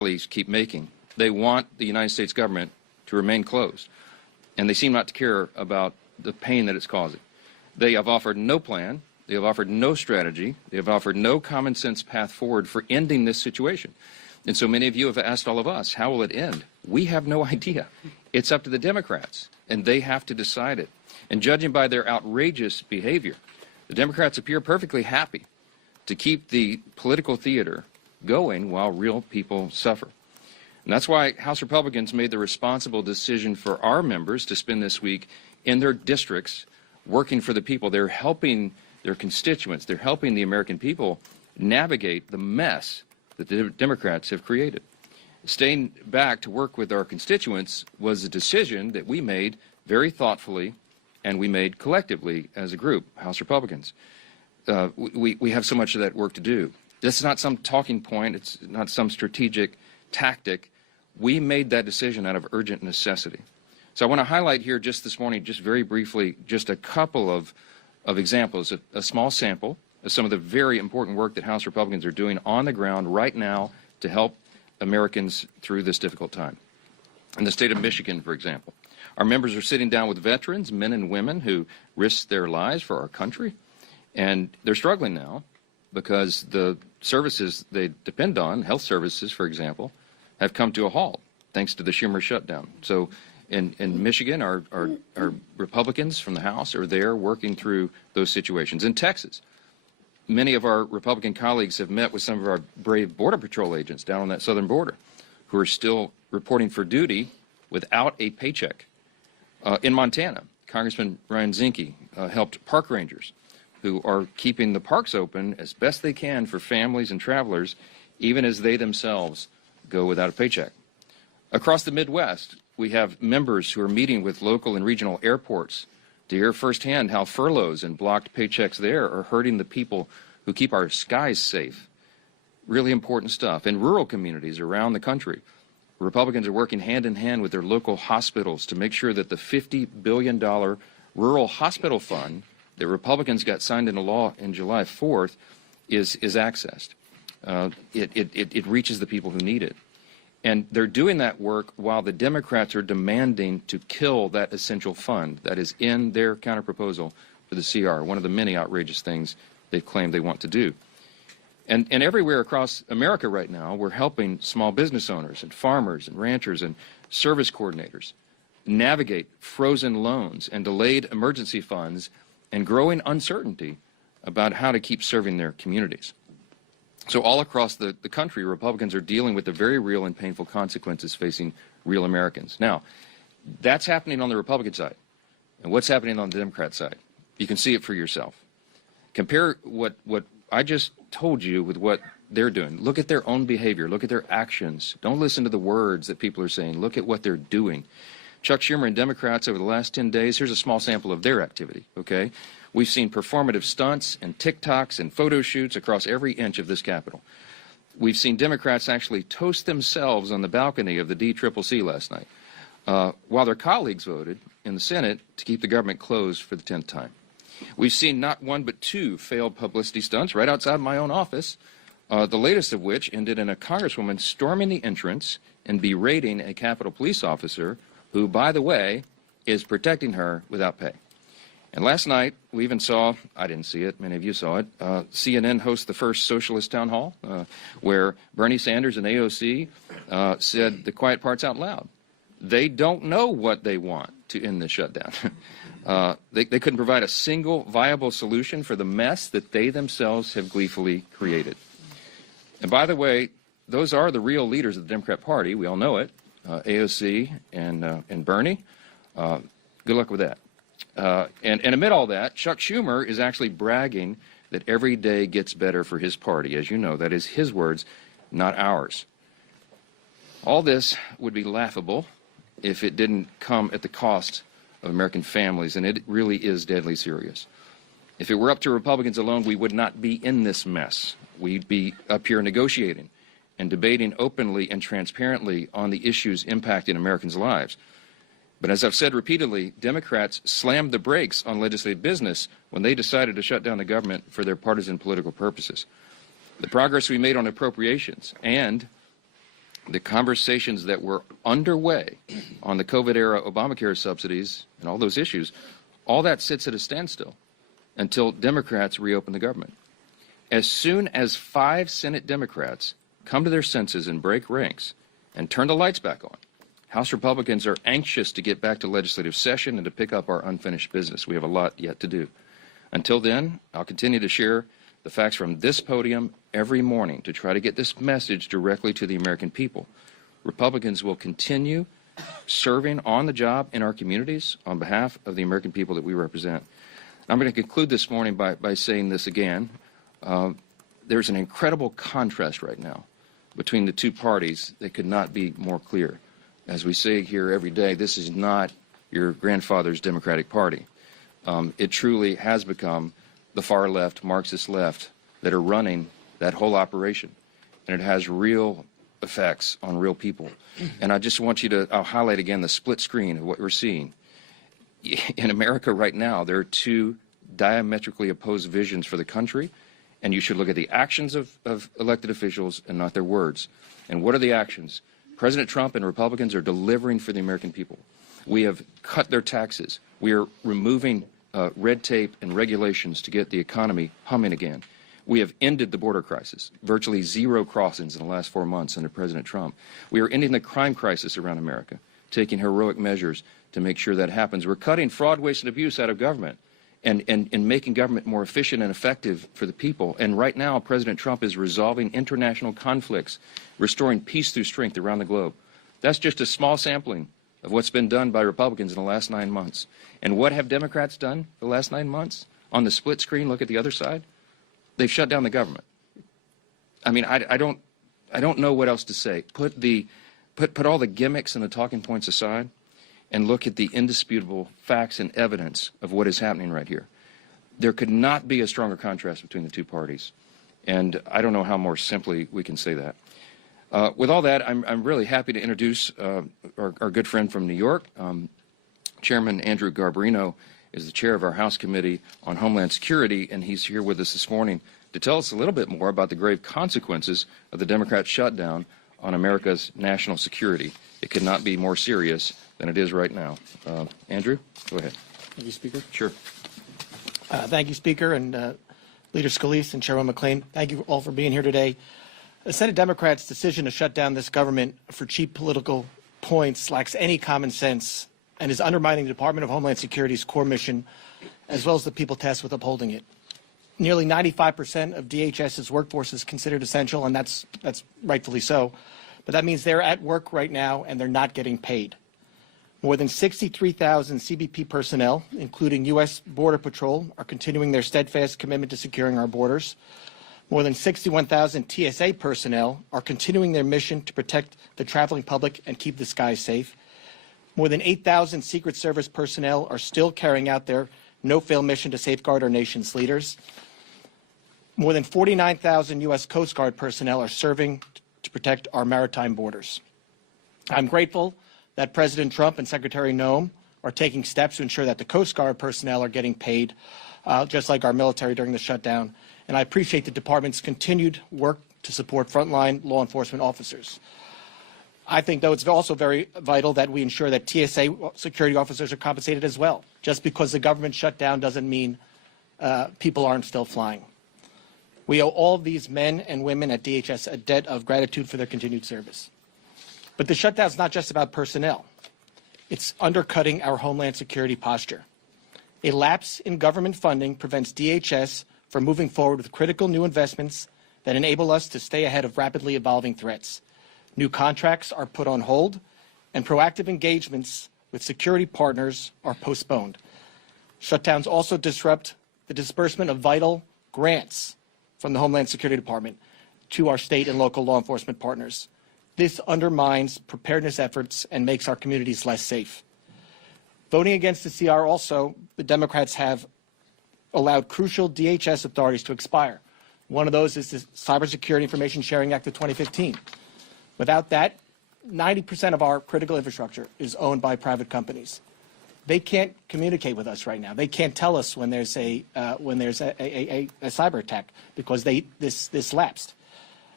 rallies keep making. They want the United States government to remain closed, and they seem not to care about the pain that it's causing. They have offered no plan. They have offered no strategy. They have offered no common sense path forward for ending this situation. And so many of you have asked all of us, how will it end? We have no idea. It's up to the Democrats, and they have to decide it. And judging by their outrageous behavior, the Democrats appear perfectly happy to keep the political theater going while real people suffer. And that's why House Republicans made the responsible decision for our members to spend this week in their districts working for the people. They're helping their constituents. They're helping the American people navigate the mess that the Democrats have created. Staying back to work with our constituents was a decision that we made very thoughtfully, and we made collectively as a group, House Republicans. We have so much of that work to do. This is not some talking point. It's not some strategic tactic. We made that decision out of urgent necessity. So I want to highlight here just this morning, just very briefly, just a couple of examples, a small sample of some of the very important work that House Republicans are doing on the ground right now to help Americans through this difficult time. In the state of Michigan, for example, our members are sitting down with veterans, men and women who risked their lives for our country, and they're struggling now because the services they depend on, health services, for example, have come to a halt thanks to the Schumer shutdown. So in Michigan, our Republicans from the House are there working through those situations. In Texas, many of our Republican colleagues have met with some of our brave Border Patrol agents down on that southern border who are still reporting for duty without a paycheck. In Montana, Congressman Ryan Zinke helped park rangers who are keeping the parks open as best they can for families and travelers, even as they themselves go without a paycheck. Across the Midwest, we have members who are meeting with local and regional airports to hear firsthand how furloughs and blocked paychecks there are hurting the people who keep our skies safe. Really important stuff. In rural communities around the country, Republicans are working hand in hand with their local hospitals to make sure that the $50 billion rural hospital fund that Republicans got signed into law in July 4th is accessed. It reaches the people who need it. And they're doing that work while the Democrats are demanding to kill that essential fund that is in their counterproposal for the CR, one of the many outrageous things they've claimed they want to do. And everywhere across America right now, we're helping small business owners and farmers and ranchers and service coordinators navigate frozen loans and delayed emergency funds and growing uncertainty about how to keep serving their communities. So all across the country, Republicans are dealing with the very real and painful consequences facing real Americans. Now, that's happening on the Republican side. And what's happening on the Democrat side? You can see it for yourself. Compare what I just told you with what they're doing. Look at their own behavior. Look at their actions. Don't listen to the words that people are saying. Look at what they're doing. Chuck Schumer and Democrats over the last 10 days, here's a small sample of their activity, okay? We've seen performative stunts and TikToks and photo shoots across every inch of this Capitol. We've seen Democrats actually toast themselves on the balcony of the DCCC last night, while their colleagues voted in the Senate to keep the government closed for the 10th time. We've seen not one but two failed publicity stunts right outside my own office, the latest of which ended in a congresswoman storming the entrance and berating a Capitol police officer who, by the way, is protecting her without pay. And last night, we even saw, I didn't see it, many of you saw it, CNN host the first socialist town hall, where Bernie Sanders and AOC said the quiet parts out loud. They don't know what they want to end the shutdown. They couldn't provide a single viable solution for the mess that they themselves have gleefully created. And by the way, those are the real leaders of the Democrat Party. We all know it, AOC and Bernie. Good luck with that. And amid all that, Chuck Schumer is actually bragging that every day gets better for his party. As you know, that is his words, not ours. All this would be laughable if it didn't come at the cost of American families, and it really is deadly serious. If it were up to Republicans alone, we would not be in this mess. We'd be up here negotiating and debating openly and transparently on the issues impacting Americans' lives. But as I've said repeatedly, Democrats slammed the brakes on legislative business when they decided to shut down the government for their partisan political purposes. The progress we made on appropriations and the conversations that were underway on the COVID-era Obamacare subsidies and all those issues, all that sits at a standstill until Democrats reopen the government. As soon as 5 Senate Democrats come to their senses and break ranks and turn the lights back on, House Republicans are anxious to get back to legislative session and to pick up our unfinished business. We have a lot yet to do. Until then, I'll continue to share the facts from this podium every morning to try to get this message directly to the American people. Republicans will continue serving on the job in our communities on behalf of the American people that we represent. I'm going to conclude this morning by saying this again. There's an incredible contrast right now between the two parties that could not be more clear. As we say here every day, this is not your grandfather's Democratic Party. It truly has become the far left, Marxist left, that are running that whole operation. And it has real effects on real people. And I just want you to, I'll highlight again the split screen of what we're seeing. In America right now, there are 2 diametrically opposed visions for the country, and you should look at the actions of elected officials and not their words. And what are the actions? President Trump and Republicans are delivering for the American people. We have cut their taxes. We are removing red tape and regulations to get the economy humming again. We have ended the border crisis, virtually 0 crossings in the last 4 months under President Trump. We are ending the crime crisis around America, taking heroic measures to make sure that happens. We're cutting fraud, waste, and abuse out of government and making government more efficient and effective for the people. And right now, President Trump is resolving international conflicts, restoring peace through strength around the globe. That's just a small sampling of what's been done by Republicans in the last 9 months. And what have Democrats done the last 9 months? On the split screen, look at the other side. They've shut down the government. I mean, I don't know what else to say. Put all the gimmicks and the talking points aside and look at the indisputable facts and evidence of what is happening right here. There could not be a stronger contrast between the two parties. And I don't know how more simply we can say that. With all that, I'm really happy to introduce our good friend from New York. Chairman Andrew Garbarino is the chair of our House Committee on Homeland Security, and he's here with us this morning to tell us a little bit more about the grave consequences of the Democrat shutdown on America's national security. It could not be more serious than it is right now. Andrew, go ahead. Thank you, Speaker. Sure. Thank you, Speaker, and Leader Scalise and Chairman McClain. Thank you all for being here today. The Senate Democrats' decision to shut down this government for cheap political points lacks any common sense and is undermining the Department of Homeland Security's core mission, as well as the people tasked with upholding it. Nearly 95% of DHS's workforce is considered essential, and that's rightfully so. But that means they're at work right now and they're not getting paid. More than 63,000 CBP personnel, including U.S. Border Patrol, are continuing their steadfast commitment to securing our borders. More than 61,000 TSA personnel are continuing their mission to protect the traveling public and keep the skies safe. More than 8,000 Secret Service personnel are still carrying out their no-fail mission to safeguard our nation's leaders. More than 49,000 U.S. Coast Guard personnel are serving to protect our maritime borders. I'm grateful that President Trump and Secretary Noem are taking steps to ensure that the Coast Guard personnel are getting paid, just like our military during the shutdown. And I appreciate the department's continued work to support frontline law enforcement officers. I think, though, it's also very vital that we ensure that TSA security officers are compensated as well. Just because the government shut down doesn't mean people aren't still flying. We owe all of these men and women at DHS a debt of gratitude for their continued service. But the shutdown is not just about personnel. It's undercutting our Homeland Security posture. A lapse in government funding prevents DHS from moving forward with critical new investments that enable us to stay ahead of rapidly evolving threats. New contracts are put on hold, and proactive engagements with security partners are postponed. Shutdowns also disrupt the disbursement of vital grants from the Homeland Security Department to our state and local law enforcement partners. This undermines preparedness efforts and makes our communities less safe. Voting against the CR also, the Democrats have allowed crucial DHS authorities to expire. One of those is the Cybersecurity Information Sharing Act of 2015. Without that, 90% of our critical infrastructure is owned by private companies. They can't communicate with us right now. They can't tell us when there's a cyber attack because this lapsed.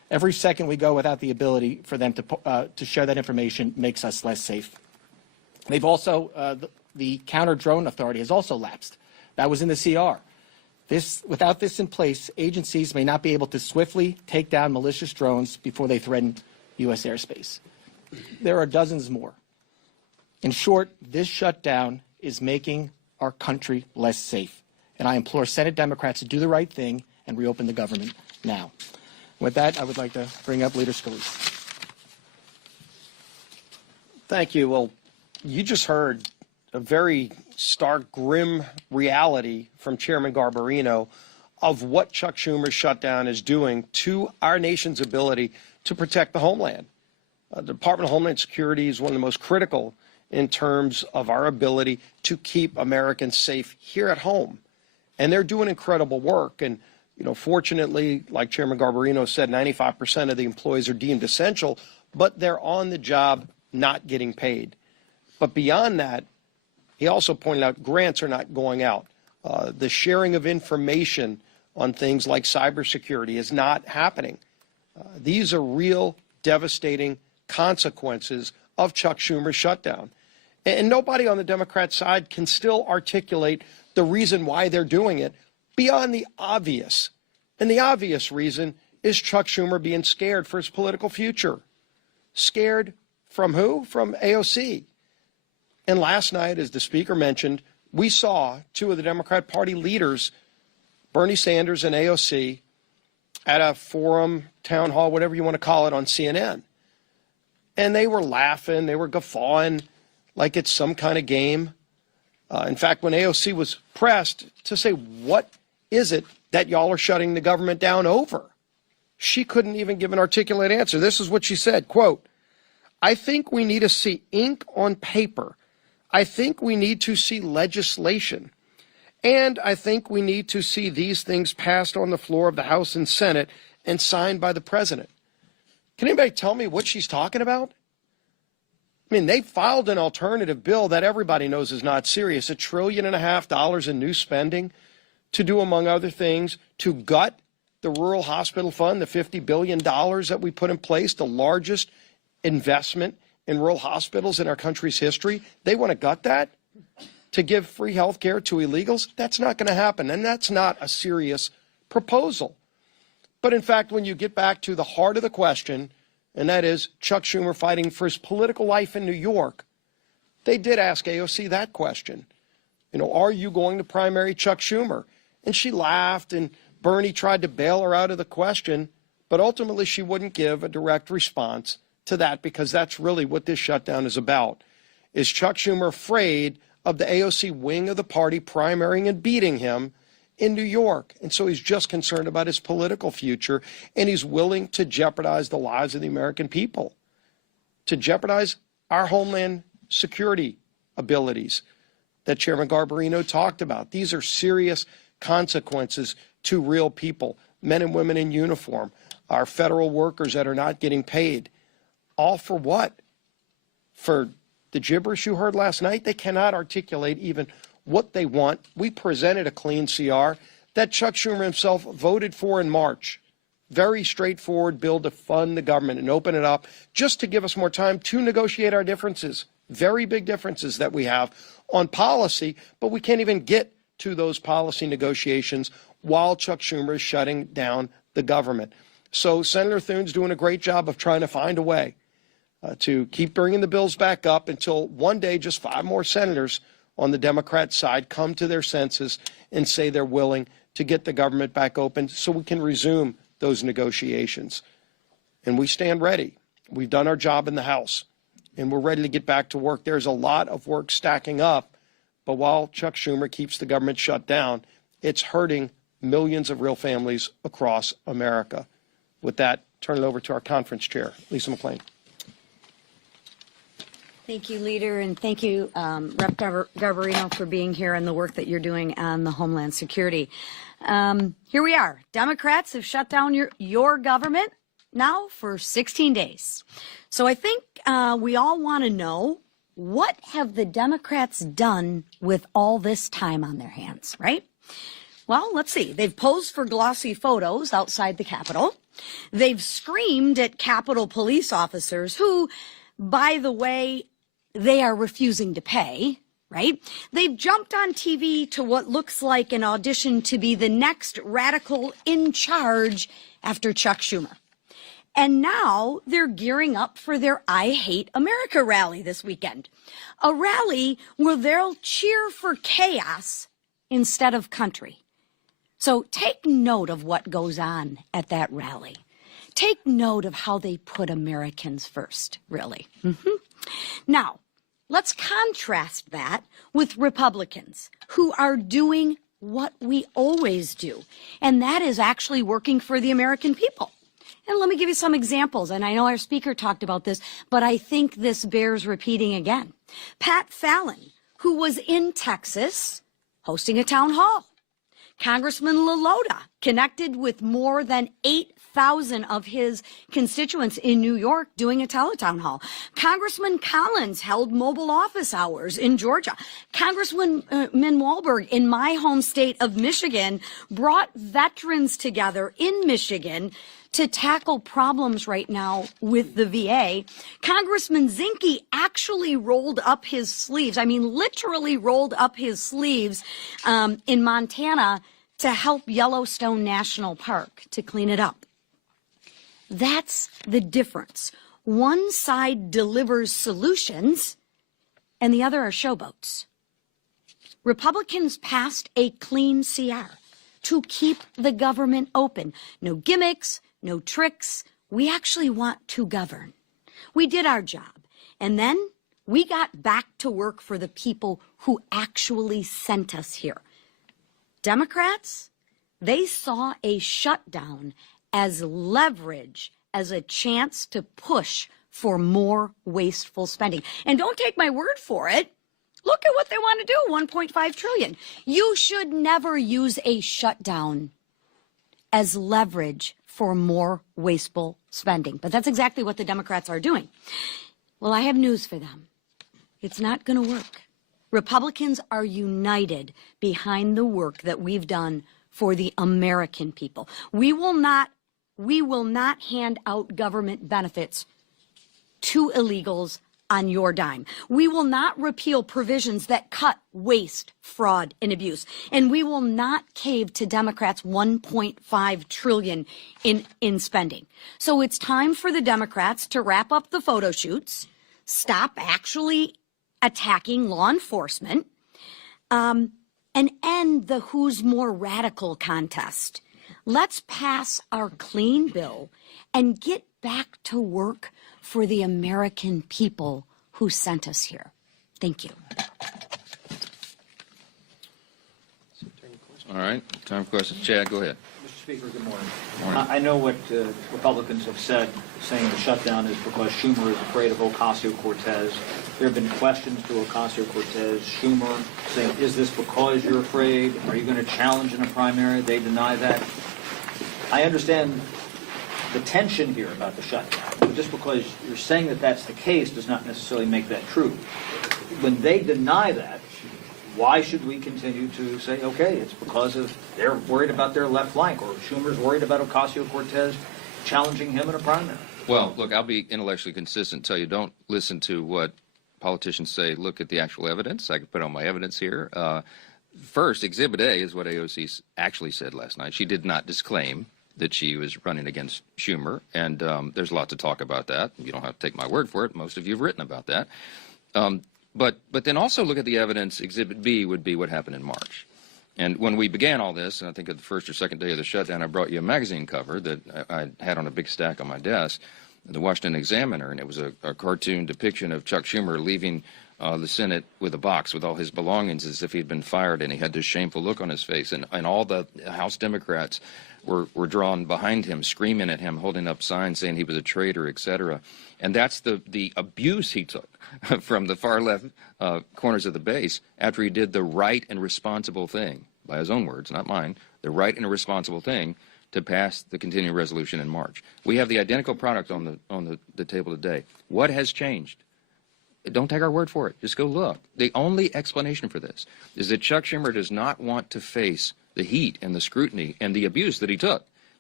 Every second we go without the ability for them to share that information makes us less safe. They've also, the counter-drone authority has also lapsed. That was in the CR. Without this in place, agencies may not be able to swiftly take down malicious drones before they threaten U.S. airspace. There are dozens more. In short, this shutdown is making our country less safe. And I implore Senate Democrats to do the right thing and reopen the government now. With that, I would like to bring up Leader Scalise. Thank you. Well, you just heard a very stark, grim reality from Chairman Garbarino of what Chuck Schumer's shutdown is doing to our nation's ability to protect the homeland. The Department of Homeland Security is one of the most critical in terms of our ability to keep Americans safe here at home. And they're doing incredible work. And, you know, fortunately, like Chairman Garbarino said, 95% of the employees are deemed essential, but they're on the job not getting paid. But beyond that, he also pointed out grants are not going out. The sharing of information on things like cybersecurity is not happening. These are real devastating consequences of Chuck Schumer's shutdown. And nobody on the Democrat side can still articulate the reason why they're doing it beyond the obvious. And the obvious reason is Chuck Schumer being scared for his political future. Scared from who? From AOC. And last night, as the speaker mentioned, we saw two of the Democrat Party leaders, Bernie Sanders and AOC, at a forum, town hall, whatever you want to call it, on CNN. And they were laughing, they were guffawing like it's some kind of game. In fact, when AOC was pressed to say, what is it that y'all are shutting the government down over? She couldn't even give an articulate answer. This is what she said, quote, "I think we need to see ink on paper. I think we need to see legislation. And I think we need to see these things passed on the floor of the House and Senate and signed by the president." Can anybody tell me what she's talking about? I mean, they filed an alternative bill that everybody knows is not serious, $1.5 trillion in new spending to do, among other things, to gut the rural hospital fund, the $50 billion that we put in place, the largest investment in rural hospitals in our country's history. They want to gut that to give free health care to illegals? That's not going to happen, and that's not a serious proposal. But in fact, when you get back to the heart of the question, and that is Chuck Schumer fighting for his political life in New York, they did ask AOC that question. You know, are you going to primary Chuck Schumer? And she laughed, and Bernie tried to bail her out of the question, but ultimately she wouldn't give a direct response to that, because that's really what this shutdown is about. Is Chuck Schumer afraid of the AOC wing of the party primarying and beating him in New York? And so he's just concerned about his political future, and he's willing to jeopardize the lives of the American people, to jeopardize our homeland security abilities that Chairman Garbarino talked about. These are serious consequences to real people, men and women in uniform, our federal workers that are not getting paid. All for what? For the gibberish you heard last night? They cannot articulate even what they want. We presented a clean CR that Chuck Schumer himself voted for in March. Very straightforward bill to fund the government and open it up just to give us more time to negotiate our differences. Very big differences that we have on policy, but we can't even get to those policy negotiations while Chuck Schumer is shutting down the government. So Senator Thune's doing a great job of trying to find a way to keep bringing the bills back up until one day just 5 more senators on the Democrat side come to their senses and say they're willing to get the government back open so we can resume those negotiations. And we stand ready. We've done our job in the House, and we're ready to get back to work. There's a lot of work stacking up, but while Chuck Schumer keeps the government shut down, it's hurting millions of real families across America. With that, turn it over to our conference chair, Lisa McClain. Thank you, Leader, and thank you, Rep. Garbarino, for being here and the work that you're doing on the Homeland Security. Here we are. Democrats have shut down your government now for 16 days. So I think we all want to know, what have the Democrats done with all this time on their hands, right? Well, let's see. They've posed for glossy photos outside the Capitol. They've screamed at Capitol Police officers who, by the way, they are refusing to pay, right? They've jumped on TV to what looks like an audition to be the next radical in charge after Chuck Schumer. And now they're gearing up for their I Hate America rally this weekend. A rally where they'll cheer for chaos instead of country. So take note of what goes on at that rally. Take note of how they put Americans first, really. Now, let's contrast that with Republicans who are doing what we always do, and that is actually working for the American people. And let me give you some examples, and I know our speaker talked about this, but I think this bears repeating again. Pat Fallon, who was in Texas hosting a town hall. Congressman LaLota connected with more than 8,000 of his constituents in New York doing a teletown hall. Congressman Collins held mobile office hours in Georgia. Congressman Walberg in my home state of Michigan brought veterans together in Michigan to tackle problems right now with the VA. Congressman Zinke actually rolled up his sleeves, I mean literally rolled up his sleeves in Montana to help Yellowstone National Park to clean it up. That's the difference. One side delivers solutions and the other are showboats. Republicans passed a clean CR to keep the government open. No gimmicks, no tricks. We actually want to govern. We did our job. And then we got back to work for the people who actually sent us here. Democrats, they saw a shutdown as leverage, as a chance to push for more wasteful spending. And don't take my word for it. Look at what they want to do, $1.5 trillion. You should never use a shutdown as leverage for more wasteful spending. But that's exactly what the Democrats are doing. Well, I have news for them. It's not going to work. Republicans are united behind the work that we've done for the American people. We will not hand out government benefits to illegals on your dime. We will not repeal provisions that cut waste, fraud, and abuse. And we will not cave to Democrats' $1.5 trillion in spending. So it's time for the Democrats to wrap up the photo shoots, stop actually attacking law enforcement, and end the who's more radical contest. Let's pass our clean bill and get back to work for the American people who sent us here. Thank you. All right, time for questions. Chad, go ahead. Mr. Speaker, good morning. Morning. I know what Republicans have said, saying the shutdown is because Schumer is afraid of Ocasio-Cortez. There have been questions to Ocasio-Cortez, Schumer, saying, is this because you're afraid? Are you going to challenge in a primary? They deny that. I understand the tension here about the shutdown. But just because you're saying that that's the case does not necessarily make that true. When they deny that, why should we continue to say, okay, it's because of they're worried about their left flank, or Schumer's worried about Ocasio-Cortez challenging him in a primary? Well, look, I'll be intellectually consistent, tell you don't listen to what politicians say, look at the actual evidence. I can put on my evidence here. First, Exhibit A is what AOC actually said last night. She did not disclaim that she was running against Schumer, and there's a lot to talk about that. You don't have to take my word for it. Most of you have written about that. But then also look at the evidence. Exhibit B would be what happened in March. And when we began all this, and I think at the first or second day of the shutdown, I brought you a magazine cover that I had on a big stack on my desk, the Washington Examiner, and it was a cartoon depiction of Chuck Schumer leaving the Senate with a box with all his belongings as if he'd been fired, and he had this shameful look on his face, and all the House Democrats were drawn behind him, screaming at him, holding up signs saying he was a traitor, etc. And that's the abuse he took from the far left corners of the base after he did the right and responsible thing, by his own words, not mine, the right and responsible thing to pass the continuing resolution in March. We have the identical product on the table today. What has changed? Don't take our word for it. Just go look. The only explanation for this is that Chuck Schumer does not want to face the heat and the scrutiny and the abuse that he took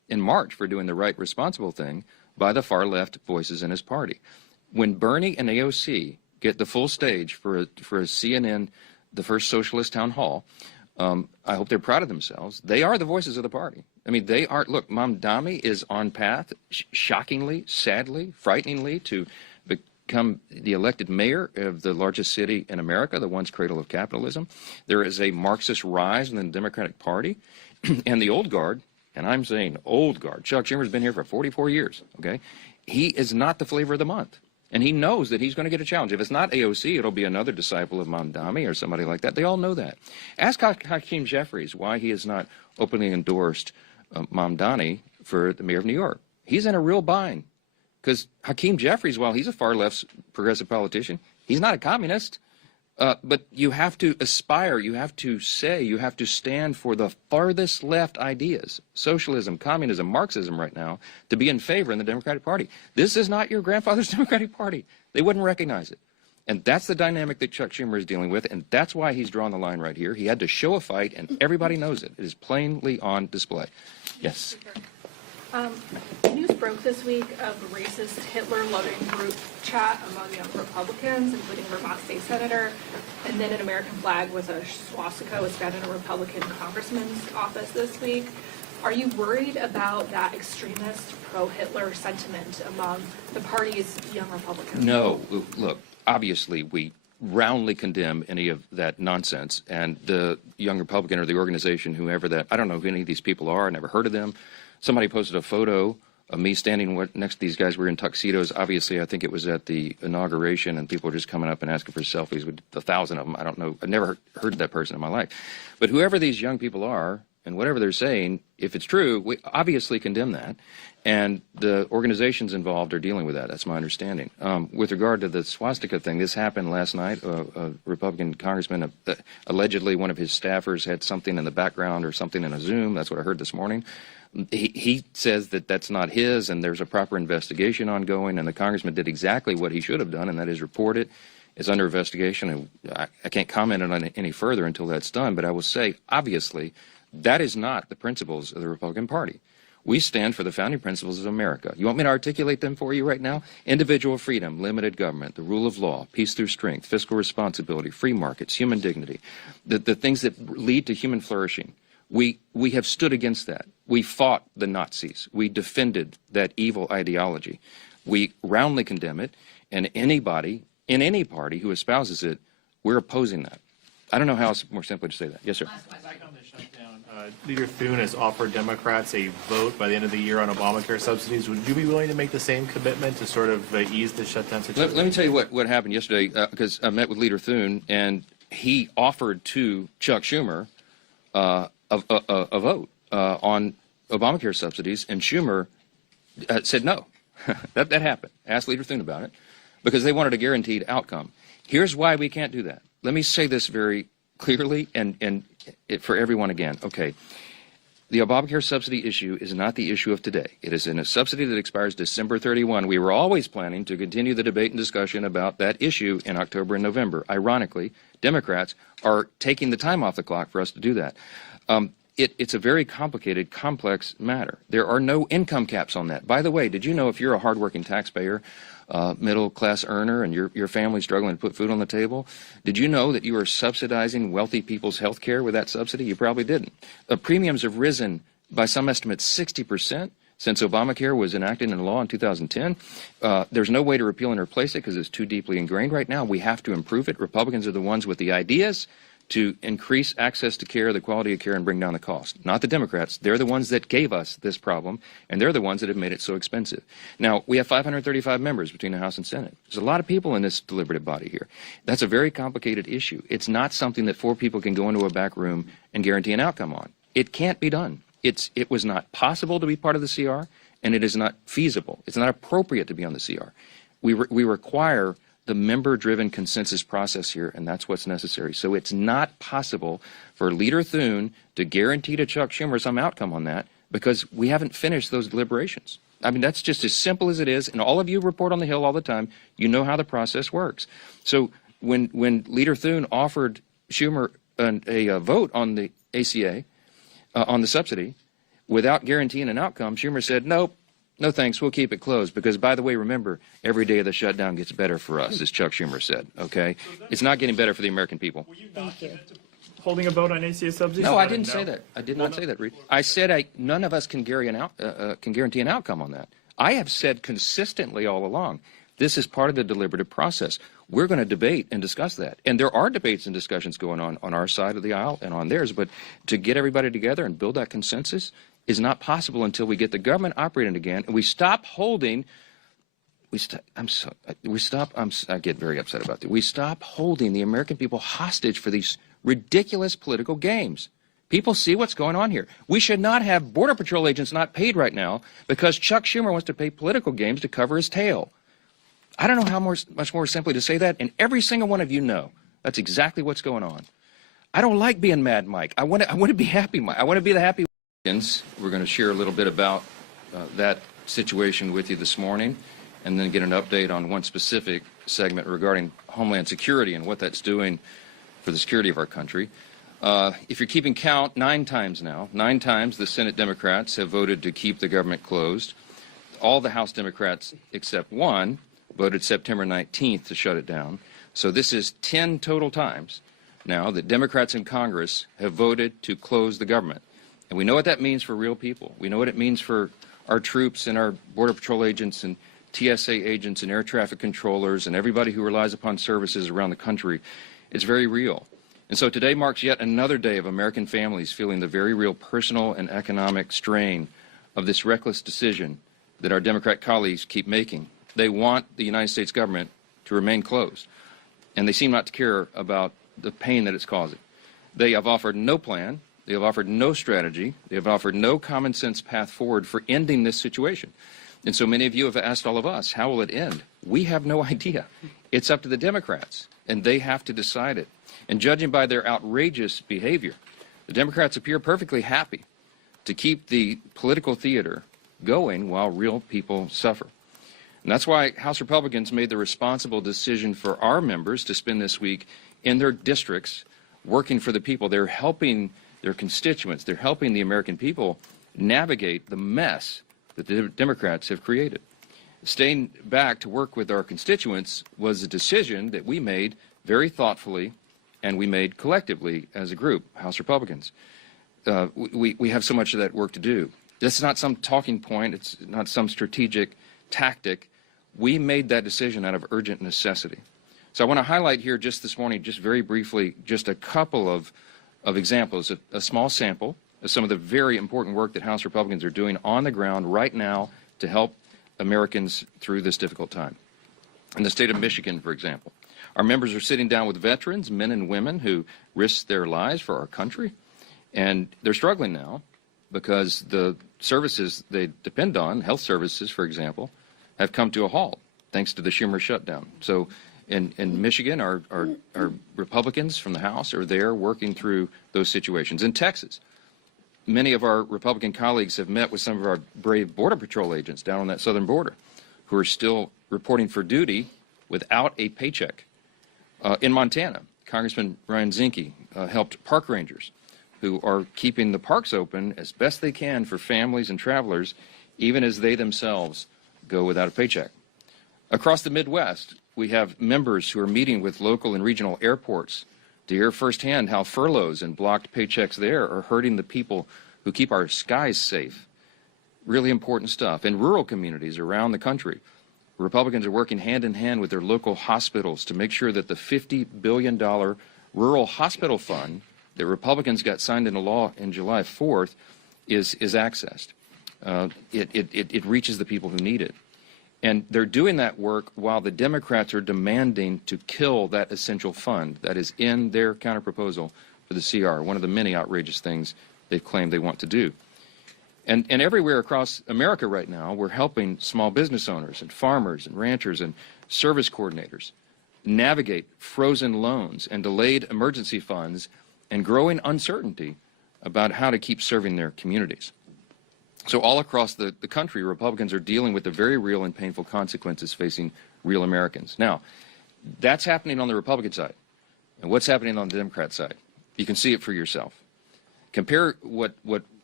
in March for doing the right, responsible thing by the far left voices in his party. When Bernie and AOC get the full stage for a CNN, the first socialist town hall, I hope they're proud of themselves. They are the voices of the party. I mean, they are. Look, Mamdani is on path, shockingly, sadly, frighteningly, to become the elected mayor of the largest city in America, the once cradle of capitalism. There is a Marxist rise in the Democratic Party, and the old guard, and I'm saying old guard. Chuck Schumer's been here for 44 years. Okay, he is not the flavor of the month. And he knows that he's going to get a challenge. If it's not AOC, it'll be another disciple of Mamdani or somebody like that. They all know that. Ask Hakeem Jeffries why he has not openly endorsed Mamdani for the mayor of New York. He's in a real bind. Because Hakeem Jeffries, while he's a far-left progressive politician, he's not a communist. But you have to aspire, you have to say, you have to stand for the farthest left ideas, socialism, communism, Marxism right now, to be in favor in the Democratic Party. This is not your grandfather's Democratic Party. They wouldn't recognize it. And that's the dynamic that Chuck Schumer is dealing with, and that's why he's drawn the line right here. He had to show a fight, and everybody knows it. It is plainly on display. Yes. News broke this week of a racist Hitler-loving group chat among young Republicans, including Vermont State Senator, and then an American flag with a swastika was found in a Republican congressman's office this week. Are you worried about that extremist pro-Hitler sentiment among the party's young Republicans? No. Look, obviously we roundly condemn any of that nonsense, and the young Republican or the organization, whoever that, I don't know who any of these people are, I never heard of them. Somebody posted a photo of me standing next to these guys. We were in tuxedos. Obviously, I think it was at the inauguration, and people were just coming up and asking for selfies with 1,000 of them. I don't know. I've never heard of that person in my life. But whoever these young people are, and whatever they're saying, if it's true, we obviously condemn that. And the organizations involved are dealing with that. That's my understanding. With regard to the swastika thing, this happened last night. A Republican congressman, allegedly one of his staffers had something in the background or something in a Zoom. That's what I heard this morning. He says that that's not his, and there's a proper investigation ongoing, and the congressman did exactly what he should have done, and that is report it. It's under investigation, and I can't comment on it any further until that's done, but I will say, obviously, that is not the principles of the Republican Party. We stand for the founding principles of America. You want me to articulate them for you right now? Individual freedom, limited government, the rule of law, peace through strength, fiscal responsibility, free markets, human dignity, the things that lead to human flourishing. We have stood against that. We fought the Nazis. We defended that evil ideology. We roundly condemn it, and anybody in any party who espouses it, we're opposing that. I don't know how else more simply to say that. Yes, sir. Back on the shutdown, Leader Thune has offered Democrats a vote by the end of the year on Obamacare subsidies. Would you be willing to make the same commitment to sort of ease the shutdown situation? Let me tell you what happened yesterday, because I met with Leader Thune, and he offered to Chuck Schumer a vote on Obamacare subsidies, and Schumer said no. that happened. Asked Leader Thune about it, because they wanted a guaranteed outcome. Here's why we can't do that. Let me say this very clearly and for everyone again. Okay, the Obamacare subsidy issue is not the issue of today. It is in a subsidy that expires December 31. We were always planning to continue the debate and discussion about that issue in October and November. Ironically, Democrats are taking the time off the clock for us to do that. It's a very complicated, complex matter. There are no income caps on that. By the way, did you know if you're a hardworking taxpayer, middle-class earner, and your family's struggling to put food on the table, did you know that you are subsidizing wealthy people's health care with that subsidy? You probably didn't. Premiums have risen by some estimates 60% since Obamacare was enacted into law in 2010. There's no way to repeal and replace it because it's too deeply ingrained right now. We have to improve it. Republicans are the ones with the ideas to increase access to care, the quality of care, and bring down the cost. Not the Democrats. They're the ones that gave us this problem, and they're the ones that have made it so expensive. Now, we have 535 members between the House and Senate. There's a lot of people in this deliberative body here. That's a very complicated issue. It's not something that 4 people can go into a back room and guarantee an outcome on. It can't be done. It was not possible to be part of the CR, and it is not feasible. It's not appropriate to be on the CR. We require the member-driven consensus process here, and that's what's necessary. So it's not possible for Leader Thune to guarantee to Chuck Schumer some outcome on that because we haven't finished those deliberations. I mean, that's just as simple as it is, and all of you report on the Hill all the time. You know how the process works. So when Leader Thune offered Schumer a vote on the ACA, on the subsidy, without guaranteeing an outcome, Schumer said, nope, no thanks, we'll keep it closed. Because, by the way, remember, every day of the shutdown gets better for us, as Chuck Schumer said, okay? It's not getting better for the American people. Thank you. Holding a vote on ACA subsidies? No, I didn't say that. I did not say that, Reed. I said none of us can guarantee an outcome on that. I have said consistently all along, this is part of the deliberative process. We're going to debate and discuss that. And there are debates and discussions going on our side of the aisle and on theirs. But to get everybody together and build that consensus is not possible until we get the government operating again and we stop holding. I get very upset about that. We stop holding the American people hostage for these ridiculous political games. People see what's going on here. We should not have Border Patrol agents not paid right now because Chuck Schumer wants to play political games to cover his tail. I don't know how much more simply to say that, and every single one of you know that's exactly what's going on. I don't like being mad, Mike. I want to be happy, Mike. I want to be the happy. We're going to share a little bit about that situation with you this morning, and then get an update on one specific segment regarding Homeland Security and what that's doing for the security of our country. If you're keeping count, 9 times now, 9 times the Senate Democrats have voted to keep the government closed. All the House Democrats except one voted September 19th to shut it down. So this is 10 total times now that Democrats in Congress have voted to close the government. And we know what that means for real people. We know what it means for our troops and our Border Patrol agents and TSA agents and air traffic controllers and everybody who relies upon services around the country. It's very real. And so today marks yet another day of American families feeling the very real personal and economic strain of this reckless decision that our Democrat colleagues keep making. They want the United States government to remain closed, and they seem not to care about the pain that it's causing. They have offered no plan. They have offered no strategy. They have offered no common sense path forward for ending this situation. And so many of you have asked all of us, how will it end? We have no idea. It's up to the Democrats, and they have to decide it. And judging by their outrageous behavior, the Democrats appear perfectly happy to keep the political theater going while real people suffer. And that's why House Republicans made the responsible decision for our members to spend this week in their districts working for the people. They're helping their constituents. They're helping the American people navigate the mess that the Democrats have created. Staying back to work with our constituents was a decision that we made very thoughtfully and we made collectively as a group, House Republicans. We have so much of that work to do. This is not some talking point. It's not some strategic tactic. We made that decision out of urgent necessity. So I want to highlight here just this morning, just very briefly, just a couple of examples, a small sample of some of the very important work that House Republicans are doing on the ground right now to help Americans through this difficult time. In the state of Michigan, for example, our members are sitting down with veterans, men and women who risked their lives for our country, and they're struggling now because the services they depend on, health services, for example, have come to a halt thanks to the Schumer shutdown. So in Michigan, our Republicans from the House are there working through those situations. In Texas, many of our Republican colleagues have met with some of our brave Border Patrol agents down on that southern border who are still reporting for duty without a paycheck. In Montana, Congressman Ryan Zinke helped park rangers who are keeping the parks open as best they can for families and travelers, even as they themselves go without a paycheck. Across the Midwest, we have members who are meeting with local and regional airports to hear firsthand how furloughs and blocked paychecks there are hurting the people who keep our skies safe. Really important stuff. In rural communities around the country, Republicans are working hand in hand with their local hospitals to make sure that the $50 billion rural hospital fund that Republicans got signed into law in July 4th is accessed. It reaches the people who need it. And they're doing that work while the Democrats are demanding to kill that essential fund that is in their counterproposal for the CR, one of the many outrageous things they've claimed they want to do. And everywhere across America right now, we're helping small business owners and farmers and ranchers and service coordinators navigate frozen loans and delayed emergency funds and growing uncertainty about how to keep serving their communities. So all across the country, Republicans are dealing with the very real and painful consequences facing real Americans. Now, that's happening on the Republican side. And what's happening on the Democrat side? You can see it for yourself. Compare what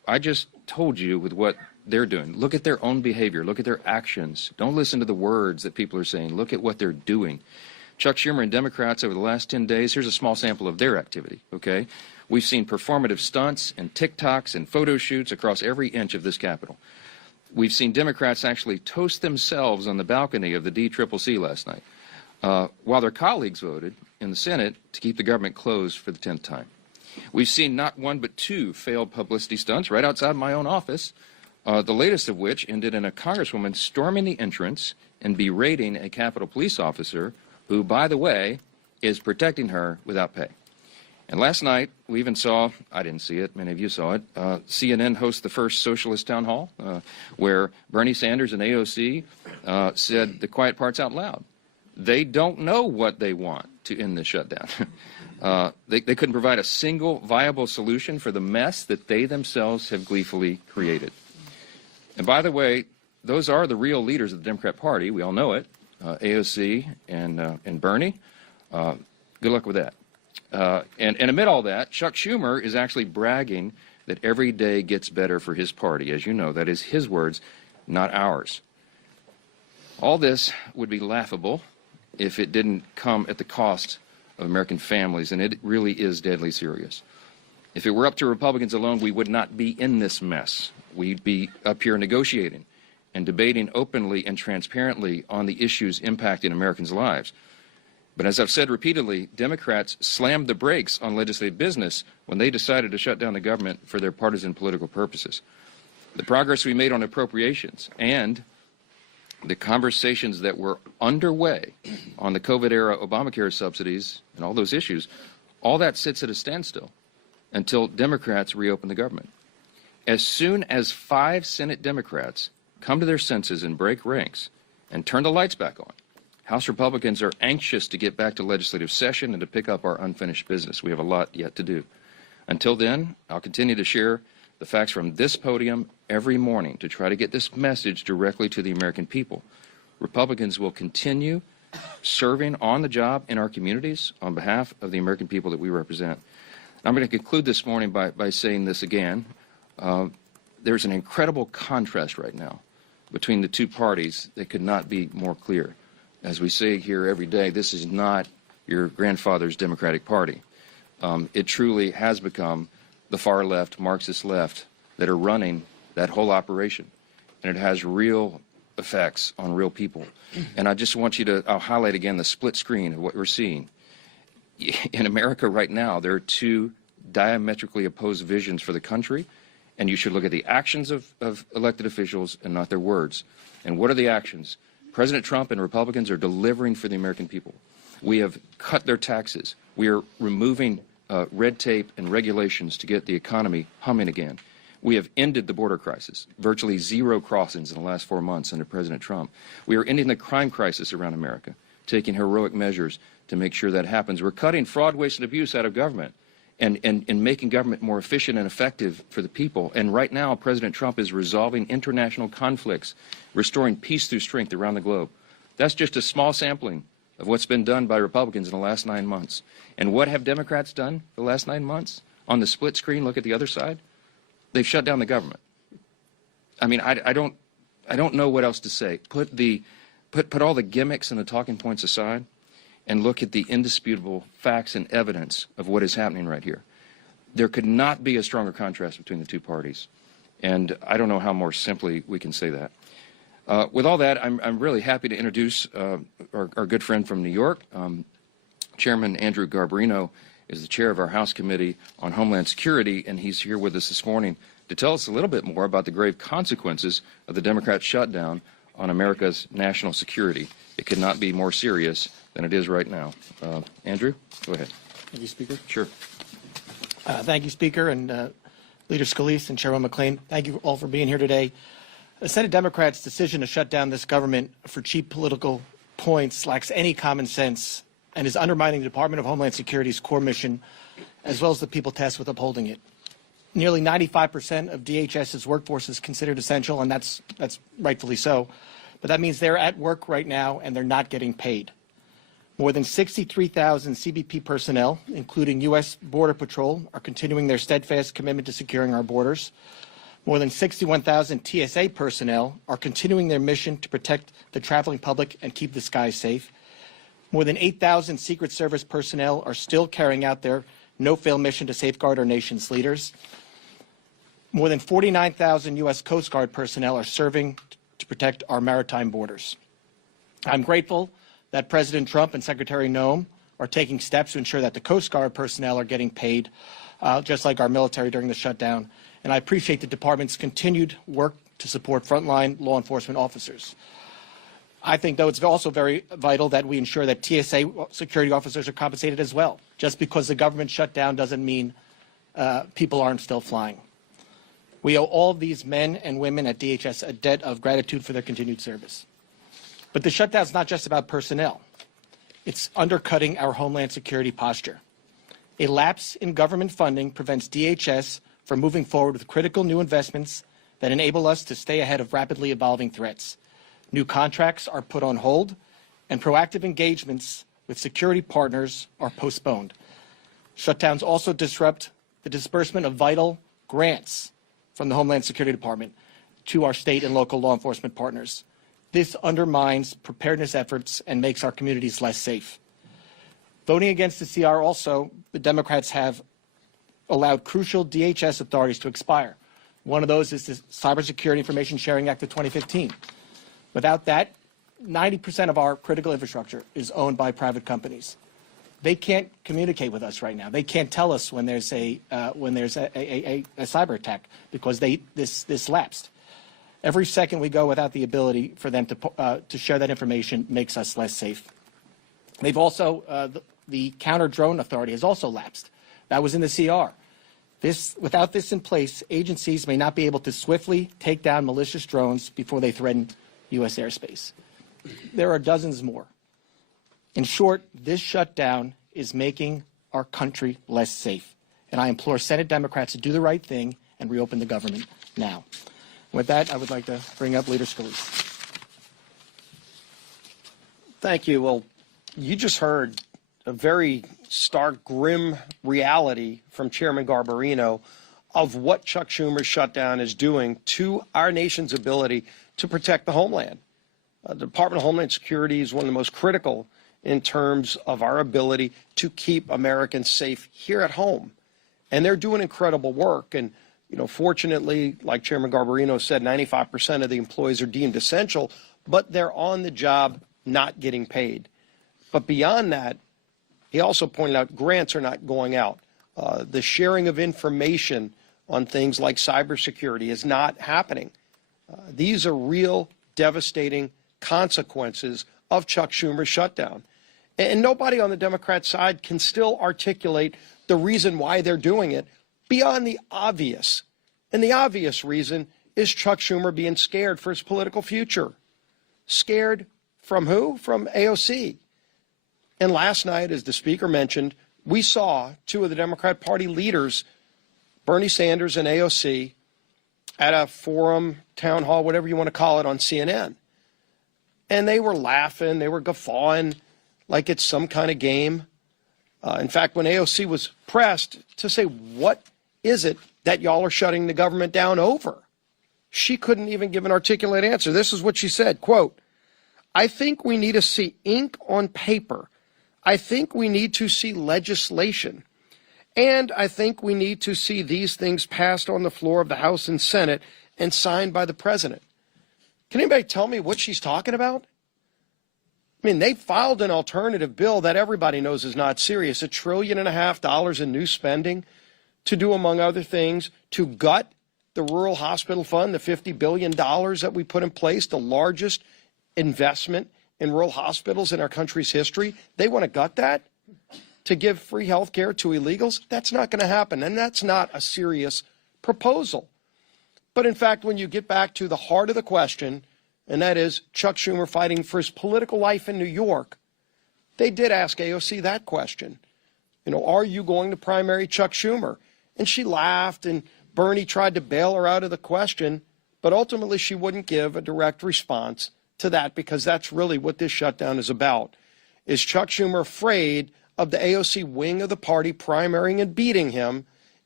I just told you with what they're doing. Look at their own behavior. Look at their actions. Don't listen to the words that people are saying. Look at what they're doing. Chuck Schumer and Democrats over the last 10 days, here's a small sample of their activity, okay? We've seen performative stunts and TikToks and photo shoots across every inch of this Capitol. We've seen Democrats actually toast themselves on the balcony of the DCCC last night, while their colleagues voted in the Senate to keep the government closed for the 10th time. We've seen not one but two failed publicity stunts right outside my own office, the latest of which ended in a congresswoman storming the entrance and berating a Capitol police officer who, by the way, is protecting her without pay. And last night, we even saw, I didn't see it, many of you saw it, CNN host the first socialist town hall where Bernie Sanders and AOC said the quiet parts out loud. They don't know what they want to end the shutdown. They couldn't provide a single viable solution for the mess that they themselves have gleefully created. And by the way, those are the real leaders of the Democrat Party. We all know it, AOC and Bernie. Good luck with that. And amid all that, Chuck Schumer is actually bragging that every day gets better for his party. As you know, that is his words, not ours. All this would be laughable if it didn't come at the cost of American families, and it really is deadly serious. If it were up to Republicans alone, we would not be in this mess. We'd be up here negotiating and debating openly and transparently on the issues impacting Americans' lives. But as I've said repeatedly, Democrats slammed the brakes on legislative business when they decided to shut down the government for their partisan political purposes. The progress we made on appropriations and the conversations that were underway on the COVID-era Obamacare subsidies and all those issues, all that sits at a standstill until Democrats reopen the government. As soon as 5 Senate Democrats come to their senses and break ranks and turn the lights back on, House Republicans are anxious to get back to legislative session and to pick up our unfinished business. We have a lot yet to do. Until then, I'll continue to share the facts from this podium every morning to try to get this message directly to the American people. Republicans will continue serving on the job in our communities on behalf of the American people that we represent. I'm going to conclude this morning by saying this again. There's an incredible contrast right now between the two parties that could not be more clear. As we say here every day, this is not your grandfather's Democratic Party. It truly has become the far left, Marxist left, that are running that whole operation. And it has real effects on real people. And I just want you to, I'll highlight again the split screen of what we're seeing. In America right now, there are two diametrically opposed visions for the country, and you should look at the actions of elected officials and not their words. And what are the actions? President Trump and Republicans are delivering for the American people. We have cut their taxes. We are removing red tape and regulations to get the economy humming again. We have ended the border crisis, virtually 0 crossings in the last 4 months under President Trump. We are ending the crime crisis around America, taking heroic measures to make sure that happens. We're cutting fraud, waste, and abuse out of government and making government more efficient and effective for the people. And right now, President Trump is resolving international conflicts, restoring peace through strength around the globe. That's just a small sampling of what's been done by Republicans in the last 9 months. And what have Democrats done the last 9 months? On the split screen, look at the other side. They've shut down the government. I mean, I don't know what else to say. Put all the gimmicks and the talking points aside and look at the indisputable facts and evidence of what is happening right here. There could not be a stronger contrast between the two parties. And I don't know how more simply we can say that. With all that, I'm really happy to introduce our good friend from New York. Chairman Andrew Garbarino is the chair of our House Committee on Homeland Security, and he's here with us this morning to tell us a little bit more about the grave consequences of the Democrat shutdown on America's national security. It could not be more serious than it is right now. Andrew, go ahead. Thank you, Speaker. Sure. Thank you, Speaker, and Leader Scalise and Chairman McLean. Thank you all for being here today. The Senate Democrats' decision to shut down this government for cheap political points lacks any common sense and is undermining the Department of Homeland Security's core mission, as well as the people tasked with upholding it. Nearly 95% of DHS's workforce is considered essential, and that's rightfully so. But that means they're at work right now, and they're not getting paid. More than 63,000 CBP personnel, including U.S. Border Patrol, are continuing their steadfast commitment to securing our borders. More than 61,000 TSA personnel are continuing their mission to protect the traveling public and keep the skies safe. More than 8,000 Secret Service personnel are still carrying out their no-fail mission to safeguard our nation's leaders. More than 49,000 U.S. Coast Guard personnel are serving to protect our maritime borders. I'm grateful that President Trump and Secretary Noem are taking steps to ensure that the Coast Guard personnel are getting paid, just like our military during the shutdown. And I appreciate the department's continued work to support frontline law enforcement officers. I think, though, it's also very vital that we ensure that TSA security officers are compensated as well. Just because the government shut down doesn't mean people aren't still flying. We owe all of these men and women at DHS a debt of gratitude for their continued service. But the shutdown is not just about personnel. It's undercutting our homeland security posture. A lapse in government funding prevents DHS from moving forward with critical new investments that enable us to stay ahead of rapidly evolving threats. New contracts are put on hold, and proactive engagements with security partners are postponed. Shutdowns also disrupt the disbursement of vital grants from the Homeland Security Department to our state and local law enforcement partners. This undermines preparedness efforts and makes our communities less safe. Voting against the CR also, the Democrats have allowed crucial DHS authorities to expire. One of those is the Cybersecurity Information Sharing Act of 2015. Without that, 90% of our critical infrastructure is owned by private companies. They can't communicate with us right now. They can't tell us when there's a cyber attack because this lapsed. Every second we go without the ability for them to share that information makes us less safe. They've also the counter drone authority has also lapsed. That was in the CR. Without this in place, agencies may not be able to swiftly take down malicious drones before they threaten U.S. airspace. There are dozens more. In short, this shutdown is making our country less safe. And I implore Senate Democrats to do the right thing and reopen the government now. With that, I would like to bring up Leader Scalise. Thank you. Well, you just heard a very stark, grim reality from Chairman Garbarino of what Chuck Schumer's shutdown is doing to our nation's ability to protect the homeland. The Department of Homeland Security is one of the most critical in terms of our ability to keep Americans safe here at home. And they're doing incredible work. And, you know, fortunately, like Chairman Garbarino said, 95% of the employees are deemed essential, but they're on the job not getting paid. But beyond that, he also pointed out grants are not going out. The sharing of information on things like cybersecurity is not happening. These are real devastating consequences of Chuck Schumer's shutdown. And nobody on the Democrat side can still articulate the reason why they're doing it beyond the obvious. And the obvious reason is Chuck Schumer being scared for his political future. Scared from who? From AOC. And last night, as the speaker mentioned, we saw two of the Democrat Party leaders, Bernie Sanders and AOC, at a forum, town hall, whatever you want to call it, on CNN. And they were laughing, they were guffawing like it's some kind of game. In fact, when AOC was pressed to say, what is it that y'all are shutting the government down over? She couldn't even give an articulate answer. This is what she said, quote, I think we need to see ink on paper. I think we need to see legislation. And I think we need to see these things passed on the floor of the House and Senate and signed by the president. Can anybody tell me what she's talking about? I mean, they filed an alternative bill that everybody knows is not serious, $1.5 trillion in new spending to do, among other things, to gut the rural hospital fund, the $50 billion that we put in place, the largest investment in rural hospitals in our country's history. They want to gut that to give free health care to illegals. That's not going to happen, and that's not a serious proposal. But in fact, when you get back to the heart of the question, and that is Chuck Schumer fighting for his political life in New York, they did ask AOC that question. You know, are you going to primary Chuck Schumer? And she laughed, and Bernie tried to bail her out of the question, but ultimately she wouldn't give a direct response to that, because that's really what this shutdown is about. Is Chuck Schumer afraid of the AOC wing of the party primarying and beating him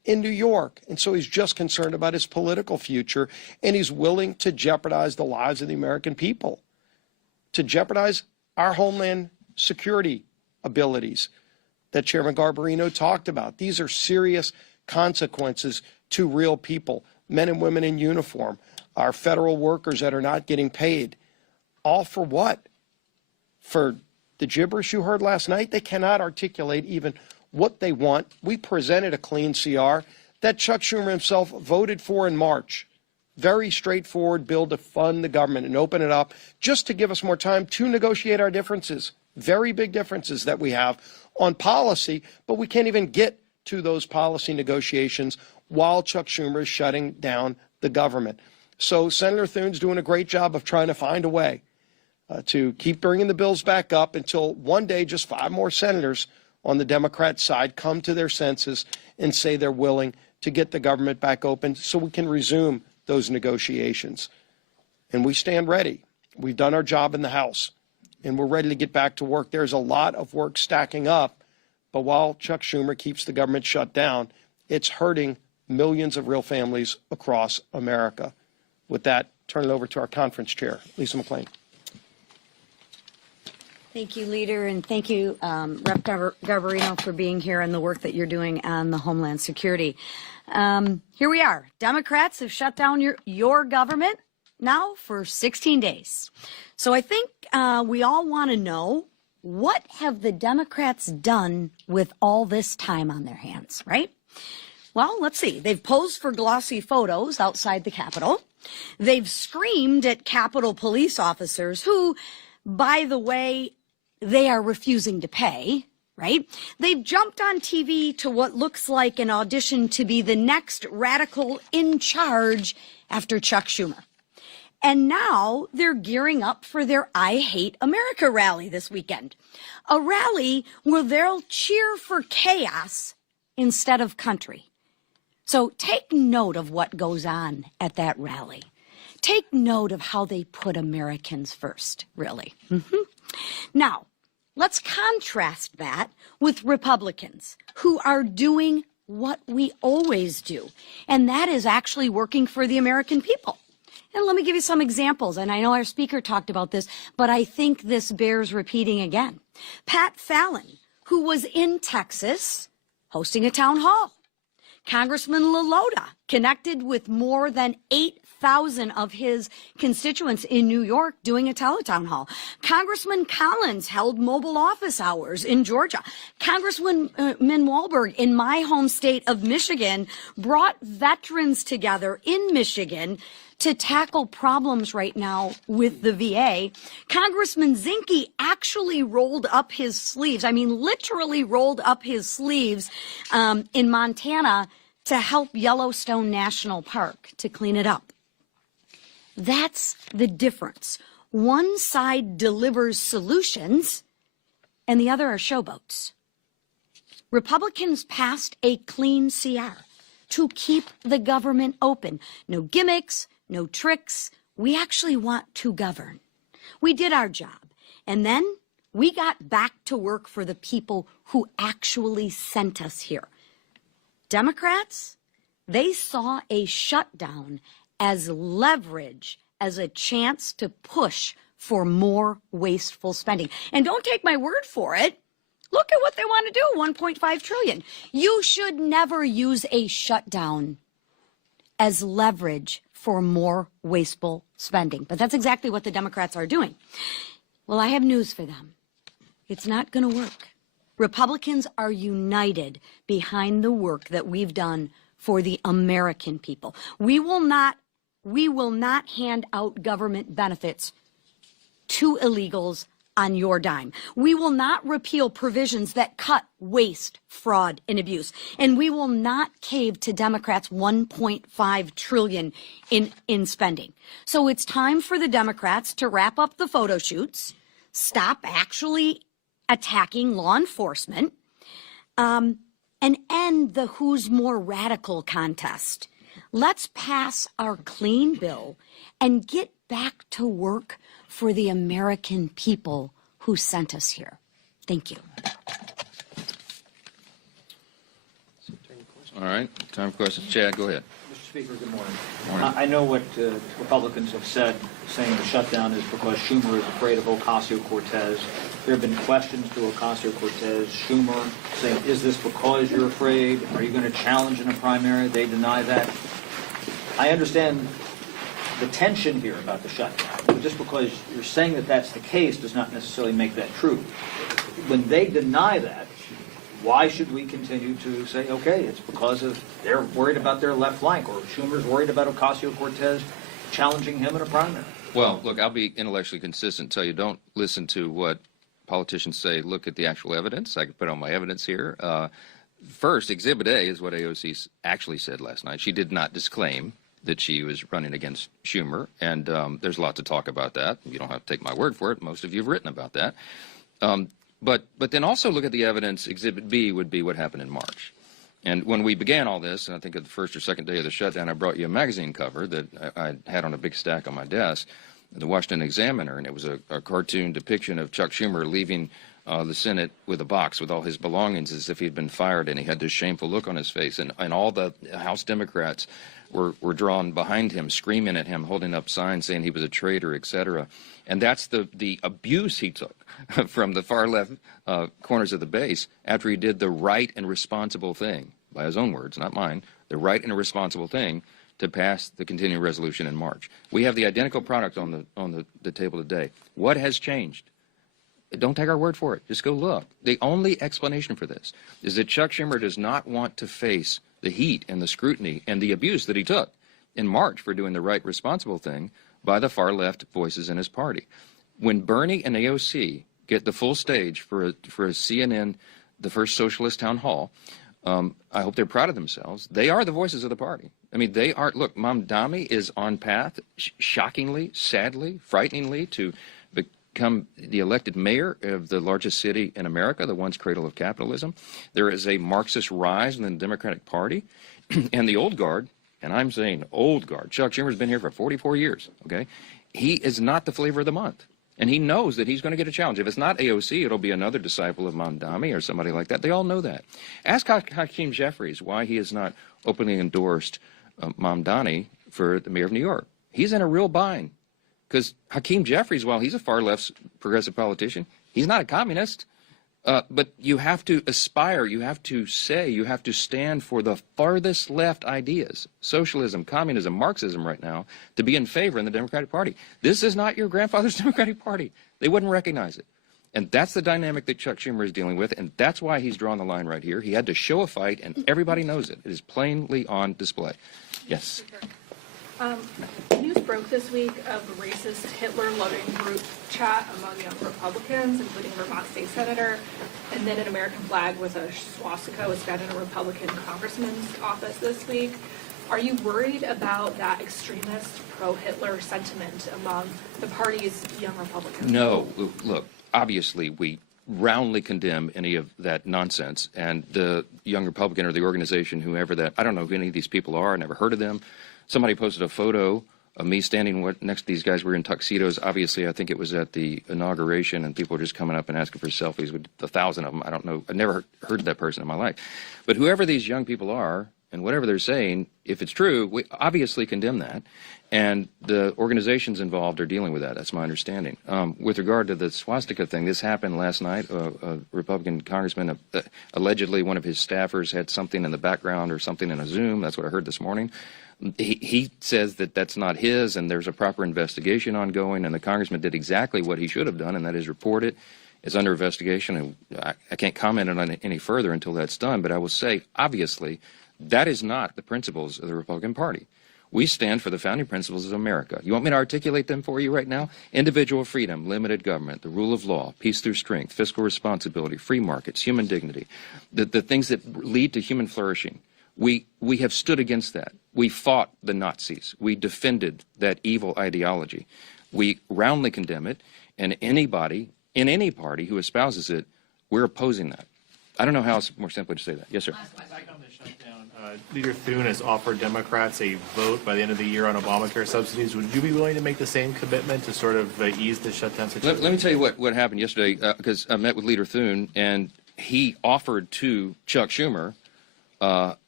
in New York. And so he's just concerned about his political future, and he's willing to jeopardize the lives of the American people, to jeopardize our homeland security abilities that Chairman Garbarino talked about. These are serious consequences to real people, men and women in uniform, our federal workers that are not getting paid. All for what? For the gibberish you heard last night? They cannot articulate even what they want. We presented a clean CR that Chuck Schumer himself voted for in March. Very straightforward bill to fund the government and open it up just to give us more time to negotiate our differences. Very big differences that we have on policy, but we can't even get to those policy negotiations while Chuck Schumer is shutting down the government. So Senator Thune's doing a great job of trying to find a way to keep bringing the bills back up until one day just 5 more senators on the Democrat side come to their senses and say they're willing to get the government back open so we can resume those negotiations. And we stand ready. We've done our job in the House, and we're ready to get back to work. There's a lot of work stacking up, but while Chuck Schumer keeps the government shut down, it's hurting millions of real families across America. With that, turn it over to our conference chair, Lisa McClain. Thank you, Leader, and thank you, Rep. Garbarino, for being here and the work that you're doing on the Homeland Security. Here we are. Democrats have shut down your government now for 16 days. So I think we all want to know, what have the Democrats done with all this time on their hands, right? Well, let's see. They've posed for glossy photos outside the Capitol. They've screamed at Capitol police officers who, by the way, they are refusing to pay, right? They've jumped on TV to what looks like an audition to be the next radical in charge after Chuck Schumer. And now they're gearing up for their I Hate America rally this weekend. A rally where they'll cheer for chaos instead of country. So take note of what goes on at that rally. Take note of how they put Americans first, really. Now, let's contrast that with Republicans who are doing what we always do, and that is actually working for the American people. And let me give you some examples, and I know our speaker talked about this, but I think this bears repeating again. Pat Fallon, who was in Texas hosting a town hall. Congressman LaLota connected with more than 8,000 of his constituents in New York doing a teletown hall. Congressman Collins held mobile office hours in Georgia. Congressman Walberg in my home state of Michigan brought veterans together in Michigan to tackle problems right now with the VA. Congressman Zinke actually rolled up his sleeves, I mean literally rolled up his sleeves in Montana to help Yellowstone National Park to clean it up. That's the difference. One side delivers solutions and the other are showboats. Republicans passed a clean CR to keep the government open. No gimmicks, no tricks. We actually want to govern. We did our job. And then we got back to work for the people who actually sent us here. Democrats, they saw a shutdown as leverage, as a chance to push for more wasteful spending. And don't take my word for it. Look at what they want to do, $1.5 trillion. You should never use a shutdown as leverage for more wasteful spending. But that's exactly what the Democrats are doing. Well, I have news for them. It's not going to work. Republicans are united behind the work that we've done for the American people. We will not hand out government benefits to illegals on your dime. We will not repeal provisions that cut waste, fraud, and abuse. And we will not cave to Democrats' $1.5 trillion in spending. So it's time for the Democrats to wrap up the photo shoots, stop actually attacking law enforcement, and end the who's more radical contest. Let's pass our clean bill and get back to work for the American people who sent us here. Thank you. All right. Time for questions. Chad, go ahead. Mr. Speaker, good morning. Morning. I know what Republicans have said, saying the shutdown is because Schumer is afraid of Ocasio-Cortez. There have been questions to Ocasio-Cortez, Schumer, saying, is this because you're afraid? Are you going to challenge in a primary? They deny that. I understand the tension here about the shutdown. But just because you're saying that that's the case does not necessarily make that true. When they deny that, why should we continue to say, okay, it's because of they're worried about their left flank, or Schumer's worried about Ocasio-Cortez challenging him in a primary? Well, look, I'll be intellectually consistent. Tell you, don't listen to what politicians say. Look at the actual evidence. I can put on my evidence here. First, Exhibit A is what AOC actually said last night. She did not disclaim that she was running against Schumer, and there's a lot to talk about that. You don't have to take my word for it. Most of you have written about that. But then also look at the evidence. Exhibit B would be what happened in March. And when we began all this, and I think at the first or second day of the shutdown, I brought you a magazine cover that I had on a big stack on my desk, the Washington Examiner, and it was a cartoon depiction of Chuck Schumer leaving the Senate with a box with all his belongings as if he'd been fired, and he had this shameful look on his face. And all the House Democrats were drawn behind him, screaming at him, holding up signs saying he was a traitor, etc. And that's the abuse he took from the far left corners of the base after he did the right and responsible thing, by his own words, not mine, the right and responsible thing to pass the continuing resolution in March. We have the identical product on the table today. What has changed? Don't take our word for it. Just go look. The only explanation for this is that Chuck Schumer does not want to face the heat and the scrutiny and the abuse that he took in March for doing the right, responsible thing by the far left voices in his party. When Bernie and AOC get the full stage for a CNN, the first socialist town hall, I hope they're proud of themselves. They are the voices of the party. I mean, they are. Look, Mamdani is on path, shockingly, sadly, frighteningly, to become the elected mayor of the largest city in America, the once cradle of capitalism. There is a Marxist rise in the Democratic Party, and the old guard, and I'm saying old guard, Chuck Schumer's been here for 44 years, okay? He is not the flavor of the month. And he knows that he's going to get a challenge. If it's not AOC, it'll be another disciple of Mamdani or somebody like that. They all know that. Ask Hakeem Jeffries why he has not openly endorsed Mamdani for the mayor of New York. He's in a real bind. Because Hakeem Jeffries, while he's a far-left progressive politician, he's not a communist. But you have to aspire, you have to say, you have to stand for the farthest left ideas, socialism, communism, Marxism right now, to be in favor in the Democratic Party. This is not your grandfather's Democratic Party. They wouldn't recognize it. And that's the dynamic that Chuck Schumer is dealing with, and that's why he's drawn the line right here. He had to show a fight, and everybody knows it. It is plainly on display. Yes. News broke this week of a racist Hitler-loving group chat among young Republicans, including Vermont State Senator, and then an American flag with a swastika was found in a Republican congressman's office this week. Are you worried about that extremist pro-Hitler sentiment among the party's young Republicans? No. Look, obviously we roundly condemn any of that nonsense, and the young Republican or the organization, whoever that, I don't know who any of these people are, I never heard of them. Somebody posted a photo of me standing next to these guys. We were in tuxedos. Obviously, I think it was at the inauguration, and people were just coming up and asking for selfies with 1,000 of them. I don't know. I've never heard of that person in my life. But whoever these young people are, and whatever they're saying, if it's true, we obviously condemn that. And the organizations involved are dealing with that. That's my understanding. With regard to the swastika thing, this happened last night. A Republican congressman, allegedly one of his staffers had something in the background or something in a Zoom. That's what I heard this morning. He says that that's not his, and there's a proper investigation ongoing, and the congressman did exactly what he should have done, and that is report it. It's under investigation, and I can't comment on it any further until that's done, but I will say, obviously, that is not the principles of the Republican Party. We stand for the founding principles of America. You want me to articulate them for you right now? Individual freedom, limited government, the rule of law, peace through strength, fiscal responsibility, free markets, human dignity, the things that lead to human flourishing. We have stood against that. We fought the Nazis. We defended that evil ideology. We roundly condemn it, and anybody in any party who espouses it, we're opposing that. I don't know how else more simply to say that. Yes, sir. Back on the shutdown, Leader Thune has offered Democrats a vote by the end of the year on Obamacare subsidies. Would you be willing to make the same commitment to sort of ease the shutdown situation? Let me tell you what happened yesterday, because I met with Leader Thune, and he offered to Chuck Schumer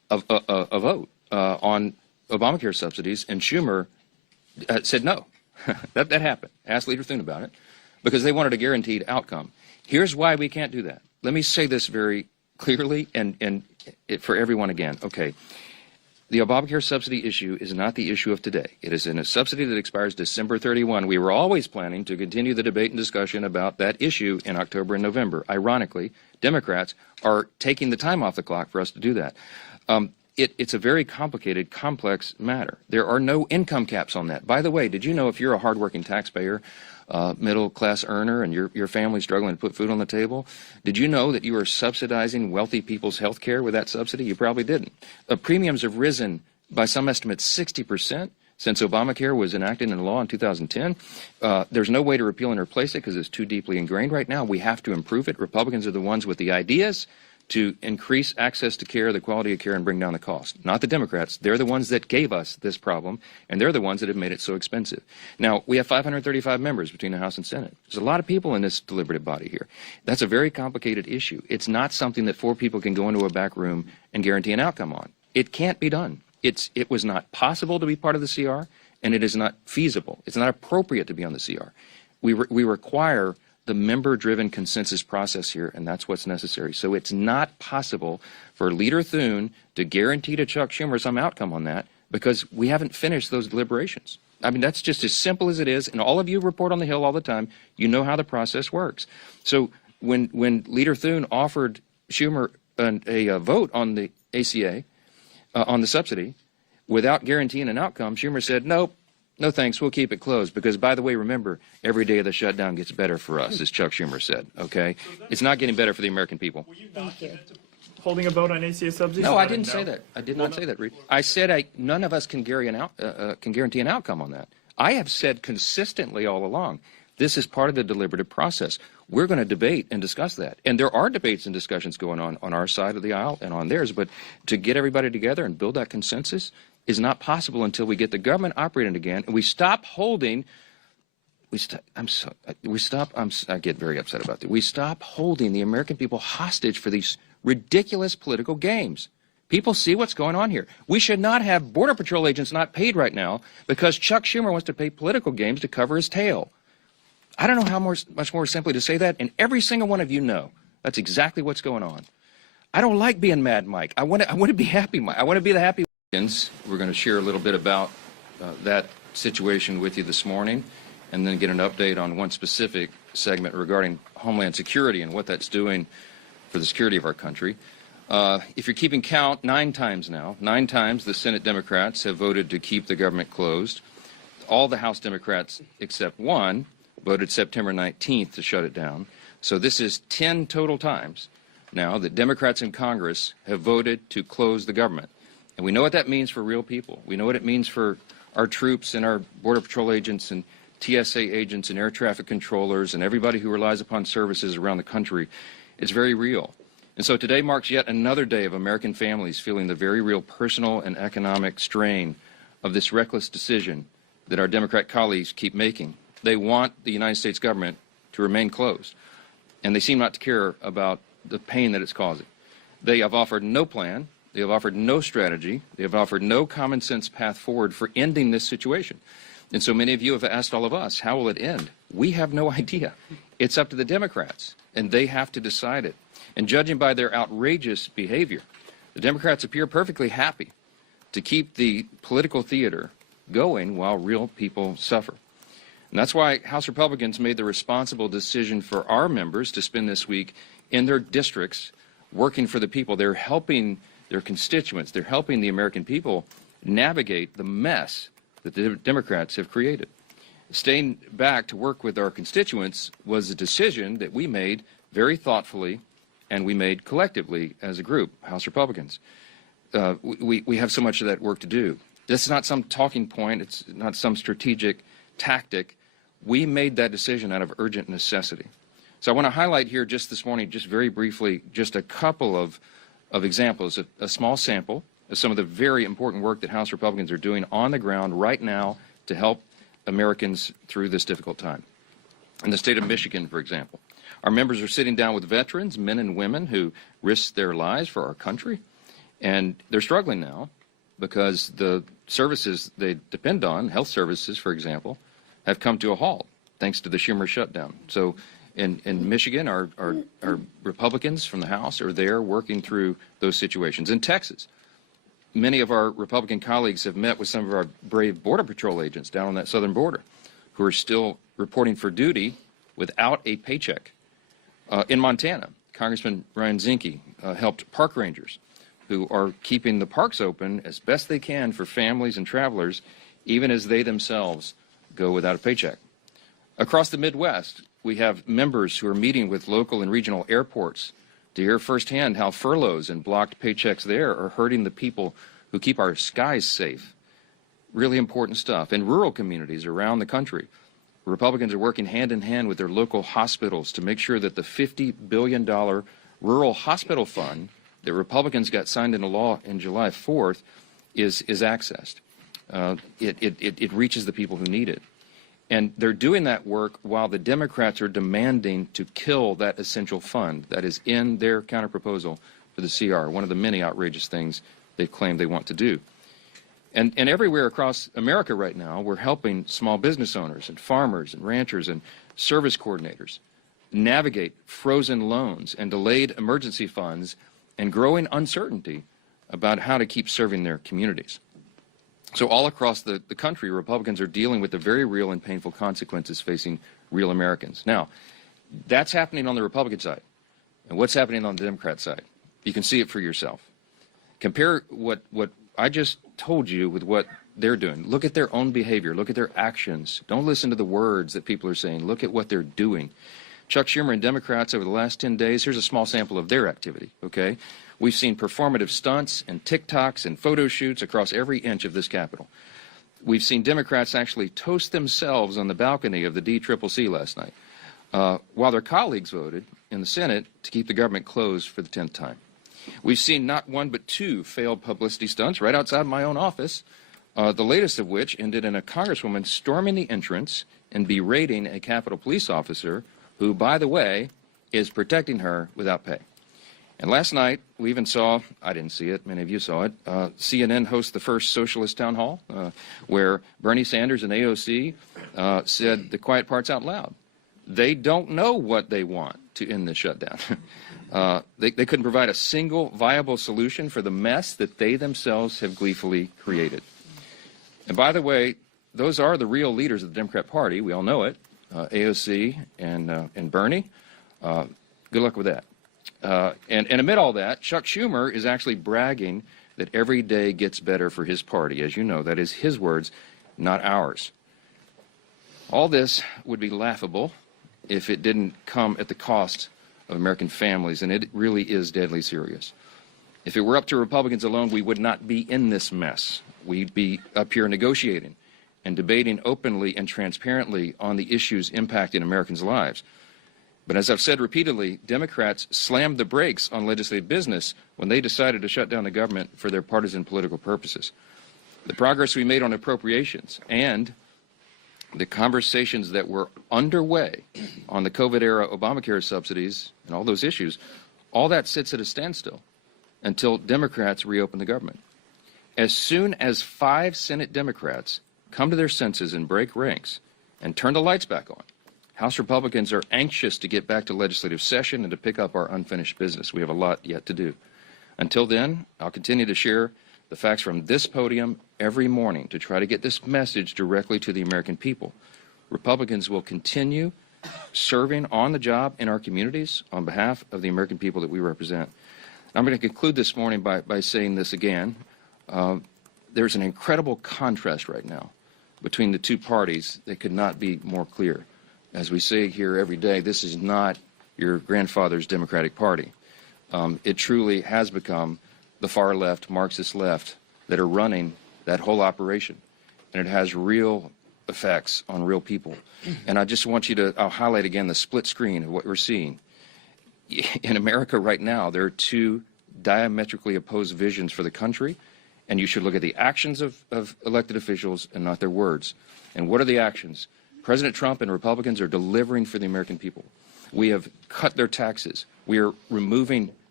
a vote on Obamacare subsidies, and Schumer said no. that happened. Asked Leader Thune about it because they wanted a guaranteed outcome. Here's why we can't do that. Let me say this very clearly and for everyone again. Okay. The Obamacare subsidy issue is not the issue of today. It is in a subsidy that expires December 31. We were always planning to continue the debate and discussion about that issue in October and November. Ironically, Democrats are taking the time off the clock for us to do that. It's a very complicated, complex matter. There are no income caps on that. By the way, did you know if you're a hardworking taxpayer, middle-class earner, and your family's struggling to put food on the table, did you know that you are subsidizing wealthy people's health care with that subsidy? You probably didn't. Premiums have risen by some estimates 60% since Obamacare was enacted into law in 2010. There's no way to repeal and replace it because it's too deeply ingrained right now. We have to improve it. Republicans are the ones with the ideas to increase access to care, the quality of care, and bring down the cost. Not the Democrats. They're the ones that gave us this problem, and they're the ones that have made it so expensive. Now, we have 535 members between the House and Senate. There's a lot of people in this deliberative body here. That's a very complicated issue. It's not something that 4 people can go into a back room and guarantee an outcome on. It can't be done. It was not possible to be part of the CR, and it is not feasible. It's not appropriate to be on the CR. We require the member-driven consensus process here, and that's what's necessary. So it's not possible for Leader Thune to guarantee to Chuck Schumer some outcome on that because we haven't finished those deliberations. I mean, that's just as simple as it is, and all of you report on the Hill all the time. You know how the process works. So when Leader Thune offered Schumer a vote on the ACA, on the subsidy, without guaranteeing an outcome, Schumer said, nope, no thanks, we'll keep it closed. Because, by the way, remember, every day of the shutdown gets better for us, as Chuck Schumer said, okay? It's not getting better for the American people. Thank you. Holding a vote on ACA subsidies? No, I didn't say that. I did not say that, Reed. I said none of us can guarantee an outcome on that. I have said consistently all along, this is part of the deliberative process. We're going to debate and discuss that. And there are debates and discussions going on our side of the aisle and on theirs. But to get everybody together and build that consensus is not possible until we get the government operating again and we stop holding. I get very upset about that. We stop holding the American people hostage for these ridiculous political games. People see what's going on here. We should not have Border Patrol agents not paid right now because Chuck Schumer wants to pay political games to cover his tail. I don't know how much more simply to say that, and every single one of you know that's exactly what's going on. I don't like being Mad Mike. I want to be happy Mike. I want to be the happy. We're going to share a little bit about that situation with you this morning, and then get an update on one specific segment regarding Homeland Security and what that's doing for the security of our country. If you're keeping count, 9 times now, 9 times the Senate Democrats have voted to keep the government closed. All the House Democrats except one voted September 19th to shut it down. So this is 10 total times now that Democrats in Congress have voted to close the government. And we know what that means for real people. We know what it means for our troops and our Border Patrol agents and TSA agents and air traffic controllers and everybody who relies upon services around the country. It's very real. And so today marks yet another day of American families feeling the very real personal and economic strain of this reckless decision that our Democrat colleagues keep making. They want the United States government to remain closed, and they seem not to care about the pain that it's causing. They have offered no plan. They have offered no strategy. They have offered no common sense path forward for ending this situation. And so many of you have asked all of us, how will it end? We have no idea. It's up to the Democrats, and they have to decide it. And judging by their outrageous behavior, the Democrats appear perfectly happy to keep the political theater going while real people suffer. And that's why House Republicans made the responsible decision for our members to spend this week in their districts working for the people. They're helping their constituents. They're helping the American people navigate the mess that the Democrats have created. Staying back to work with our constituents was a decision that we made very thoughtfully and we made collectively as a group, House Republicans. We have so much of that work to do. This is not some talking point. It's not some strategic tactic. We made that decision out of urgent necessity. So I want to highlight here just this morning, just very briefly, just a couple of examples, a small sample of some of the very important work that House Republicans are doing on the ground right now to help Americans through this difficult time. In the state of Michigan, for example, our members are sitting down with veterans, men and women who risked their lives for our country, And they're struggling now because the services they depend on, health services, for example, have come to a halt thanks to the Schumer shutdown. So in Michigan, our Republicans from the House are there working through those situations. In Texas, many of our Republican colleagues have met with some of our brave Border Patrol agents down on that southern border who are still reporting for duty without a paycheck. In Montana, Congressman Ryan Zinke helped park rangers who are keeping the parks open as best they can for families and travelers, even as they themselves go without a paycheck. Across the Midwest, we have members who are meeting with local and regional airports to hear firsthand how furloughs and blocked paychecks there are hurting the people who keep our skies safe. Really important stuff. In rural communities around the country, Republicans are working hand in hand with their local hospitals to make sure that the $50 billion rural hospital fund that Republicans got signed into law in July 4th is accessed. It reaches the people who need it. And they're doing that work while the Democrats are demanding to kill that essential fund that is in their counterproposal for the CR, one of the many outrageous things they've claimed they want to do. And everywhere across America right now, we're helping small business owners and farmers and ranchers and service coordinators navigate frozen loans and delayed emergency funds and growing uncertainty about how to keep serving their communities. So all across the country, Republicans are dealing with the very real and painful consequences facing real Americans. Now, that's happening on the Republican side. And what's happening on the Democrat side? You can see it for yourself. Compare what I just told you with what they're doing. Look at their own behavior. Look at their actions. Don't listen to the words that people are saying. Look at what they're doing. Chuck Schumer and Democrats over the last 10 days, here's a small sample of their activity, okay? We've seen performative stunts and TikToks and photo shoots across every inch of this Capitol. We've seen Democrats actually toast themselves on the balcony of the DCCC last night, while their colleagues voted in the Senate to keep the government closed for the 10th time. We've seen not one but two failed publicity stunts right outside my own office, the latest of which ended in a congresswoman storming the entrance and berating a Capitol police officer who, by the way, is protecting her without pay. And last night, we even saw, I didn't see it, many of you saw it, CNN host the first socialist town hall, where Bernie Sanders and AOC said the quiet parts out loud. They don't know what they want to end this shutdown. They couldn't provide a single viable solution for the mess that they themselves have gleefully created. And by the way, those are the real leaders of the Democrat Party. We all know it, AOC and Bernie. Good luck with that. And amid all that, Chuck Schumer is actually bragging that every day gets better for his party. As you know, that is his words, not ours. All this would be laughable if it didn't come at the cost of American families, and it really is deadly serious. If it were up to Republicans alone, we would not be in this mess. We'd be up here negotiating and debating openly and transparently on the issues impacting Americans' lives. But as I've said repeatedly, Democrats slammed the brakes on legislative business when they decided to shut down the government for their partisan political purposes. The progress we made on appropriations and the conversations that were underway on the COVID-era Obamacare subsidies and all those issues, all that sits at a standstill until Democrats reopen the government. As soon as 5 Senate Democrats come to their senses and break ranks and turn the lights back on, House Republicans are anxious to get back to legislative session and to pick up our unfinished business. We have a lot yet to do. Until then, I'll continue to share the facts from this podium every morning to try to get this message directly to the American people. Republicans will continue serving on the job in our communities on behalf of the American people that we represent. I'm going to conclude this morning by saying this again. There's an incredible contrast right now between the two parties that could not be more clear. As we say here every day, this is not your grandfather's Democratic Party. It truly has become the far left, Marxist left, that are running that whole operation. And it has real effects on real people. And I just want you to, I'll highlight again the split screen of what we're seeing. In America right now, there are two diametrically opposed visions for the country, and you should look at the actions of elected officials and not their words. And what are the actions? President Trump and Republicans are delivering for the American people. We have cut their taxes. We are removing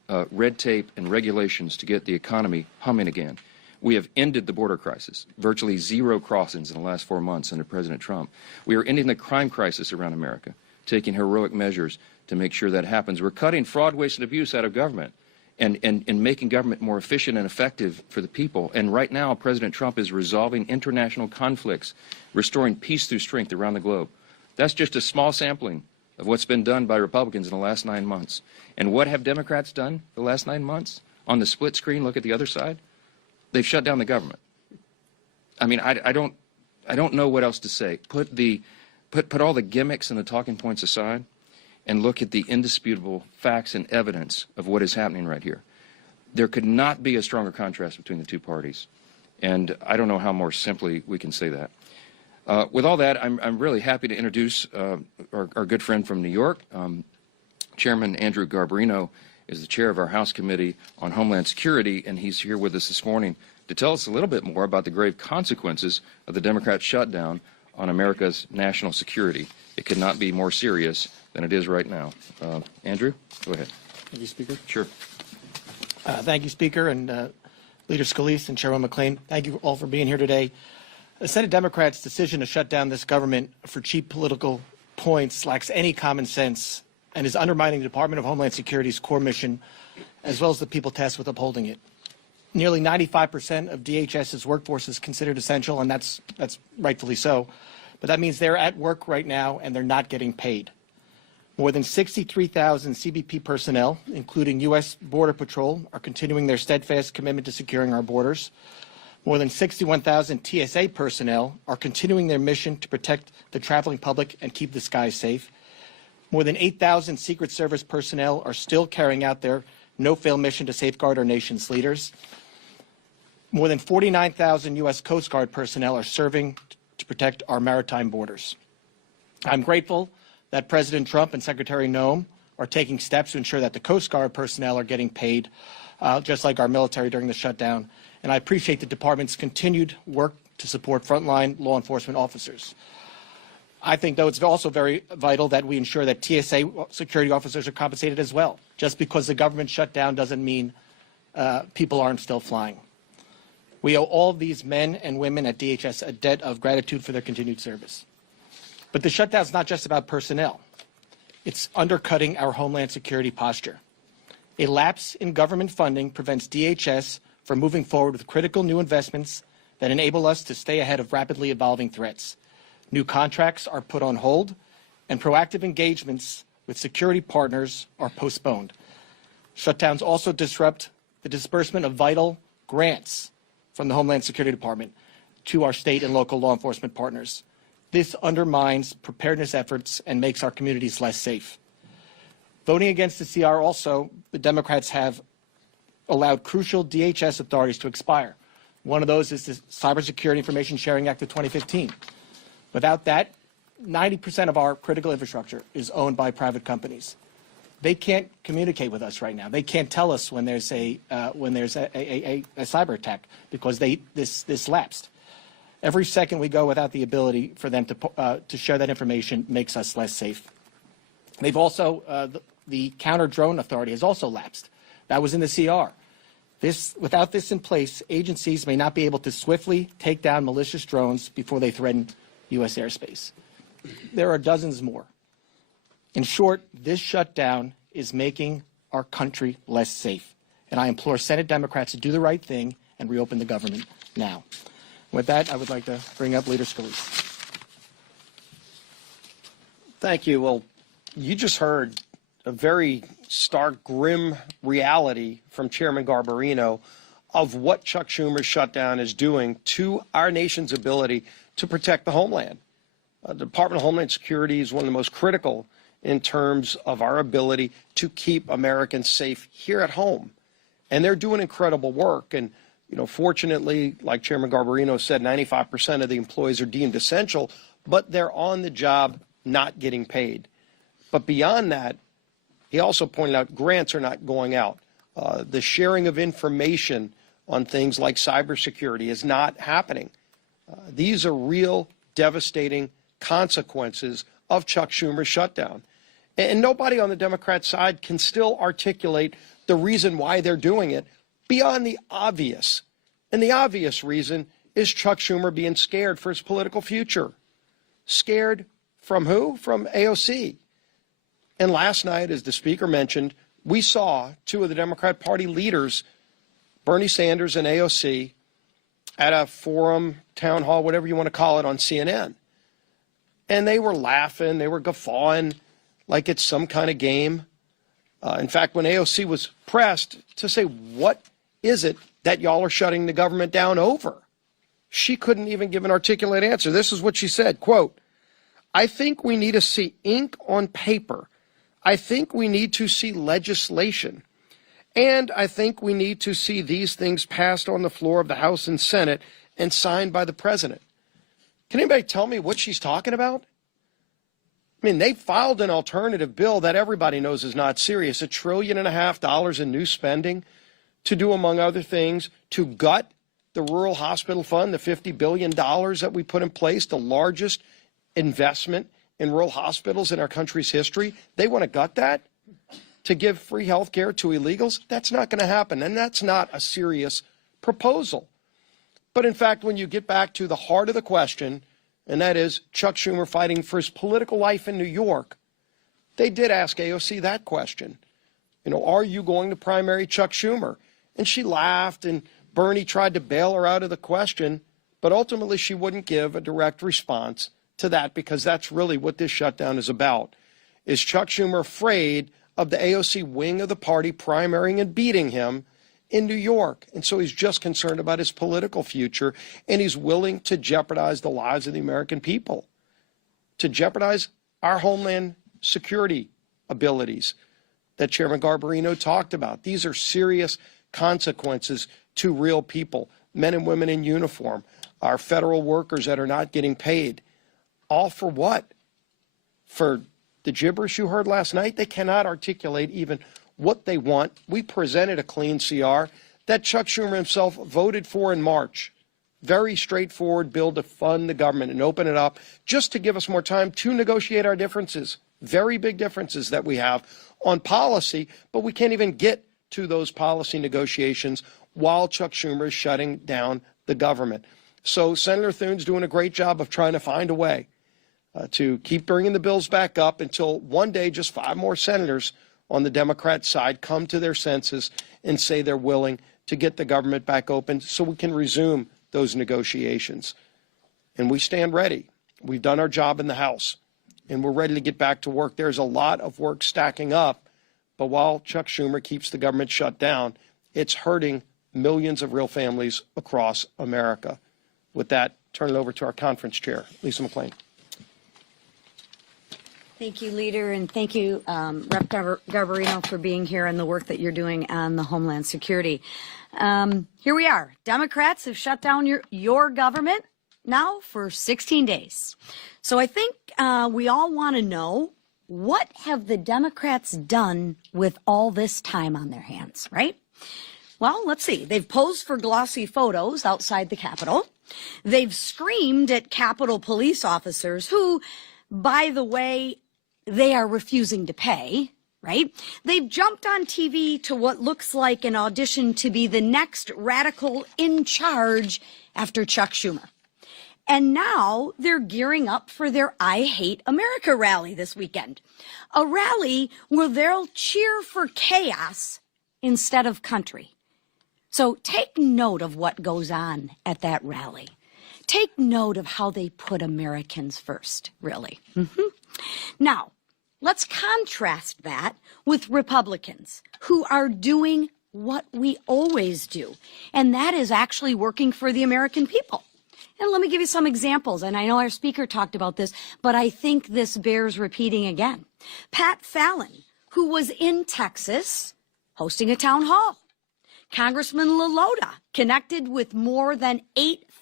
red tape and regulations to get the economy humming again. We have ended the border crisis, virtually zero crossings in the last 4 months under President Trump. We are ending the crime crisis around America, taking heroic measures to make sure that happens. We're cutting fraud, waste, and abuse out of government and making government more efficient and effective for the people. And right now, President Trump is resolving international conflicts, restoring peace through strength around the globe. That's just a small sampling of what's been done by Republicans in the last 9 months. And what have Democrats done the last 9 months? On the split screen, look at the other side. They've shut down the government. I mean, I don't know what else to say. Put all the gimmicks and the talking points aside and look at the indisputable facts and evidence of what is happening right here. There could not be a stronger contrast between the two parties. And I don't know how more simply we can say that. With all that, I'm really happy to introduce our good friend from New York. Chairman Andrew Garbarino is the chair of our House Committee on Homeland Security, and he's here with us this morning to tell us a little bit more about the grave consequences of the Democrat shutdown on America's national security. It could not be more serious than it is right now. Andrew, go ahead. Thank you, Speaker. Sure. Thank you, Speaker, and Leader Scalise and Chairman McClain. Thank you all for being here today. The Senate Democrats' decision to shut down this government for cheap political points lacks any common sense and is undermining the Department of Homeland Security's core mission, as well as the people tasked with upholding it. Nearly 95% of DHS's workforce is considered essential, and that's rightfully so. But that means they're at work right now, and they're not getting paid. More than 63,000 CBP personnel, including U.S. Border Patrol, are continuing their steadfast commitment to securing our borders. More than 61,000 TSA personnel are continuing their mission to protect the traveling public and keep the skies safe. More than 8,000 Secret Service personnel are still carrying out their no-fail mission to safeguard our nation's leaders. More than 49,000 U.S. Coast Guard personnel are serving to protect our maritime borders. I'm grateful that President Trump and Secretary Noem are taking steps to ensure that the Coast Guard personnel are getting paid, just like our military during the shutdown. And I appreciate the department's continued work to support frontline law enforcement officers. I think, though, it's also very vital that we ensure that TSA security officers are compensated as well. Just because the government shut down doesn't mean people aren't still flying. We owe all of these men and women at DHS a debt of gratitude for their continued service. But the shutdown is not just about personnel. It's undercutting our Homeland Security posture. A lapse in government funding prevents DHS from moving forward with critical new investments that enable us to stay ahead of rapidly evolving threats. New contracts are put on hold, and proactive engagements with security partners are postponed. Shutdowns also disrupt the disbursement of vital grants from the Homeland Security Department to our state and local law enforcement partners. This undermines preparedness efforts and makes our communities less safe. Voting against the CR also, the Democrats have allowed crucial DHS authorities to expire. One of those is the Cybersecurity Information Sharing Act of 2015. Without that, 90% of our critical infrastructure is owned by private companies. They can't communicate with us right now. They can't tell us when there's a cyber attack because this lapsed. Every second we go without the ability for them to share that information makes us less safe. They've also the counter drone authority has also lapsed. That was in the CR. Without this in place, agencies may not be able to swiftly take down malicious drones before they threaten U.S. airspace. There are dozens more. In short, this shutdown is making our country less safe. And I implore Senate Democrats to do the right thing and reopen the government now. With that, I would like to bring up Leader Scalise. Thank you. Well, you just heard a very stark, grim reality from Chairman Garbarino of what Chuck Schumer's shutdown is doing to our nation's ability to protect the homeland. The Department of Homeland Security is one of the most critical in terms of our ability to keep Americans safe here at home. And they're doing incredible work. And, fortunately, like Chairman Garbarino said, 95% of the employees are deemed essential, but they're on the job not getting paid. But beyond that, he also pointed out grants are not going out. The sharing of information on things like cybersecurity is not happening. These are real devastating consequences of Chuck Schumer's shutdown. And nobody on the Democrat side can still articulate the reason why they're doing it beyond the obvious. And the obvious reason is Chuck Schumer being scared for his political future. Scared from who? From AOC. And last night, as the speaker mentioned, we saw two of the Democrat Party leaders, Bernie Sanders and AOC, at a forum, town hall, whatever you want to call it, on CNN. And they were laughing, they were guffawing like it's some kind of game. In fact, when AOC was pressed to say, what is it that y'all are shutting the government down over? She couldn't even give an articulate answer. This is what she said, quote, I think we need to see ink on paper. I think we need to see legislation. And I think we need to see these things passed on the floor of the House and Senate and signed by the president. Can anybody tell me what she's talking about? I mean, they filed an alternative bill that everybody knows is not serious, $1.5 trillion in new spending to do, among other things, to gut the rural hospital fund, the $50 billion that we put in place, the largest investment in rural hospitals in our country's history. They want to gut that to give free health care to illegals. That's not going to happen, and that's not a serious proposal. But in fact, when you get back to the heart of the question, and that is Chuck Schumer fighting for his political life in New York, they did ask AOC that question. You know, are you going to primary Chuck Schumer? And she laughed, and Bernie tried to bail her out of the question, but ultimately she wouldn't give a direct response to that, because that's really what this shutdown is about. Is Chuck Schumer afraid of the AOC wing of the party primarying and beating him in New York? And so he's just concerned about his political future, and he's willing to jeopardize the lives of the American people, to jeopardize our homeland security abilities that Chairman Garbarino talked about. These are serious consequences to real people, men and women in uniform, our federal workers that are not getting paid. All for what? For the gibberish you heard last night? They cannot articulate even what they want. We presented a clean CR that Chuck Schumer himself voted for in March. Very straightforward bill to fund the government and open it up just to give us more time to negotiate our differences. Very big differences that we have on policy, but we can't even get to those policy negotiations while Chuck Schumer is shutting down the government. So Senator Thune's doing a great job of trying to find a way to keep bringing the bills back up until one day just 5 more senators on the Democrat side come to their senses and say they're willing to get the government back open so we can resume those negotiations. And we stand ready. We've done our job in the House, and we're ready to get back to work. There's a lot of work stacking up, but while Chuck Schumer keeps the government shut down, it's hurting millions of real families across America. With that, turn it over to our conference chair, Lisa McClain. Thank you, Leader, and thank you, Rep. Garbarino, for being here and the work that you're doing on the Homeland Security. Here we are. Democrats have shut down your government now for 16 days. So I think we all want to know, what have the Democrats done with all this time on their hands, right? Well, let's see. They've posed for glossy photos outside the Capitol. They've screamed at Capitol police officers who, by the way, they are refusing to pay, right? They've jumped on TV to what looks like an audition to be the next radical in charge after Chuck Schumer. And now they're gearing up for their I Hate America rally this weekend. A rally where they'll cheer for chaos instead of country. So take note of what goes on at that rally. Take note of how they put Americans first, really. Now, let's contrast that with Republicans who are doing what we always do, and that is actually working for the American people. And let me give you some examples, and I know our speaker talked about this, but I think this bears repeating again. Pat Fallon, who was in Texas hosting a town hall. Congressman LaLota connected with more than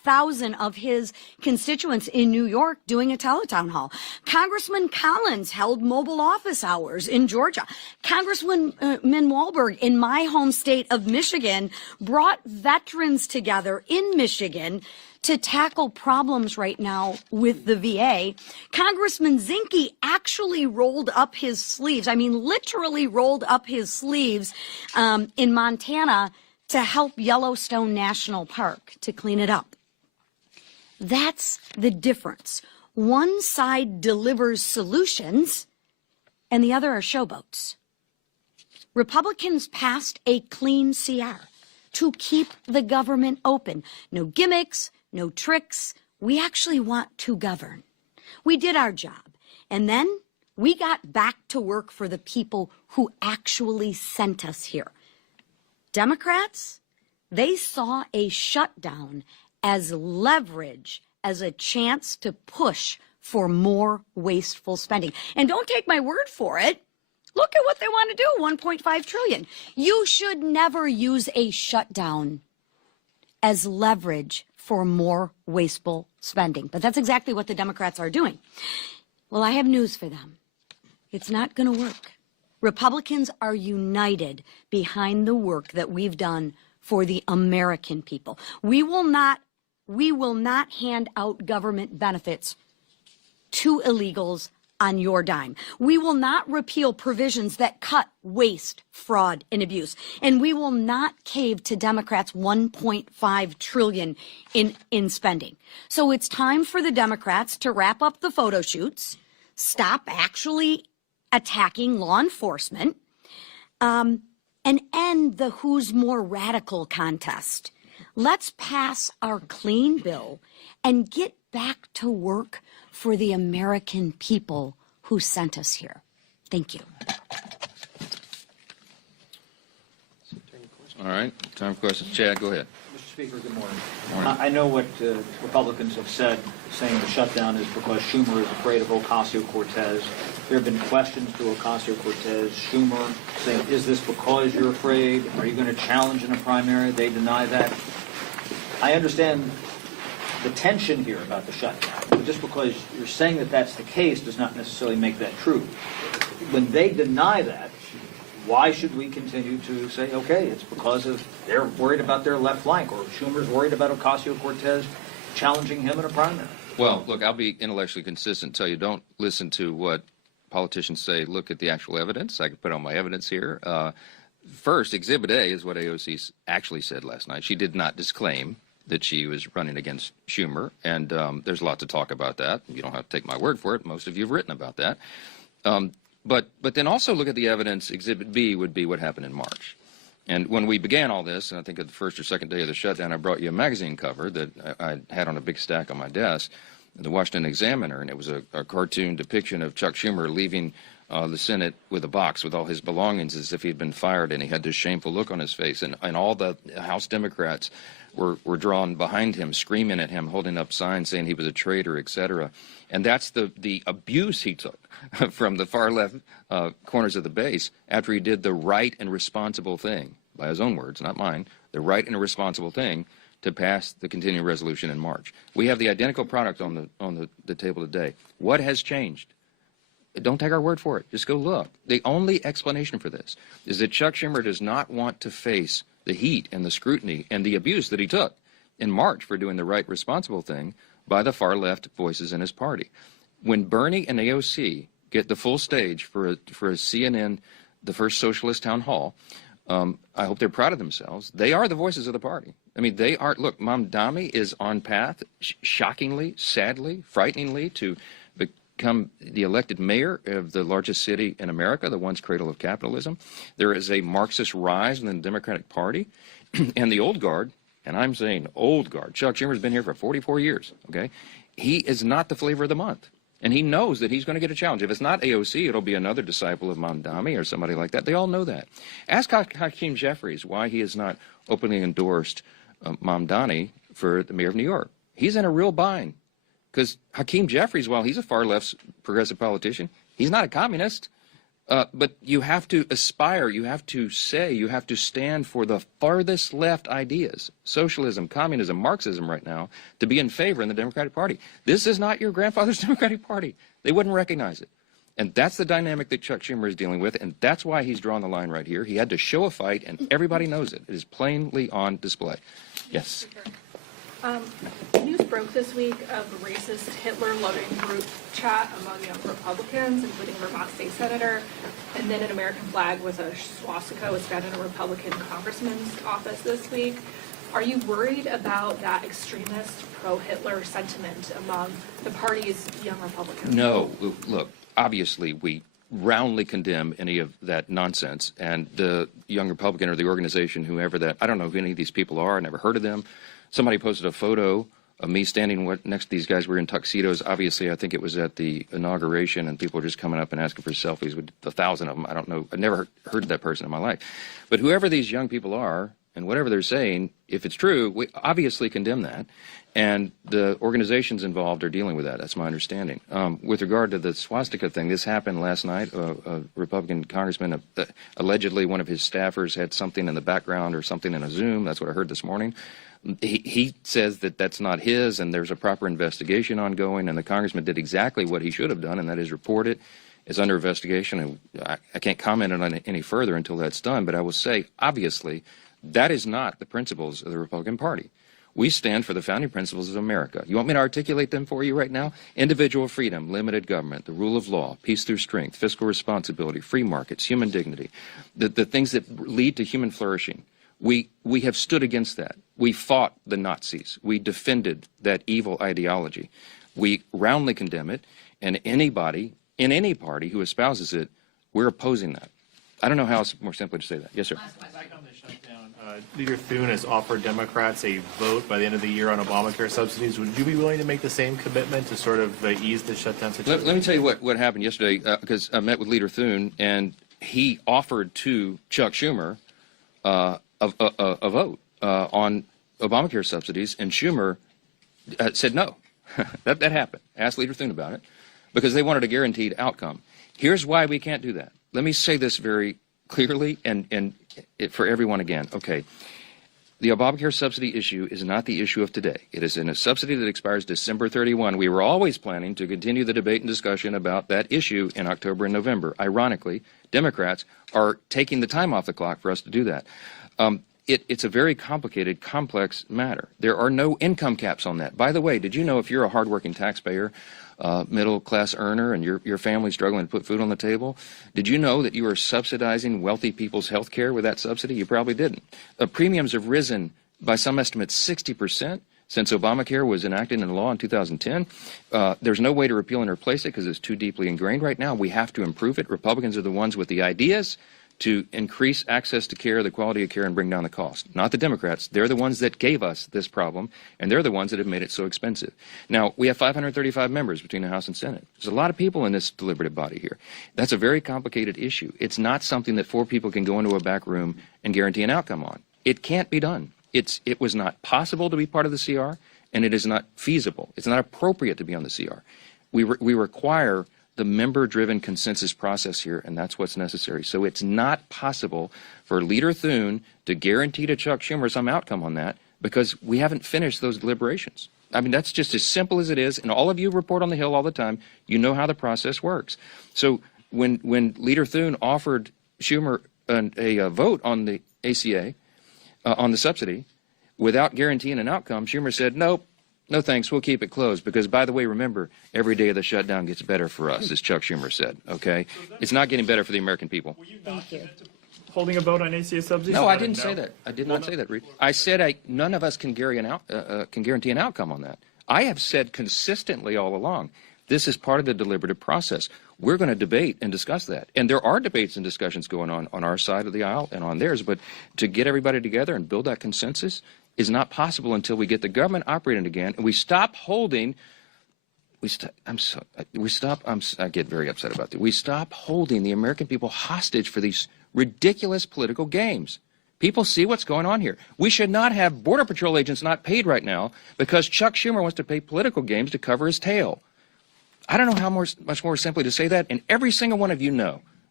100,000 of his constituents in New York doing a teletown hall. Congressman Collins held mobile office hours in Georgia. Congressman Wahlberg in my home state of Michigan brought veterans together in Michigan to tackle problems right now with the VA. Congressman Zinke actually rolled up his sleeves, literally rolled up his sleeves in Montana to help Yellowstone National Park to clean it up. That's the difference. One side delivers solutions and the other are showboats. Republicans passed a clean CR to keep the government open. No gimmicks, no tricks. We actually want to govern. We did our job. And then we got back to work for the people who actually sent us here. Democrats, they saw a shutdown as leverage, as a chance to push for more wasteful spending. And don't take my word for it. Look at what they want to do, $1.5 trillion. You should never use a shutdown as leverage for more wasteful spending. But that's exactly what the Democrats are doing. Well, I have news for them. It's not going to work. Republicans are united behind the work that we've done for the American people. We will not hand out government benefits to illegals on your dime. We will not repeal provisions that cut waste, fraud, and abuse. And we will not cave to Democrats' $1.5 trillion in spending. So it's time for the Democrats to wrap up the photo shoots, stop actually attacking law enforcement, and end the who's more radical contest. Let's pass our clean bill and get back to work for the American people who sent us here. Thank you. All right, time for questions. Chad, go ahead. Mr. Speaker, good morning. Morning. I know what Republicans have said, saying the shutdown is because Schumer is afraid of Ocasio-Cortez. There have been questions to Ocasio-Cortez, Schumer, saying, is this because you're afraid? Are you going to challenge in a primary? They deny that. I understand the tension here about the shutdown. But just because you're saying that that's the case does not necessarily make that true. When they deny that, why should we continue to say, okay, it's because of they're worried about their left flank, or Schumer's worried about Ocasio-Cortez challenging him in a primary? Well, look, I'll be intellectually consistent and tell you don't listen to what politicians say. Look at the actual evidence. I can put on my evidence here. First, Exhibit A is what AOC actually said last night. She did not disclaim that she was running against Schumer, and there's a lot to talk about that. You don't have to take my word for it. Most of you have written about that. But then also look at the evidence. Exhibit B would be what happened in March. And when we began all this, and I think at the first or second day of the shutdown, I brought you a magazine cover that I had on a big stack on my desk, the Washington Examiner, and it was a cartoon depiction of Chuck Schumer leaving the Senate with a box with all his belongings as if he'd been fired, and he had this shameful look on his face. And all the House Democrats were drawn behind him, screaming at him, holding up signs saying he was a traitor, etc. And that's the abuse he took from the far left corners of the base after he did the right and responsible thing, by his own words, not mine, the right and responsible thing to pass the continuing resolution in March. We have the identical product on the table today. What has changed? Don't take our word for it. Just go look. The only explanation for this is that Chuck Schumer does not want to face the heat and the scrutiny and the abuse that he took in March for doing the right, responsible thing by the far left voices in his party. When Bernie and AOC get the full stage for a CNN, the first socialist town hall, I hope they're proud of themselves. They are the voices of the party. I mean, they are. Look, Mamdani is on path, shockingly, sadly, frighteningly, to become the elected mayor of the largest city in America, the once cradle of capitalism. There is a Marxist rise in the Democratic Party. And the old guard, and I'm saying old guard, Chuck Schumer's been here for 44 years, okay? He is not the flavor of the month. And he knows that he's going to get a challenge. If it's not AOC, it'll be another disciple of Mamdani or somebody like that. They all know that. Ask Hakeem Jeffries why he has not openly endorsed Mamdani for the mayor of New York. He's in a real bind. Because Hakeem Jeffries, while he's a far-left progressive politician, he's not a communist. But you have to aspire, you have to say, you have to stand for the farthest left ideas, socialism, communism, Marxism right now, to be in favor in the Democratic Party. This is not your grandfather's Democratic Party. They wouldn't recognize it. And that's the dynamic that Chuck Schumer is dealing with, and that's why he's drawn the line right here. He had to show a fight, and everybody knows it. It is plainly on display. Yes. News broke this week of a racist Hitler-loving group chat among young Republicans, including Vermont State Senator, and then an American flag with a swastika was found in a Republican congressman's office this week. Are you worried about that extremist pro-Hitler sentiment among the party's young Republicans? No. Look, obviously we roundly condemn any of that nonsense, and the young Republican or the organization, whoever that, I don't know who any of these people are, I never heard of them. Somebody posted a photo of me standing next to these guys. We were in tuxedos. Obviously, I think it was at the inauguration, and people were just coming up and asking for selfies with 1,000 of them. I don't know. I never heard of that person in my life. But whoever these young people are, and whatever they're saying, if it's true, we obviously condemn that. And the organizations involved are dealing with that. That's my understanding. With regard to the swastika thing, this happened last night. A Republican congressman, allegedly one of his staffers had something in the background or something in a Zoom. That's what I heard this morning. He says that that's not his, and there's a proper investigation ongoing, and the congressman did exactly what he should have done, and that is report it. It's under investigation, and I can't comment on it any further until that's done, but I will say, obviously, that is not the principles of the Republican Party. We stand for the founding principles of America. You want me to articulate them for you right now? Individual freedom, limited government, the rule of law, peace through strength, fiscal responsibility, free markets, human dignity, the things that lead to human flourishing. We have stood against that. We fought the Nazis. We defended that evil ideology. We roundly condemn it, and anybody in any party who espouses it, we're opposing that. I don't know how else more simply to say that. Yes, sir. Back on the shutdown, Leader Thune has offered Democrats a vote by the end of the year on Obamacare subsidies. Would you be willing to make the same commitment to sort of ease the shutdown situation? Let me tell you what happened yesterday, because I met with Leader Thune, and he offered to Chuck Schumer a vote on Obamacare subsidies, and Schumer said no. that happened. Asked Leader Thune about it, because they wanted a guaranteed outcome. Here's why we can't do that. Let me say this very clearly and for everyone again. Okay, the Obamacare subsidy issue is not the issue of today. It is in a subsidy that expires December 31. We were always planning to continue the debate and discussion about that issue in October and November. Ironically, Democrats are taking the time off the clock for us to do that. It's a very complicated, complex matter. There are no income caps on that. By the way, did you know if you're a hardworking taxpayer, middle-class earner, and your family's struggling to put food on the table, did you know that you are subsidizing wealthy people's health care with that subsidy? You probably didn't. Premiums have risen by some estimates 60% since Obamacare was enacted into law in 2010. There's no way to repeal and replace it because it's too deeply ingrained right now. We have to improve it. Republicans are the ones with the ideas to increase access to care, the quality of care, and bring down the cost. Not the Democrats. They're the ones that gave us this problem, and they're the ones that have made it so expensive. Now, we have 535 members between the House and Senate. There's a lot of people in this deliberative body here. That's a very complicated issue. It's not something that 4 people can go into a back room and guarantee an outcome on. It can't be done. It was not possible to be part of the CR, and it is not feasible. It's not appropriate to be on the CR. We require the member-driven consensus process here, and that's what's necessary. So it's not possible for Leader Thune to guarantee to Chuck Schumer some outcome on that because we haven't finished those deliberations. I mean, that's just as simple as it is, and all of you report on the Hill all the time. You know how the process works. So when Leader Thune offered Schumer a vote on the ACA, on the subsidy, without guaranteeing an outcome, Schumer said, nope. No thanks, we'll keep it closed because, by the way, remember, every day of the shutdown gets better for us, as Chuck Schumer said, okay? It's not getting better for the American people. Thank you. Holding a vote on ACA subsidies? No, I didn't say that. I did not say that, Reed. I said none of us can guarantee an outcome on that. I have said consistently all along, this is part of the deliberative process. We're going to debate and discuss that. And there are debates and discussions going on our side of the aisle and on theirs, but to get everybody together and build that consensus is not possible until we get the government operating again and we stop holding. I get very upset about that. We stop holding the American people hostage for these ridiculous political games. People see what's going on here. We should not have Border Patrol agents not paid right now because Chuck Schumer wants to play political games to cover his tail. I don't know how much more simply to say that, and every single one of you know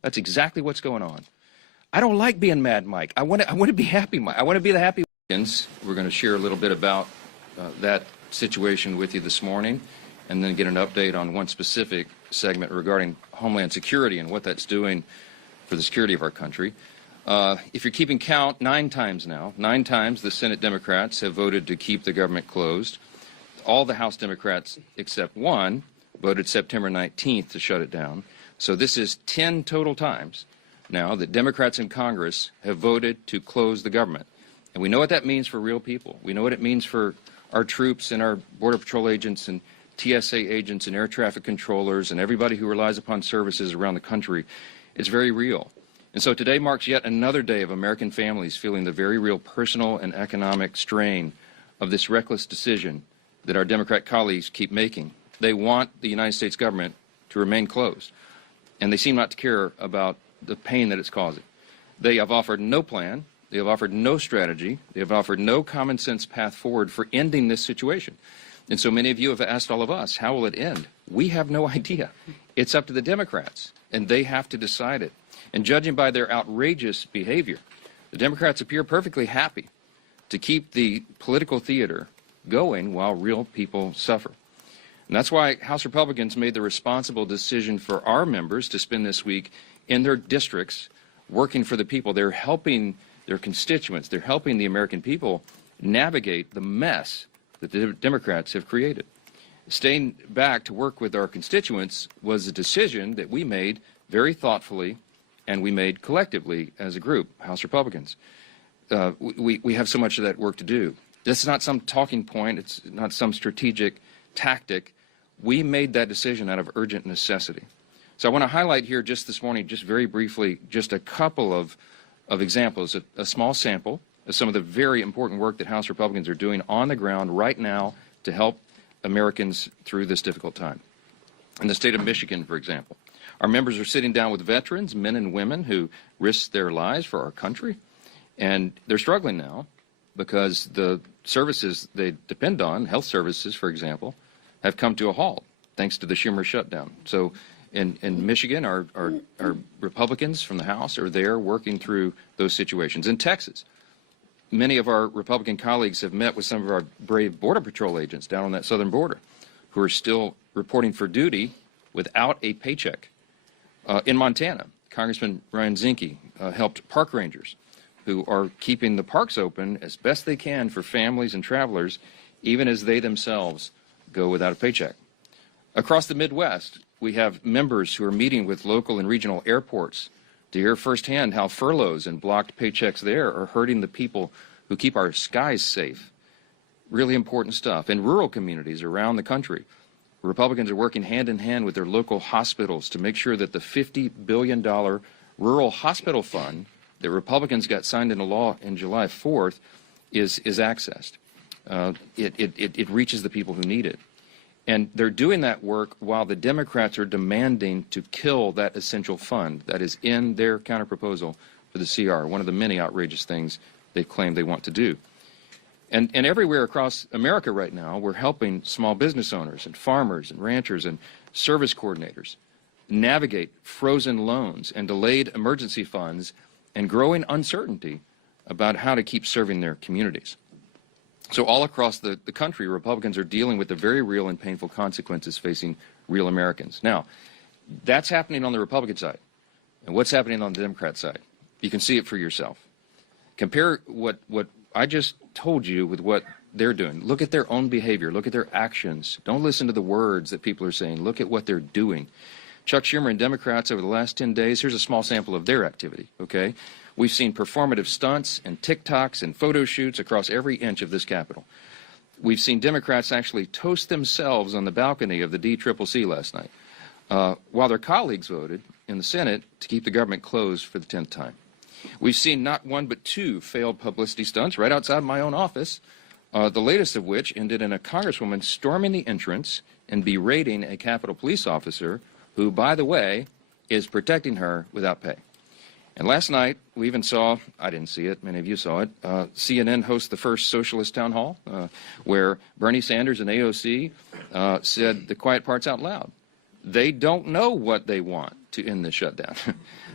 That's exactly what's going on. I don't like being mad, Mike. I want to be happy, Mike. I want to be the happy. We're going to share a little bit about that situation with you this morning, and then get an update on one specific segment regarding Homeland Security and what that's doing for the security of our country. If you're keeping count, 9 times now, 9 times the Senate Democrats have voted to keep the government closed. All the House Democrats except one voted September 19th to shut it down. So this is 10 total times now that Democrats in Congress have voted to close the government. And we know what that means for real people. We know what it means for our troops and our Border Patrol agents and TSA agents and air traffic controllers and everybody who relies upon services around the country. It's very real. And so today marks yet another day of American families feeling the very real personal and economic strain of this reckless decision that our Democrat colleagues keep making. They want the United States government to remain closed, and they seem not to care about the pain that it's causing. They have offered no plan. They have offered no strategy. They have offered no common sense path forward for ending this situation. And so many of you have asked all of us, how will it end? We have no idea. It's up to the Democrats, and they have to decide it. And judging by their outrageous behavior, the Democrats appear perfectly happy to keep the political theater going while real people suffer. And that's why House Republicans made the responsible decision for our members to spend this week in their districts working for the people. They're helping their constituents. They're helping the American people navigate the mess that the Democrats have created. Staying back to work with our constituents was a decision that we made very thoughtfully, and we made collectively as a group, House Republicans. We have so much of that work to do. This is not some talking point. It's not some strategic tactic. We made that decision out of urgent necessity. So I want to highlight here just this morning, just very briefly, just a couple of examples, a small sample of some of the very important work that House Republicans are doing on the ground right now to help Americans through this difficult time. In the state of Michigan, for example, our members are sitting down with veterans, men and women who risked their lives for our country, and they're struggling now because the services they depend on, health services, for example, have come to a halt thanks to the Schumer shutdown. So in Michigan, our Republicans from the House are there working through those situations. In Texas, many of our Republican colleagues have met with some of our brave Border Patrol agents down on that southern border who are still reporting for duty without a paycheck. In Montana, Congressman Ryan Zinke helped park rangers who are keeping the parks open as best they can for families and travelers, even as they themselves go without a paycheck. Across the Midwest, we have members who are meeting with local and regional airports to hear firsthand how furloughs and blocked paychecks there are hurting the people who keep our skies safe. Really important stuff. In rural communities around the country, Republicans are working hand in hand with their local hospitals to make sure that the $50 billion rural hospital fund that Republicans got signed into law in July 4th is accessed. It reaches the people who need it. And they're doing that work while the Democrats are demanding to kill that essential fund that is in their counterproposal for the CR, one of the many outrageous things they claim they want to do. And everywhere across America right now, we're helping small business owners and farmers and ranchers and service coordinators navigate frozen loans and delayed emergency funds and growing uncertainty about how to keep serving their communities. So all across the country, Republicans are dealing with the very real and painful consequences facing real Americans. Now, that's happening on the Republican side. And what's happening on the Democrat side? You can see it for yourself. Compare what I just told you with what they're doing. Look at their own behavior. Look at their actions. Don't listen to the words that people are saying. Look at what they're doing. Chuck Schumer and Democrats over the last 10 days, here's a small sample of their activity, okay? We've seen performative stunts and TikToks and photo shoots across every inch of this Capitol. We've seen Democrats actually toast themselves on the balcony of the DCCC last night, while their colleagues voted in the Senate to keep the government closed for the 10th time. We've seen not one but two failed publicity stunts right outside my own office, the latest of which ended in a congresswoman storming the entrance and berating a Capitol police officer who, by the way, is protecting her without pay. And last night, we even saw, I didn't see it, many of you saw it, CNN host the first socialist town hall, where Bernie Sanders and AOC said the quiet parts out loud. They don't know what they want to end this shutdown.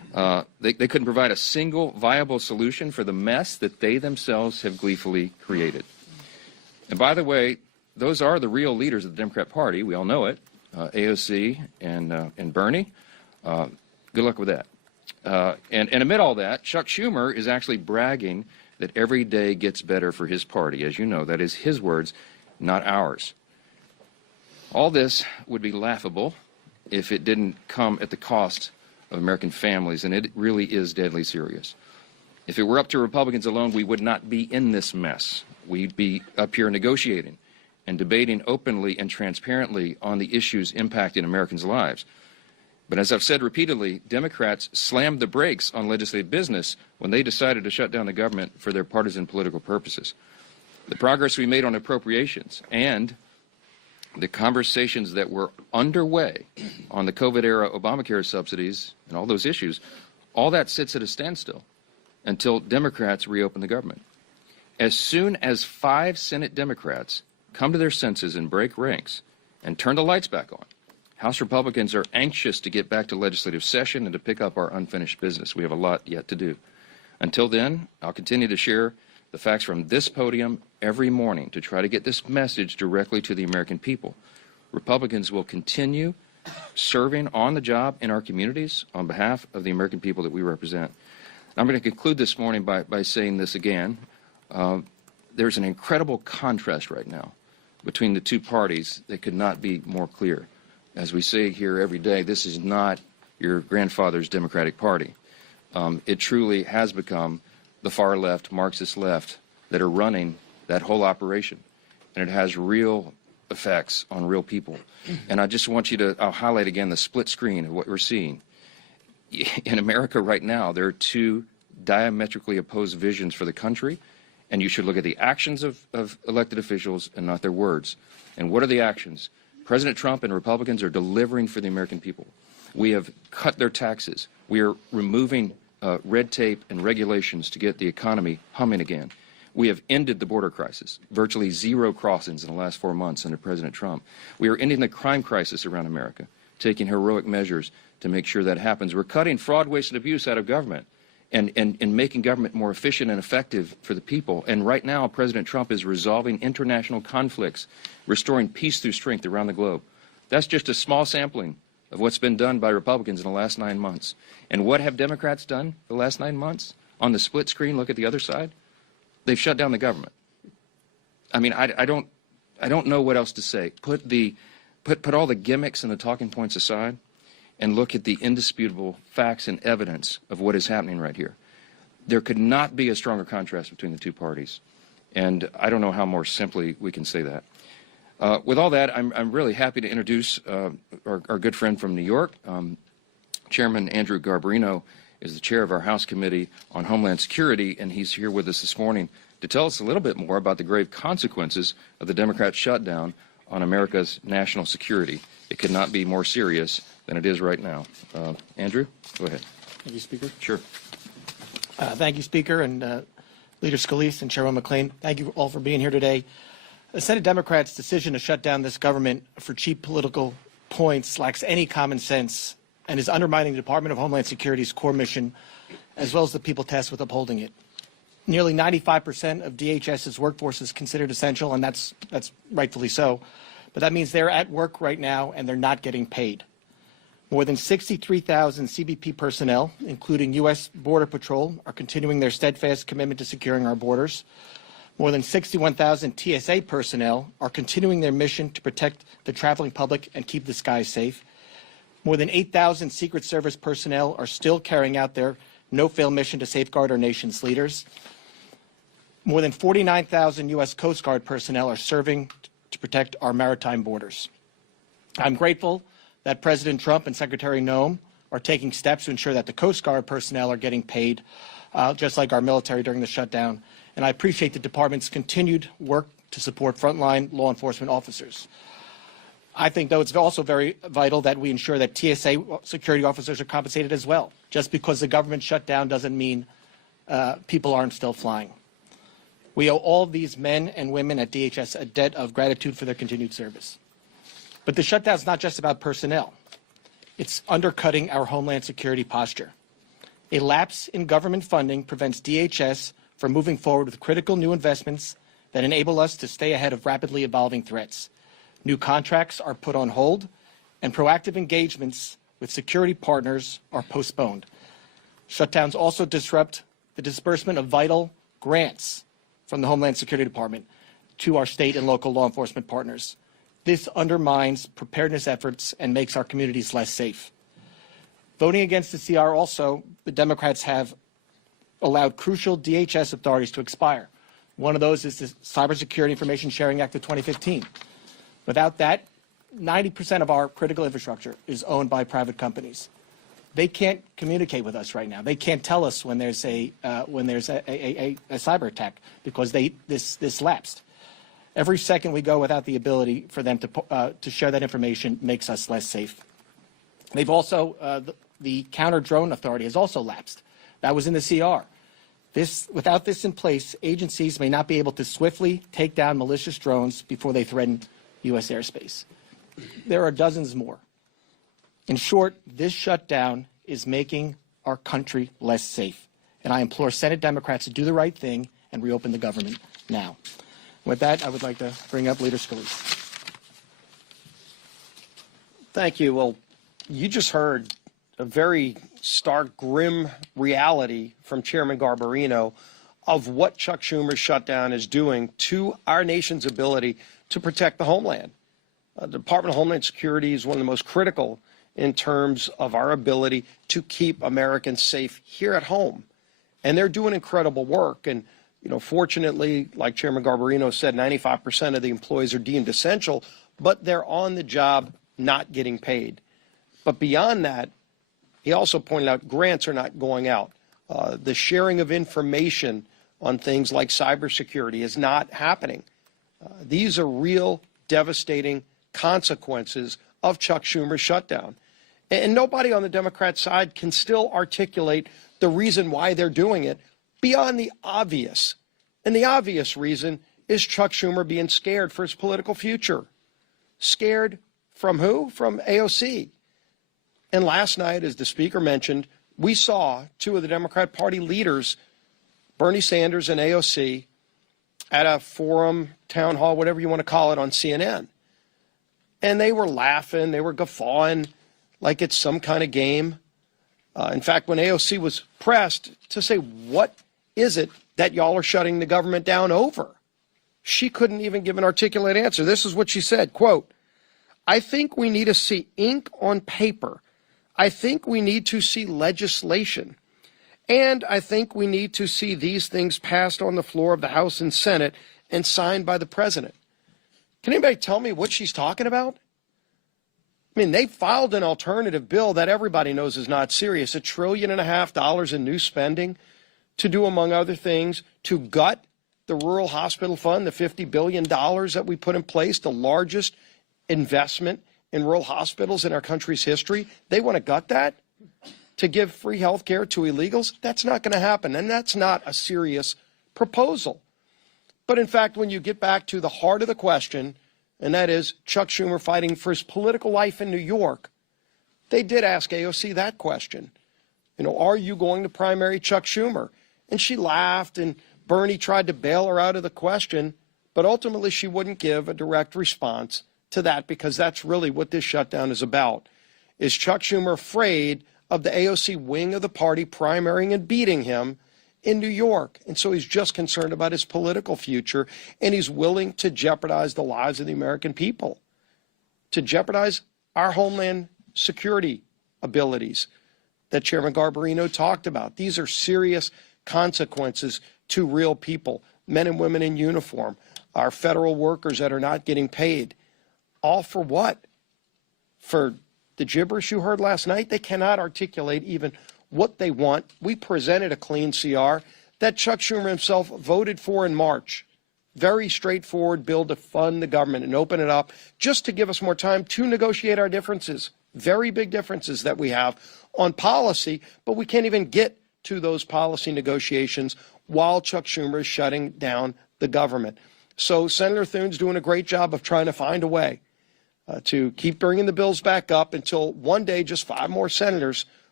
They couldn't provide a single viable solution for the mess that they themselves have gleefully created. And by the way, those are the real leaders of the Democrat Party. We all know it, AOC and Bernie. Good luck with that. And amid all that, Chuck Schumer is actually bragging that every day gets better for his party. As you know, that is his words, not ours. All this would be laughable if it didn't come at the cost of American families, and it really is deadly serious. If it were up to Republicans alone, we would not be in this mess. We'd be up here negotiating and debating openly and transparently on the issues impacting Americans' lives. But as I've said repeatedly, Democrats slammed the brakes on legislative business when they decided to shut down the government for their partisan political purposes. The progress we made on appropriations and the conversations that were underway on the COVID-era Obamacare subsidies and all those issues, all that sits at a standstill until Democrats reopen the government. As soon as 5 Senate Democrats come to their senses and break ranks and turn the lights back on, House Republicans are anxious to get back to legislative session and to pick up our unfinished business. We have a lot yet to do. Until then, I'll continue to share the facts from this podium every morning to try to get this message directly to the American people. Republicans will continue serving on the job in our communities on behalf of the American people that we represent. I'm going to conclude this morning by saying this again. There's an incredible contrast right now between the two parties that could not be more clear. As we say here every day, this is not your grandfather's Democratic Party. It truly has become the far left, Marxist left, that are running that whole operation. And it has real effects on real people. And I just want you to, I'll highlight again the split screen of what we're seeing. In America right now, there are 2 diametrically opposed visions for the country, and you should look at the actions of elected officials and not their words. And what are the actions? President Trump and Republicans are delivering for the American people. We have cut their taxes. We are removing red tape and regulations to get the economy humming again. We have ended the border crisis, virtually 0 crossings in the last 4 months under President Trump. We are ending the crime crisis around America, taking heroic measures to make sure that happens. We're cutting fraud, waste, and abuse out of government and making government more efficient and effective for the people. And right now, President Trump is resolving international conflicts, restoring peace through strength around the globe. That's just a small sampling of what's been done by Republicans in the last 9 months. And what have Democrats done the last 9 months? On the split screen, look at the other side. They've shut down the government. I mean, I don't know what else to say. Put all the gimmicks and the talking points aside and look at the indisputable facts and evidence of what is happening right here. There could not be a stronger contrast between the two parties. And I don't know how more simply we can say that. With all that, I'm really happy to introduce our good friend from New York. Chairman Andrew Garbarino is the chair of our House Committee on Homeland Security, and he's here with us this morning to tell us a little bit more about the grave consequences of the Democrat shutdown on America's national security. It could not be more serious than it is right now. Andrew, go ahead. Thank you, Speaker. Sure. Thank you, Speaker, and Leader Scalise and Chairman McClain. Thank you all for being here today. The Senate Democrats' decision to shut down this government for cheap political points lacks any common sense and is undermining the Department of Homeland Security's core mission, as well as the people tasked with upholding it. Nearly 95% of DHS's workforce is considered essential, and that's rightfully so. But that means they're at work right now and they're not getting paid. More than 63,000 CBP personnel, including U.S. Border Patrol, are continuing their steadfast commitment to securing our borders. More than 61,000 TSA personnel are continuing their mission to protect the traveling public and keep the skies safe. More than 8,000 Secret Service personnel are still carrying out their no-fail mission to safeguard our nation's leaders. More than 49,000 U.S. Coast Guard personnel are serving to protect our maritime borders. I'm grateful that President Trump and Secretary Noem are taking steps to ensure that the Coast Guard personnel are getting paid, just like our military during the shutdown. And I appreciate the department's continued work to support frontline law enforcement officers. I think, though, it's also very vital that we ensure that TSA security officers are compensated as well. Just because the government shut down doesn't mean people aren't still flying. We owe all these men and women at DHS a debt of gratitude for their continued service. But the shutdown is not just about personnel. It's undercutting our homeland security posture. A lapse in government funding prevents DHS from moving forward with critical new investments that enable us to stay ahead of rapidly evolving threats. New contracts are put on hold, and proactive engagements with security partners are postponed. Shutdowns also disrupt the disbursement of vital grants from the Homeland Security Department to our state and local law enforcement partners. This undermines preparedness efforts and makes our communities less safe. Voting against the CR also, the Democrats have allowed crucial DHS authorities to expire. One of those is the Cybersecurity Information Sharing Act of 2015. Without that, 90% of our critical infrastructure is owned by private companies. They can't communicate with us right now. They can't tell us when there's a cyber attack because this lapsed. Every second we go without the ability for them to share that information makes us less safe. They've also the counter drone authority has also lapsed. That was in the CR. Without this in place, agencies may not be able to swiftly take down malicious drones before they threaten U.S. airspace. There are dozens more. In short, this shutdown is making our country less safe. And I implore Senate Democrats to do the right thing and reopen the government now. With that, I would like to bring up Leader Scalise. Thank you. Well, you just heard a very stark, grim reality from Chairman Garbarino of what Chuck Schumer's shutdown is doing to our nation's ability to protect the homeland. The Department of Homeland Security is one of the most critical in terms of our ability to keep Americans safe here at home. And they're doing incredible work. And, you know, fortunately, like Chairman Garbarino said, 95% of the employees are deemed essential, but they're on the job not getting paid. But beyond that, he also pointed out grants are not going out. The sharing of information on things like cybersecurity is not happening. These are real devastating consequences of Chuck Schumer's shutdown. And nobody on the Democrat side can still articulate the reason why they're doing it beyond the obvious. And the obvious reason is Chuck Schumer being scared for his political future. Scared from who? From AOC. And last night, as the speaker mentioned, we saw two of the Democrat Party leaders, Bernie Sanders and AOC, at a forum, town hall, whatever you want to call it, on CNN. And they were laughing, they were guffawing like it's some kind of game. In fact, when AOC was pressed to say, what is it that y'all are shutting the government down over? She couldn't even give an articulate answer. This is what she said, quote, "I think we need to see ink on paper. I think we need to see legislation. And I think we need to see these things passed on the floor of the House and Senate and signed by the president." Can anybody tell me what she's talking about? I mean, they filed an alternative bill that everybody knows is not serious, $1.5 trillion in new spending to do, among other things, to gut the rural hospital fund, the $50 billion that we put in place, the largest investment in rural hospitals in our country's history. They want to gut that to give free health care to illegals? That's not going to happen, and that's not a serious proposal. But in fact, when you get back to the heart of the question, and that is Chuck Schumer fighting for his political life in New York, they did ask AOC that question. You know, are you going to primary Chuck Schumer? And she laughed, and Bernie tried to bail her out of the question, but ultimately she wouldn't give a direct response to that, because that's really what this shutdown is about. Is Chuck Schumer afraid of the AOC wing of the party primarying and beating him in New York? And so he's just concerned about his political future, and he's willing to jeopardize the lives of the American people, to jeopardize our homeland security abilities that Chairman Garbarino talked about. These are serious consequences to real people, men and women in uniform, our federal workers that are not getting paid. All for what? For the gibberish you heard last night? They cannot articulate even what they want. We presented a clean CR that Chuck Schumer himself voted for in March. Very straightforward bill to fund the government and open it up just to give us more time to negotiate our differences. Very big differences that we have on policy, but we can't even get to those policy negotiations while Chuck Schumer is shutting down the government. So Senator Thune's doing a great job of trying to find a way to keep bringing the bills back up until one day just 5 more senators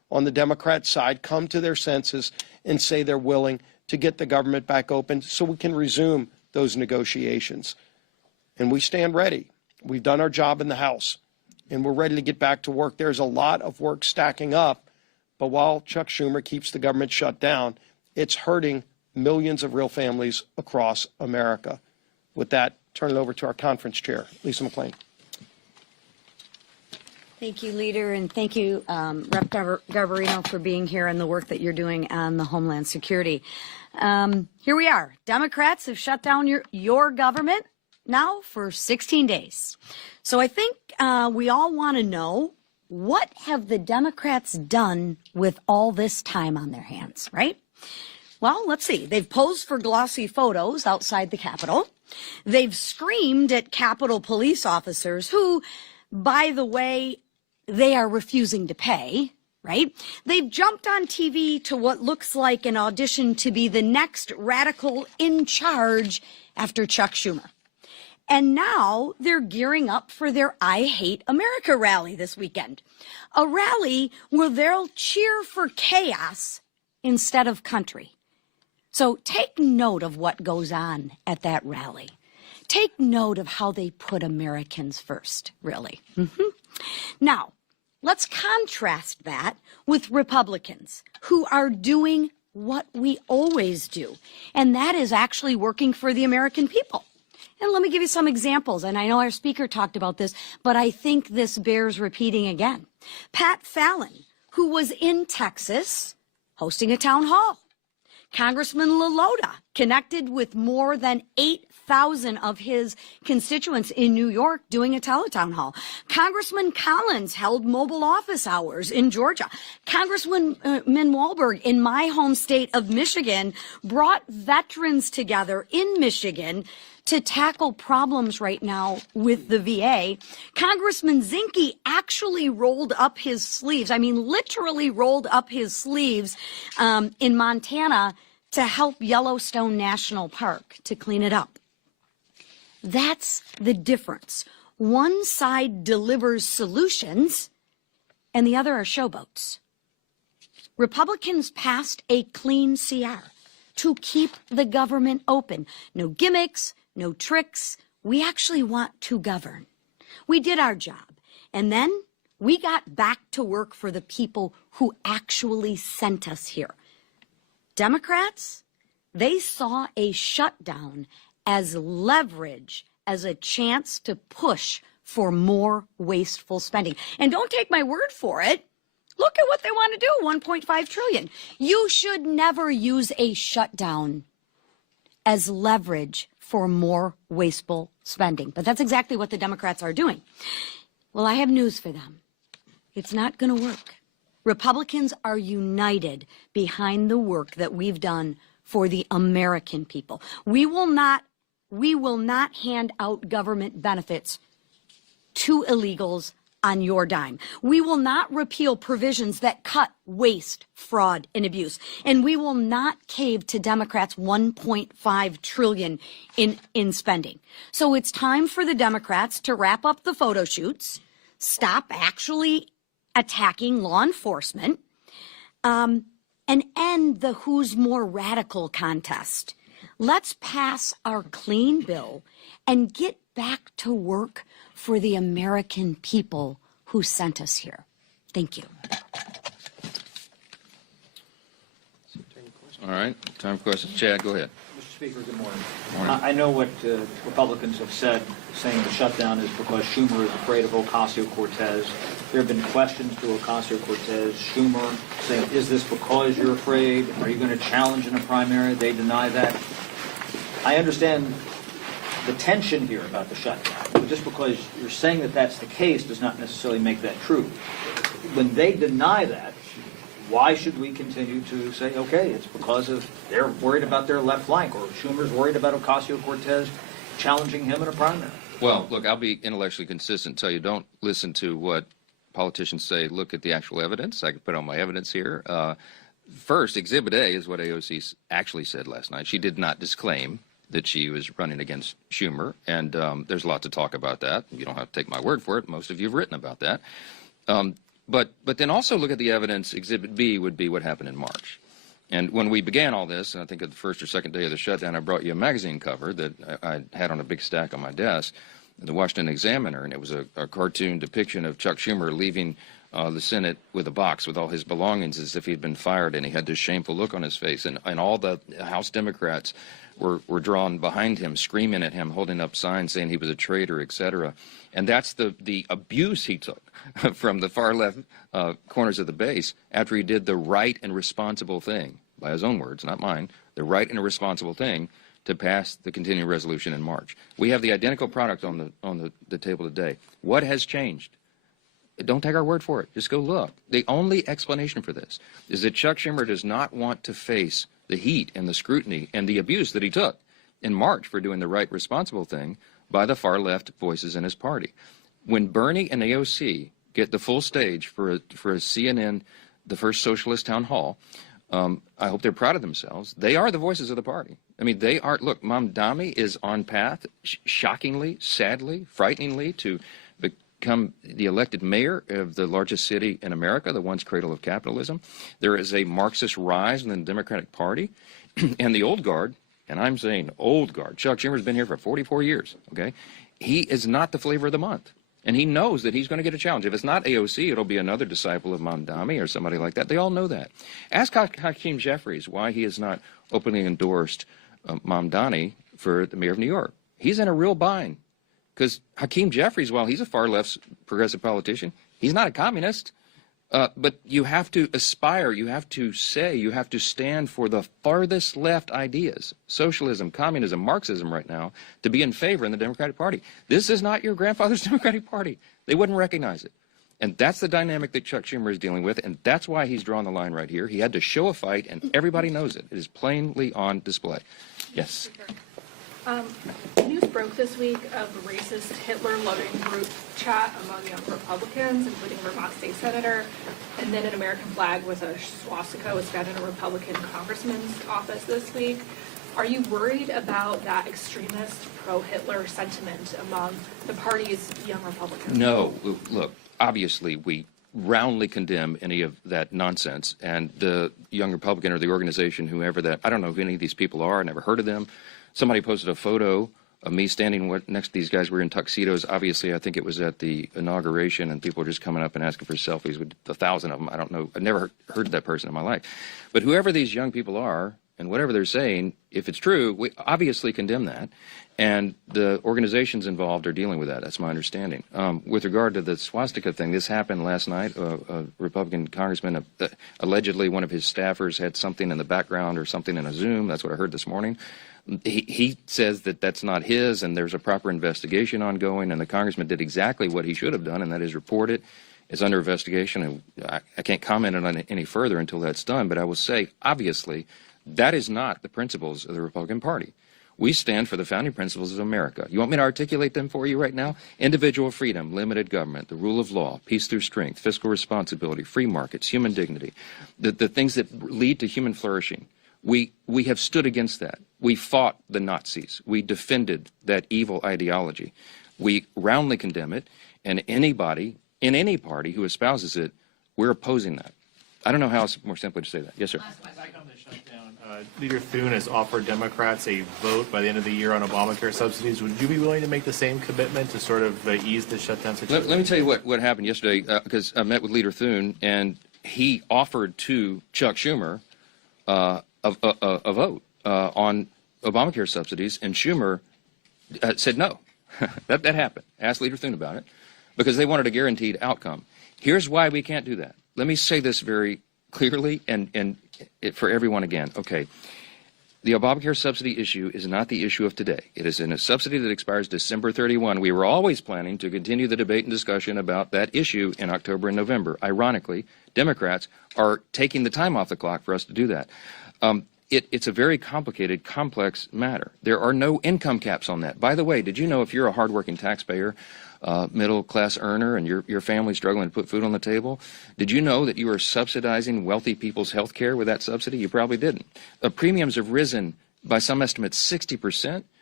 on the Democrat side come to their senses and say they're willing to get the government back open so we can resume those negotiations. And we stand ready. We've done our job in the House, and we're ready to get back to work. There's a lot of work stacking up, but while Chuck Schumer keeps the government shut down, it's hurting millions of real families across America. With that, turn it over to our conference chair, Lisa McClain. Thank you, Leader, and thank you, Rep. Garbarino, for being here and the work that you're doing on the Homeland Security. Here we are. Democrats have shut down your government now for 16 days. So I think we all want to know, what have the Democrats done with all this time on their hands, right? Well, let's see. They've posed for glossy photos outside the Capitol. They've screamed at Capitol police officers who, by the way, they are refusing to pay, right? They've jumped on TV to what looks like an audition to be the next radical in charge after Chuck Schumer. And now they're gearing up for their I Hate America rally this weekend. A rally where they'll cheer for chaos instead of country. So take note of what goes on at that rally. Take note of how they put Americans first, really. Now, let's contrast that with Republicans who are doing what we always do, and that is actually working for the American people. And let me give you some examples, and I know our speaker talked about this, but I think this bears repeating again. Pat Fallon, who was in Texas hosting a town hall. Congressman LaLota connected with more than 8,000 of his constituents in New York doing a teletown hall. Congressman Collins held mobile office hours in Georgia. Congressman Walberg in my home state of Michigan brought veterans together in Michigan to tackle problems right now with the VA. Congressman Zinke actually rolled up his sleeves, I mean literally rolled up his sleeves in Montana to help Yellowstone National Park to clean it up. That's the difference. One side delivers solutions and the other are showboats. Republicans passed a clean CR to keep the government open. No gimmicks, no tricks. We actually want to govern. We did our job. And then we got back to work for the people who actually sent us here. Democrats, they saw a shutdown as leverage, as a chance to push for more wasteful spending. And don't take my word for it. Look at what they want to do, $1.5 trillion. You should never use a shutdown as leverage for more wasteful spending. But that's exactly what the Democrats are doing. Well, I have news for them. It's not going to work. Republicans are united behind the work that we've done for the American people. We will not hand out government benefits to illegals on your dime. We will not repeal provisions that cut waste, fraud, and abuse. And we will not cave to Democrats' $1.5 trillion in spending. So it's time for the Democrats to wrap up the photo shoots, stop actually attacking law enforcement, and end the who's more radical contest. Let's pass our clean bill and get back to work for the American people who sent us here. Thank you. All right, time for questions. Chad, go ahead. Mr. Speaker, good morning. Morning. I know what Republicans have said, saying the shutdown is because Schumer is afraid of Ocasio-Cortez. There have been questions to Ocasio-Cortez, Schumer, saying, is this because you're afraid? Are you going to challenge in a primary? They deny that. I understand the tension here about the shutdown, but just because you're saying that that's the case does not necessarily make that true. When they deny that, why should we continue to say, okay, it's because of they're worried about their left flank, or Schumer's worried about Ocasio-Cortez challenging him in a primary? Well, look, I'll be intellectually consistent, tell you don't listen to what politicians say, look at the actual evidence. I can put on my evidence here. First, Exhibit A is what AOC actually said last night. She did not disclaim that she was running against Schumer, and there's a lot to talk about that. You don't have to take my word for it. Most of you have written about that. But then also look at the evidence. Exhibit B would be what happened in March. And when we began all this, and I think at the first or second day of the shutdown, I brought you a magazine cover that I had on a big stack on my desk, the Washington Examiner, and it was a cartoon depiction of Chuck Schumer leaving the Senate with a box with all his belongings as if he'd been fired, and he had this shameful look on his face, and all the House Democrats were drawn behind him, screaming at him, holding up signs saying he was a traitor, etc. And that's the abuse he took from the far left corners of the base after he did the right and responsible thing, by his own words, not mine, the right and responsible thing to pass the continuing resolution in March. We have the identical product on the table today. What has changed? Don't take our word for it. Just go look. The only explanation for this is that Chuck Schumer does not want to face the heat and the scrutiny and the abuse that he took in March for doing the right, responsible thing by the far left voices in his party. When Bernie and AOC get the full stage for a CNN, the first socialist town hall, I hope they're proud of themselves. They are the voices of the party. I mean, they are. Look, Mamdani is on path, shockingly, sadly, frighteningly, to become the elected mayor of the largest city in America, the once cradle of capitalism. There is a Marxist rise in the Democratic Party, and the old guard, and I'm saying old guard, Chuck Schumer's been here for 44 years, okay? He is not the flavor of the month. And he knows that he's going to get a challenge. If it's not AOC, it'll be another disciple of Mamdani or somebody like that. They all know that. Ask Hakeem Jeffries why he has not openly endorsed Mamdani for the mayor of New York. He's in a real bind. Because Hakeem Jeffries, while he's a far-left progressive politician, he's not a communist. But you have to aspire, you have to say, you have to stand for the farthest left ideas, socialism, communism, Marxism right now, to be in favor in the Democratic Party. This is not your grandfather's Democratic Party. They wouldn't recognize it. And that's the dynamic that Chuck Schumer is dealing with, and that's why he's drawn the line right here. He had to show a fight, and everybody knows it. It is plainly on display. Yes. News broke this week of a racist Hitler-loving group chat among young Republicans, including Vermont State Senator, and then an American flag with a swastika was found in a Republican congressman's office this week. Are you worried about that extremist pro-Hitler sentiment among the party's young Republicans? No. Look, obviously we roundly condemn any of that nonsense, and the young Republican or the organization, whoever that, I don't know who any of these people are, I never heard of them. Somebody posted a photo of me standing next to these guys. We were in tuxedos. Obviously, I think it was at the inauguration, and people were just coming up and asking for selfies with 1,000 of them. I don't know. I've never heard of that person in my life. But whoever these young people are, and whatever they're saying, if it's true, we obviously condemn that. And the organizations involved are dealing with that. That's my understanding. With regard to the swastika thing, this happened last night. A Republican congressman, allegedly one of his staffers had something in the background or something in a Zoom. That's what I heard this morning. He says that that's not his, and there's a proper investigation ongoing, and the congressman did exactly what he should have done, and that is report it. It's under investigation, and I can't comment on it any further until that's done, but I will say, obviously, that is not the principles of the Republican Party. We stand for the founding principles of America. You want me to articulate them for you right now? Individual freedom, limited government, the rule of law, peace through strength, fiscal responsibility, free markets, human dignity, the things that lead to human flourishing. We have stood against that. We fought the Nazis. We defended that evil ideology. We roundly condemn it, and anybody in any party who espouses it, we're opposing that. I don't know how else more simply to say that. Yes, sir. Back on the shutdown, Leader Thune has offered Democrats a vote by the end of the year on Obamacare subsidies. Would you be willing to make the same commitment to sort of ease the shutdown situation? Let me tell you what happened yesterday, because I met with Leader Thune, and he offered to Chuck Schumer a vote on Obamacare subsidies, and Schumer said no. that happened. Asked Leader Thune about it, because they wanted a guaranteed outcome. Here's why we can't do that. Let me say this very clearly and for everyone again. Okay, the Obamacare subsidy issue is not the issue of today. It is in a subsidy that expires December 31. We were always planning to continue the debate and discussion about that issue in October and November. Ironically, Democrats are taking the time off the clock for us to do that. It's a very complicated, complex matter. There are no income caps on that. By the way, did you know if you're a hardworking taxpayer, middle-class earner, and your family's struggling to put food on the table, did you know that you are subsidizing wealthy people's health care with that subsidy? You probably didn't. Premiums have risen by some estimates 60%.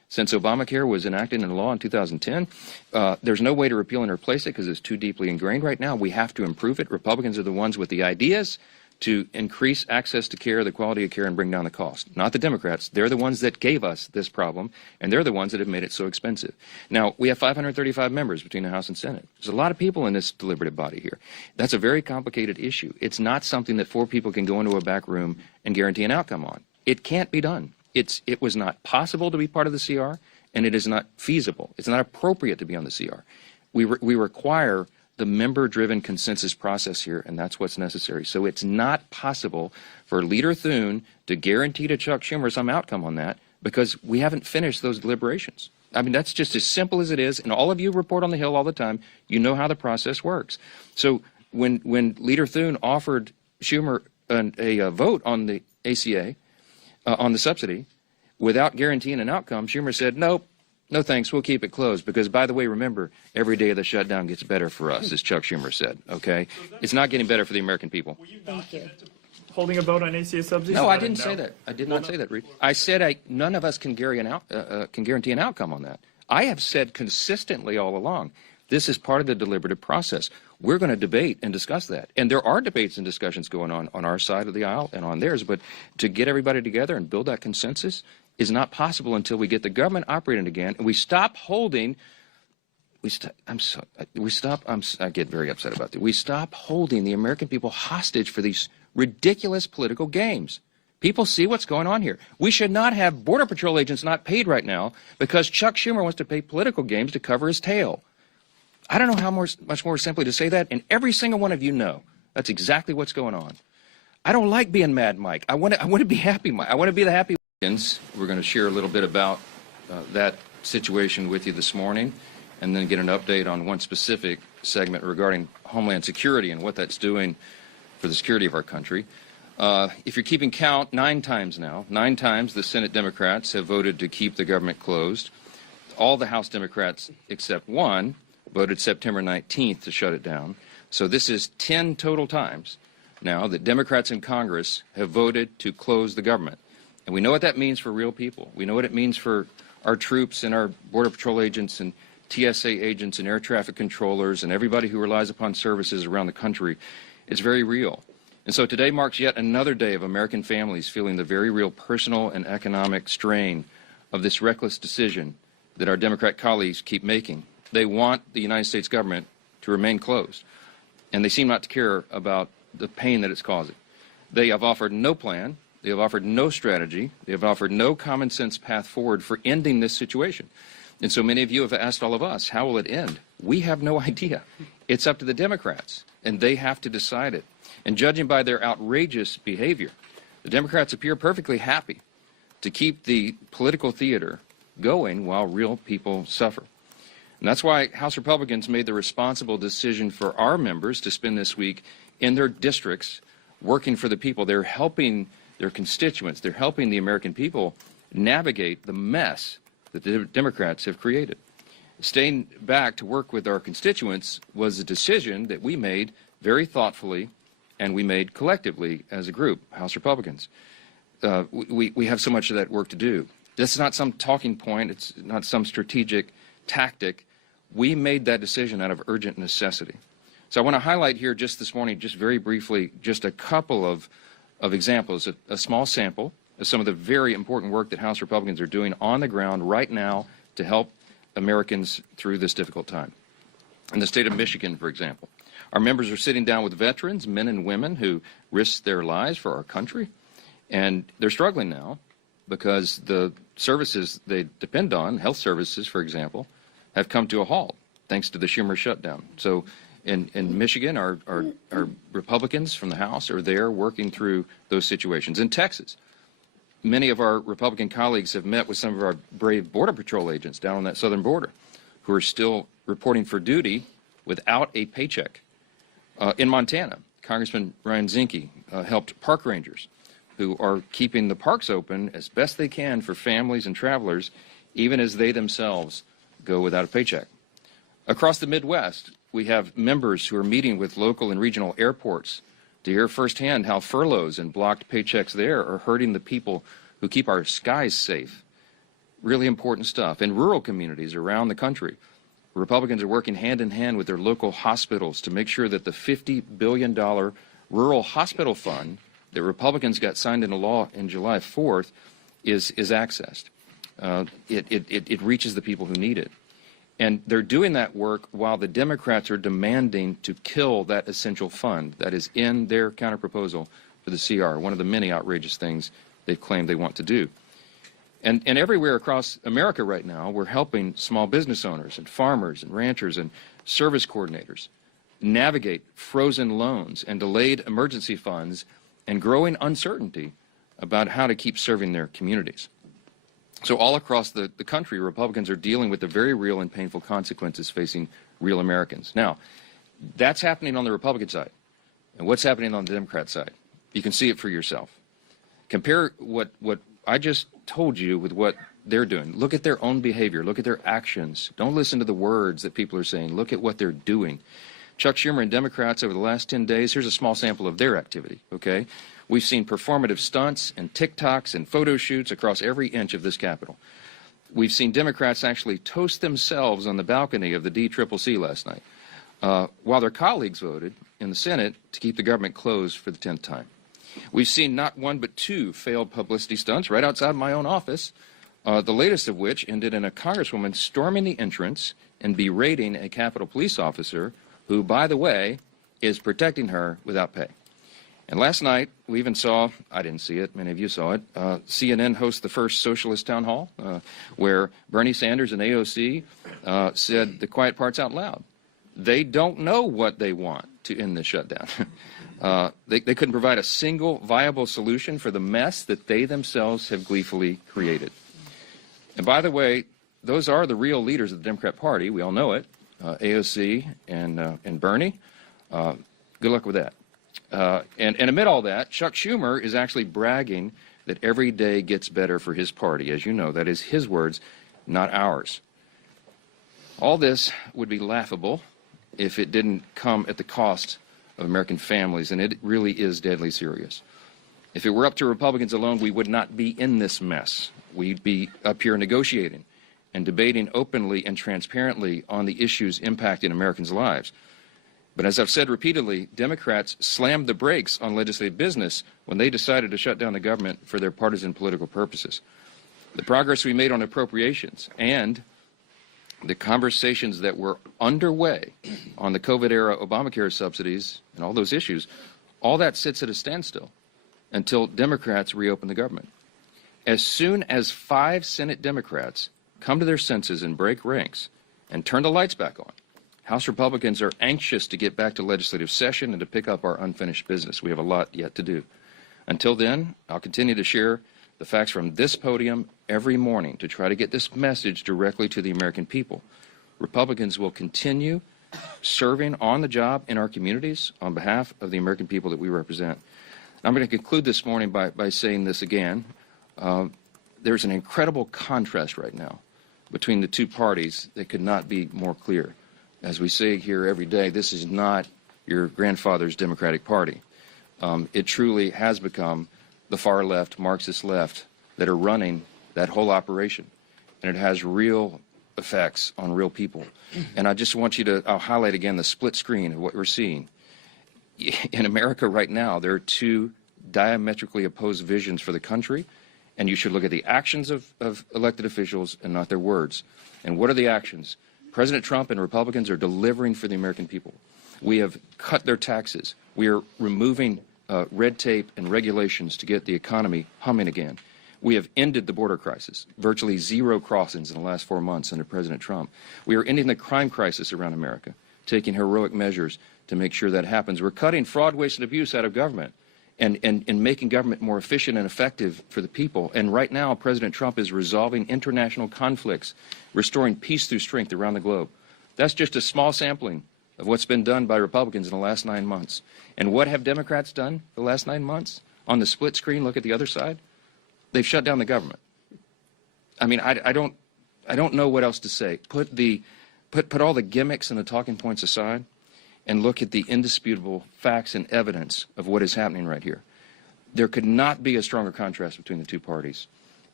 since Obamacare was enacted into law in 2010. There's no way to repeal and replace it because it's too deeply ingrained right now. We have to improve it. Republicans are the ones with the ideas to increase access to care, the quality of care, and bring down the cost. Not the Democrats. They're the ones that gave us this problem, and they're the ones that have made it so expensive. Now, we have 535 members between the House and Senate. There's a lot of people in this deliberative body here. That's a very complicated issue. It's not something that 4 people can go into a back room and guarantee an outcome on. It can't be done. It was not possible to be part of the CR, and it is not feasible. It's not appropriate to be on the CR. We require the member-driven consensus process here, and that's what's necessary. So it's not possible for Leader Thune to guarantee to Chuck Schumer some outcome on that because we haven't finished those deliberations. I mean, that's just as simple as it is, and all of you report on the Hill all the time. You know how the process works. So when Leader Thune offered Schumer a vote on the ACA, on the subsidy, without guaranteeing an outcome, Schumer said, nope, no thanks, we'll keep it closed. Because, by the way, remember, every day of the shutdown gets better for us, as Chuck Schumer said, okay? It's not getting better for the American people. Thank you. Holding a vote on ACA subsidies? No, I didn't say that. I did not say that, Reed. I said none of us can guarantee an outcome on that. I have said consistently all along, this is part of the deliberative process. We're going to debate and discuss that. And there are debates and discussions going on our side of the aisle and on theirs. But to get everybody together and build that consensus is not possible until we get the government operating again and we stop holding. I get very upset about that. We stop holding the American people hostage for these ridiculous political games. People see what's going on here. We should not have Border Patrol agents not paid right now because Chuck Schumer wants to play political games to cover his tail. I don't know how much more simply to say that, and every single one of you know that's exactly what's going on. I don't like being mad, Mike. I want to be happy, Mike. I want to be the happy. We're going to share a little bit about that situation with you this morning, and then get an update on one specific segment regarding Homeland Security and what that's doing for the security of our country. If you're keeping count, 9 times now, 9 times the Senate Democrats have voted to keep the government closed. All the House Democrats except one voted September 19th to shut it down. So this is 10 total times now that Democrats in Congress have voted to close the government. And we know what that means for real people. We know what it means for our troops and our Border Patrol agents and TSA agents and air traffic controllers and everybody who relies upon services around the country. It's very real. And so today marks yet another day of American families feeling the very real personal and economic strain of this reckless decision that our Democrat colleagues keep making. They want the United States government to remain closed, and they seem not to care about the pain that it's causing. They have offered no plan. They have offered no strategy. They have offered no common sense path forward for ending this situation. And so many of you have asked all of us, how will it end? We have no idea. It's up to the Democrats, and they have to decide it. And judging by their outrageous behavior, the Democrats appear perfectly happy to keep the political theater going while real people suffer. And that's why House Republicans made the responsible decision for our members to spend this week in their districts working for the people. They're helping their constituents. They're helping the American people navigate the mess that the Democrats have created. Staying back to work with our constituents was a decision that we made very thoughtfully and we made collectively as a group, House Republicans. We have so much of that work to do. This is not some talking point. It's not some strategic tactic. We made that decision out of urgent necessity. So I want to highlight here just this morning, just very briefly, just a couple of examples, a small sample of some of the very important work that House Republicans are doing on the ground right now to help Americans through this difficult time. In the state of Michigan, for example, our members are sitting down with veterans, men and women who risked their lives for our country, and they're struggling now because the services they depend on, health services, for example, have come to a halt thanks to the Schumer shutdown. So in Michigan, our Republicans from the House are there working through those situations. In Texas, many of our Republican colleagues have met with some of our brave Border Patrol agents down on that southern border who are still reporting for duty without a paycheck. In Montana, Congressman Ryan Zinke helped park rangers who are keeping the parks open as best they can for families and travelers, even as they themselves go without a paycheck. Across the Midwest, we have members who are meeting with local and regional airports to hear firsthand how furloughs and blocked paychecks there are hurting the people who keep our skies safe. really important stuff. In rural communities around the country, Republicans are working hand in hand with their local hospitals to make sure that the $50 billion rural hospital fund that Republicans got signed into law in July 4th is accessed. It reaches the people who need it. And they're doing that work while the Democrats are demanding to kill that essential fund that is in their counterproposal for the CR, one of the many outrageous things they've claimed they want to do. And everywhere across America right now, we're helping small business owners and farmers and ranchers and service coordinators navigate frozen loans and delayed emergency funds and growing uncertainty about how to keep serving their communities. So all across the country, Republicans are dealing with the very real and painful consequences facing real Americans. Now, that's happening on the Republican side. And what's happening on the Democrat side? You can see it for yourself. Compare what I just told you with what they're doing. Look at their own behavior. Look at their actions. Don't listen to the words that people are saying. Look at what they're doing. Chuck Schumer and Democrats over the last 10 days, here's a small sample of their activity, okay? We've seen performative stunts and TikToks and photo shoots across every inch of this Capitol. We've seen Democrats actually toast themselves on the balcony of the DCCC last night, while their colleagues voted in the Senate to keep the government closed for the 10th time. We've seen not one but two failed publicity stunts right outside my own office, the latest of which ended in a congresswoman storming the entrance and berating a Capitol police officer who, by the way, is protecting her without pay. And last night, we even saw, I didn't see it, many of you saw it, CNN host the first socialist town hall, where Bernie Sanders and AOC said the quiet parts out loud. They don't know what they want to end this shutdown. They couldn't provide a single viable solution for the mess that they themselves have gleefully created. And by the way, those are the real leaders of the Democrat Party. We all know it, AOC and Bernie. Good luck with that. And amid all that, Chuck Schumer is actually bragging that every day gets better for his party. As you know, that is his words, not ours. All this would be laughable if it didn't come at the cost of American families, and it really is deadly serious. If it were up to Republicans alone, we would not be in this mess. We'd be up here negotiating and debating openly and transparently on the issues impacting Americans' lives. But as I've said repeatedly, Democrats slammed the brakes on legislative business when they decided to shut down the government for their partisan political purposes. The progress we made on appropriations and the conversations that were underway on the COVID-era Obamacare subsidies and all those issues, all that sits at a standstill until Democrats reopen the government. As soon as 5 Senate Democrats come to their senses and break ranks and turn the lights back on, House Republicans are anxious to get back to legislative session and to pick up our unfinished business. We have a lot yet to do. Until then, I'll continue to share the facts from this podium every morning to try to get this message directly to the American people. Republicans will continue serving on the job in our communities on behalf of the American people that we represent. I'm going to conclude this morning by saying this again. There's an incredible contrast right now between the two parties that could not be more clear. As we say here every day, this is not your grandfather's Democratic Party. It truly has become the far left, Marxist left, that are running that whole operation. And it has real effects on real people. And I just want you to, I'll highlight again the split screen of what we're seeing. In America right now, there are two diametrically opposed visions for the country, and you should look at the actions of elected officials and not their words. And what are the actions? President Trump and Republicans are delivering for the American people. We have cut their taxes. We are removing red tape and regulations to get the economy humming again. We have ended the border crisis, virtually 0 crossings in the last 4 months under President Trump. We are ending the crime crisis around America, taking heroic measures to make sure that happens. We're cutting fraud, waste, and abuse out of government and making government more efficient and effective for the people. And right now, President Trump is resolving international conflicts, restoring peace through strength around the globe. That's just a small sampling of what's been done by Republicans in the last 9 months. And what have Democrats done the last 9 months? On the split screen, look at the other side. They've shut down the government. I mean, I don't know what else to say. Put all the gimmicks and the talking points aside and look at the indisputable facts and evidence of what is happening right here. There could not be a stronger contrast between the two parties.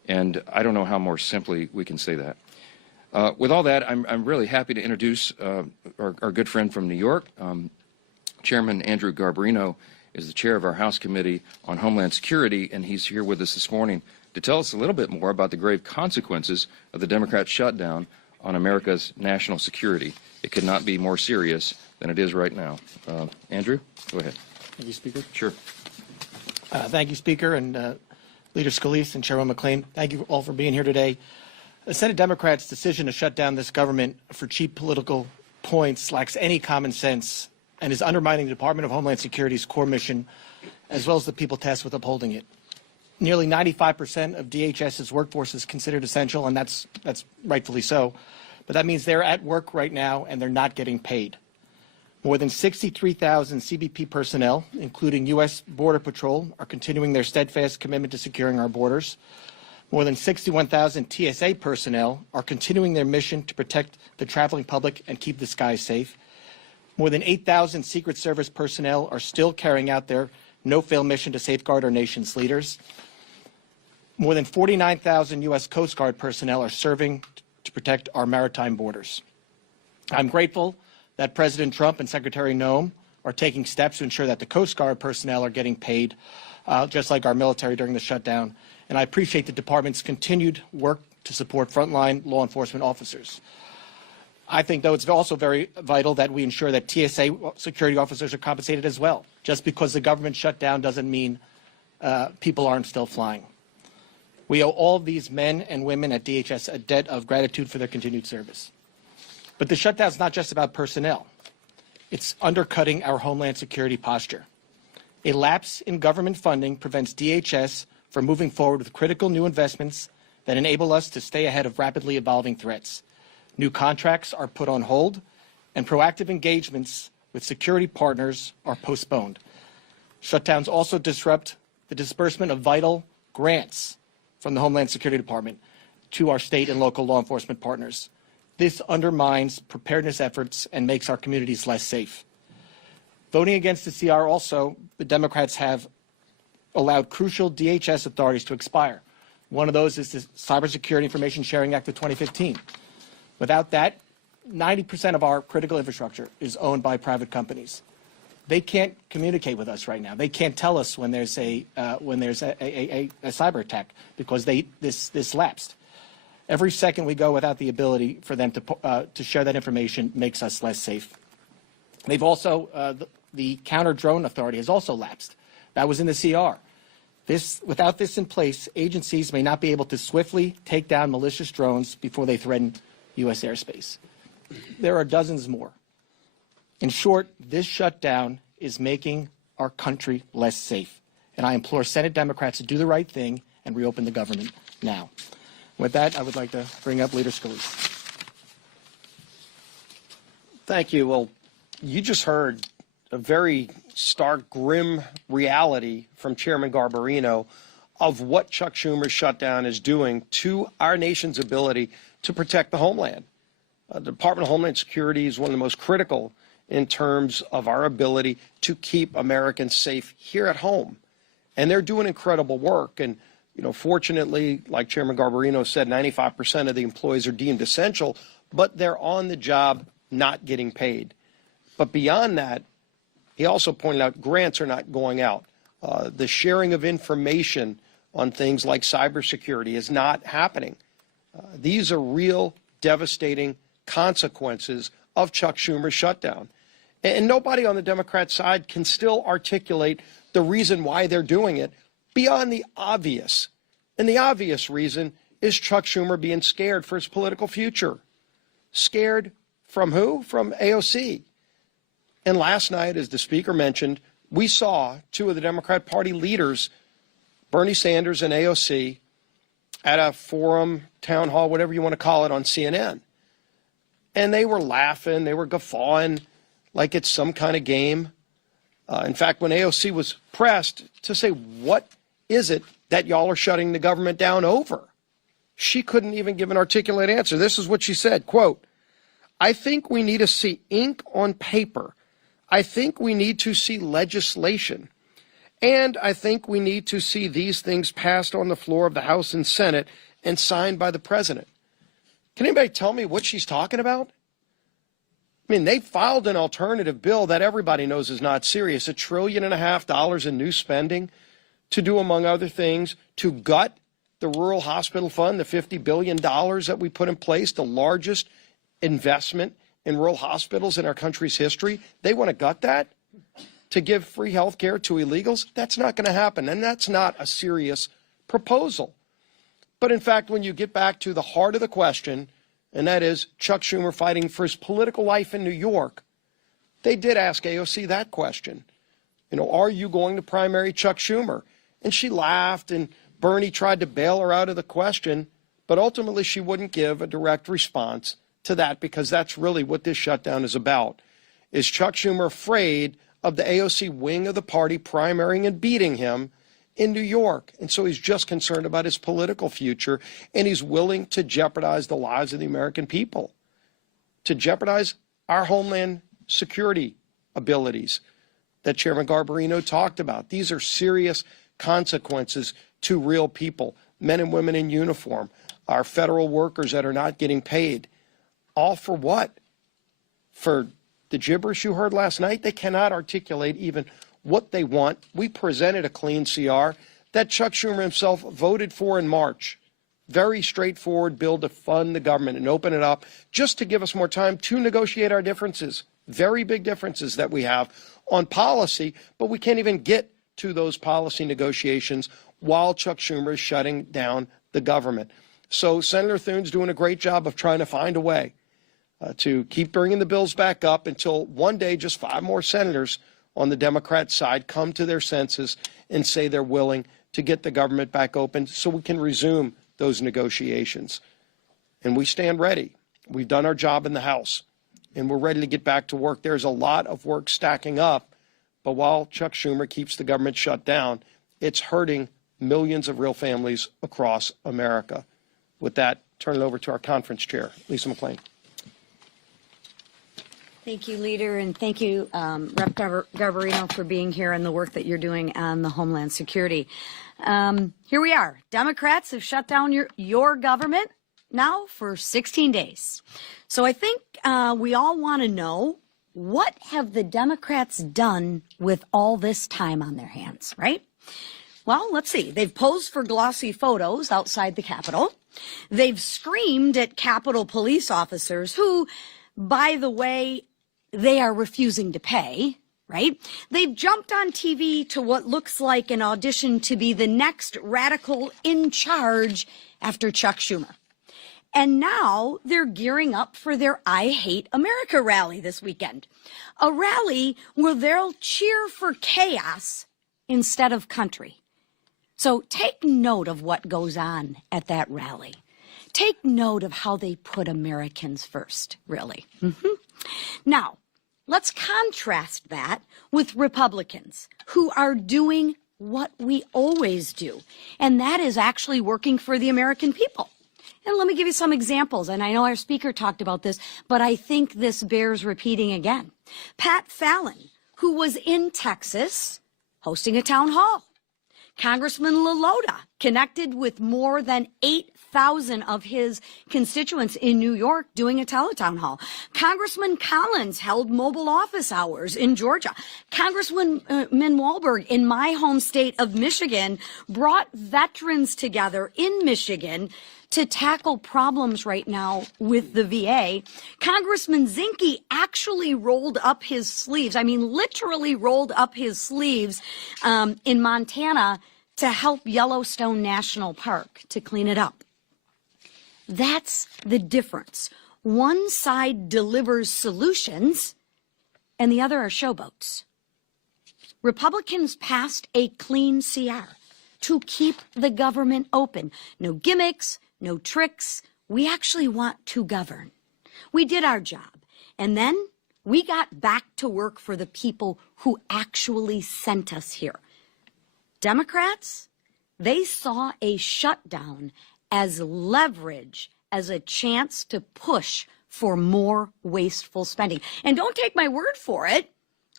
And I don't know how more simply we can say that. With all that, I'm really happy to introduce our good friend from New York. Chairman Andrew Garbarino is the chair of our House Committee on Homeland Security, and he's here with us this morning to tell us a little bit more about the grave consequences of the Democrat shutdown on America's national security. It could not be more serious than it is right now. Andrew, go ahead. Thank you, Speaker. Sure. Thank you, Speaker, and Leader Scalise and Chairman McClain. Thank you all for being here today. The Senate Democrats' decision to shut down this government for cheap political points lacks any common sense and is undermining the Department of Homeland Security's core mission, as well as the people tasked with upholding it. Nearly 95% of DHS's workforce is considered essential, and that's rightfully so. But that means they're at work right now and they're not getting paid. More than 63,000 CBP personnel, including U.S. Border Patrol, are continuing their steadfast commitment to securing our borders. More than 61,000 TSA personnel are continuing their mission to protect the traveling public and keep the skies safe. More than 8,000 Secret Service personnel are still carrying out their no-fail mission to safeguard our nation's leaders. More than 49,000 U.S. Coast Guard personnel are serving to protect our maritime borders. I'm grateful that President Trump and Secretary Noem are taking steps to ensure that the Coast Guard personnel are getting paid, just like our military during the shutdown. And I appreciate the department's continued work to support frontline law enforcement officers. I think, though, it's also very vital that we ensure that TSA security officers are compensated as well. Just because the government shut down doesn't mean people aren't still flying. We owe all of these men and women at DHS a debt of gratitude for their continued service. But the shutdown is not just about personnel. It's undercutting our Homeland Security posture. A lapse in government funding prevents DHS from moving forward with critical new investments that enable us to stay ahead of rapidly evolving threats. New contracts are put on hold, and proactive engagements with security partners are postponed. Shutdowns also disrupt the disbursement of vital grants from the Homeland Security Department to our state and local law enforcement partners. This undermines preparedness efforts and makes our communities less safe. Voting against the CR also, the Democrats have allowed crucial DHS authorities to expire. One of those is the Cybersecurity Information Sharing Act of 2015. Without that, 90% of our critical infrastructure is owned by private companies. They can't communicate with us right now. They can't tell us when there's a cyber attack because this lapsed. Every second we go without the ability for them to share that information makes us less safe. They've also the counter drone authority has also lapsed. That was in the CR. Without this in place, agencies may not be able to swiftly take down malicious drones before they threaten U.S. airspace. There are dozens more. In short, this shutdown is making our country less safe. And I implore Senate Democrats to do the right thing and reopen the government now. With that, I would like to bring up Leader Scalise. Thank you. Well, you just heard a very stark, grim reality from Chairman Garbarino of what Chuck Schumer's shutdown is doing to our nation's ability to protect the homeland. The Department of Homeland Security is one of the most critical in terms of our ability to keep Americans safe here at home. And they're doing incredible work. And, you know, fortunately, like Chairman Garbarino said, 95% of the employees are deemed essential, but they're on the job not getting paid. But beyond that, he also pointed out grants are not going out. The sharing of information on things like cybersecurity is not happening. These are real devastating consequences of Chuck Schumer's shutdown. And nobody on the Democrat side can still articulate the reason why they're doing it beyond the obvious. And the obvious reason is Chuck Schumer being scared for his political future. Scared from who? From AOC. And last night, as the Speaker mentioned, we saw two of the Democrat Party leaders, Bernie Sanders and AOC, at a forum, town hall, whatever you want to call it, on CNN. And they were laughing, they were guffawing like it's some kind of game. In fact, when AOC was pressed to say, what is it that y'all are shutting the government down over? She couldn't even give an articulate answer. This is what she said, quote, I think we need to see ink on paper. I think we need to see legislation. And I think we need to see these things passed on the floor of the House and Senate and signed by the president. Can anybody tell me what she's talking about? I mean, they filed an alternative bill that everybody knows is not serious, $1.5 trillion in new spending to do, among other things, to gut the rural hospital fund, the $50 billion that we put in place, the largest investment in rural hospitals in our country's history. They want to gut that to give free health care to illegals. That's not going to happen, and that's not a serious proposal. But in fact, when you get back to the heart of the question, and that is Chuck Schumer fighting for his political life in New York, they did ask AOC that question. You know, are you going to primary Chuck Schumer? And she laughed, and Bernie tried to bail her out of the question, but ultimately she wouldn't give a direct response to that, because that's really what this shutdown is about. Is Chuck Schumer afraid of the AOC wing of the party primarying and beating him in New York? And so he's just concerned about his political future, and he's willing to jeopardize the lives of the American people, to jeopardize our homeland security abilities that Chairman Garbarino talked about. These are serious consequences to real people, men and women in uniform, our federal workers that are not getting paid. All for what? For the gibberish you heard last night? They cannot articulate even what they want. We presented a clean CR that Chuck Schumer himself voted for in March. Very straightforward bill to fund the government and open it up just to give us more time to negotiate our differences. Very big differences that we have on policy, but we can't even get to those policy negotiations while Chuck Schumer is shutting down the government. So Senator Thune's doing a great job of trying to find a way to keep bringing the bills back up until one day just 5 more senators on the Democrat side come to their senses and say they're willing to get the government back open so we can resume those negotiations. And we stand ready. We've done our job in the House, and we're ready to get back to work. There's a lot of work stacking up, but while Chuck Schumer keeps the government shut down, it's hurting millions of real families across America. With that, turn it over to our conference chair, Lisa McClain. Thank you, Leader, and thank you, Rep. Garbarino, for being here and the work that you're doing on the Homeland Security. Here we are. Democrats have shut down your government now for 16 days. So I think we all want to know, what have the Democrats done with all this time on their hands, right? Well, let's see. They've posed for glossy photos outside the Capitol. They've screamed at Capitol police officers who, by the way, they are refusing to pay, right? They've jumped on TV to what looks like an audition to be the next radical in charge after Chuck Schumer. And now they're gearing up for their I Hate America rally this weekend. A rally where they'll cheer for chaos instead of country. So take note of what goes on at that rally. Take note of how they put Americans first, really. Now, let's contrast that with Republicans who are doing what we always do, and that is actually working for the American people. And let me give you some examples, and I know our speaker talked about this, but I think this bears repeating again. Pat Fallon, who was in Texas hosting a town hall. Congressman LaLota connected with more than 8,000 of his constituents in New York doing a teletown hall. Congressman Collins held mobile office hours in Georgia. Congressman Walberg in my home state of Michigan brought veterans together in Michigan to tackle problems right now with the VA. Congressman Zinke actually rolled up his sleeves, I mean literally rolled up his sleeves in Montana to help Yellowstone National Park to clean it up. That's the difference. One side delivers solutions and the other are showboats. Republicans passed a clean CR to keep the government open. No gimmicks, no tricks. We actually want to govern. We did our job. And then we got back to work for the people who actually sent us here. Democrats, they saw a shutdown as leverage, as a chance to push for more wasteful spending. And don't take my word for it.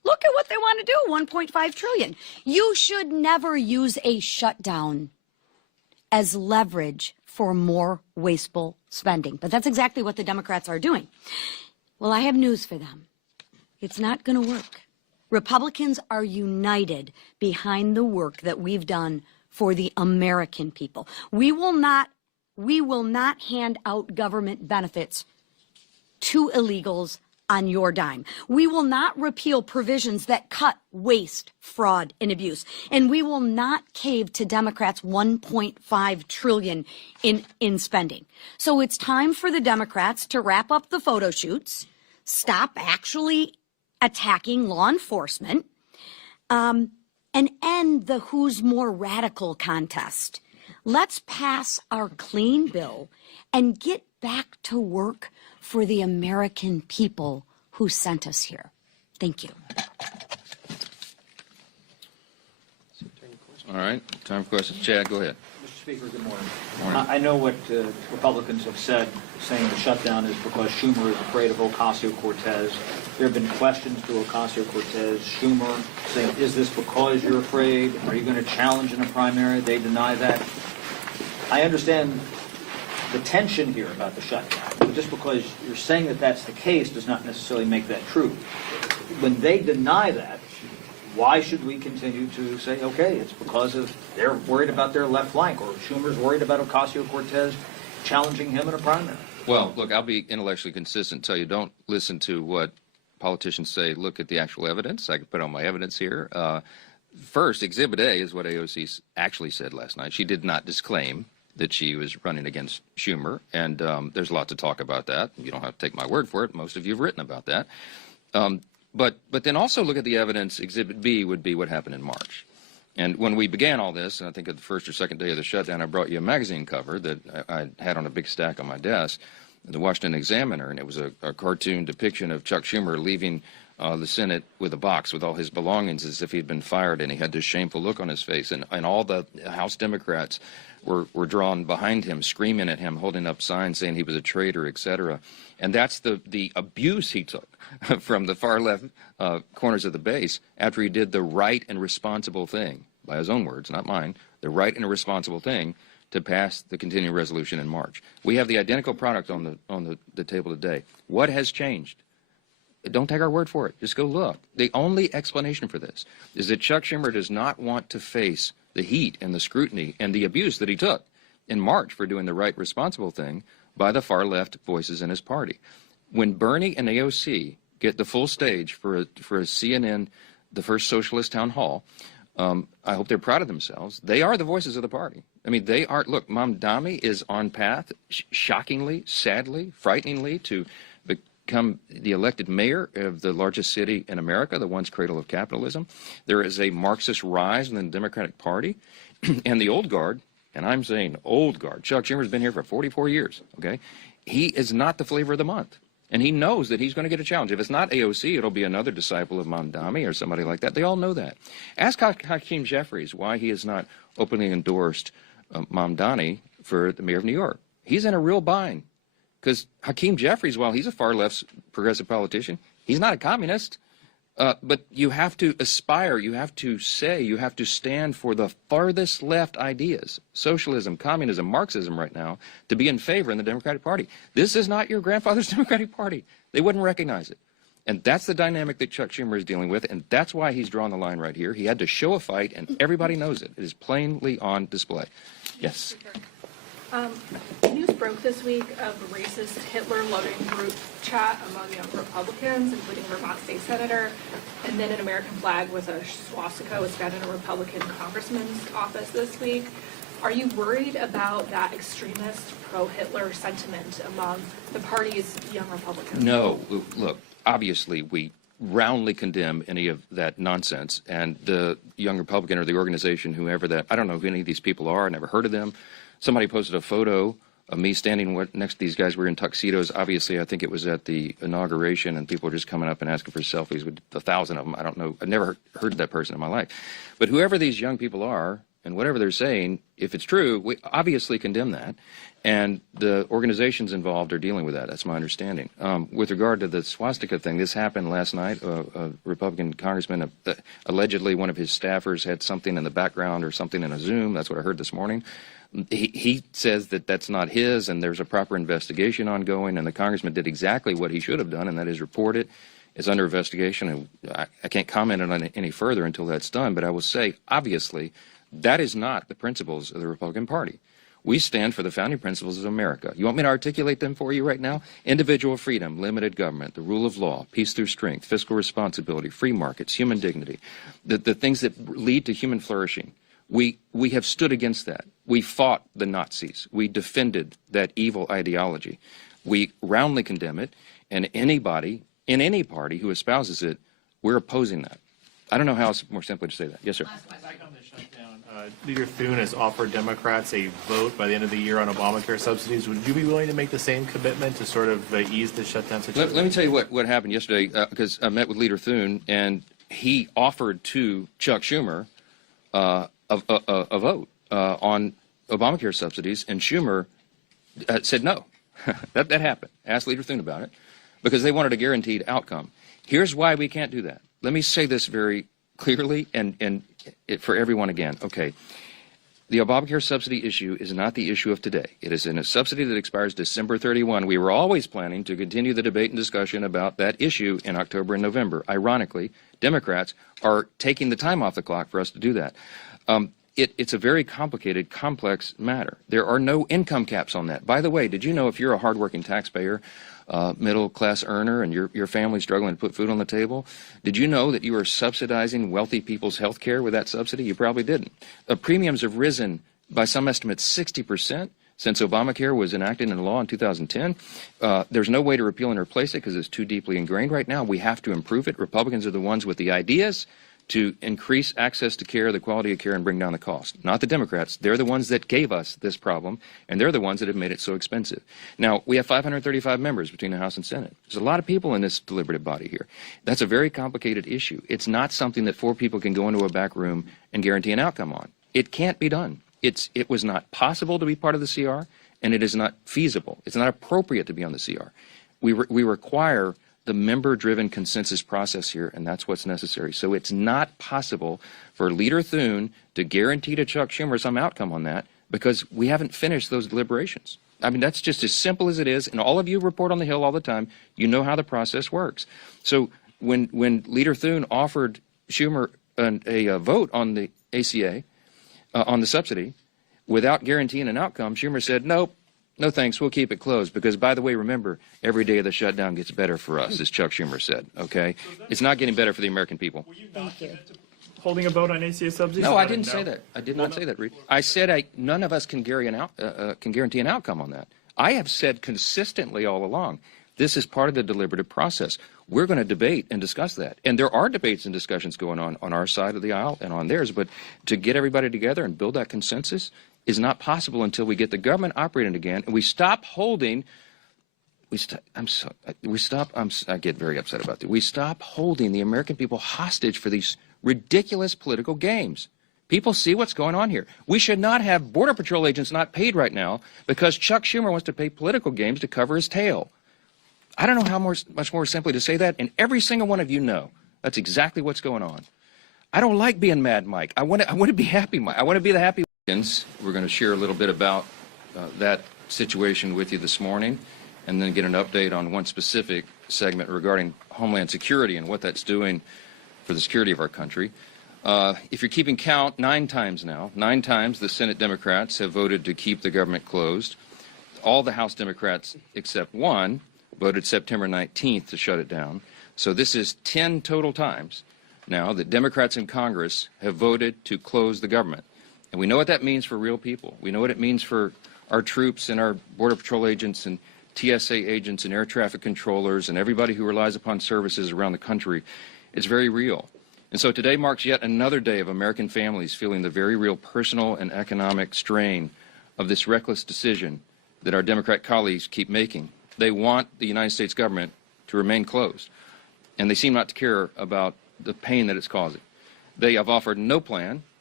Look at what they want to do, 1.5 trillion. You should never use a shutdown as leverage for more wasteful spending. But that's exactly what the Democrats are doing. Well, I have news for them. It's not going to work. Republicans are united behind the work that we've done for the American people. We will not hand out government benefits to illegals on your dime. We will not repeal provisions that cut waste, fraud, and abuse. And we will not cave to Democrats' 1.5 trillion in spending. So it's time for the Democrats to wrap up the photo shoots, stop actually attacking law enforcement, and end the who's more radical contest. Let's pass our clean bill and get back to work for the American people who sent us here. Thank you. All right, time for questions. Chad, go ahead. Mr. Speaker, good morning. Morning. I know what Republicans have said, saying the shutdown is because Schumer is afraid of Ocasio-Cortez. There have been questions to Ocasio-Cortez, Schumer, saying, is this because you're afraid? Are you going to challenge in a primary? They deny that. I understand the tension here about the shutdown, but just because you're saying that that's the case does not necessarily make that true. When they deny that, why should we continue to say, okay, it's because of they're worried about their left flank, or Schumer's worried about Ocasio-Cortez challenging him in a primary? Well, look, I'll be intellectually consistent. Tell you, don't listen to what politicians say. Look at the actual evidence. I can put on my evidence here. First, Exhibit A is what AOC actually said last night. She did not disclaim that she was running against Schumer, and there's a lot to talk about that. You don't have to take my word for it. Most of you have written about that. But then also look at the evidence. Exhibit B would be what happened in March. And when we began all this, and I think at the first or second day of the shutdown, I brought you a magazine cover that I had on a big stack on my desk, the Washington Examiner, and it was a cartoon depiction of Chuck Schumer leaving the Senate with a box with all his belongings as if he'd been fired, and he had this shameful look on his face, and all the House Democrats were drawn behind him, screaming at him, holding up signs saying he was a traitor, etc. And that's the abuse he took from the far left corners of the base after he did the right and responsible thing, by his own words, not mine, the right and responsible thing to pass the continuing resolution in March. We have the identical product on the table today. What has changed? Don't take our word for it. Just go look. The only explanation for this is that Chuck Schumer does not want to face the heat and the scrutiny and the abuse that he took in March for doing the right, responsible thing by the far left voices in his party. When Bernie and AOC get the full stage for a CNN, the first socialist town hall, I hope they're proud of themselves. They are the voices of the party. I mean, they are. Look, Mamdani is on path, shockingly, sadly, frighteningly, to become the elected mayor of the largest city in America, the once cradle of capitalism. There is a Marxist rise in the Democratic Party, and the old guard, and I'm saying old guard, Chuck Schumer's been here for 44 years, okay? He is not the flavor of the month, and he knows that he's going to get a challenge. If it's not AOC, it'll be another disciple of Mamdani or somebody like that. They all know that. Ask Hakeem Jeffries why he has not openly endorsed Mamdani for the mayor of New York. He's in a real bind. Because Hakeem Jeffries, while he's a far left progressive politician, he's not a communist. But you have to aspire, you have to say, you have to stand for the farthest left ideas, socialism, communism, Marxism right now, to be in favor in the Democratic Party. This is not your grandfather's Democratic Party. They wouldn't recognize it. And that's the dynamic that Chuck Schumer is dealing with, and that's why he's drawn the line right here. He had to show a fight, and everybody knows it. It is plainly on display. Yes. News broke this week of a racist Hitler-loving group chat among young Republicans, including Vermont State Senator, and then an American flag with a swastika was found in a Republican congressman's office this week. Are you worried about that extremist pro-Hitler sentiment among the party's young Republicans? No. Look, obviously we roundly condemn any of that nonsense, and the young Republican or the organization, whoever that, I don't know who any of these people are, I never heard of them. Somebody posted a photo of me standing next to these guys. We were in tuxedos. Obviously, I think it was at the inauguration, and people were just coming up and asking for selfies with 1,000 of them. I don't know. I've never heard of that person in my life. But whoever these young people are, And whatever they're saying, if it's true, we obviously condemn that. And the organizations involved are dealing with that. That's my understanding. With regard to the swastika thing, this happened last night. A Republican congressman, allegedly one of his staffers had something in the background or something in a Zoom. That's what I heard this morning. He says that that's not his, and there's a proper investigation ongoing, and the congressman did exactly what he should have done, and that is report it. It's under investigation, and I can't comment on it any further until that's done, but I will say, obviously, that is not the principles of the Republican Party. We stand for the founding principles of America. You want me to articulate them for you right now? Individual freedom, limited government, the rule of law, peace through strength, fiscal responsibility, free markets, human dignity, the things that lead to human flourishing. We have stood against that. We fought the Nazis. We defended that evil ideology. We roundly condemn it, and anybody in any party who espouses it, we're opposing that. I don't know how else more simply to say that. Yes, sir. Back on the shutdown, Leader Thune has offered Democrats a vote by the end of the year on Obamacare subsidies. Would you be willing to make the same commitment to sort of ease the shutdown situation? Let me tell you what happened yesterday, because I met with Leader Thune, and he offered to Chuck Schumer a vote on Obamacare subsidies, and Schumer said no. that happened. Asked Leader Thune about it, because they wanted a guaranteed outcome. Here's why we can't do that. Let me say this very clearly and for everyone again. Okay, the Obamacare subsidy issue is not the issue of today. It is in a subsidy that expires December 31. We were always planning to continue the debate and discussion about that issue in October and November. Ironically, Democrats are taking the time off the clock for us to do that. It's a very complicated, complex matter. There are no income caps on that. By the way, did you know if you're a hardworking taxpayer, middle-class earner, and your family's struggling to put food on the table, did you know that you are subsidizing wealthy people's health care with that subsidy? You probably didn't. Premiums have risen by some estimates 60% since Obamacare was enacted into law in 2010. There's no way to repeal and replace it because it's too deeply ingrained right now. We have to improve it. Republicans are the ones with the ideas to increase access to care, the quality of care, and bring down the cost. Not the Democrats. They're the ones that gave us this problem, and they're the ones that have made it so expensive. Now, we have 535 members between the House and Senate. There's a lot of people in this deliberative body here. That's a very complicated issue. It's not something that 4 people can go into a back room and guarantee an outcome on. It can't be done. It was not possible to be part of the CR, and it is not feasible. It's not appropriate to be on the CR. We require the member-driven consensus process here, and that's what's necessary. So it's not possible for Leader Thune to guarantee to Chuck Schumer some outcome on that because we haven't finished those deliberations. I mean, that's just as simple as it is, and all of you report on the Hill all the time. You know how the process works. So when Leader Thune offered Schumer a vote on the ACA, on the subsidy, without guaranteeing an outcome, Schumer said, nope. No thanks, we'll keep it closed because, by the way, remember, every day of the shutdown gets better for us, as Chuck Schumer said, okay? It's not getting better for the American people. Thank you. Holding a vote on ACA subsidies? No, I didn't say that. I did not say that, Reed. I said none of us can guarantee an outcome on that. I have said consistently all along, this is part of the deliberative process. We're going to debate and discuss that. And there are debates and discussions going on our side of the aisle and on theirs, but to get everybody together and build that consensus is not possible until we get the government operating again and we stop holding. I get very upset about that. We stop holding the American people hostage for these ridiculous political games. People see what's going on here. We should not have Border Patrol agents not paid right now because Chuck Schumer wants to play political games to cover his tail. I don't know how much more simply to say that, and every single one of you know that's exactly what's going on. I don't like being mad, Mike. I want to be happy, Mike. I want to be the happy. We're going to share a little bit about that situation with you this morning and then get an update on one specific segment regarding Homeland Security and what that's doing for the security of our country. If you're keeping count, 9 times now, 9 times the Senate Democrats have voted to keep the government closed. All the House Democrats except one voted September 19th to shut it down. So this is 10 total times now that Democrats in Congress have voted to close the government. And we know what that means for real people. We know what it means for our troops and our Border Patrol agents and TSA agents and air traffic controllers and everybody who relies upon services around the country. It's very real. And so today marks yet another day of American families feeling the very real personal and economic strain of this reckless decision that our Democrat colleagues keep making. They want the United States government to remain closed, and they seem not to care about the pain that it's causing. They have offered no plan.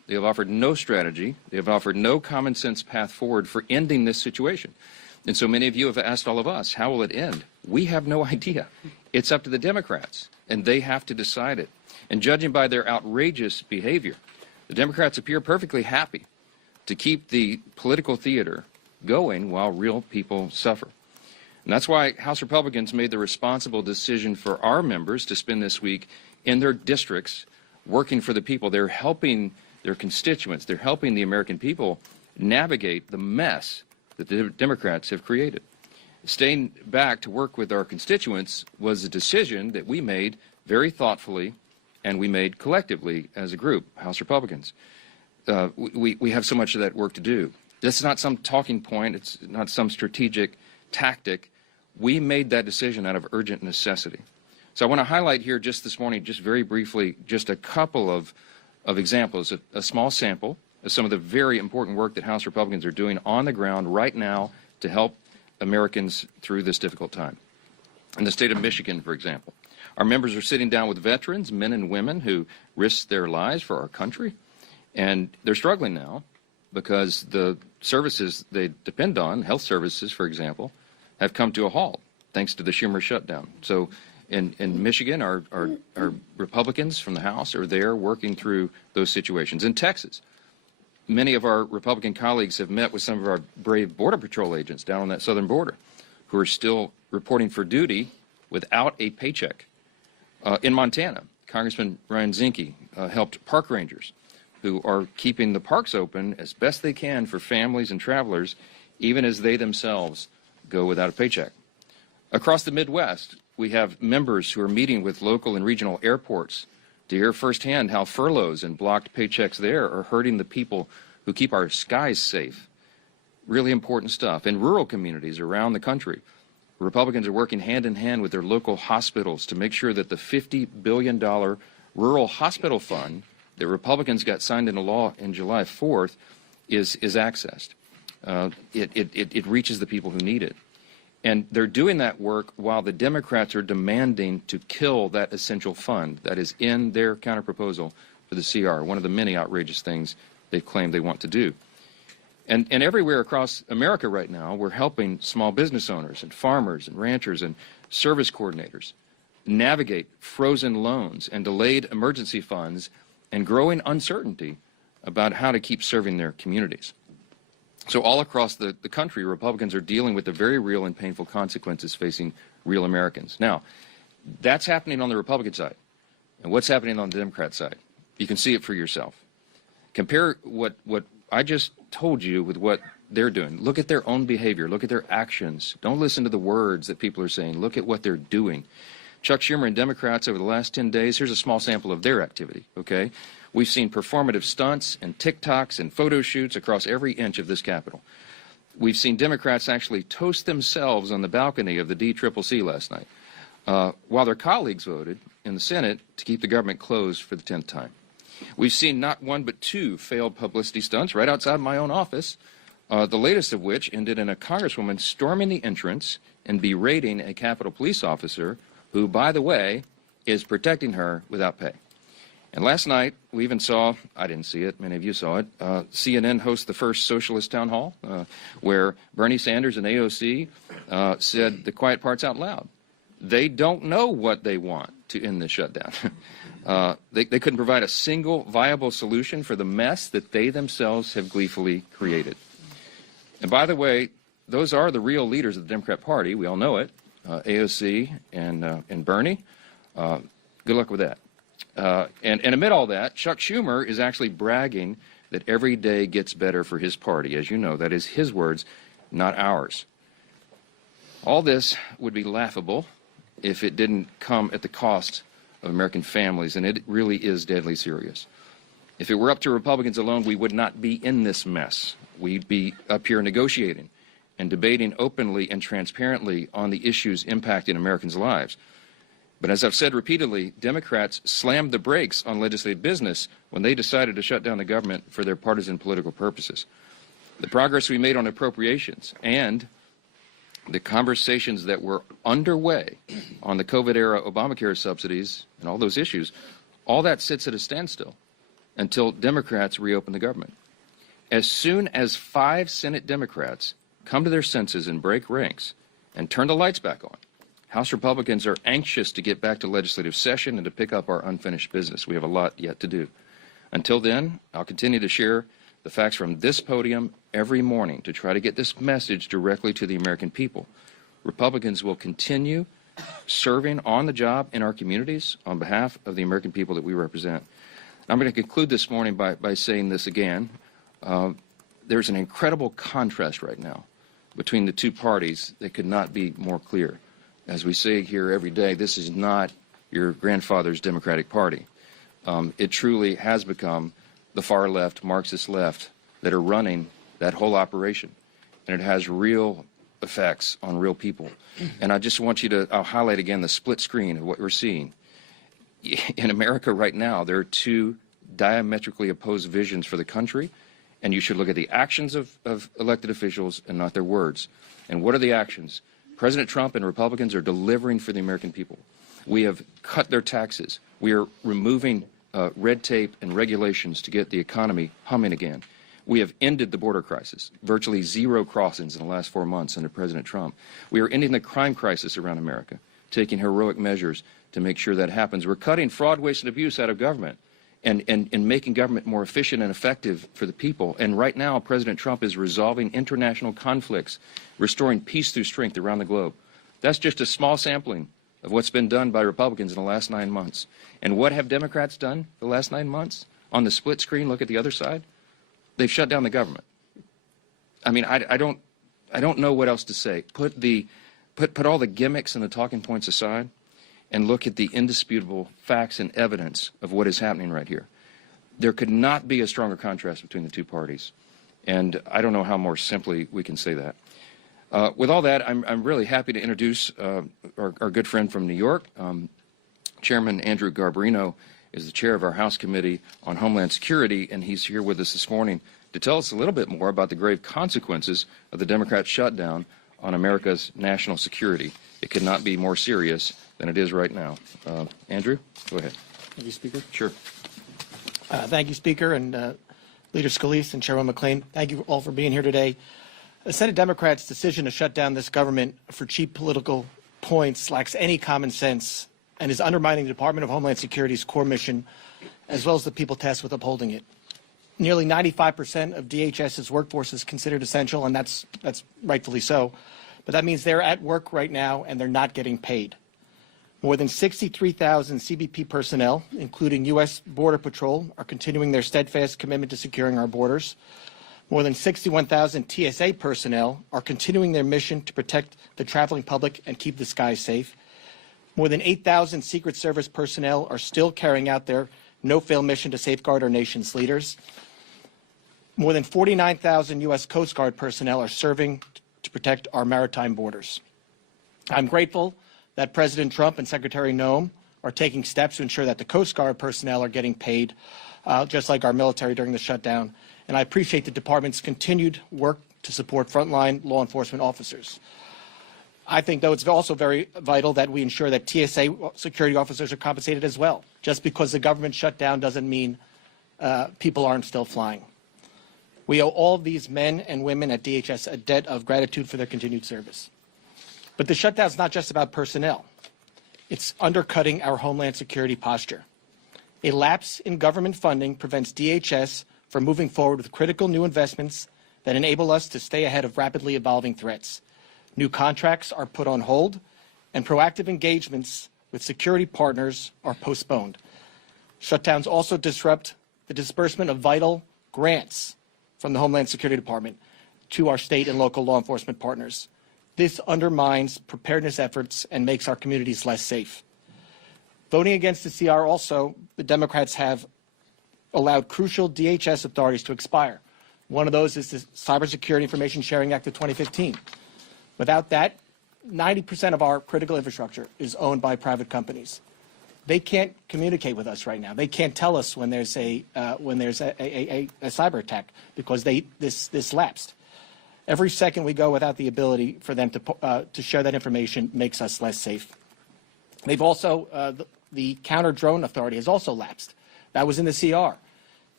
They have offered no strategy. They have offered no common sense path forward for ending this situation. And so many of you have asked all of us, how will it end? We have no idea. It's up to the Democrats, and they have to decide it. And judging by their outrageous behavior, the Democrats appear perfectly happy to keep the political theater going while real people suffer. And that's why House Republicans made the responsible decision for our members to spend this week in their districts working for the people. They're helping their constituents. They're helping the American people navigate the mess that the Democrats have created. Staying back to work with our constituents was a decision that we made very thoughtfully and we made collectively as a group, House Republicans. We have so much of that work to do. This is not some talking point. It's not some strategic tactic. We made that decision out of urgent necessity. So I want to highlight here just this morning, just very briefly, just a couple of examples, a small sample of some of the very important work that House Republicans are doing on the ground right now to help Americans through this difficult time. In the state of Michigan, for example, our members are sitting down with veterans, men and women who risked their lives for our country, and they're struggling now because the services they depend on, health services, for example, have come to a halt thanks to the Schumer shutdown. So in Michigan, our Republicans from the House are there working through those situations. In Texas, many of our Republican colleagues have met with some of our brave Border Patrol agents down on that southern border who are still reporting for duty without a paycheck. In Montana, Congressman Ryan Zinke helped park rangers who are keeping the parks open as best they can for families and travelers, even as they themselves go without a paycheck. Across the Midwest, we have members who are meeting with local and regional airports to hear firsthand how furloughs and blocked paychecks there are hurting the people who keep our skies safe. Really important stuff. In rural communities around the country, Republicans are working hand in hand with their local hospitals to make sure that the $50 billion rural hospital fund that Republicans got signed into law in July 4th is accessed. It reaches the people who need it. And they're doing that work while the Democrats are demanding to kill that essential fund that is in their counterproposal for the CR, one of the many outrageous things they claim they want to do. And everywhere across America right now, we're helping small business owners and farmers and ranchers and service coordinators navigate frozen loans and delayed emergency funds and growing uncertainty about how to keep serving their communities. So all across the country, Republicans are dealing with the very real and painful consequences facing real Americans. Now, that's happening on the Republican side. And what's happening on the Democrat side? You can see it for yourself. Compare what I just told you with what they're doing. Look at their own behavior. Look at their actions. Don't listen to the words that people are saying. Look at what they're doing. Chuck Schumer and Democrats over the last 10 days, here's a small sample of their activity, okay? We've seen performative stunts and TikToks and photo shoots across every inch of this Capitol. We've seen Democrats actually toast themselves on the balcony of the DCCC last night, while their colleagues voted in the Senate to keep the government closed for the 10th time. We've seen not one but two failed publicity stunts right outside my own office, the latest of which ended in a congresswoman storming the entrance and berating a Capitol police officer who, by the way, is protecting her without pay. And last night, we even saw, I didn't see it, many of you saw it, CNN host the first socialist town hall, where Bernie Sanders and AOC said the quiet parts out loud. They don't know what they want to end this shutdown. They couldn't provide a single viable solution for the mess that they themselves have gleefully created. And by the way, those are the real leaders of the Democrat Party. We all know it, AOC and Bernie. Good luck with that. And amid all that, Chuck Schumer is actually bragging that every day gets better for his party. As you know, that is his words, not ours. All this would be laughable if it didn't come at the cost of American families, and it really is deadly serious. If it were up to Republicans alone, we would not be in this mess. We'd be up here negotiating and debating openly and transparently on the issues impacting Americans' lives. But as I've said repeatedly, Democrats slammed the brakes on legislative business when they decided to shut down the government for their partisan political purposes. The progress we made on appropriations and the conversations that were underway on the COVID-era Obamacare subsidies and all those issues, all that sits at a standstill until Democrats reopen the government. As soon as 5 Senate Democrats come to their senses and break ranks and turn the lights back on, House Republicans are anxious to get back to legislative session and to pick up our unfinished business. We have a lot yet to do. Until then, I'll continue to share the facts from this podium every morning to try to get this message directly to the American people. Republicans will continue serving on the job in our communities on behalf of the American people that we represent. I'm going to conclude this morning by saying this again. There's an incredible contrast right now between the two parties that could not be more clear. As we say here every day, this is not your grandfather's Democratic Party. It truly has become the far left, Marxist left, that are running that whole operation. And it has real effects on real people. And I just want you to, I'll highlight again the split screen of what we're seeing. In America right now, there are two diametrically opposed visions for the country, and you should look at the actions of elected officials and not their words. And what are the actions? President Trump and Republicans are delivering for the American people. We have cut their taxes. We are removing red tape and regulations to get the economy humming again. We have ended the border crisis, virtually 0 crossings in the last 4 months under President Trump. We are ending the crime crisis around America, taking heroic measures to make sure that happens. We're cutting fraud, waste, and abuse out of government and making government more efficient and effective for the people. And right now, President Trump is resolving international conflicts, restoring peace through strength around the globe. That's just a small sampling of what's been done by Republicans in the last 9 months. And what have Democrats done the last 9 months? On the split screen, look at the other side. They've shut down the government. I mean, I don't know what else to say. Put all the gimmicks and the talking points aside and look at the indisputable facts and evidence of what is happening right here. There could not be a stronger contrast between the two parties. And I don't know how more simply we can say that. With all that, I'm really happy to introduce our good friend from New York. Chairman Andrew Garbarino is the chair of our House Committee on Homeland Security, and he's here with us this morning to tell us a little bit more about the grave consequences of the Democrat shutdown on America's national security. It could not be more serious than it is right now. Andrew, go ahead. Thank you, Speaker. Sure. Thank you, Speaker, and Leader Scalise and Chairman McClain. Thank you all for being here today. The Senate Democrats' decision to shut down this government for cheap political points lacks any common sense and is undermining the Department of Homeland Security's core mission, as well as the people tasked with upholding it. Nearly 95% of DHS's workforce is considered essential, and that's rightfully so. But that means they're at work right now, and they're not getting paid. More than 63,000 CBP personnel, including U.S. Border Patrol, are continuing their steadfast commitment to securing our borders. More than 61,000 TSA personnel are continuing their mission to protect the traveling public and keep the skies safe. More than 8,000 Secret Service personnel are still carrying out their no-fail mission to safeguard our nation's leaders. More than 49,000 U.S. Coast Guard personnel are serving to protect our maritime borders. I'm grateful that President Trump and Secretary Noem are taking steps to ensure that the Coast Guard personnel are getting paid, just like our military during the shutdown. And I appreciate the department's continued work to support frontline law enforcement officers. I think, though, it's also very vital that we ensure that TSA security officers are compensated as well. Just because the government shut down doesn't mean people aren't still flying. We owe all of these men and women at DHS a debt of gratitude for their continued service. But the shutdown is not just about personnel. It's undercutting our Homeland Security posture. A lapse in government funding prevents DHS from moving forward with critical new investments that enable us to stay ahead of rapidly evolving threats. New contracts are put on hold, and proactive engagements with security partners are postponed. Shutdowns also disrupt the disbursement of vital grants from the Homeland Security Department to our state and local law enforcement partners. This undermines preparedness efforts and makes our communities less safe. Voting against the CR also, the Democrats have allowed crucial DHS authorities to expire. One of those is the Cybersecurity Information Sharing Act of 2015. Without that, 90% of our critical infrastructure is owned by private companies. They can't communicate with us right now. They can't tell us when there's a cyber attack because this lapsed. Every second we go without the ability for them to share that information makes us less safe. They've also the counter drone authority has also lapsed. That was in the CR.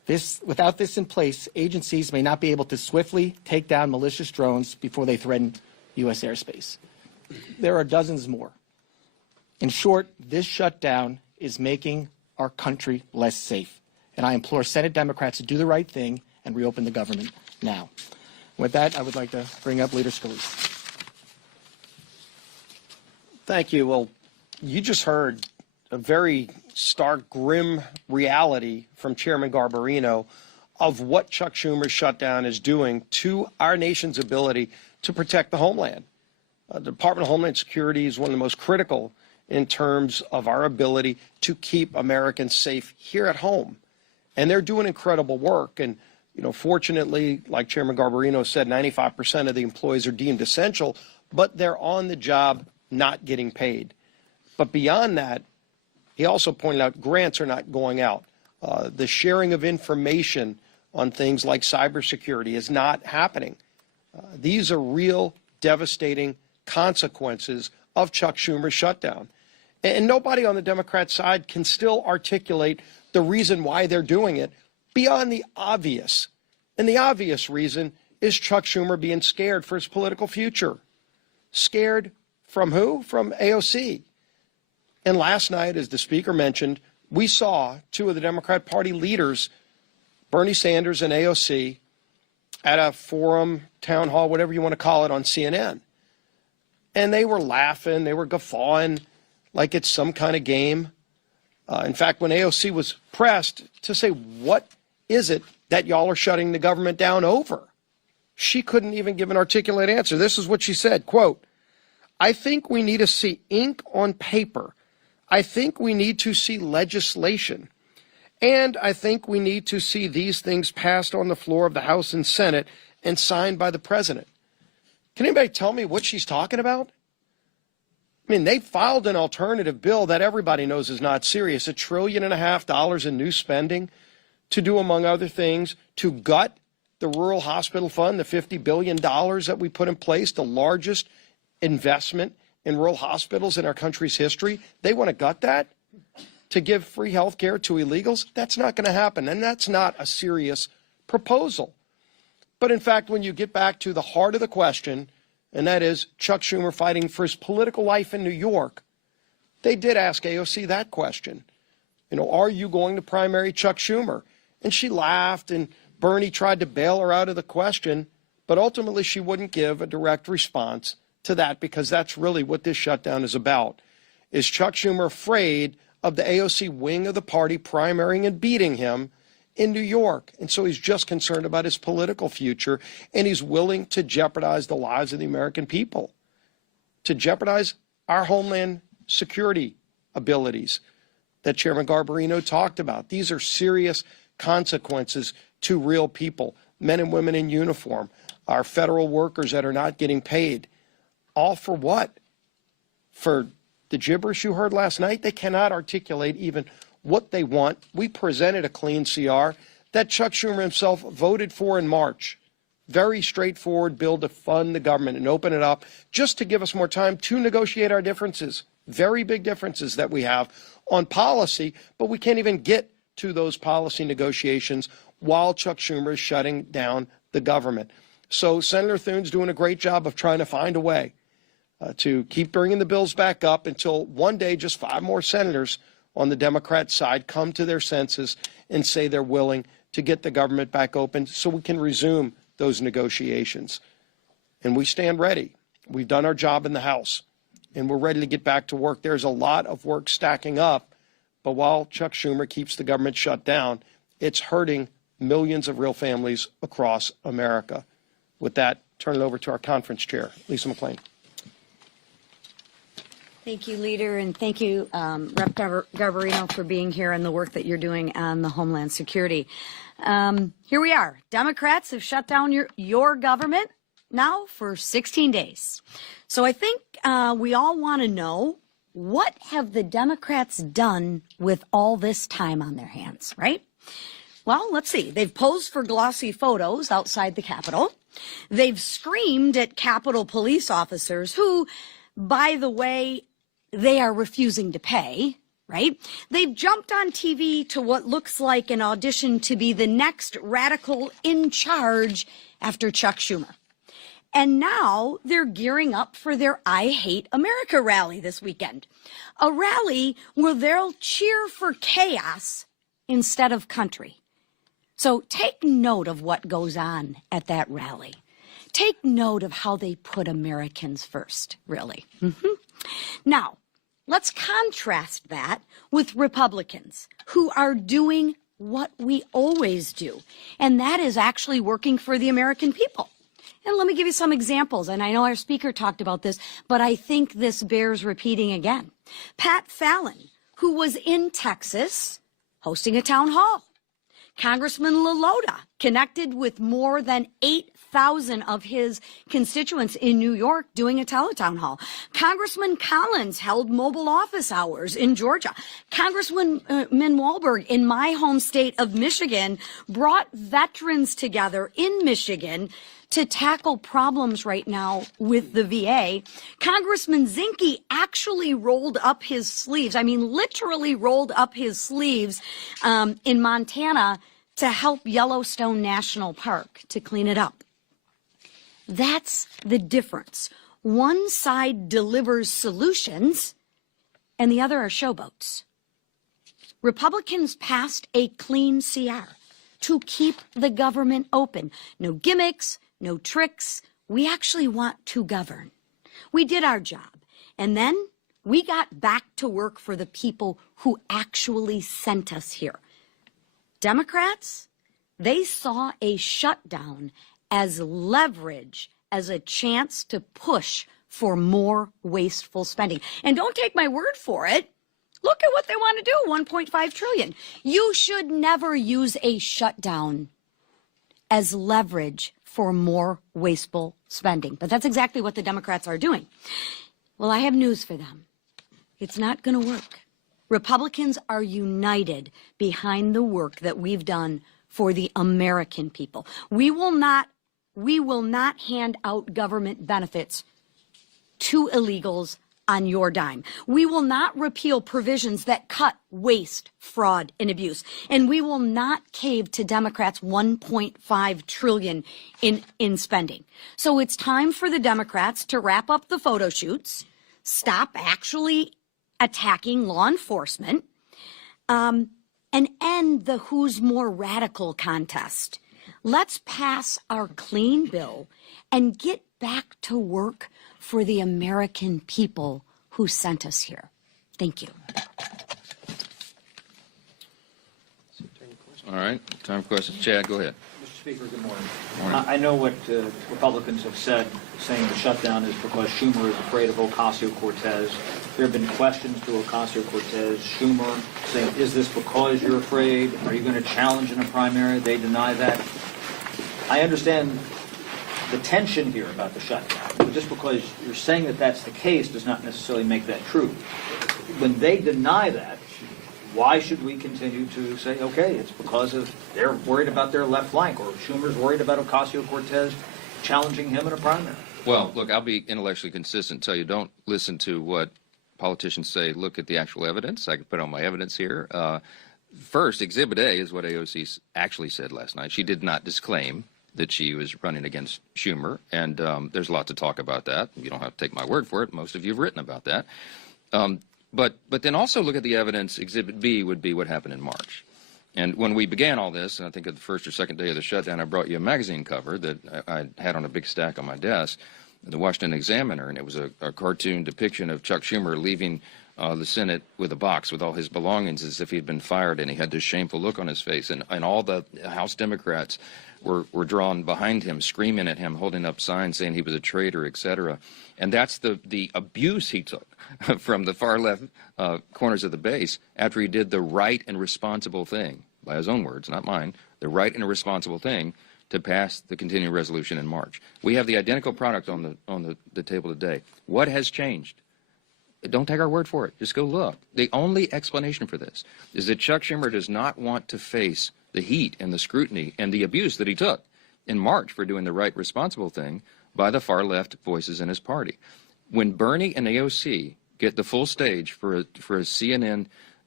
Without this in place, agencies may not be able to swiftly take down malicious drones before they threaten U.S. airspace. There are dozens more. In short, this shutdown is making our country less safe. And I implore Senate Democrats to do the right thing and reopen the government now. With that, I would like to bring up Leader Scalise. Thank you. Well, you just heard a very stark, grim reality from Chairman Garbarino of what Chuck Schumer's shutdown is doing to our nation's ability to protect the homeland. The Department of Homeland Security is one of the most critical in terms of our ability to keep Americans safe here at home. And they're doing incredible work. And, you know, fortunately, like Chairman Garbarino said, 95% of the employees are deemed essential, but they're on the job not getting paid. But beyond that, he also pointed out grants are not going out. The sharing of information on things like cybersecurity is not happening. These are real devastating consequences of Chuck Schumer's shutdown. And nobody on the Democrat side can still articulate the reason why they're doing it beyond the obvious. And the obvious reason is Chuck Schumer being scared for his political future. Scared from who? From AOC. And last night, as the speaker mentioned, we saw two of the Democrat Party leaders, Bernie Sanders and AOC, at a forum, town hall, whatever you want to call it, on CNN. And they were laughing, they were guffawing like it's some kind of game. In fact, when AOC was pressed to say, what is it that y'all are shutting the government down over? She couldn't even give an articulate answer. This is what she said, quote, I think we need to see ink on paper. I think we need to see legislation. And I think we need to see these things passed on the floor of the House and Senate and signed by the president. Can anybody tell me what she's talking about? I mean, they filed an alternative bill that everybody knows is not serious, $1.5 trillion in new spending to do, among other things, to gut the rural hospital fund, the $50 billion that we put in place, the largest investment in rural hospitals in our country's history. They want to gut that to give free health care to illegals. That's not going to happen, and that's not a serious proposal. But in fact, when you get back to the heart of the question, and that is Chuck Schumer fighting for his political life in New York, they did ask AOC that question. You know, are you going to primary Chuck Schumer? And she laughed, and Bernie tried to bail her out of the question, but ultimately she wouldn't give a direct response to that, because that's really what this shutdown is about. Is Chuck Schumer afraid of the AOC wing of the party primarying and beating him in New York? And so he's just concerned about his political future, and he's willing to jeopardize the lives of the American people, to jeopardize our homeland security abilities that Chairman Garbarino talked about. These are serious consequences to real people, men and women in uniform, our federal workers that are not getting paid. All for what? For the gibberish you heard last night? They cannot articulate even what they want. We presented a clean CR that Chuck Schumer himself voted for in March. Very straightforward bill to fund the government and open it up just to give us more time to negotiate our differences. Very big differences that we have on policy, but we can't even get to those policy negotiations while Chuck Schumer is shutting down the government. So Senator Thune's doing a great job of trying to find a way to keep bringing the bills back up until one day just 5 more senators on the Democrat side come to their senses and say they're willing to get the government back open so we can resume those negotiations. And we stand ready. We've done our job in the House, and we're ready to get back to work. There's a lot of work stacking up, but while Chuck Schumer keeps the government shut down, it's hurting millions of real families across America. With that, turn it over to our conference chair, Lisa McClain. Thank you, Leader, and thank you, Rep. Garbarino, for being here and the work that you're doing on the Homeland Security. Here we are. Democrats have shut down your government now for 16 days. So I think we all want to know, what have the Democrats done with all this time on their hands, right? Well, let's see. They've posed for glossy photos outside the Capitol. They've screamed at Capitol police officers who, by the way, they are refusing to pay, right? They've jumped on TV to what looks like an audition to be the next radical in charge after Chuck Schumer. And now they're gearing up for their I Hate America rally this weekend. A rally where they'll cheer for chaos instead of country. So take note of what goes on at that rally. Take note of how they put Americans first, really. Now, let's contrast that with Republicans who are doing what we always do, and that is actually working for the American people. And let me give you some examples, and I know our speaker talked about this, but I think this bears repeating again. Pat Fallon, who was in Texas hosting a town hall. Congressman LaLota connected with more than 8,000 of his constituents in New York doing a teletown hall. Congressman Collins held mobile office hours in Georgia. Congressman Wahlberg in my home state of Michigan brought veterans together in Michigan to tackle problems right now with the VA. Congressman Zinke actually rolled up his sleeves, I mean literally rolled up his sleeves in Montana to help Yellowstone National Park to clean it up. That's the difference. One side delivers solutions and the other are showboats. Republicans passed a clean CR to keep the government open. No gimmicks, no tricks. We actually want to govern. We did our job. And then we got back to work for the people who actually sent us here. Democrats, they saw a shutdown as leverage, as a chance to push for more wasteful spending. And don't take my word for it. Look at what they want to do, $1.5 trillion. You should never use a shutdown as leverage for more wasteful spending. But that's exactly what the Democrats are doing. Well, I have news for them. It's not going to work. Republicans are united behind the work that we've done for the American people. We will not hand out government benefits to illegals on your dime. We will not repeal provisions that cut waste, fraud, and abuse. And we will not cave to Democrats' $1.5 trillion in spending. So it's time for the Democrats to wrap up the photo shoots, stop actually attacking law enforcement, and end the who's more radical contest. Let's pass our clean bill and get back to work for the American people who sent us here. Thank you. All right, time for questions. Chad, go ahead. Mr. Speaker, good morning. Morning. I know what Republicans have said, saying the shutdown is because Schumer is afraid of Ocasio-Cortez. There have been questions to Ocasio-Cortez, Schumer, saying, is this because you're afraid? Are you going to challenge in a primary? They deny that. I understand the tension here about the shutdown. But just because you're saying that that's the case does not necessarily make that true. When they deny that, why should we continue to say, okay, it's because of they're worried about their left flank, or Schumer's worried about Ocasio-Cortez challenging him in a primary? Well, look, I'll be intellectually consistent and tell you don't listen to what politicians say. Look at the actual evidence. I can put on my evidence here. First, Exhibit A is what AOC actually said last night. She did not disclaim that she was running against Schumer, and there's a lot to talk about that. You don't have to take my word for it. Most of you have written about that. But then also look at the evidence. Exhibit B would be what happened in March. And when we began all this, and I think at the first or second day of the shutdown, I brought you a magazine cover that I had on a big stack on my desk, the Washington Examiner, and it was a cartoon depiction of Chuck Schumer leaving the Senate with a box with all his belongings as if he'd been fired, and he had this shameful look on his face. And all the House Democrats were drawn behind him, screaming at him, holding up signs saying he was a traitor, etc. And that's the abuse he took from the far left corners of the base after he did the right and responsible thing, by his own words, not mine, the right and responsible thing to pass the continuing resolution in March. We have the identical product on the table today. What has changed? Don't take our word for it. Just go look. The only explanation for this is that Chuck Schumer does not want to face the heat and the scrutiny and the abuse that he took in March for doing the right, responsible thing by the far left voices in his party. When Bernie and AOC get the full stage for a CNN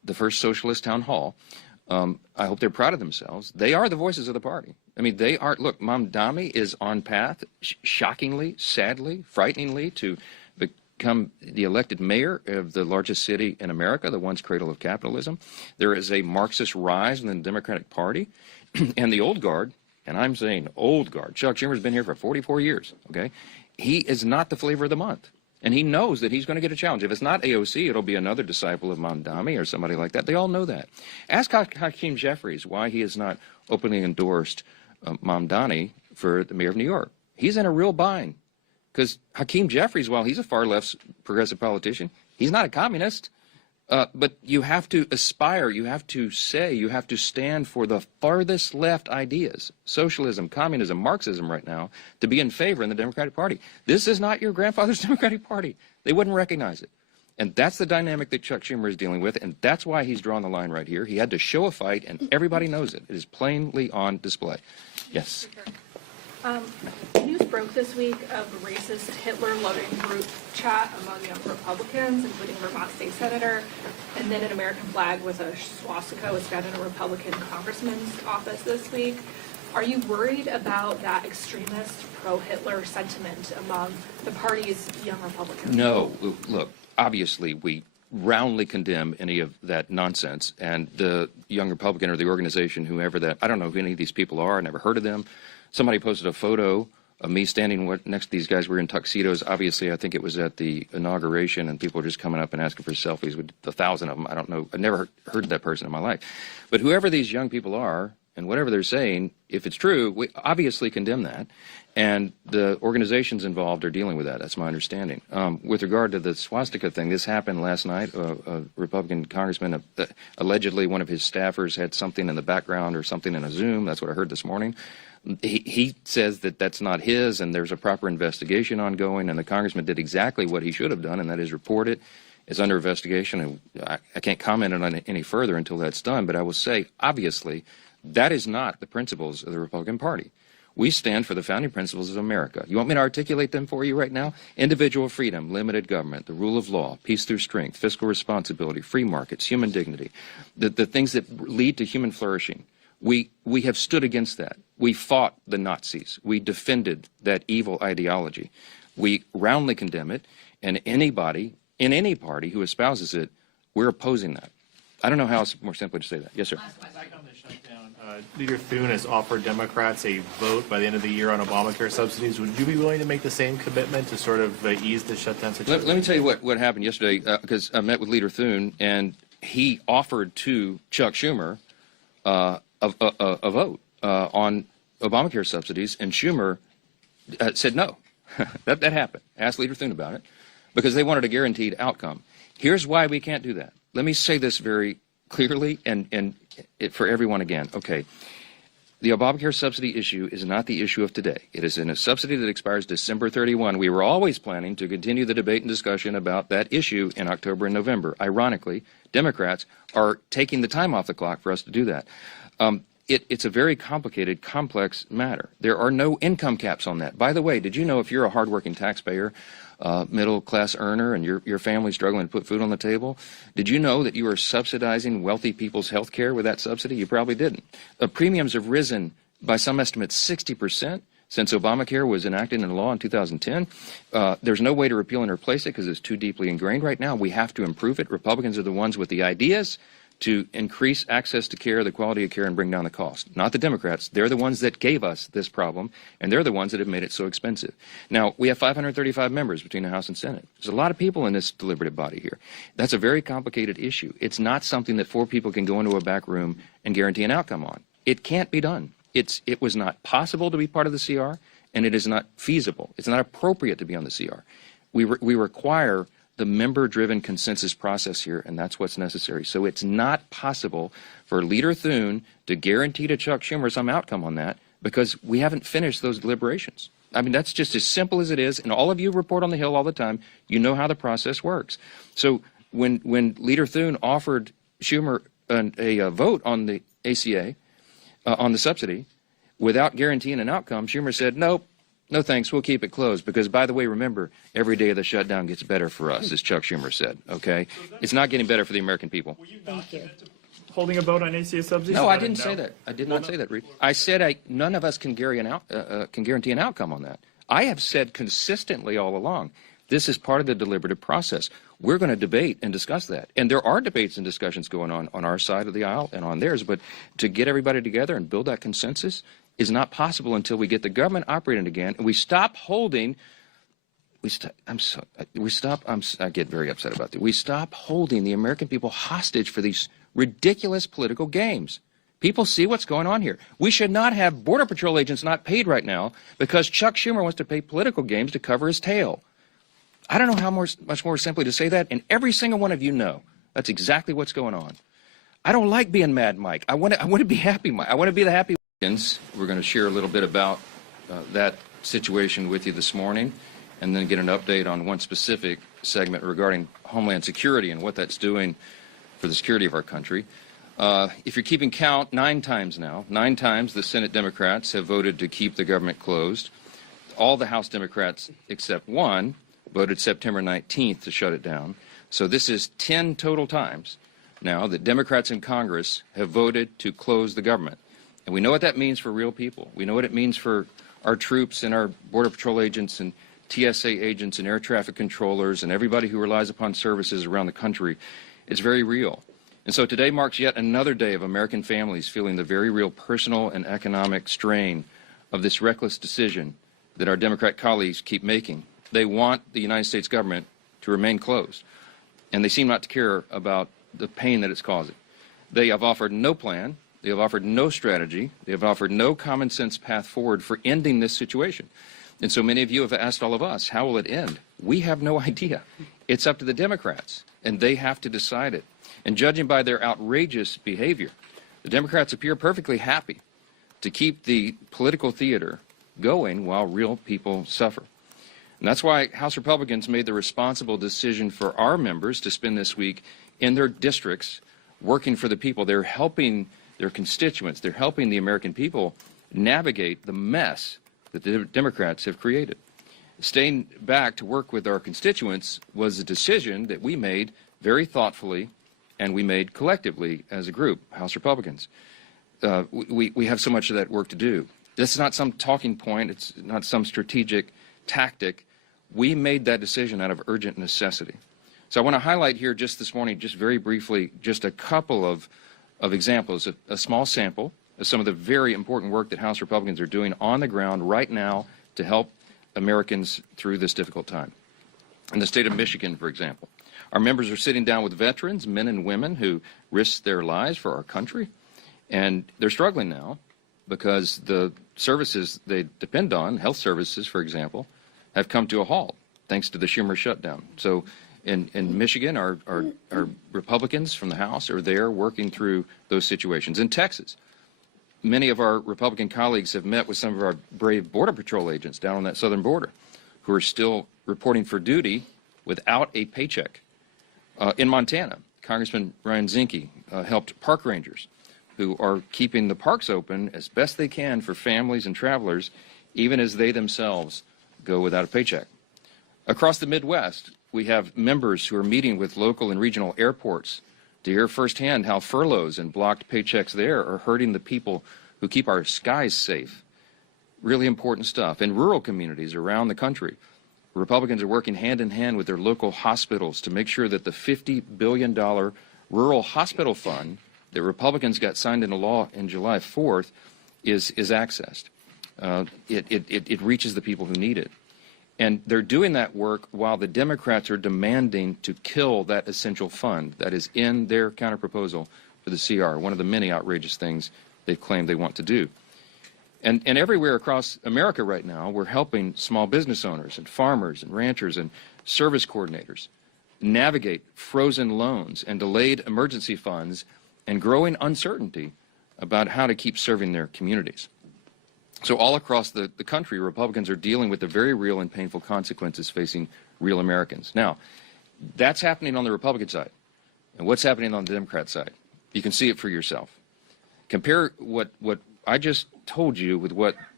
the first socialist town hall. I hope they're proud of themselves. They are the voices of the party. I mean, they are. Look, Mamdani is on path, shockingly, sadly, frighteningly, to become the elected mayor of the largest city in America, the once cradle of capitalism. There is a Marxist rise in the Democratic Party, and the old guard, and I'm saying old guard. Chuck Schumer's been here for 44 years. Okay, he is not the flavor of the month. And he knows that he's going to get a challenge. If it's not AOC, it'll be another disciple of Mamdani or somebody like that. They all know that. Ask Hakeem Jeffries why he has not openly endorsed Mamdani for the mayor of New York. He's in a real bind. Because Hakeem Jeffries, while he's a far left progressive politician, he's not a communist. But you have to aspire, you have to say, you have to stand for the farthest left ideas, socialism, communism, Marxism right now, to be in favor in the Democratic Party. This is not your grandfather's Democratic Party. They wouldn't recognize it. And that's the dynamic that Chuck Schumer is dealing with, and that's why he's drawn the line right here. He had to show a fight, and everybody knows it. It is plainly on display. Yes. News broke this week of a racist Hitler-loving group chat among young Republicans, including Vermont State Senator, and then an American flag with a swastika was found in a Republican congressman's office this week. Are you worried about that extremist pro-Hitler sentiment among the party's young Republicans? No. Look, obviously we roundly condemn any of that nonsense, and the young Republican or the organization, whoever that, I don't know who any of these people are, I never heard of them. Somebody posted a photo of me standing next to these guys. We were in tuxedos. Obviously, I think it was at the inauguration, and people were just coming up and asking for selfies with 1,000 of them. I don't know. I never heard of that person in my life. But whoever these young people are, and whatever they're saying, if it's true, we obviously condemn that. And the organizations involved are dealing with that. That's my understanding. With regard to the swastika thing, this happened last night. A Republican congressman, allegedly one of his staffers had something in the background or something in a Zoom. That's what I heard this morning. He says that that's not his, and there's a proper investigation ongoing, and the congressman did exactly what he should have done, and that is report it. It's under investigation, and I can't comment on it any further until that's done, but I will say, obviously, that is not the principles of the Republican Party. We stand for the founding principles of America. You want me to articulate them for you right now? Individual freedom, limited government, the rule of law, peace through strength, fiscal responsibility, free markets, human dignity, the things that lead to human flourishing. We have stood against that. We fought the Nazis. We defended that evil ideology. We roundly condemn it, and anybody in any party who espouses it, we're opposing that. I don't know how else more simply to say that. Yes, sir. Back on the shutdown, Leader Thune has offered Democrats a vote by the end of the year on Obamacare subsidies. Would you be willing to make the same commitment to sort of ease the shutdown situation? Let me tell you what happened yesterday, because I met with Leader Thune, and he offered to Chuck Schumer a vote on Obamacare subsidies, and Schumer said no. that happened. Asked Leader Thune about it, because they wanted a guaranteed outcome. Here's why we can't do that. Let me say this very clearly and for everyone again. Okay, the Obamacare subsidy issue is not the issue of today. It is in a subsidy that expires December 31. We were always planning to continue the debate and discussion about that issue in October and November. Ironically, Democrats are taking the time off the clock for us to do that. It's a very complicated, complex matter. There are no income caps on that. By the way, did you know if you're a hardworking taxpayer, middle-class earner, and your family's struggling to put food on the table, did you know that you are subsidizing wealthy people's health care with that subsidy? You probably didn't. Premiums have risen by some estimates 60% since Obamacare was enacted into law in 2010. There's no way to repeal and replace it because it's too deeply ingrained right now. We have to improve it. Republicans are the ones with the ideas to increase access to care, the quality of care, and bring down the cost. Not the Democrats. They're the ones that gave us this problem, and they're the ones that have made it so expensive. Now, we have 535 members between the House and Senate. There's a lot of people in this deliberative body here. That's a very complicated issue. It's not something that 4 people can go into a back room and guarantee an outcome on. It can't be done. It was not possible to be part of the CR, and it is not feasible. It's not appropriate to be on the CR. We require the member-driven consensus process here, and that's what's necessary. So it's not possible for Leader Thune to guarantee to Chuck Schumer some outcome on that because we haven't finished those deliberations. I mean, that's just as simple as it is, and all of you report on the Hill all the time. You know how the process works. So when Leader Thune offered Schumer a vote on the ACA, on the subsidy, without guaranteeing an outcome, Schumer said, nope, No thanks, we'll keep it closed. Because, by the way, remember, every day of the shutdown gets better for us, as Chuck Schumer said, okay? It's not getting better for the American people. Thank you. Holding a vote on ACA subsidies? No, I didn't say that. I did not say that, Reed. I said none of us can guarantee an outcome on that. I have said consistently all along, this is part of the deliberative process. We're going to debate and discuss that. And there are debates and discussions going on our side of the aisle and on theirs. But to get everybody together and build that consensus is not possible until we get the government operating again and we stop holding. I get very upset about that. We stop holding the American people hostage for these ridiculous political games. People see what's going on here. We should not have Border Patrol agents not paid right now because Chuck Schumer wants to play political games to cover his tail. I don't know how much more simply to say that, and every single one of you know that's exactly what's going on. I don't like being mad, Mike. I want to be happy, Mike. I want to be the happy. We're going to share a little bit about that situation with you this morning, and then get an update on one specific segment regarding Homeland Security and what that's doing for the security of our country. If you're keeping count, 9 times the Senate Democrats have voted to keep the government closed. All the House Democrats except one voted September 19th to shut it down. So this is 10 total times now that Democrats in Congress have voted to close the government. And we know what that means for real people. We know what it means for our troops and our Border Patrol agents and TSA agents and air traffic controllers and everybody who relies upon services around the country. It's very real. And so today marks yet another day of American families feeling the very real personal and economic strain of this reckless decision that our Democrat colleagues keep making. They want the United States government to remain closed, and they seem not to care about the pain that it's causing. They have offered no plan. They have offered no strategy. They have offered no common sense path forward for ending this situation. And so many of you have asked all of us, how will it end? We have no idea. It's up to the Democrats, and they have to decide it. And judging by their outrageous behavior, the Democrats appear perfectly happy to keep the political theater going while real people suffer. And that's why House Republicans made the responsible decision for our members to spend this week in their districts working for the people. They're helping their constituents. They're helping the American people navigate the mess that the Democrats have created. Staying back to work with our constituents was a decision that we made very thoughtfully and we made collectively as a group, House Republicans. We have so much of that work to do. This is not some talking point. It's not some strategic tactic. We made that decision out of urgent necessity. So I want to highlight here just this morning, just very briefly, just a couple of examples, a small sample of some of the very important work that House Republicans are doing on the ground right now to help Americans through this difficult time. In the state of Michigan, for example, our members are sitting down with veterans, men and women who risked their lives for our country, and they're struggling now because the services they depend on, health services, for example, have come to a halt thanks to the Schumer shutdown. So in Michigan, our Republicans from the House are there working through those situations. In Texas, many of our Republican colleagues have met with some of our brave Border Patrol agents down on that southern border who are still reporting for duty without a paycheck. In Montana, Congressman Ryan Zinke helped park rangers who are keeping the parks open as best they can for families and travelers, even as they themselves go without a paycheck. Across the Midwest, we have members who are meeting with local and regional airports to hear firsthand how furloughs and blocked paychecks there are hurting the people who keep our skies safe. Really important stuff. In rural communities around the country, Republicans are working hand in hand with their local hospitals to make sure that the $50 billion rural hospital fund that Republicans got signed into law in July 4th is accessed. It reaches the people who need it. And they're doing that work while the Democrats are demanding to kill that essential fund that is in their counterproposal for the CR, one of the many outrageous things they claim they want to do. And everywhere across America right now, we're helping small business owners and farmers and ranchers and service coordinators navigate frozen loans and delayed emergency funds and growing uncertainty about how to keep serving their communities. So all across the country, Republicans are dealing with the very real and painful consequences facing real Americans. Now, that's happening on the Republican side. And what's happening on the Democrat side? You can see it for yourself. Compare what I just told you with what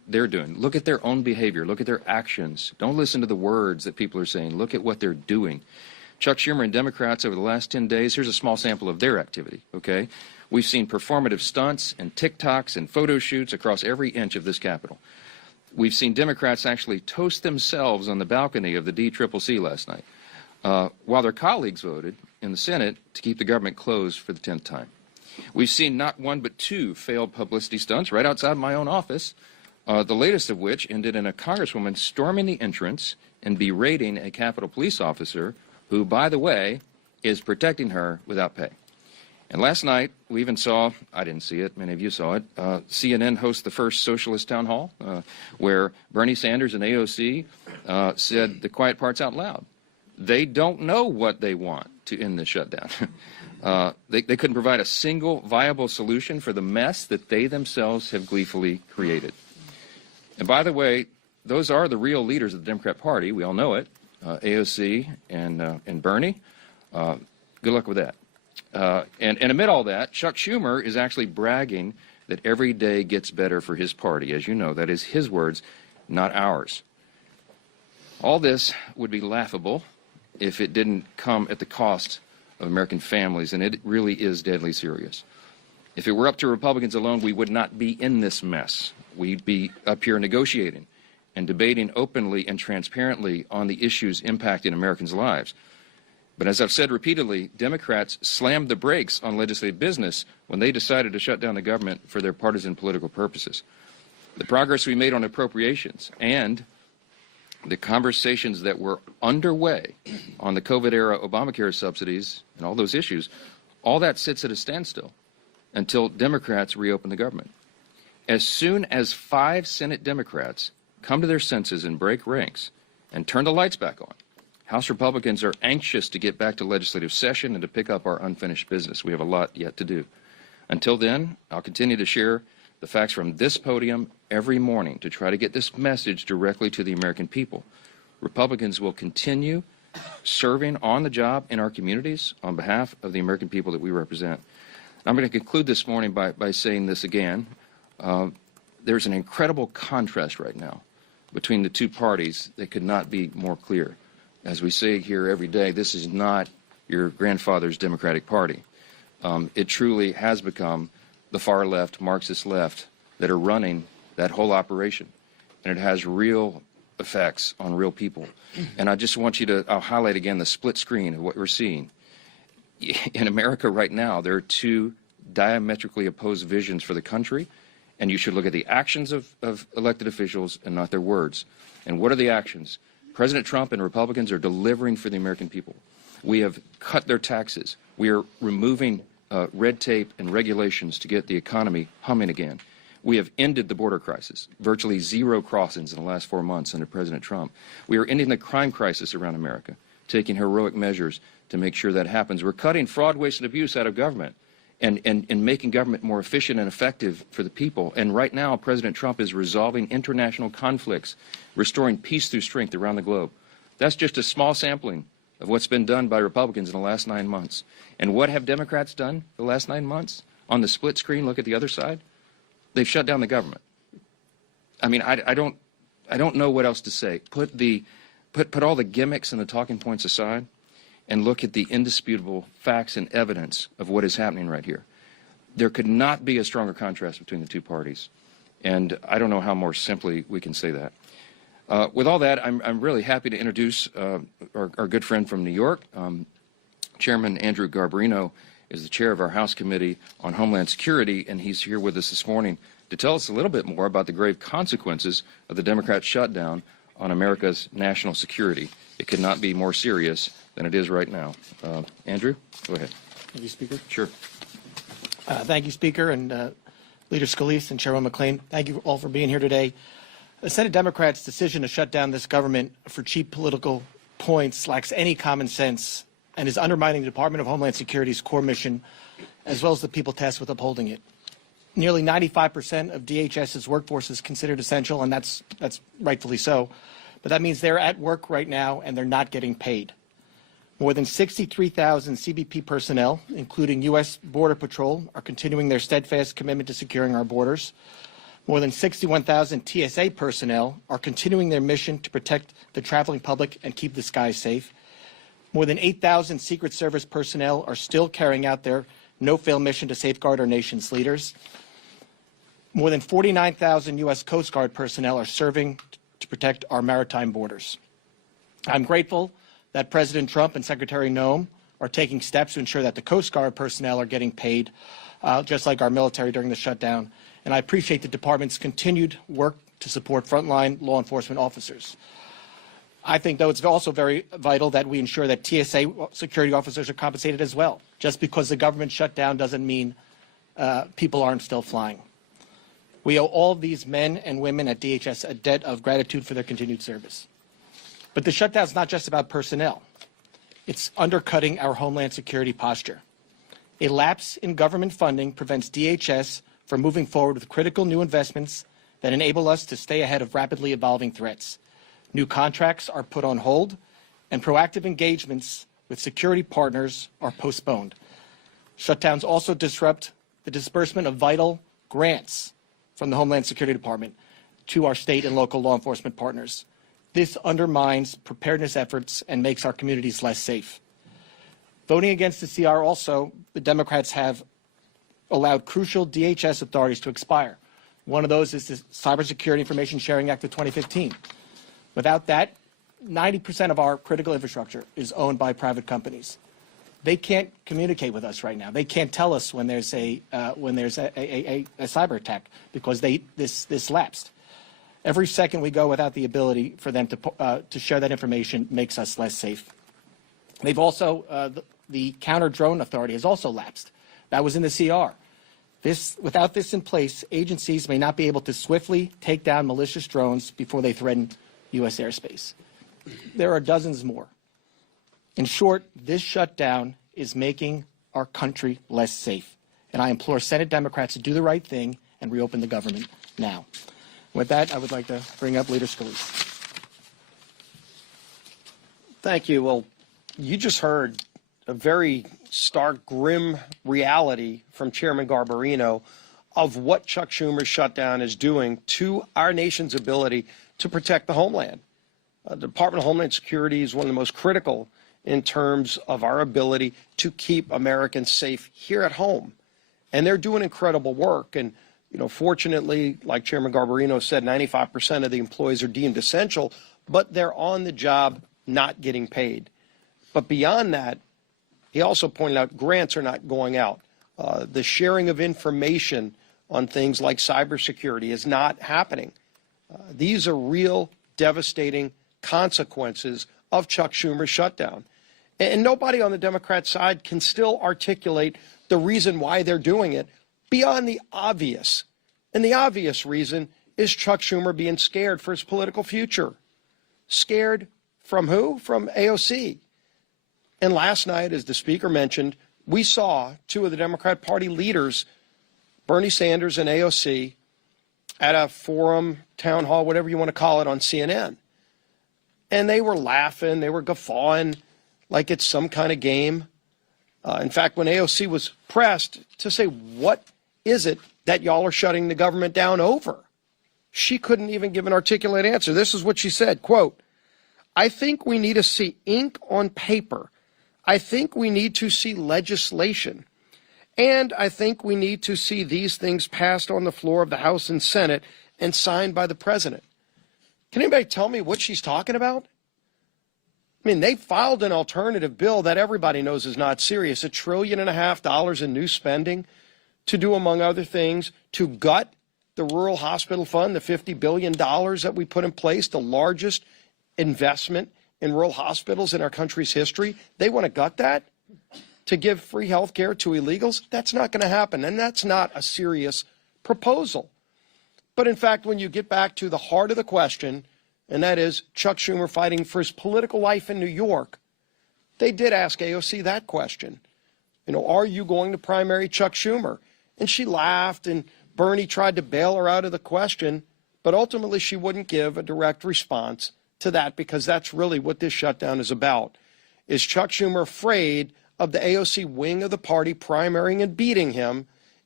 they're doing. Look at their own behavior. Look at their actions. Don't listen to the words that people are saying. Look at what they're doing. Chuck Schumer and Democrats over the last 10 days, here's a small sample of their activity, okay? We've seen performative stunts and TikToks and photo shoots across every inch of this Capitol. We've seen Democrats actually toast themselves on the balcony of the DCCC last night, while their colleagues voted in the Senate to keep the government closed for the 10th time. We've seen not one but two failed publicity stunts right outside my own office, the latest of which ended in a congresswoman storming the entrance and berating a Capitol police officer who, by the way, is protecting her without pay. And last night, we even saw, I didn't see it, many of you saw it, CNN host the first socialist town hall, where Bernie Sanders and AOC said the quiet parts out loud. They don't know what they want to end the shutdown. They couldn't provide a single viable solution for the mess that they themselves have gleefully created. And by the way, those are the real leaders of the Democrat Party. We all know it, AOC and Bernie. Good luck with that. And amid all that, Chuck Schumer is actually bragging that every day gets better for his party. As you know, that is his words, not ours. All this would be laughable if it didn't come at the cost of American families, and it really is deadly serious. If it were up to Republicans alone, we would not be in this mess. We'd be up here negotiating and debating openly and transparently on the issues impacting Americans' lives. But as I've said repeatedly, Democrats slammed the brakes on legislative business when they decided to shut down the government for their partisan political purposes. The progress we made on appropriations and the conversations that were underway on the COVID-era Obamacare subsidies and all those issues, all that sits at a standstill until Democrats reopen the government. As soon as 5 Senate Democrats come to their senses and break ranks and turn the lights back on, House Republicans are anxious to get back to legislative session and to pick up our unfinished business. We have a lot yet to do. Until then, I'll continue to share the facts from this podium every morning to try to get this message directly to the American people. Republicans will continue serving on the job in our communities on behalf of the American people that we represent. I'm going to conclude this morning by saying this again. There's an incredible contrast right now between the two parties that could not be more clear. As we say here every day, this is not your grandfather's Democratic Party. It truly has become the far left, Marxist left, that are running that whole operation. And it has real effects on real people. And I just want you to, I'll highlight again the split screen of what we're seeing. In America right now, there are two diametrically opposed visions for the country, and you should look at the actions of elected officials and not their words. And what are the actions? President Trump and Republicans are delivering for the American people. We have cut their taxes. We are removing red tape and regulations to get the economy humming again. We have ended the border crisis, virtually 0 crossings in the last 4 months under President Trump. We are ending the crime crisis around America, taking heroic measures to make sure that happens. We're cutting fraud, waste, and abuse out of government and making government more efficient and effective for the people. And right now, President Trump is resolving international conflicts, restoring peace through strength around the globe. That's just a small sampling of what's been done by Republicans in the last 9 months. And what have Democrats done the last 9 months? On the split screen, look at the other side. They've shut down the government. I mean, I don't know what else to say. Put all the gimmicks and the talking points aside and look at the indisputable facts and evidence of what is happening right here. There could not be a stronger contrast between the two parties. And I don't know how more simply we can say that. With all that, I'm really happy to introduce our good friend from New York. Chairman Andrew Garbarino is the chair of our House Committee on Homeland Security, and he's here with us this morning to tell us a little bit more about the grave consequences of the Democrat shutdown on America's national security. It could not be more serious than it is right now. Andrew, go ahead. Thank you, Speaker. Sure. Thank you, Speaker, and Leader Scalise and Chairman McClain. Thank you all for being here today. The Senate Democrats' decision to shut down this government for cheap political points lacks any common sense and is undermining the Department of Homeland Security's core mission, as well as the people tasked with upholding it. Nearly 95% of DHS's workforce is considered essential, and that's rightfully so. But that means they're at work right now, and they're not getting paid. More than 63,000 CBP personnel, including U.S. Border Patrol, are continuing their steadfast commitment to securing our borders. More than 61,000 TSA personnel are continuing their mission to protect the traveling public and keep the skies safe. More than 8,000 Secret Service personnel are still carrying out their no-fail mission to safeguard our nation's leaders. More than 49,000 U.S. Coast Guard personnel are serving to protect our maritime borders. I'm grateful that President Trump and Secretary Noem are taking steps to ensure that the Coast Guard personnel are getting paid, just like our military during the shutdown. And I appreciate the department's continued work to support frontline law enforcement officers. I think, though, it's also very vital that we ensure that TSA security officers are compensated as well. Just because the government shut down doesn't mean people aren't still flying. We owe all of these men and women at DHS a debt of gratitude for their continued service. But the shutdown is not just about personnel. It's undercutting our homeland security posture. A lapse in government funding prevents DHS from moving forward with critical new investments that enable us to stay ahead of rapidly evolving threats. New contracts are put on hold, and proactive engagements with security partners are postponed. Shutdowns also disrupt the disbursement of vital grants from the Homeland Security Department to our state and local law enforcement partners. This undermines preparedness efforts and makes our communities less safe. Voting against the CR also, the Democrats have allowed crucial DHS authorities to expire. One of those is the Cybersecurity Information Sharing Act of 2015. Without that, 90% of our critical infrastructure is owned by private companies. They can't communicate with us right now. They can't tell us when there's a cyber attack because this lapsed. Every second we go without the ability for them to share that information makes us less safe. They've also the counter drone authority has also lapsed. That was in the CR. Without this in place, agencies may not be able to swiftly take down malicious drones before they threaten U.S. airspace. There are dozens more. In short, this shutdown is making our country less safe. And I implore Senate Democrats to do the right thing and reopen the government now. With that, I would like to bring up Leader Scalise. Thank you. Well, you just heard a very stark, grim reality from Chairman Garbarino of what Chuck Schumer's shutdown is doing to our nation's ability to protect the homeland. The Department of Homeland Security is one of the most critical in terms of our ability to keep Americans safe here at home. And they're doing incredible work. And, you know, fortunately, like Chairman Garbarino said, 95% of the employees are deemed essential, but they're on the job not getting paid. But beyond that, he also pointed out grants are not going out. The sharing of information on things like cybersecurity is not happening. These are real devastating consequences of Chuck Schumer's shutdown. And nobody on the Democrat side can still articulate the reason why they're doing it beyond the obvious. And the obvious reason is Chuck Schumer being scared for his political future. Scared from who? From AOC. And last night, as the speaker mentioned, we saw two of the Democrat Party leaders, Bernie Sanders and AOC, at a forum, town hall, whatever you want to call it, on CNN. And they were laughing, they were guffawing like it's some kind of game. In fact, when AOC was pressed to say, what is it that y'all are shutting the government down over? She couldn't even give an articulate answer. This is what she said, quote, I think we need to see ink on paper. I think we need to see legislation. And I think we need to see these things passed on the floor of the House and Senate and signed by the president. Can anybody tell me what she's talking about? I mean, they filed an alternative bill that everybody knows is not serious, $1.5 trillion in new spending to do, among other things, to gut the rural hospital fund, the $50 billion that we put in place, the largest investment in rural hospitals in our country's history. They want to gut that to give free health care to illegals. That's not going to happen, and that's not a serious proposal. But in fact, when you get back to the heart of the question, and that is Chuck Schumer fighting for his political life in New York, they did ask AOC that question. You know, are you going to primary Chuck Schumer? And she laughed, and Bernie tried to bail her out of the question, but ultimately she wouldn't give a direct response to that, because that's really what this shutdown is about. Is Chuck Schumer afraid of the AOC wing of the party primarying and beating him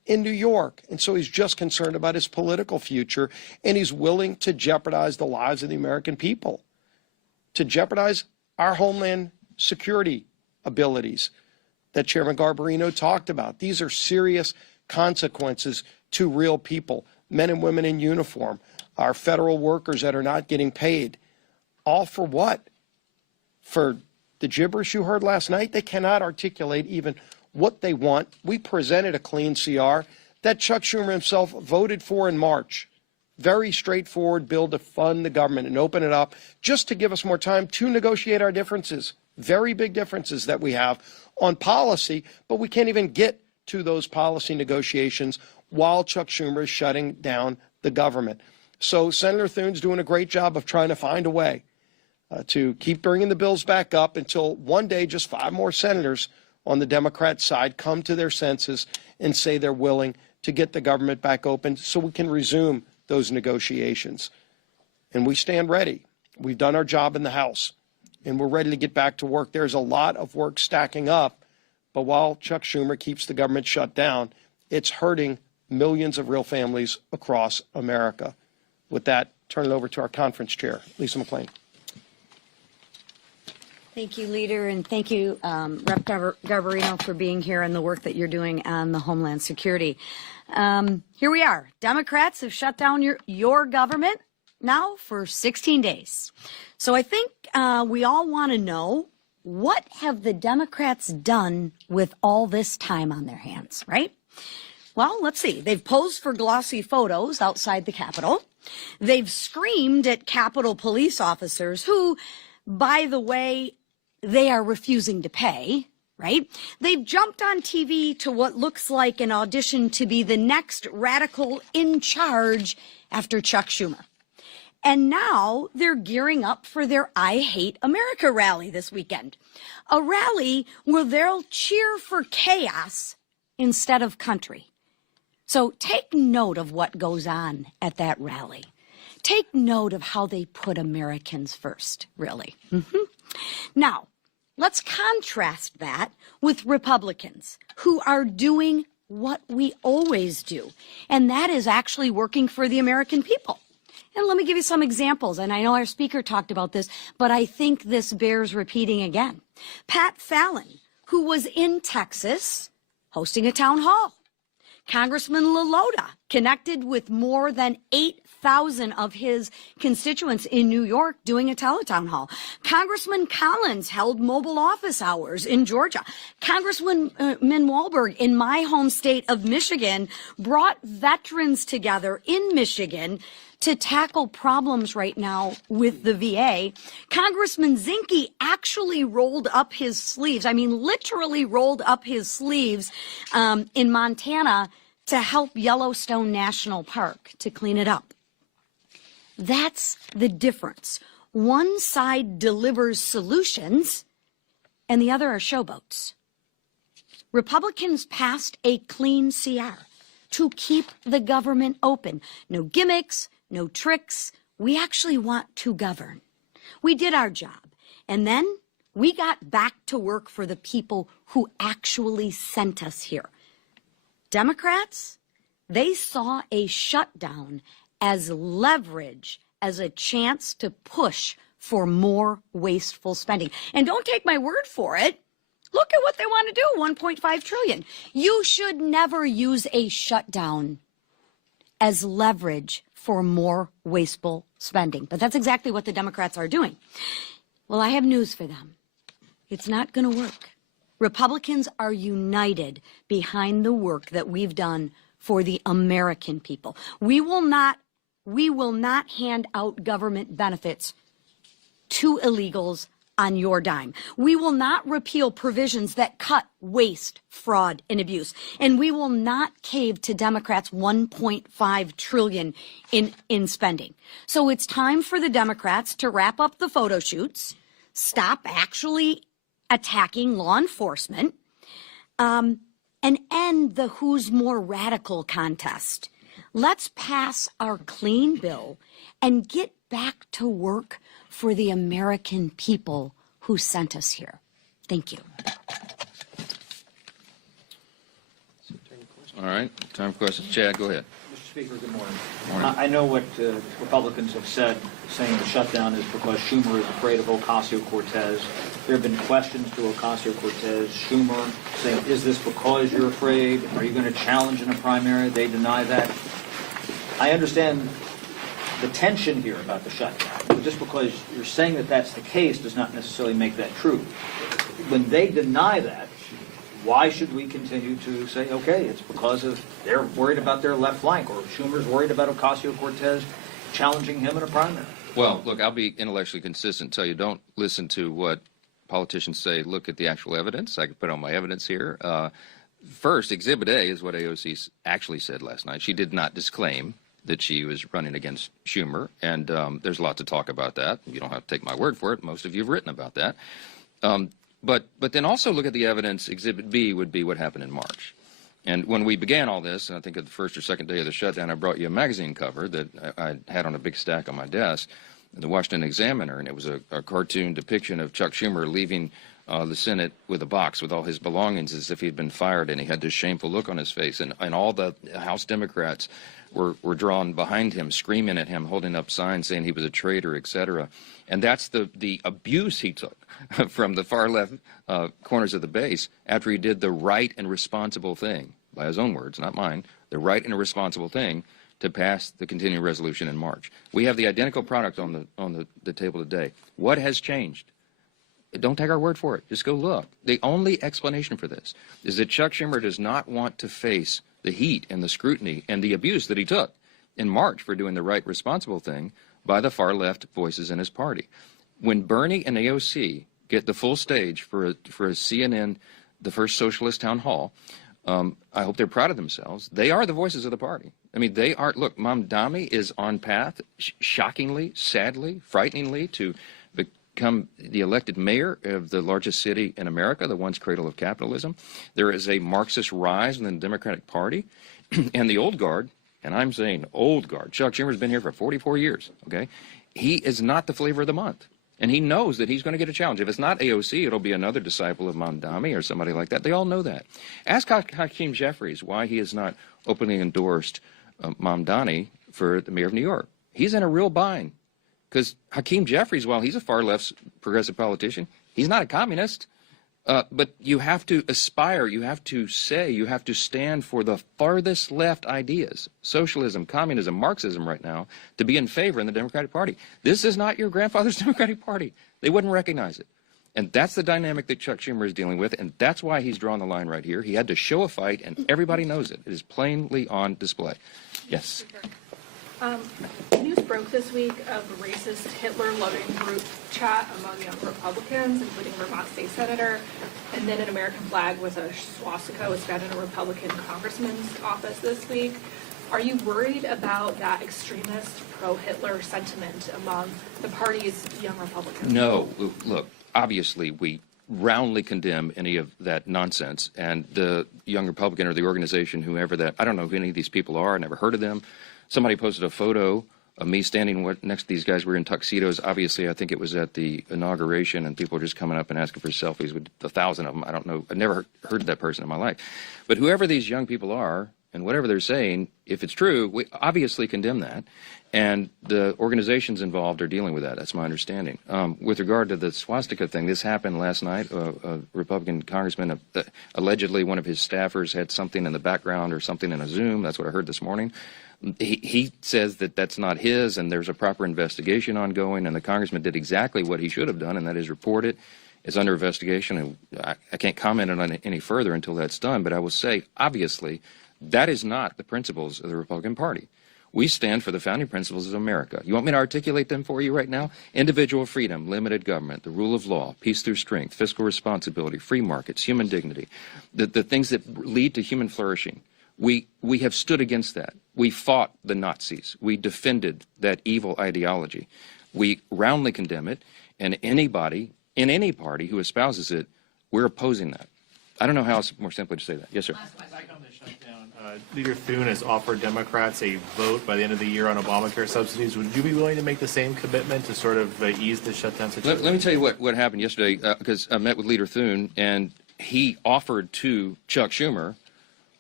in New York. And so he's just concerned about his political future, and he's willing to jeopardize the lives of the American people, to jeopardize our homeland security abilities that Chairman Garbarino talked about. These are serious consequences to real people, men and women in uniform, our federal workers that are not getting paid. All for what? For the gibberish you heard last night? They cannot articulate even what they want. We presented a clean CR that Chuck Schumer himself voted for in March. Very straightforward bill to fund the government and open it up just to give us more time to negotiate our differences. Very big differences that we have on policy, but we can't even get to those policy negotiations while Chuck Schumer is shutting down the government. So Senator Thune's doing a great job of trying to find a way to keep bringing the bills back up until one day just 5 more senators on the Democrat side come to their senses and say they're willing to get the government back open so we can resume those negotiations. And we stand ready. We've done our job in the House, and we're ready to get back to work. There's a lot of work stacking up, but while Chuck Schumer keeps the government shut down, it's hurting millions of real families across America. With that, turn it over to our conference chair, Lisa McClain. Thank you, Leader, and thank you, Rep. Garbarino, for being here and the work that you're doing on the Homeland Security. Here we are. Democrats have shut down your government now for 16 days. So I think we all want to know, what have the Democrats done with all this time on their hands, right? Well, let's see. They've posed for glossy photos outside the Capitol. They've screamed at Capitol police officers who, by the way, they are refusing to pay, right? They've jumped on TV to what looks like an audition to be the next radical in charge after Chuck Schumer. And now they're gearing up for their I Hate America rally this weekend. A rally where they'll cheer for chaos instead of country. So take note of what goes on at that rally. Take note of how they put Americans first, really. Now, let's contrast that with Republicans who are doing what we always do, and that is actually working for the American people. And let me give you some examples, and I know our speaker talked about this, but I think this bears repeating again. Pat Fallon, who was in Texas hosting a town hall. Congressman LaLota connected with more than 8,000 of his constituents in New York doing a teletown hall. Congressman Collins held mobile office hours in Georgia. Congressman Walberg in my home state of Michigan brought veterans together in Michigan to tackle problems right now with the VA. Congressman Zinke actually rolled up his sleeves, I mean literally rolled up his sleeves in Montana to help Yellowstone National Park to clean it up. That's the difference. One side delivers solutions and the other are showboats. Republicans passed a clean CR to keep the government open. No gimmicks, no tricks. We actually want to govern. We did our job. And then we got back to work for the people who actually sent us here. Democrats, they saw a shutdown as leverage, as a chance to push for more wasteful spending. And don't take my word for it. Look at what they want to do, $1.5 trillion. You should never use a shutdown as leverage for more wasteful spending. But that's exactly what the Democrats are doing. Well, I have news for them. It's not going to work. Republicans are united behind the work that we've done for the American people. We will not hand out government benefits to illegals on your dime. We will not repeal provisions that cut waste, fraud, and abuse. And we will not cave to Democrats' $1.5 trillion in spending. So it's time for the Democrats to wrap up the photo shoots, stop actually attacking law enforcement, and end the who's more radical contest. Let's pass our clean bill and get back to work for the American people who sent us here. Thank you. All right, time for questions. Chad, go ahead. Mr. Speaker, good morning. Morning. I know what Republicans have said, saying the shutdown is because Schumer is afraid of Ocasio-Cortez. There have been questions to Ocasio-Cortez, Schumer, saying, is this because you're afraid? Are you going to challenge in a primary? They deny that. I understand the tension here about the shutdown, but just because you're saying that that's the case does not necessarily make that true. When they deny that, why should we continue to say, okay, it's because of they're worried about their left flank, or Schumer's worried about Ocasio-Cortez challenging him in a primary? Well, look, I'll be intellectually consistent. Tell you, don't listen to what politicians say. Look at the actual evidence. I can put on my evidence here. First, Exhibit A is what AOC actually said last night. She did not disclaim that she was running against Schumer, and there's a lot to talk about that. You don't have to take my word for it. Most of you have written about that. But then also look at the evidence. Exhibit B would be what happened in March. And when we began all this, and I think at the first or second day of the shutdown, I brought you a magazine cover that I had on a big stack on my desk, the Washington Examiner, and it was a cartoon depiction of Chuck Schumer leaving the Senate with a box with all his belongings as if he had been fired, and he had this shameful look on his face, and all the House Democrats were drawn behind him, screaming at him, holding up signs saying he was a traitor, etc. And that's the abuse he took from the far left corners of the base after he did the right and responsible thing, by his own words, not mine, the right and responsible thing to pass the continuing resolution in March. We have the identical product on the table today. What has changed? Don't take our word for it. Just go look. The only explanation for this is that Chuck Schumer does not want to face the heat and the scrutiny and the abuse that he took in March for doing the right, responsible thing by the far left voices in his party. When Bernie and AOC get the full stage for a CNN, the first socialist town hall, I hope they're proud of themselves. They are the voices of the party. I mean, they are. Look, Mamdani is on path, shockingly, sadly, frighteningly, to become the elected mayor of the largest city in America, the once cradle of capitalism. There is a Marxist rise in the Democratic Party, and the old guard, and I'm saying old guard, Chuck Schumer's been here for 44 years, okay? He is not the flavor of the month, and he knows that he's going to get a challenge. If it's not AOC, it'll be another disciple of Mamdani or somebody like that. They all know that. Ask Hakeem Jeffries why he has not openly endorsed Mamdani for the mayor of New York. He's in a real bind. Because Hakeem Jeffries, while he's a far-left progressive politician, he's not a communist. But you have to aspire, you have to say, you have to stand for the farthest left ideas, socialism, communism, Marxism right now, to be in favor in the Democratic Party. This is not your grandfather's Democratic Party. They wouldn't recognize it. And that's the dynamic that Chuck Schumer is dealing with, and that's why he's drawn the line right here. He had to show a fight, and everybody knows it. It is plainly on display. Yes. News broke this week of a racist Hitler-loving group chat among young Republicans, including Vermont State Senator, and then an American flag with a swastika was found in a Republican congressman's office this week. Are you worried about that extremist pro-Hitler sentiment among the party's young Republicans? No. Look, obviously we roundly condemn any of that nonsense, and the young Republican or the organization, whoever that, I don't know who any of these people are, I never heard of them. Somebody posted a photo of me standing next to these guys. We were in tuxedos. Obviously, I think it was at the inauguration, and people were just coming up and asking for selfies with 1,000 of them. I don't know. I never heard of that person in my life. But whoever these young people are, and whatever they're saying, if it's true, we obviously condemn that. And the organizations involved are dealing with that. That's my understanding. With regard to the swastika thing, this happened last night. A Republican congressman, allegedly one of his staffers had something in the background or something in a Zoom. That's what I heard this morning. He says that that's not his, and there's a proper investigation ongoing, and the congressman did exactly what he should have done, and that is report it. It's under investigation, and I can't comment on it any further until that's done, but I will say, obviously, that is not the principles of the Republican Party. We stand for the founding principles of America. You want me to articulate them for you right now? Individual freedom, limited government, the rule of law, peace through strength, fiscal responsibility, free markets, human dignity, the things that lead to human flourishing. We have stood against that. We fought the Nazis. We defended that evil ideology. We roundly condemn it, and anybody in any party who espouses it, we're opposing that. I don't know how else more simply to say that. Yes, sir. Back on the shutdown, Leader Thune has offered Democrats a vote by the end of the year on Obamacare subsidies. Would you be willing to make the same commitment to sort of ease the shutdown situation? Let me tell you what happened yesterday, because I met with Leader Thune, and he offered to Chuck Schumer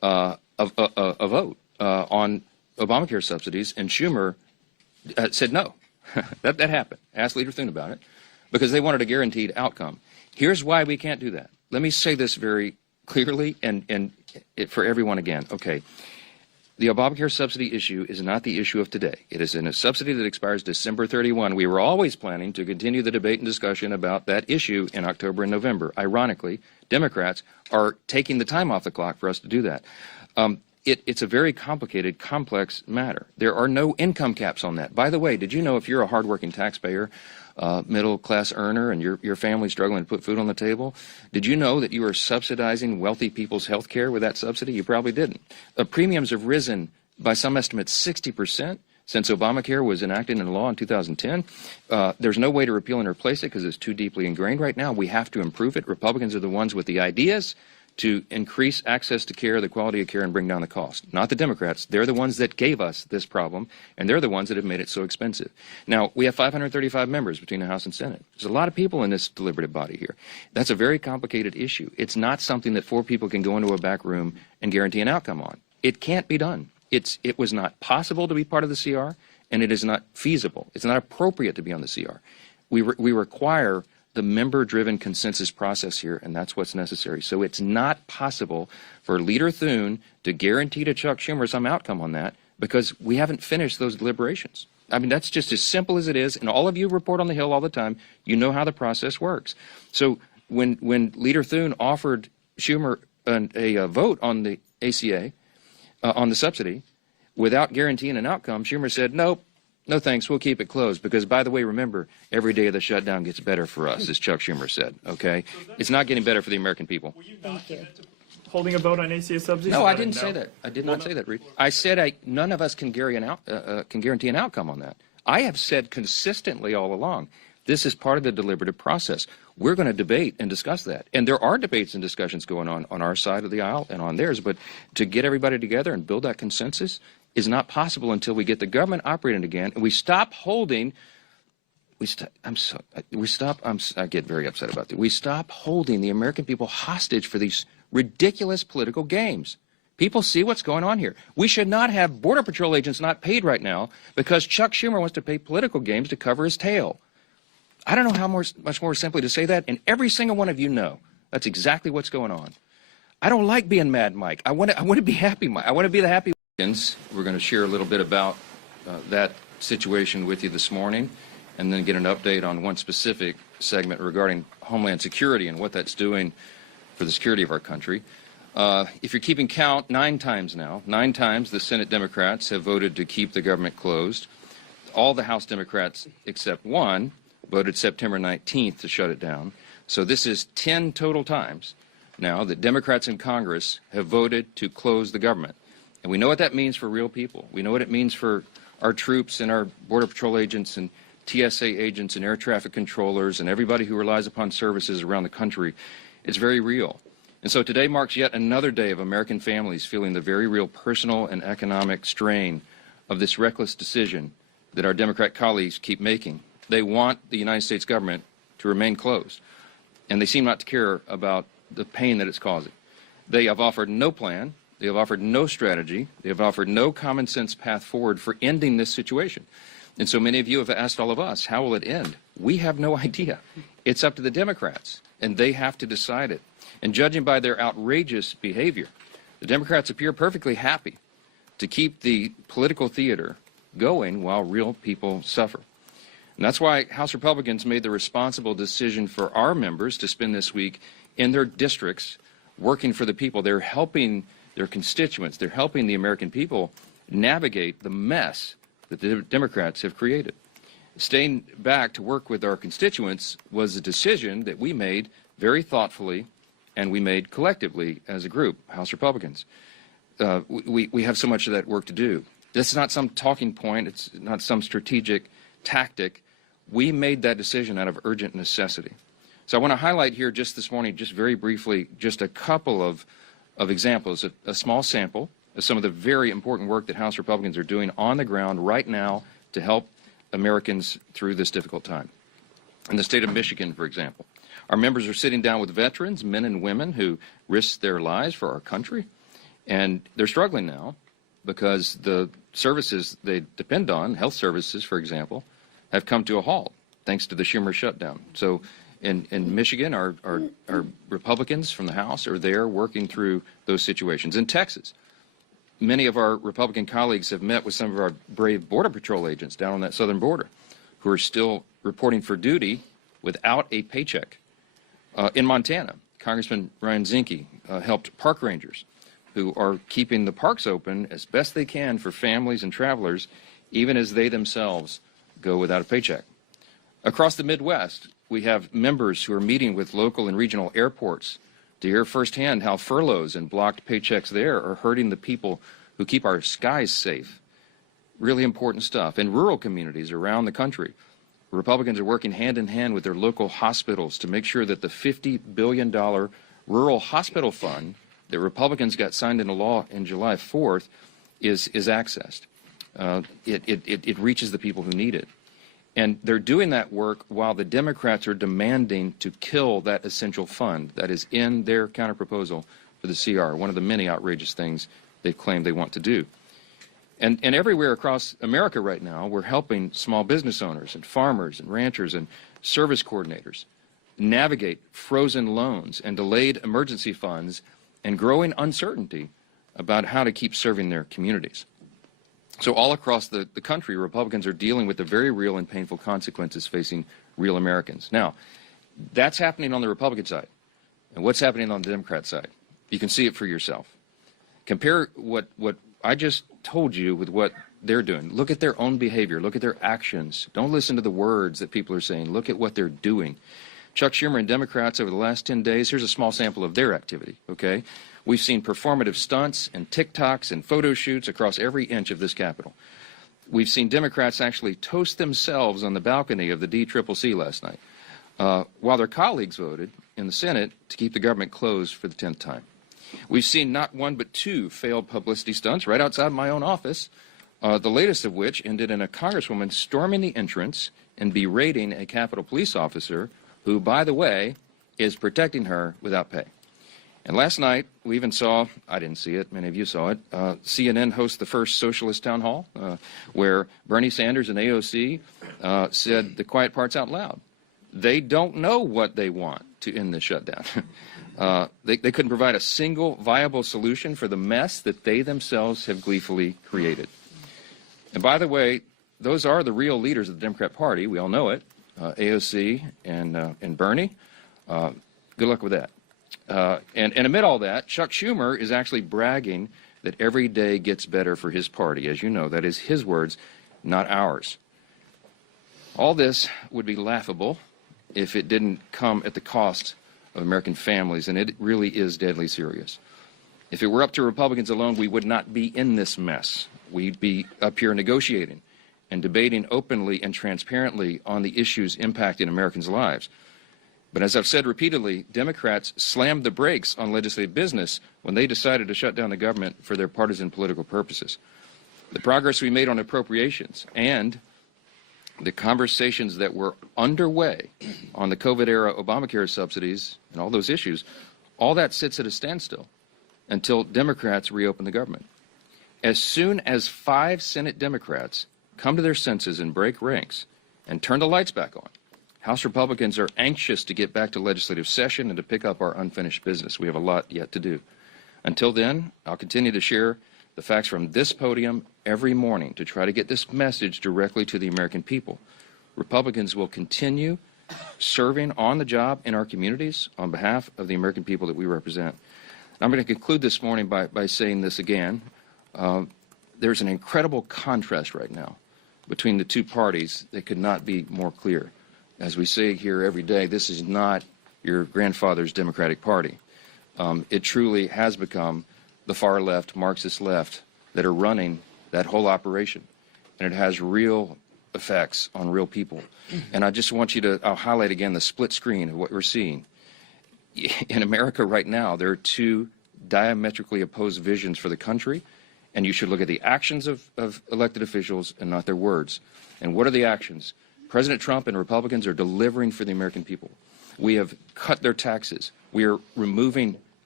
a vote on Obamacare subsidies, and Schumer said no. that happened. Asked Leader Thune about it because they wanted a guaranteed outcome. Here's why we can't do that. Let me say this very clearly and for everyone again. Okay. The Obamacare subsidy issue is not the issue of today. It is in a subsidy that expires December 31. We were always planning to continue the debate and discussion about that issue in October and November. Ironically, Democrats are taking the time off the clock for us to do that. It's a very complicated, complex matter. There are no income caps on that. By the way, did you know if you're a hardworking taxpayer, middle-class earner, and your family's struggling to put food on the table, did you know that you are subsidizing wealthy people's health care with that subsidy? You probably didn't. Premiums have risen by some estimates 60% since Obamacare was enacted into law in 2010. There's no way to repeal and replace it because it's too deeply ingrained right now. We have to improve it. Republicans are the ones with the ideas to increase access to care, the quality of care, and bring down the cost. Not the Democrats. They're the ones that gave us this problem, and they're the ones that have made it so expensive. Now, we have 535 members between the House and Senate. There's a lot of people in this deliberative body here. That's a very complicated issue. It's not something that 4 people can go into a back room and guarantee an outcome on. It can't be done. It was not possible to be part of the CR, and it is not feasible. It's not appropriate to be on the CR. We require the member-driven consensus process here, and that's what's necessary. So it's not possible for Leader Thune to guarantee to Chuck Schumer some outcome on that because we haven't finished those deliberations. I mean, that's just as simple as it is, and all of you report on the Hill all the time. You know how the process works. So when Leader Thune offered Schumer a vote on the ACA, on the subsidy, without guaranteeing an outcome, Schumer said, nope. No thanks, we'll keep it closed because, by the way, remember, every day of the shutdown gets better for us, as Chuck Schumer said, okay? It's not getting better for the American people. Thank you. Holding a vote on ACA subsidies? No, I didn't say that. I did not say that, Reed. I said none of us can guarantee an outcome on that. I have said consistently all along, this is part of the deliberative process. We're going to debate and discuss that. And there are debates and discussions going on our side of the aisle and on theirs, but to get everybody together and build that consensus is not possible until we get the government operating again and we stop holding. I get very upset about that. We stop holding the American people hostage for these ridiculous political games. People see what's going on here. We should not have Border Patrol agents not paid right now because Chuck Schumer wants to play political games to cover his tail. I don't know how much more simply to say that, and every single one of you know that's exactly what's going on. I don't like being mad, Mike. I want to be happy, Mike. I want to be the happy. We're going to share a little bit about that situation with you this morning and then get an update on one specific segment regarding Homeland Security and what that's doing for the security of our country. If you're keeping count, 9 times now, 9 times the Senate Democrats have voted to keep the government closed. All the House Democrats except one voted September 19th to shut it down. So this is 10 total times now that Democrats in Congress have voted to close the government. And we know what that means for real people. We know what it means for our troops and our Border Patrol agents and TSA agents and air traffic controllers and everybody who relies upon services around the country. It's very real. And so today marks yet another day of American families feeling the very real personal and economic strain of this reckless decision that our Democrat colleagues keep making. They want the United States government to remain closed, and they seem not to care about the pain that it's causing. They have offered no plan. They have offered no strategy. They have offered no common sense path forward for ending this situation. And so many of you have asked all of us, how will it end? We have no idea. It's up to the Democrats, and they have to decide it. And judging by their outrageous behavior, the Democrats appear perfectly happy to keep the political theater going while real people suffer. And that's why House Republicans made the responsible decision for our members to spend this week in their districts working for the people. They're helping their constituents. They're helping the American people navigate the mess that the Democrats have created. Staying back to work with our constituents was a decision that we made very thoughtfully and we made collectively as a group, House Republicans. We have so much of that work to do. This is not some talking point. It's not some strategic tactic. We made that decision out of urgent necessity. So I want to highlight here just this morning, just very briefly, just a couple of examples, a small sample of some of the very important work that House Republicans are doing on the ground right now to help Americans through this difficult time. In the state of Michigan, for example, our members are sitting down with veterans, men and women who risked their lives for our country. And they're struggling now because the services they depend on, health services, for example, have come to a halt thanks to the Schumer shutdown. So in Michigan, our Republicans from the House are there working through those situations. In Texas, many of our Republican colleagues have met with some of our brave Border Patrol agents down on that southern border who are still reporting for duty without a paycheck. In Montana, Congressman Ryan Zinke helped park rangers who are keeping the parks open as best they can for families and travelers, even as they themselves go without a paycheck. Across the Midwest, we have members who are meeting with local and regional airports to hear firsthand how furloughs and blocked paychecks there are hurting the people who keep our skies safe. Really important stuff. In rural communities around the country, Republicans are working hand in hand with their local hospitals to make sure that the $50 billion rural hospital fund that Republicans got signed into law in July 4th is accessed. It reaches the people who need it. And they're doing that work while the Democrats are demanding to kill that essential fund that is in their counterproposal for the CR, one of the many outrageous things they've claimed they want to do. And everywhere across America right now, we're helping small business owners and farmers and ranchers and service coordinators navigate frozen loans and delayed emergency funds and growing uncertainty about how to keep serving their communities. So all across the country, Republicans are dealing with the very real and painful consequences facing real Americans. Now, that's happening on the Republican side. And what's happening on the Democrat side? You can see it for yourself. Compare what I just told you with what they're doing. Look at their own behavior. Look at their actions. Don't listen to the words that people are saying. Look at what they're doing. Chuck Schumer and Democrats over the last 10 days, here's a small sample of their activity, okay? We've seen performative stunts and TikToks and photo shoots across every inch of this Capitol. We've seen Democrats actually toast themselves on the balcony of the DCCC last night, while their colleagues voted in the Senate to keep the government closed for the 10th time. We've seen not one but two failed publicity stunts right outside my own office, the latest of which ended in a congresswoman storming the entrance and berating a Capitol police officer who, by the way, is protecting her without pay. And last night, we even saw, I didn't see it, many of you saw it, CNN host the first socialist town hall, where Bernie Sanders and AOC said the quiet parts out loud. They don't know what they want to end this shutdown. They couldn't provide a single viable solution for the mess that they themselves have gleefully created. And by the way, those are the real leaders of the Democrat Party. We all know it, AOC and Bernie. Good luck with that. And amid all that, Chuck Schumer is actually bragging that every day gets better for his party. As you know, that is his words, not ours. All this would be laughable if it didn't come at the cost of American families, and it really is deadly serious. If it were up to Republicans alone, we would not be in this mess. We'd be up here negotiating and debating openly and transparently on the issues impacting Americans' lives. But as I've said repeatedly, Democrats slammed the brakes on legislative business when they decided to shut down the government for their partisan political purposes. The progress we made on appropriations and the conversations that were underway on the COVID-era Obamacare subsidies and all those issues, all that sits at a standstill until Democrats reopen the government. As soon as 5 Senate Democrats come to their senses and break ranks and turn the lights back on, House Republicans are anxious to get back to legislative session and to pick up our unfinished business. We have a lot yet to do. Until then, I'll continue to share the facts from this podium every morning to try to get this message directly to the American people. Republicans will continue serving on the job in our communities on behalf of the American people that we represent. I'm going to conclude this morning by saying this again. There's an incredible contrast right now between the two parties that could not be more clear. As we say here every day, this is not your grandfather's Democratic Party. It truly has become the far left, Marxist left, that are running that whole operation. And it has real effects on real people. And I just want you to, I'll highlight again the split screen of what we're seeing. In America right now, there are two diametrically opposed visions for the country, and you should look at the actions of elected officials and not their words. And what are the actions? President Trump and Republicans are delivering for the American people. We have cut their taxes. We are removing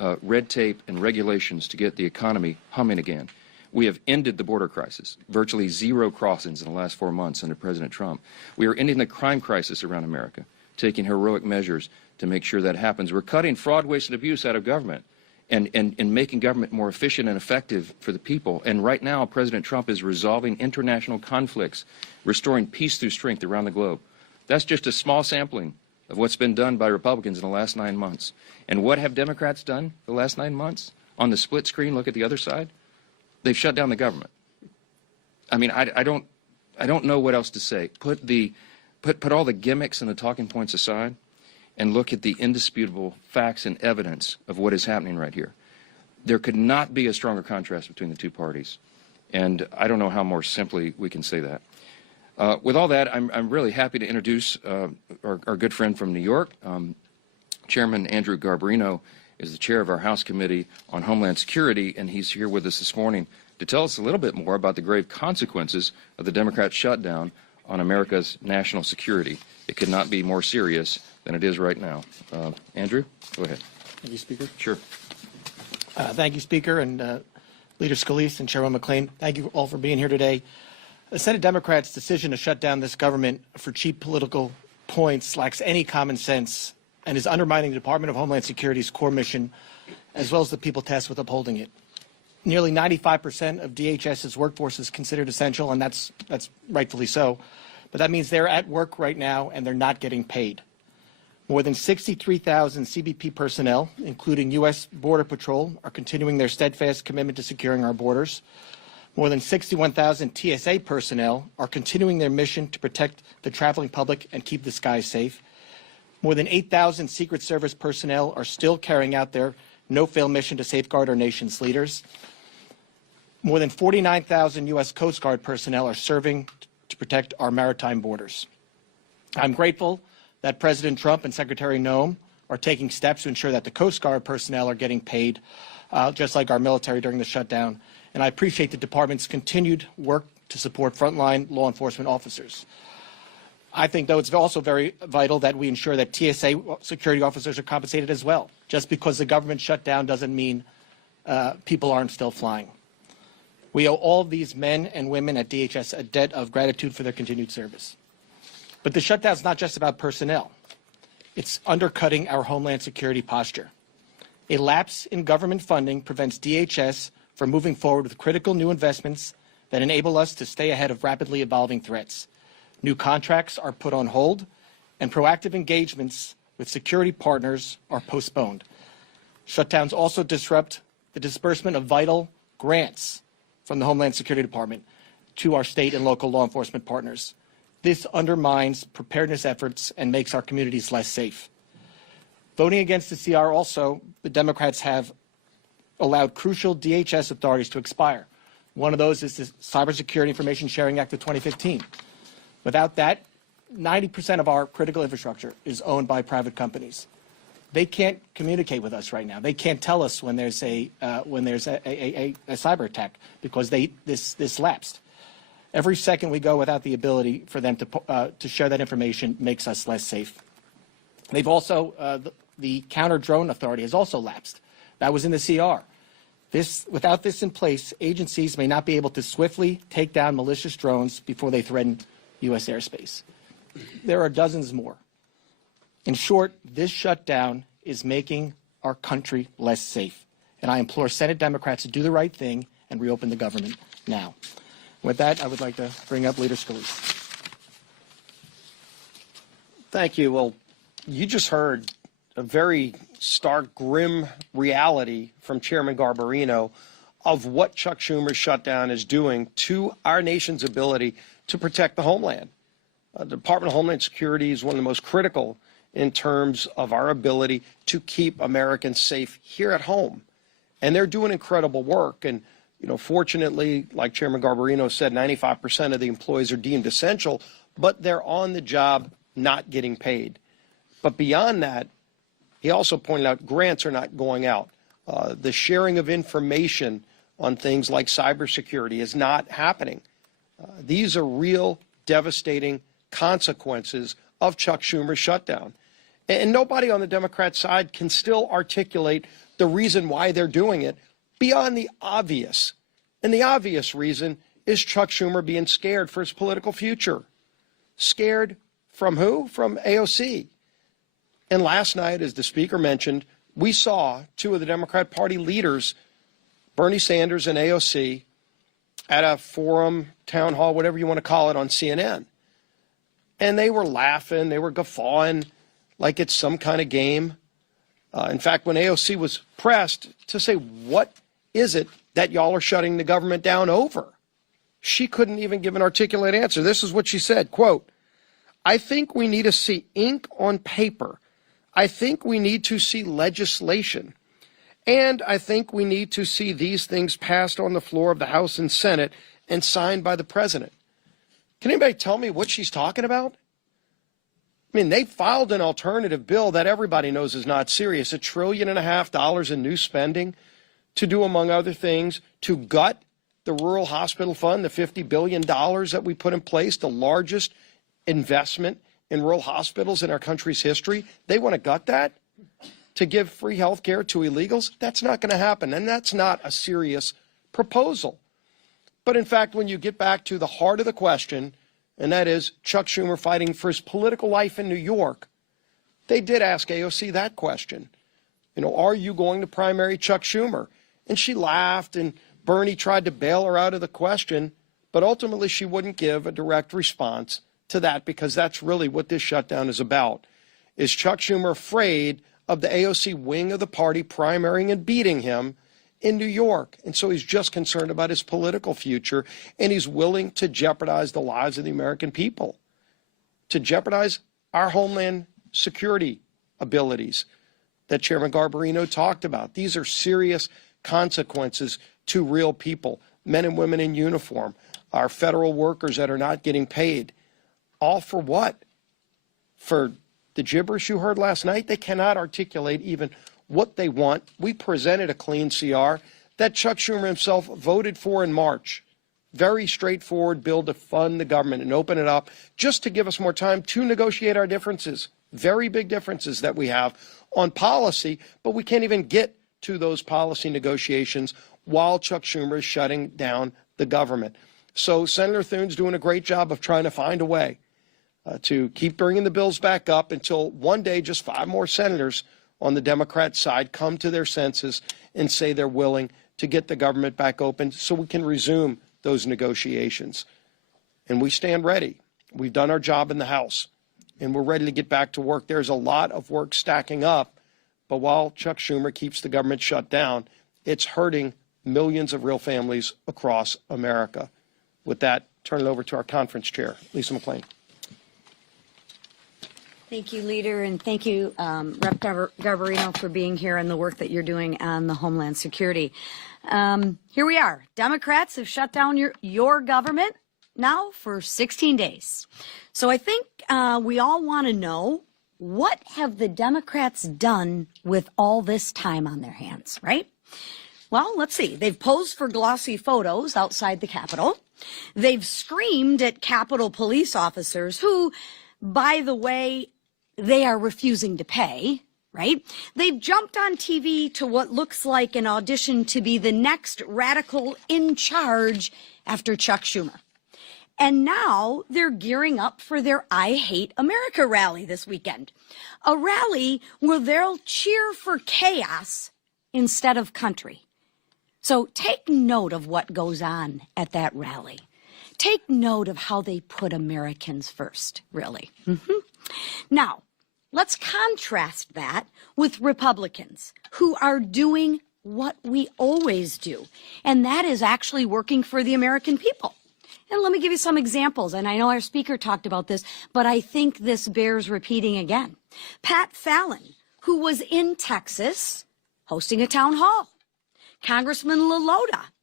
red tape and regulations to get the economy humming again. We have ended the border crisis, virtually zero crossings in the last 4 months under President Trump. We are ending the crime crisis around America, taking heroic measures to make sure that happens. We're cutting fraud, waste, and abuse out of government and making government more efficient and effective for the people. And right now, President Trump is resolving international conflicts, restoring peace through strength around the globe. That's just a small sampling of what's been done by Republicans in the last 9 months. And what have Democrats done the last 9 months? On the split screen, look at the other side. They've shut down the government. I mean, I don't know what else to say. Put all the gimmicks and the talking points aside and look at the indisputable facts and evidence of what is happening right here. There could not be a stronger contrast between the two parties. And I don't know how more simply we can say that. With all that, I'm really happy to introduce our good friend from New York. Chairman Andrew Garbarino is the chair of our House Committee on Homeland Security, and he's here with us this morning to tell us a little bit more about the grave consequences of the Democrat shutdown on America's national security. It could not be more serious than it is right now. Andrew, go ahead. Thank you, Speaker. Sure. Thank you, Speaker, and Leader Scalise and Chairman McClain. Thank you all for being here today. The Senate Democrats' decision to shut down this government for cheap political points lacks any common sense and is undermining the Department of Homeland Security's core mission, as well as the people tasked with upholding it. Nearly 95% of DHS's workforce is considered essential, and that's rightfully so. But that means they're at work right now, and they're not getting paid. More than 63,000 CBP personnel, including U.S. Border Patrol, are continuing their steadfast commitment to securing our borders. More than 61,000 TSA personnel are continuing their mission to protect the traveling public and keep the skies safe. More than 8,000 Secret Service personnel are still carrying out their no-fail mission to safeguard our nation's leaders. More than 49,000 U.S. Coast Guard personnel are serving to protect our maritime borders. I'm grateful that President Trump and Secretary Noem are taking steps to ensure that the Coast Guard personnel are getting paid, just like our military during the shutdown. And I appreciate the department's continued work to support frontline law enforcement officers. I think, though, it's also very vital that we ensure that TSA security officers are compensated as well. Just because the government shut down doesn't mean people aren't still flying. We owe all of these men and women at DHS a debt of gratitude for their continued service. But the shutdown is not just about personnel. It's undercutting our Homeland Security posture. A lapse in government funding prevents DHS from moving forward with critical new investments that enable us to stay ahead of rapidly evolving threats. New contracts are put on hold, and proactive engagements with security partners are postponed. Shutdowns also disrupt the disbursement of vital grants from the Homeland Security Department to our state and local law enforcement partners. This undermines preparedness efforts and makes our communities less safe. Voting against the CR also, the Democrats have allowed crucial DHS authorities to expire. One of those is the Cybersecurity Information Sharing Act of 2015. Without that, 90% of our critical infrastructure is owned by private companies. They can't communicate with us right now. They can't tell us when there's a cyber attack because this lapsed. Every second we go without the ability for them to share that information makes us less safe. They've also the counter drone authority has also lapsed. That was in the CR. Without this in place, agencies may not be able to swiftly take down malicious drones before they threaten U.S. airspace. There are dozens more. In short, this shutdown is making our country less safe. And I implore Senate Democrats to do the right thing and reopen the government now. With that, I would like to bring up Leader Scalise. Thank you. Well, you just heard a very stark, grim reality from Chairman Garbarino of what Chuck Schumer's shutdown is doing to our nation's ability to protect the homeland. The Department of Homeland Security is one of the most critical in terms of our ability to keep Americans safe here at home. And they're doing incredible work. And, you know, fortunately, like Chairman Garbarino said, 95% of the employees are deemed essential, but they're on the job not getting paid. But beyond that, he also pointed out grants are not going out. The sharing of information on things like cybersecurity is not happening. These are real devastating consequences of Chuck Schumer's shutdown. And nobody on the Democrat side can still articulate the reason why they're doing it beyond the obvious. And the obvious reason is Chuck Schumer being scared for his political future. Scared from who? From AOC. And last night, as the speaker mentioned, we saw two of the Democrat Party leaders, Bernie Sanders and AOC, at a forum, town hall, whatever you want to call it, on CNN. And they were laughing, they were guffawing like it's some kind of game. In fact, when AOC was pressed to say, what is it that y'all are shutting the government down over? She couldn't even give an articulate answer. This is what she said, quote, I think we need to see ink on paper. I think we need to see legislation. And I think we need to see these things passed on the floor of the House and Senate and signed by the president. Can anybody tell me what she's talking about? I mean, they filed an alternative bill that everybody knows is not serious, $1.5 trillion in new spending to do, among other things, to gut the rural hospital fund, the $50 billion that we put in place, the largest investment in rural hospitals in our country's history. They want to gut that to give free health care to illegals. That's not going to happen, and that's not a serious proposal. But in fact, when you get back to the heart of the question, and that is Chuck Schumer fighting for his political life in New York, they did ask AOC that question. You know, are you going to primary Chuck Schumer? And she laughed, and Bernie tried to bail her out of the question, but ultimately she wouldn't give a direct response to that, because that's really what this shutdown is about. Is Chuck Schumer afraid of the AOC wing of the party primarying and beating him in New York? And so he's just concerned about his political future, and he's willing to jeopardize the lives of the American people, to jeopardize our homeland security abilities that Chairman Garbarino talked about. These are serious consequences to real people, men and women in uniform, our federal workers that are not getting paid. All for what? For the gibberish you heard last night? They cannot articulate even what they want. We presented a clean CR that Chuck Schumer himself voted for in March. Very straightforward bill to fund the government and open it up just to give us more time to negotiate our differences. Very big differences that we have on policy, but we can't even get to those policy negotiations while Chuck Schumer is shutting down the government. So Senator Thune's doing a great job of trying to find a way to keep bringing the bills back up until one day just 5 more senators on the Democrat side come to their senses and say they're willing to get the government back open so we can resume those negotiations. And we stand ready. We've done our job in the House, and we're ready to get back to work. There's a lot of work stacking up, but while Chuck Schumer keeps the government shut down, it's hurting millions of real families across America. With that, turn it over to our conference chair, Lisa McClain. Thank you, Leader, and thank you, Rep. Garbarino, for being here and the work that you're doing on the Homeland Security. Here we are. Democrats have shut down your government now for 16 days. So I think we all want to know, what have the Democrats done with all this time on their hands, right? Well, let's see. They've posed for glossy photos outside the Capitol. They've screamed at Capitol police officers who, by the way, they are refusing to pay, right? They've jumped on TV to what looks like an audition to be the next radical in charge after Chuck Schumer. And now they're gearing up for their I Hate America rally this weekend. A rally where they'll cheer for chaos instead of country. So take note of what goes on at that rally. Take note of how they put Americans first, really. Now, let's contrast that with Republicans who are doing what we always do, and that is actually working for the American people. And let me give you some examples, and I know our speaker talked about this, but I think this bears repeating again. Pat Fallon, who was in Texas hosting a town hall. Congressman LaLota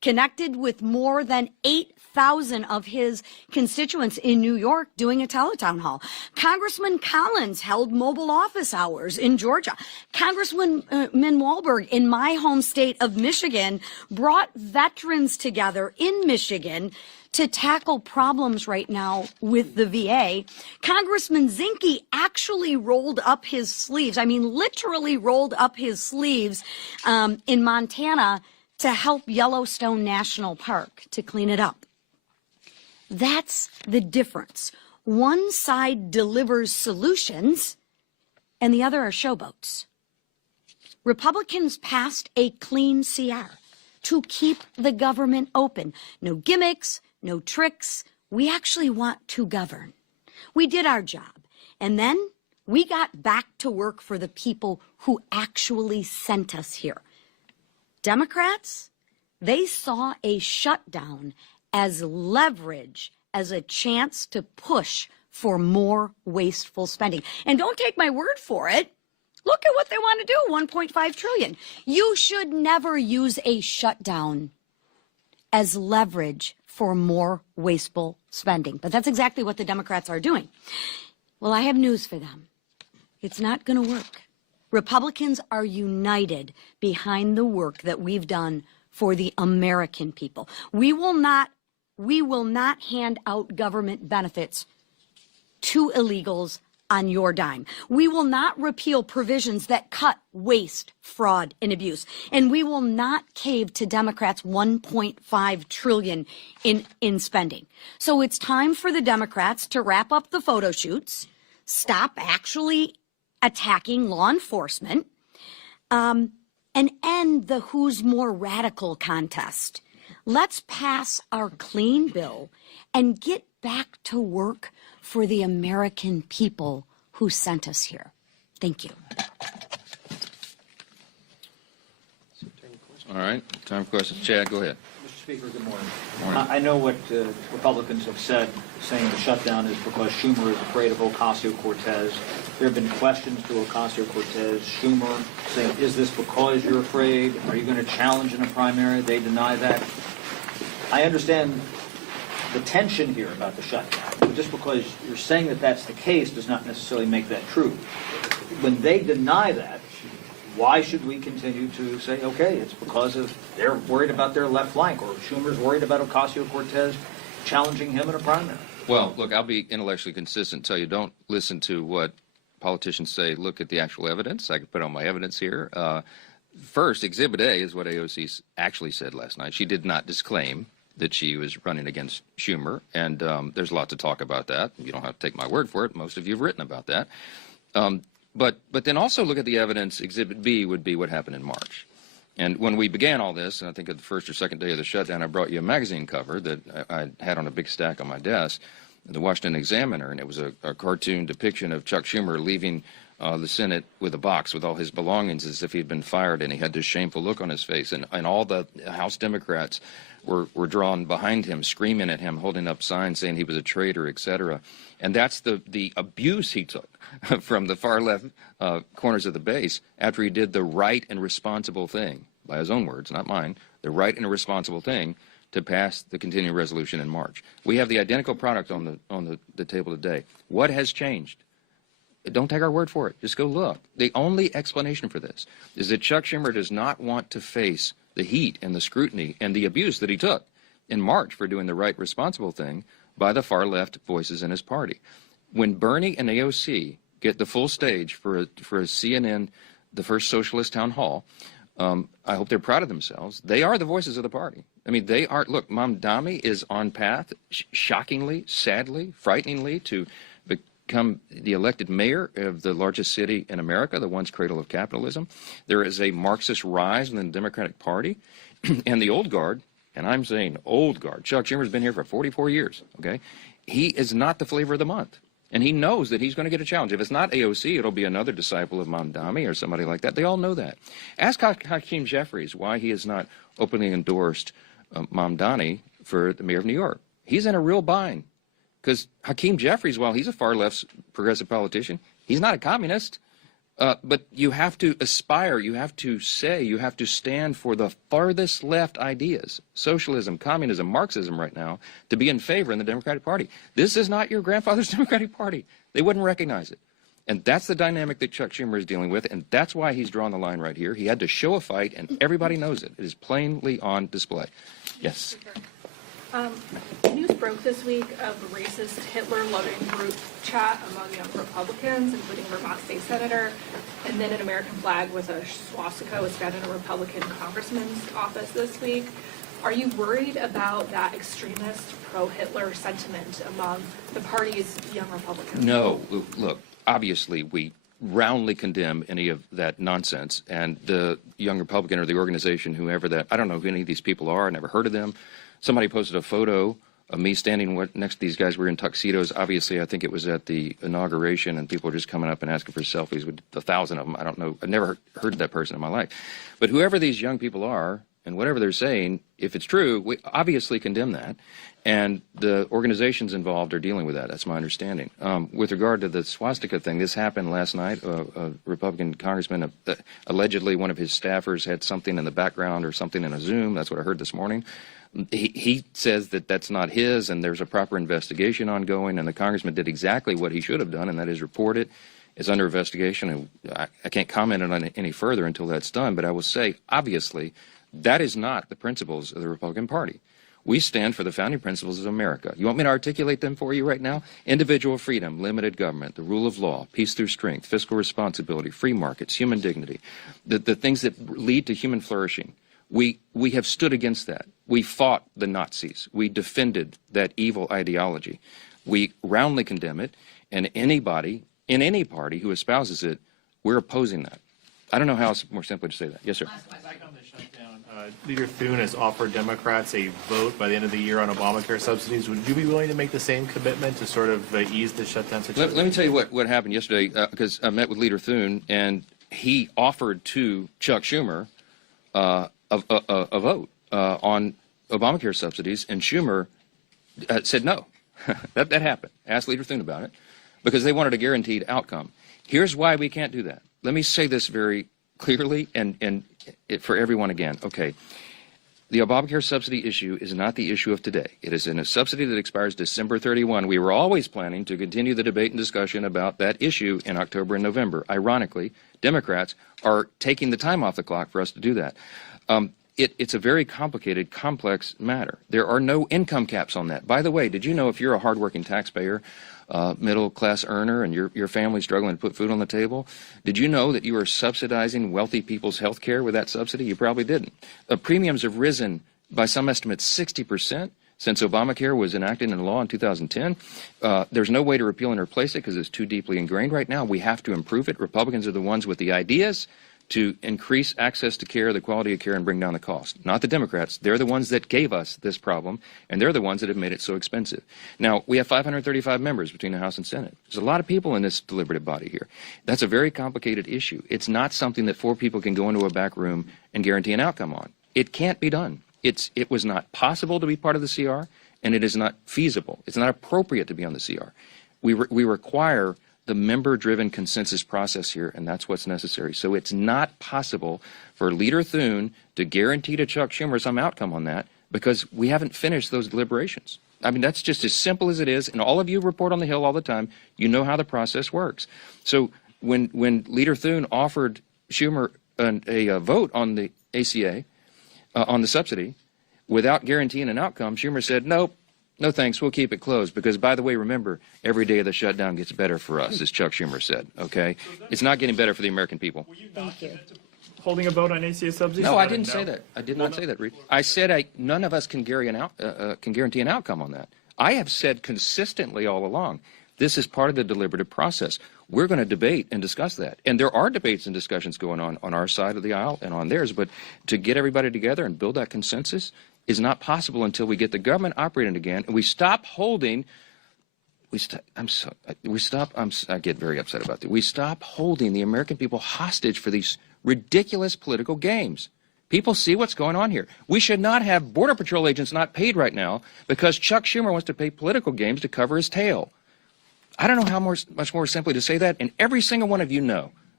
connected with more than 8,000 of his constituents in New York doing a teletown hall. Congressman Collins held mobile office hours in Georgia. Congressman Walberg in my home state of Michigan brought veterans together in Michigan to tackle problems right now with the VA. Congressman Zinke actually rolled up his sleeves, I mean literally rolled up his sleeves in Montana to help Yellowstone National Park to clean it up. That's the difference. One side delivers solutions and the other are showboats. Republicans passed a clean CR to keep the government open. No gimmicks, no tricks. We actually want to govern. We did our job. And then we got back to work for the people who actually sent us here. Democrats, they saw a shutdown as leverage, as a chance to push for more wasteful spending. And don't take my word for it. Look at what they want to do, $1.5 trillion. You should never use a shutdown as leverage for more wasteful spending. But that's exactly what the Democrats are doing. Well, I have news for them. It's not going to work. Republicans are united behind the work that we've done for the American people. We will not hand out government benefits to illegals on your dime. We will not repeal provisions that cut waste, fraud, and abuse. And we will not cave to Democrats' $1.5 trillion in spending. So it's time for the Democrats to wrap up the photo shoots, stop actually attacking law enforcement, and end the who's more radical contest. Let's pass our clean bill and get back to work for the American people who sent us here. Thank you. All right, time for questions. Chad, go ahead. Mr. Speaker, good morning. Morning. I know what Republicans have said, saying the shutdown is because Schumer is afraid of Ocasio-Cortez. There have been questions to Ocasio-Cortez, Schumer, saying, is this because you're afraid? Are you going to challenge in a primary? They deny that. I understand the tension here about the shutdown. But just because you're saying that that's the case does not necessarily make that true. When they deny that, why should we continue to say, okay, it's because of they're worried about their left flank, or Schumer's worried about Ocasio-Cortez challenging him in a primary? Well, look, I'll be intellectually consistent. Tell you, don't listen to what politicians say. Look at the actual evidence. I can put on my evidence here. First, Exhibit A is what AOC actually said last night. She did not disclaim that she was running against Schumer, and there's a lot to talk about that. You don't have to take my word for it. Most of you have written about that. But then also look at the evidence. Exhibit B would be what happened in March. And when we began all this, and I think at the first or second day of the shutdown, I brought you a magazine cover that I had on a big stack on my desk, the Washington Examiner, and it was a cartoon depiction of Chuck Schumer leaving the Senate with a box with all his belongings as if he'd been fired, and he had this shameful look on his face. And all the House Democrats were drawn behind him, screaming at him, holding up signs saying he was a traitor, etc. And that's the abuse he took from the far left corners of the base after he did the right and responsible thing, by his own words, not mine, the right and responsible thing to pass the continuing resolution in March. We have the identical product on the table today. What has changed? Don't take our word for it. Just go look. The only explanation for this is that Chuck Schumer does not want to face the heat and the scrutiny and the abuse that he took in March for doing the right, responsible thing by the far left voices in his party. When Bernie and AOC get the full stage for a CNN, the first socialist town hall, I hope they're proud of themselves. They are the voices of the party. I mean, they are. Look, Mamdani is on path, shockingly, sadly, frighteningly, to become the elected mayor of the largest city in America, the once cradle of capitalism. There is a Marxist rise in the Democratic Party, and the old guard, and I'm saying old guard, Chuck Schumer's been here for 44 years, okay? He is not the flavor of the month, and he knows that he's going to get a challenge. If it's not AOC, it'll be another disciple of Mamdani or somebody like that. They all know that. Ask Hakeem Jeffries why he has not openly endorsed Mamdani for the mayor of New York. He's in a real bind. Because Hakeem Jeffries, while he's a far-left progressive politician, he's not a communist. But you have to aspire, you have to say, you have to stand for the farthest left ideas, socialism, communism, Marxism right now, to be in favor in the Democratic Party. This is not your grandfather's Democratic Party. They wouldn't recognize it. And that's the dynamic that Chuck Schumer is dealing with, and that's why he's drawn the line right here. He had to show a fight, and everybody knows it. It is plainly on display. Yes. News broke this week of a racist Hitler-loving group chat among young Republicans, including Vermont State Senator, and then an American flag with a swastika was found in a Republican congressman's office this week. Are you worried about that extremist pro-Hitler sentiment among the party's young Republicans? No. Look, obviously we roundly condemn any of that nonsense, and the young Republican or the organization, whoever that, I don't know who any of these people are, I never heard of them. Somebody posted a photo of me standing next to these guys. We were in tuxedos. Obviously, I think it was at the inauguration, and people were just coming up and asking for selfies with 1,000 of them. I don't know. I've never heard of that person in my life. But whoever these young people are, and whatever they're saying, if it's true, we obviously condemn that. And the organizations involved are dealing with that. That's my understanding. With regard to the swastika thing, this happened last night. A Republican congressman, allegedly one of his staffers had something in the background or something in a Zoom. That's what I heard this morning. He says that that's not his, and there's a proper investigation ongoing, and the congressman did exactly what he should have done, and that is report it. It's under investigation, and I can't comment on it any further until that's done, but I will say, obviously, that is not the principles of the Republican Party. We stand for the founding principles of America. You want me to articulate them for you right now? Individual freedom, limited government, the rule of law, peace through strength, fiscal responsibility, free markets, human dignity, the things that lead to human flourishing. We have stood against that. We fought the Nazis. We defended that evil ideology. We roundly condemn it, and anybody in any party who espouses it, we're opposing that. I don't know how else more simply to say that. Yes, sir. Back on the shutdown, Leader Thune has offered Democrats a vote by the end of the year on Obamacare subsidies. Would you be willing to make the same commitment to sort of ease the shutdown situation? Let me tell you what happened yesterday, because I met with Leader Thune, and he offered to Chuck Schumer a vote on Obamacare subsidies, and Schumer said no. that happened. Asked Leader Thune about it, because they wanted a guaranteed outcome. Here's why we can't do that. Let me say this very clearly and for everyone again. Okay, the Obamacare subsidy issue is not the issue of today. It is in a subsidy that expires December 31. We were always planning to continue the debate and discussion about that issue in October and November. Ironically, Democrats are taking the time off the clock for us to do that. It's a very complicated, complex matter. There are no income caps on that. By the way, did you know if you're a hardworking taxpayer, middle-class earner, and your family's struggling to put food on the table, did you know that you are subsidizing wealthy people's health care with that subsidy? You probably didn't. Premiums have risen by some estimates 60% since Obamacare was enacted into law in 2010. There's no way to repeal and replace it because it's too deeply ingrained right now. We have to improve it. Republicans are the ones with the ideas to increase access to care, the quality of care, and bring down the cost. Not the Democrats. They're the ones that gave us this problem, and they're the ones that have made it so expensive. Now, we have 535 members between the House and Senate. There's a lot of people in this deliberative body here. That's a very complicated issue. It's not something that 4 people can go into a back room and guarantee an outcome on. It can't be done. It was not possible to be part of the CR, and it is not feasible. It's not appropriate to be on the CR. We require the member-driven consensus process here, and that's what's necessary. So it's not possible for Leader Thune to guarantee to Chuck Schumer some outcome on that because we haven't finished those deliberations. I mean, that's just as simple as it is, and all of you report on the Hill all the time. You know how the process works. So when Leader Thune offered Schumer a vote on the ACA, on the subsidy, without guaranteeing an outcome, Schumer said, nope. No thanks, we'll keep it closed because, by the way, remember, every day of the shutdown gets better for us, as Chuck Schumer said, okay? It's not getting better for the American people. Thank you. Holding a vote on ACA subsidies? No, I didn't say that. I did not say that, Reed. I said none of us can guarantee an outcome on that. I have said consistently all along, this is part of the deliberative process. We're going to debate and discuss that. And there are debates and discussions going on our side of the aisle and on theirs, but to get everybody together and build that consensus is not possible until we get the government operating again and we stop holding. I get very upset about that. We stop holding the American people hostage for these ridiculous political games. People see what's going on here. We should not have Border Patrol agents not paid right now because Chuck Schumer wants to play political games to cover his tail. I don't know how much more simply to say that, and every single one of you know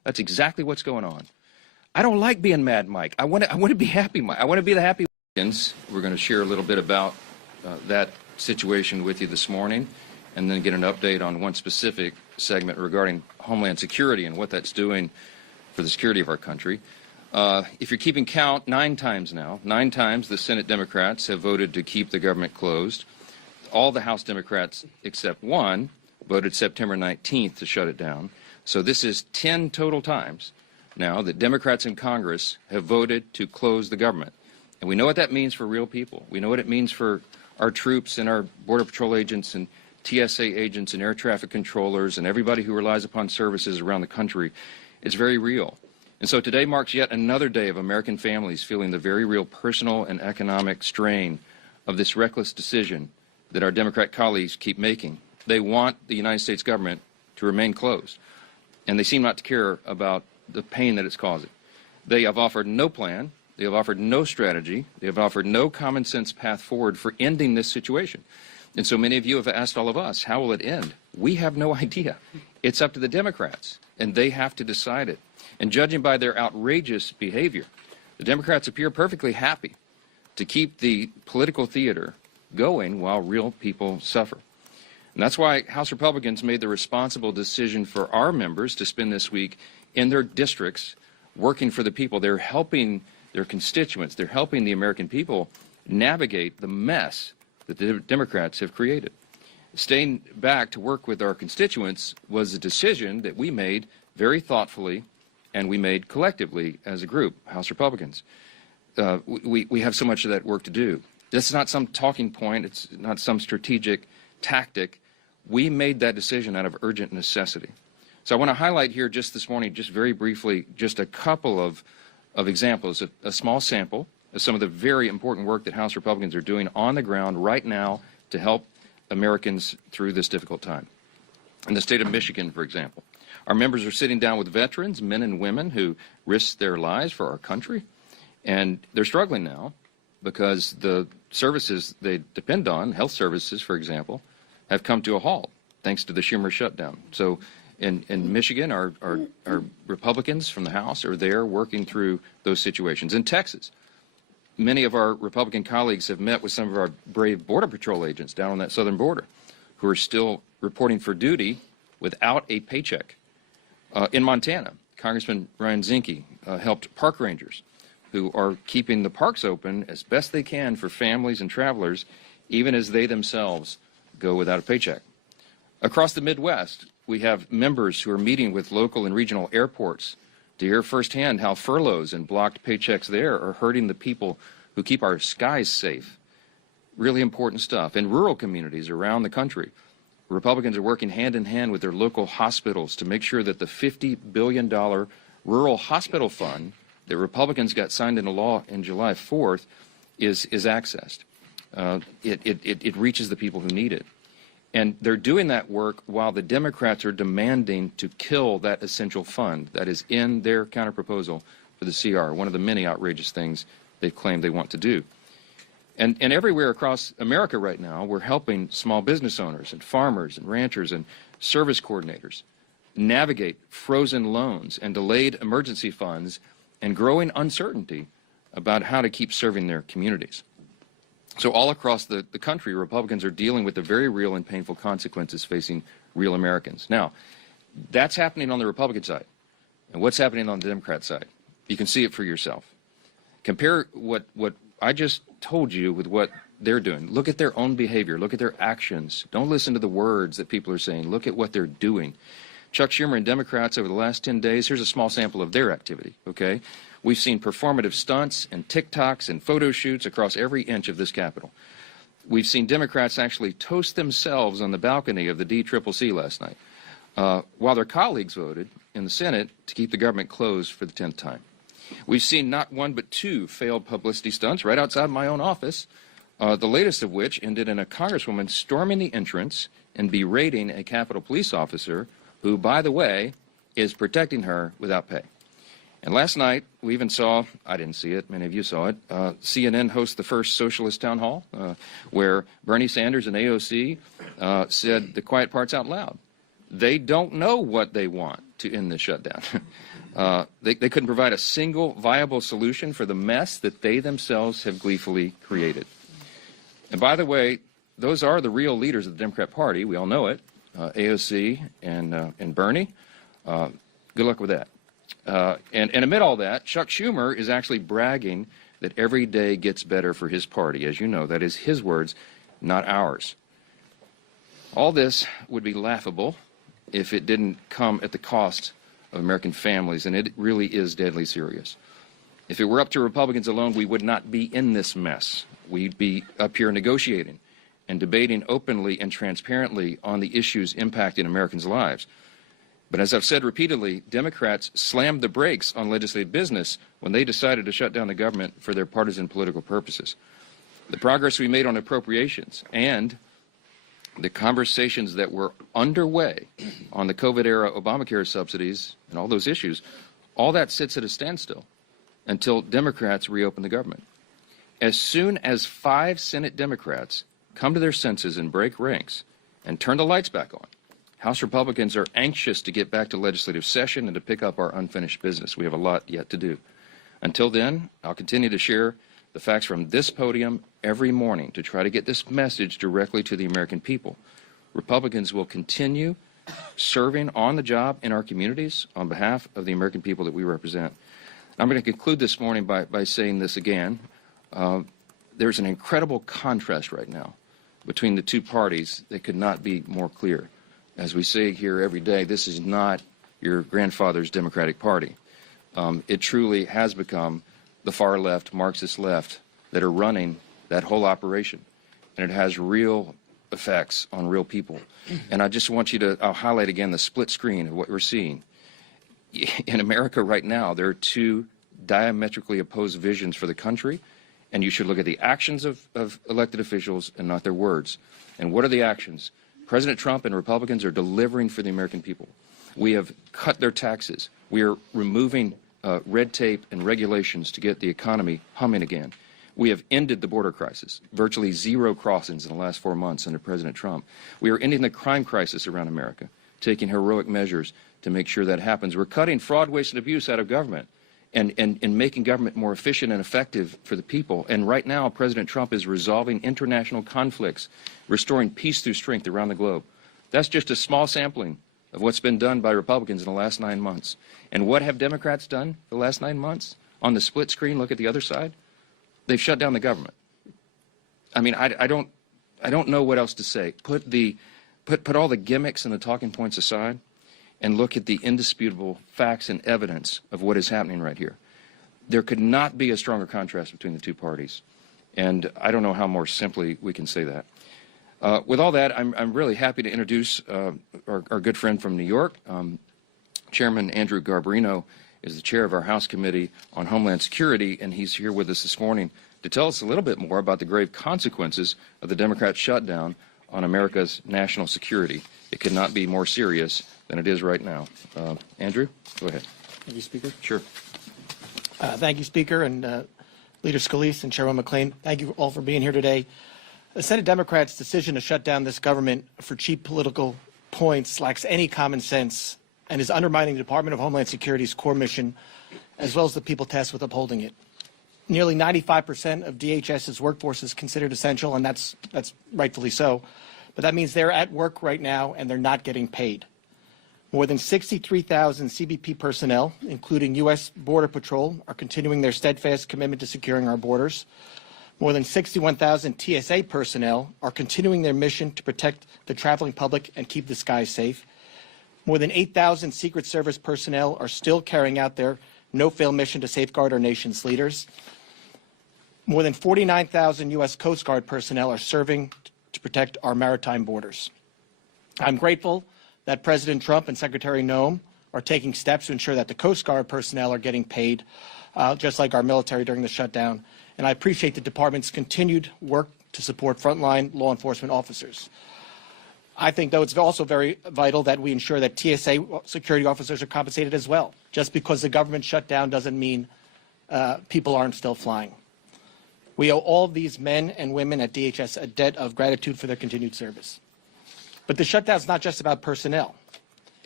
That's exactly what's going on. I don't like being mad, Mike. I want to be happy, Mike. I want to be the happy. We're going to share a little bit about that situation with you this morning, and then get an update on one specific segment regarding Homeland Security and what that's doing for the security of our country. If you're keeping count, 9 times the Senate Democrats have voted to keep the government closed. All the House Democrats except one voted September 19th to shut it down. So this is 10 total times now that Democrats in Congress have voted to close the government. And we know what that means for real people. We know what it means for our troops and our Border Patrol agents and TSA agents and air traffic controllers and everybody who relies upon services around the country. It's very real. And so today marks yet another day of American families feeling the very real personal and economic strain of this reckless decision that our Democrat colleagues keep making. They want the United States government to remain closed, and they seem not to care about the pain that it's causing. They have offered no plan. They have offered no strategy. They have offered no common sense path forward for ending this situation. And so many of you have asked all of us, how will it end? We have no idea. It's up to the Democrats, and they have to decide it. And judging by their outrageous behavior, the Democrats appear perfectly happy to keep the political theater going while real people suffer. And that's why House Republicans made the responsible decision for our members to spend this week in their districts working for the people. They're helping their constituents. They're helping the American people navigate the mess that the Democrats have created. Staying back to work with our constituents was a decision that we made very thoughtfully, and we made collectively as a group, House Republicans. We have so much of that work to do. This is not some talking point. It's not some strategic tactic. We made that decision out of urgent necessity. So I want to highlight here just this morning, just very briefly, just a couple of examples, a small sample of some of the very important work that House Republicans are doing on the ground right now to help Americans through this difficult time. In the state of Michigan, for example, our members are sitting down with veterans, men and women who risked their lives for our country, and they're struggling now because the services they depend on, health services, for example, have come to a halt thanks to the Schumer shutdown. So in Michigan, our Republicans from the House are there working through those situations. In Texas, many of our Republican colleagues have met with some of our brave Border Patrol agents down on that southern border who are still reporting for duty without a paycheck. In Montana, Congressman Ryan Zinke helped park rangers who are keeping the parks open as best they can for families and travelers, even as they themselves go without a paycheck. Across the Midwest, we have members who are meeting with local and regional airports to hear firsthand how furloughs and blocked paychecks there are hurting the people who keep our skies safe. Really important stuff. In rural communities around the country, Republicans are working hand in hand with their local hospitals to make sure that the $50 billion rural hospital fund that Republicans got signed into law in July 4th is accessed. It reaches the people who need it. And they're doing that work while the Democrats are demanding to kill that essential fund that is in their counterproposal for the CR, one of the many outrageous things they've claimed they want to do. And everywhere across America right now, we're helping small business owners and farmers and ranchers and service coordinators navigate frozen loans and delayed emergency funds and growing uncertainty about how to keep serving their communities. So all across the country, Republicans are dealing with the very real and painful consequences facing real Americans. Now, that's happening on the Republican side. And what's happening on the Democrat side? You can see it for yourself. Compare what I just told you with what they're doing. Look at their own behavior. Look at their actions. Don't listen to the words that people are saying. Look at what they're doing. Chuck Schumer and Democrats over the last 10 days, here's a small sample of their activity, okay? We've seen performative stunts and TikToks and photo shoots across every inch of this Capitol. We've seen Democrats actually toast themselves on the balcony of the DCCC last night, while their colleagues voted in the Senate to keep the government closed for the 10th time. We've seen not one but two failed publicity stunts right outside my own office, the latest of which ended in a congresswoman storming the entrance and berating a Capitol police officer who, by the way, is protecting her without pay. And last night, we even saw, I didn't see it, many of you saw it, CNN host the first socialist town hall, where Bernie Sanders and AOC said the quiet parts out loud. They don't know what they want. to end this shutdown. They couldn't provide a single viable solution for the mess that they themselves have gleefully created. And by the way, those are the real leaders of the Democrat Party. We all know it, AOC and Bernie. Good luck with that. And amid all that, Chuck Schumer is actually bragging that every day gets better for his party. As you know, that is his words, not ours. All this would be laughable if it didn't come at the cost of American families, and it really is deadly serious. If it were up to Republicans alone, we would not be in this mess. We'd be up here negotiating and debating openly and transparently on the issues impacting Americans' lives. But as I've said repeatedly, Democrats slammed the brakes on legislative business when they decided to shut down the government for their partisan political purposes. The progress we made on appropriations and the conversations that were underway on the COVID-era Obamacare subsidies and all those issues, all that sits at a standstill until Democrats reopen the government. As soon as 5 Senate Democrats come to their senses and break ranks and turn the lights back on, House Republicans are anxious to get back to legislative session and to pick up our unfinished business. We have a lot yet to do. Until then, I'll continue to share the facts from this podium every morning to try to get this message directly to the American people. Republicans will continue serving on the job in our communities on behalf of the American people that we represent. I'm going to conclude this morning by saying this again. There's an incredible contrast right now between the two parties that could not be more clear. As we say here every day, this is not your grandfather's Democratic Party. It truly has become the far left, Marxist left, that are running that whole operation. And it has real effects on real people. And I just want you to, I'll highlight again the split screen of what we're seeing. In America right now, there are 2 diametrically opposed visions for the country, and you should look at the actions of elected officials and not their words. And what are the actions? President Trump and Republicans are delivering for the American people. We have cut their taxes. We are removing red tape and regulations to get the economy humming again. We have ended the border crisis, virtually 0 crossings in the last 4 months under President Trump. We are ending the crime crisis around America, taking heroic measures to make sure that happens. We're cutting fraud, waste, and abuse out of government and making government more efficient and effective for the people. And right now, President Trump is resolving international conflicts, restoring peace through strength around the globe. That's just a small sampling of what's been done by Republicans in the last 9 months. And what have Democrats done the last 9 months? On the split screen, look at the other side. They've shut down the government. I mean, I don't know what else to say. Put all the gimmicks and the talking points aside and look at the indisputable facts and evidence of what is happening right here. There could not be a stronger contrast between the two parties. And I don't know how more simply we can say that. With all that, I'm really happy to introduce our good friend from New York. Chairman Andrew Garbarino is the chair of our House Committee on Homeland Security, and he's here with us this morning to tell us a little bit more about the grave consequences of the Democrat shutdown on America's national security. It could not be more serious than it is right now. Andrew, go ahead. Thank you, Speaker. Sure. Thank you, Speaker, and Leader Scalise and Chairman McClain. Thank you all for being here today. The Senate Democrats' decision to shut down this government for cheap political points lacks any common sense and is undermining the Department of Homeland Security's core mission, as well as the people tasked with upholding it. Nearly 95% of DHS's workforce is considered essential, and that's rightfully so. But that means they're at work right now, and they're not getting paid. More than 63,000 CBP personnel, including U.S. Border Patrol, are continuing their steadfast commitment to securing our borders. More than 61,000 TSA personnel are continuing their mission to protect the traveling public and keep the skies safe. More than 8,000 Secret Service personnel are still carrying out their no-fail mission to safeguard our nation's leaders. More than 49,000 U.S. Coast Guard personnel are serving to protect our maritime borders. I'm grateful that President Trump and Secretary Noem are taking steps to ensure that the Coast Guard personnel are getting paid, just like our military during the shutdown. And I appreciate the department's continued work to support frontline law enforcement officers. I think, though, it's also very vital that we ensure that TSA security officers are compensated as well. Just because the government shut down doesn't mean people aren't still flying. We owe all of these men and women at DHS a debt of gratitude for their continued service. But the shutdown is not just about personnel.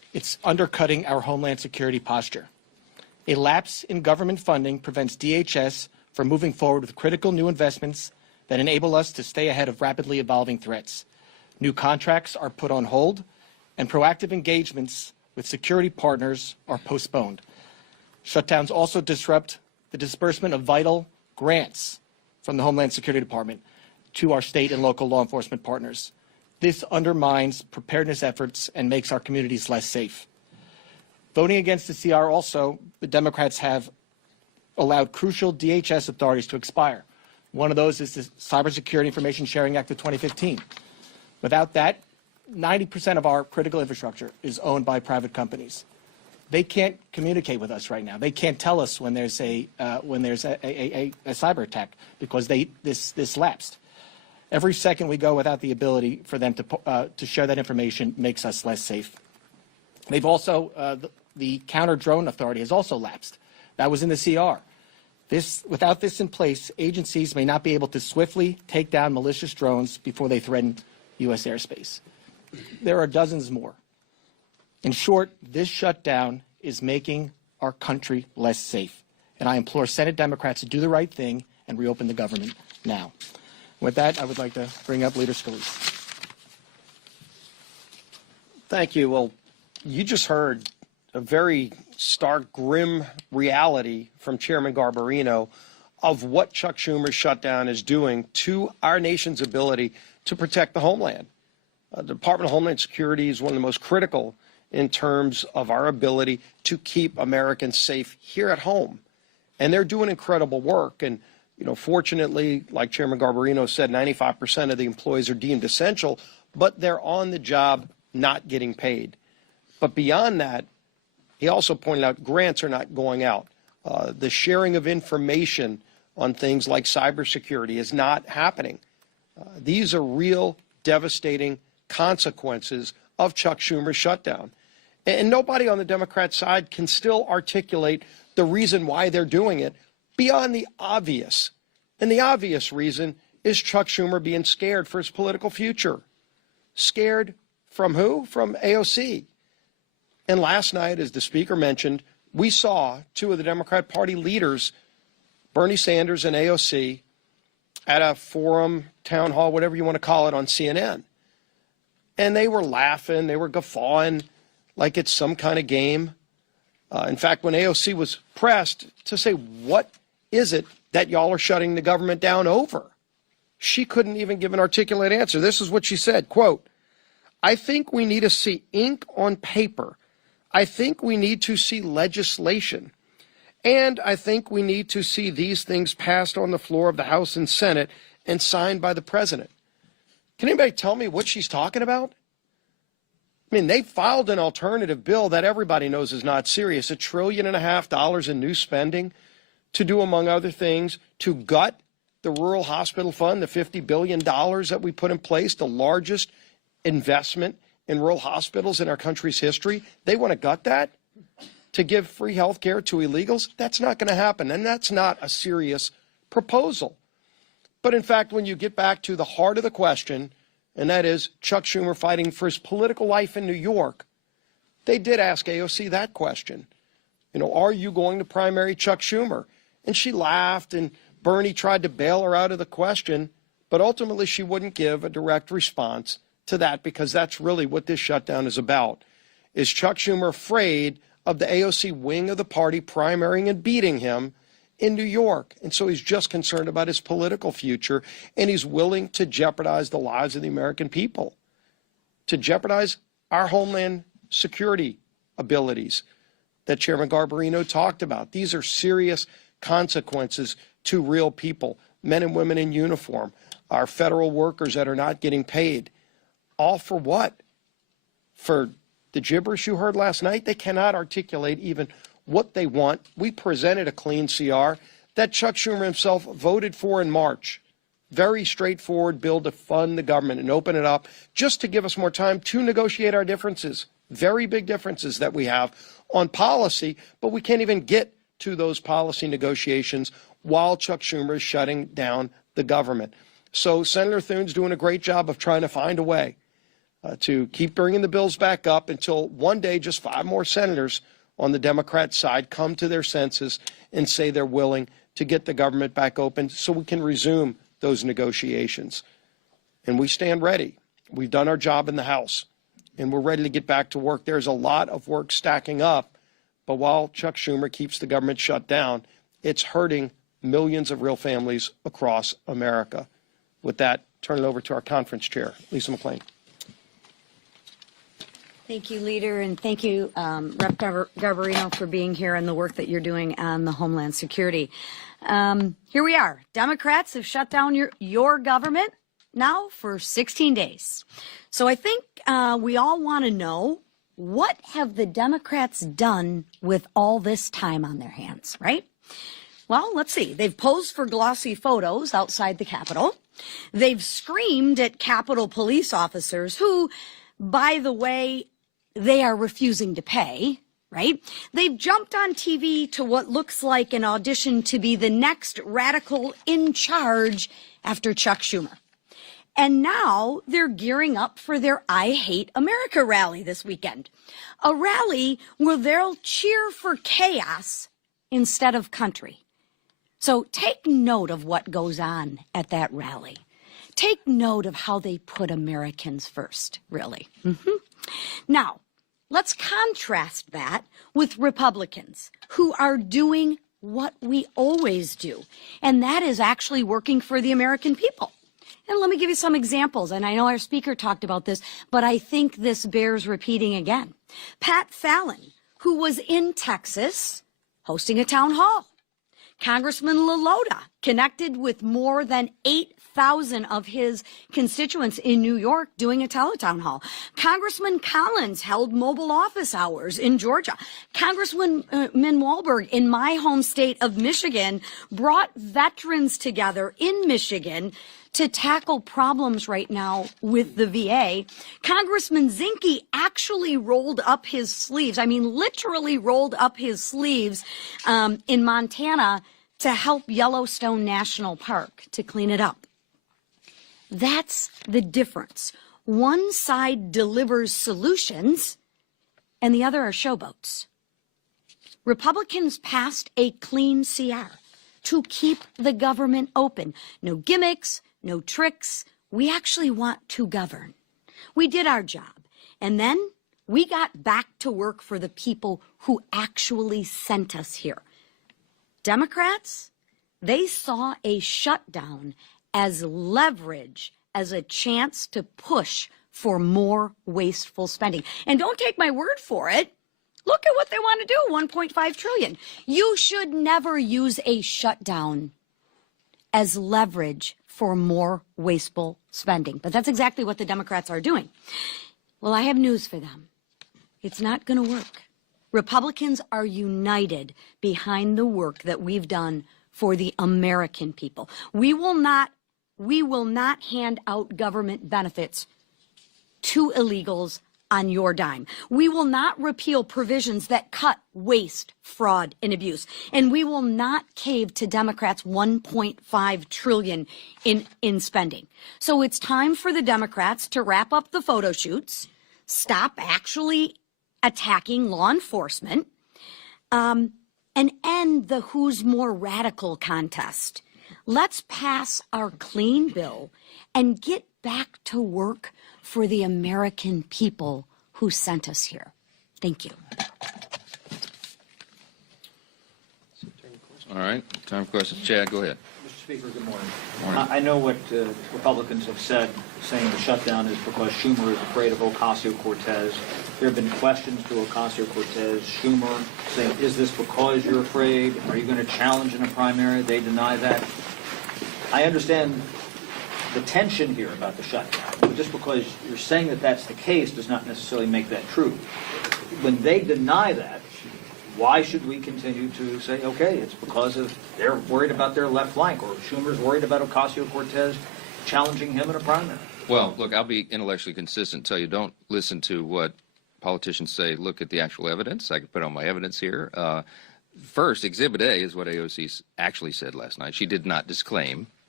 It's undercutting our homeland security posture. A lapse in government funding prevents DHS from moving forward with critical new investments that enable us to stay ahead of rapidly evolving threats. New contracts are put on hold, and proactive engagements with security partners are postponed. Shutdowns also disrupt the disbursement of vital grants from the Homeland Security Department to our state and local law enforcement partners. This undermines preparedness efforts and makes our communities less safe. Voting against the CR also, the Democrats have allowed crucial DHS authorities to expire. One of those is the Cybersecurity Information Sharing Act of 2015. Without that, 90% of our critical infrastructure is owned by private companies. They can't communicate with us right now. They can't tell us when there's a cyber attack because this lapsed. Every second we go without the ability for them to share that information makes us less safe. They've also the counter drone authority has also lapsed. That was in the CR. Without this in place, agencies may not be able to swiftly take down malicious drones before they threaten U.S. airspace. There are dozens more. In short, this shutdown is making our country less safe. And I implore Senate Democrats to do the right thing and reopen the government now. With that, I would like to bring up Leader Scalise. Thank you. Well, you just heard a very stark, grim reality from Chairman Garbarino of what Chuck Schumer's shutdown is doing to our nation's ability to protect the homeland. The Department of Homeland Security is one of the most critical in terms of our ability to keep Americans safe here at home. And they're doing incredible work. And, you know, fortunately, like Chairman Garbarino said, 95% of the employees are deemed essential, but they're on the job not getting paid. But beyond that, he also pointed out grants are not going out. The sharing of information on things like cybersecurity is not happening. These are real devastating consequences of Chuck Schumer's shutdown. And nobody on the Democrat side can still articulate the reason why they're doing it beyond the obvious. And the obvious reason is Chuck Schumer being scared for his political future. Scared from who? From AOC. And last night, as the speaker mentioned, we saw two of the Democrat Party leaders, Bernie Sanders and AOC, at a forum, town hall, whatever you want to call it, on CNN. And they were laughing, they were guffawing like it's some kind of game. In fact, when AOC was pressed to say, what is it that y'all are shutting the government down over? She couldn't even give an articulate answer. This is what she said, quote, I think we need to see ink on paper. I think we need to see legislation. And I think we need to see these things passed on the floor of the House and Senate and signed by the president. Can anybody tell me what she's talking about? I mean, they filed an alternative bill that everybody knows is not serious, $1.5 trillion in new spending to do, among other things, to gut the Rural Hospital Fund, the $50 billion that we put in place, the largest investment in rural hospitals in our country's history. They want to gut that to give free health care to illegals. That's not going to happen, and that's not a serious proposal. But in fact, when you get back to the heart of the question, and that is Chuck Schumer fighting for his political life in New York, they did ask AOC that question. You know, are you going to primary Chuck Schumer? And she laughed, and Bernie tried to bail her out of the question, but ultimately she wouldn't give a direct response to that, because that's really what this shutdown is about. Is Chuck Schumer afraid of the AOC wing of the party primarying and beating him in New York? And so he's just concerned about his political future, and he's willing to jeopardize the lives of the American people, to jeopardize our homeland security abilities that Chairman Garbarino talked about. These are serious consequences to real people, men and women in uniform, our federal workers that are not getting paid. All for what? For the gibberish you heard last night? They cannot articulate even what they want. We presented a clean CR that Chuck Schumer himself voted for in March. Very straightforward bill to fund the government and open it up just to give us more time to negotiate our differences. Very big differences that we have on policy, but we can't even get to those policy negotiations while Chuck Schumer is shutting down the government. So Senator Thune's doing a great job of trying to find a way to keep bringing the bills back up until one day just 5 more senators on the Democrat side come to their senses and say they're willing to get the government back open so we can resume those negotiations. And we stand ready. We've done our job in the House, and we're ready to get back to work. There's a lot of work stacking up, but while Chuck Schumer keeps the government shut down, it's hurting millions of real families across America. With that, turn it over to our conference chair, Lisa McClain. Thank you, Leader, and thank you, Rep. Garbarino, for being here and the work that you're doing on the Homeland Security. Here we are. Democrats have shut down your government now for 16 days. So I think we all want to know, what have the Democrats done with all this time on their hands, right? Well, let's see. They've posed for glossy photos outside the Capitol. They've screamed at Capitol police officers who, by the way, they are refusing to pay, right? They've jumped on TV to what looks like an audition to be the next radical in charge after Chuck Schumer. And now they're gearing up for their I Hate America rally this weekend, a rally where they'll cheer for chaos instead of country. So take note of what goes on at that rally. Take note of how they put Americans first, really. Now, let's contrast that with Republicans who are doing what we always do, and that is actually working for the American people. And let me give you some examples, and I know our speaker talked about this, but I think this bears repeating again. Pat Fallon, who was in Texas hosting a town hall. Congressman LaLota connected with more than 8,000 of his constituents in New York doing a teletown hall. Congressman Collins held mobile office hours in Georgia. Congressman Walberg in my home state of Michigan brought veterans together in Michigan to tackle problems right now with the VA. Congressman Zinke actually rolled up his sleeves, I mean literally rolled up his sleeves in Montana to help Yellowstone National Park to clean it up. That's the difference. One side delivers solutions and the other are showboats. Republicans passed a clean CR to keep the government open. No gimmicks, no tricks. We actually want to govern. We did our job. And then we got back to work for the people who actually sent us here. Democrats, they saw a shutdown as leverage, as a chance to push for more wasteful spending. And don't take my word for it. Look at what they want to do, $1.5 trillion. You should never use a shutdown as leverage for more wasteful spending. But that's exactly what the Democrats are doing. Well, I have news for them. It's not going to work. Republicans are united behind the work that we've done for the American people. We will not hand out government benefits to illegals on your dime. We will not repeal provisions that cut waste, fraud, and abuse. And we will not cave to Democrats' $1.5 trillion in spending. So it's time for the Democrats to wrap up the photo shoots, stop actually attacking law enforcement, and end the who's more radical contest. Let's pass our clean bill and get back to work for the American people who sent us here. Thank you. All right, time for questions. Chad, go ahead. Mr. Speaker, good morning. Morning. I know what Republicans have said, saying the shutdown is because Schumer is afraid of Ocasio-Cortez. There have been questions to Ocasio-Cortez, Schumer, saying, is this because you're afraid? Are you going to challenge in a primary? They deny that. I understand the tension here about the shutdown. But just because you're saying that that's the case does not necessarily make that true. When they deny that, why should we continue to say, okay, it's because of they're worried about their left flank, or Schumer's worried about Ocasio-Cortez challenging him in a primary? Well, look, I'll be intellectually consistent, tell you don't listen to what politicians say, look at the actual evidence. I can put on my evidence here. First, Exhibit A is what AOC actually said last night. She did not disclaim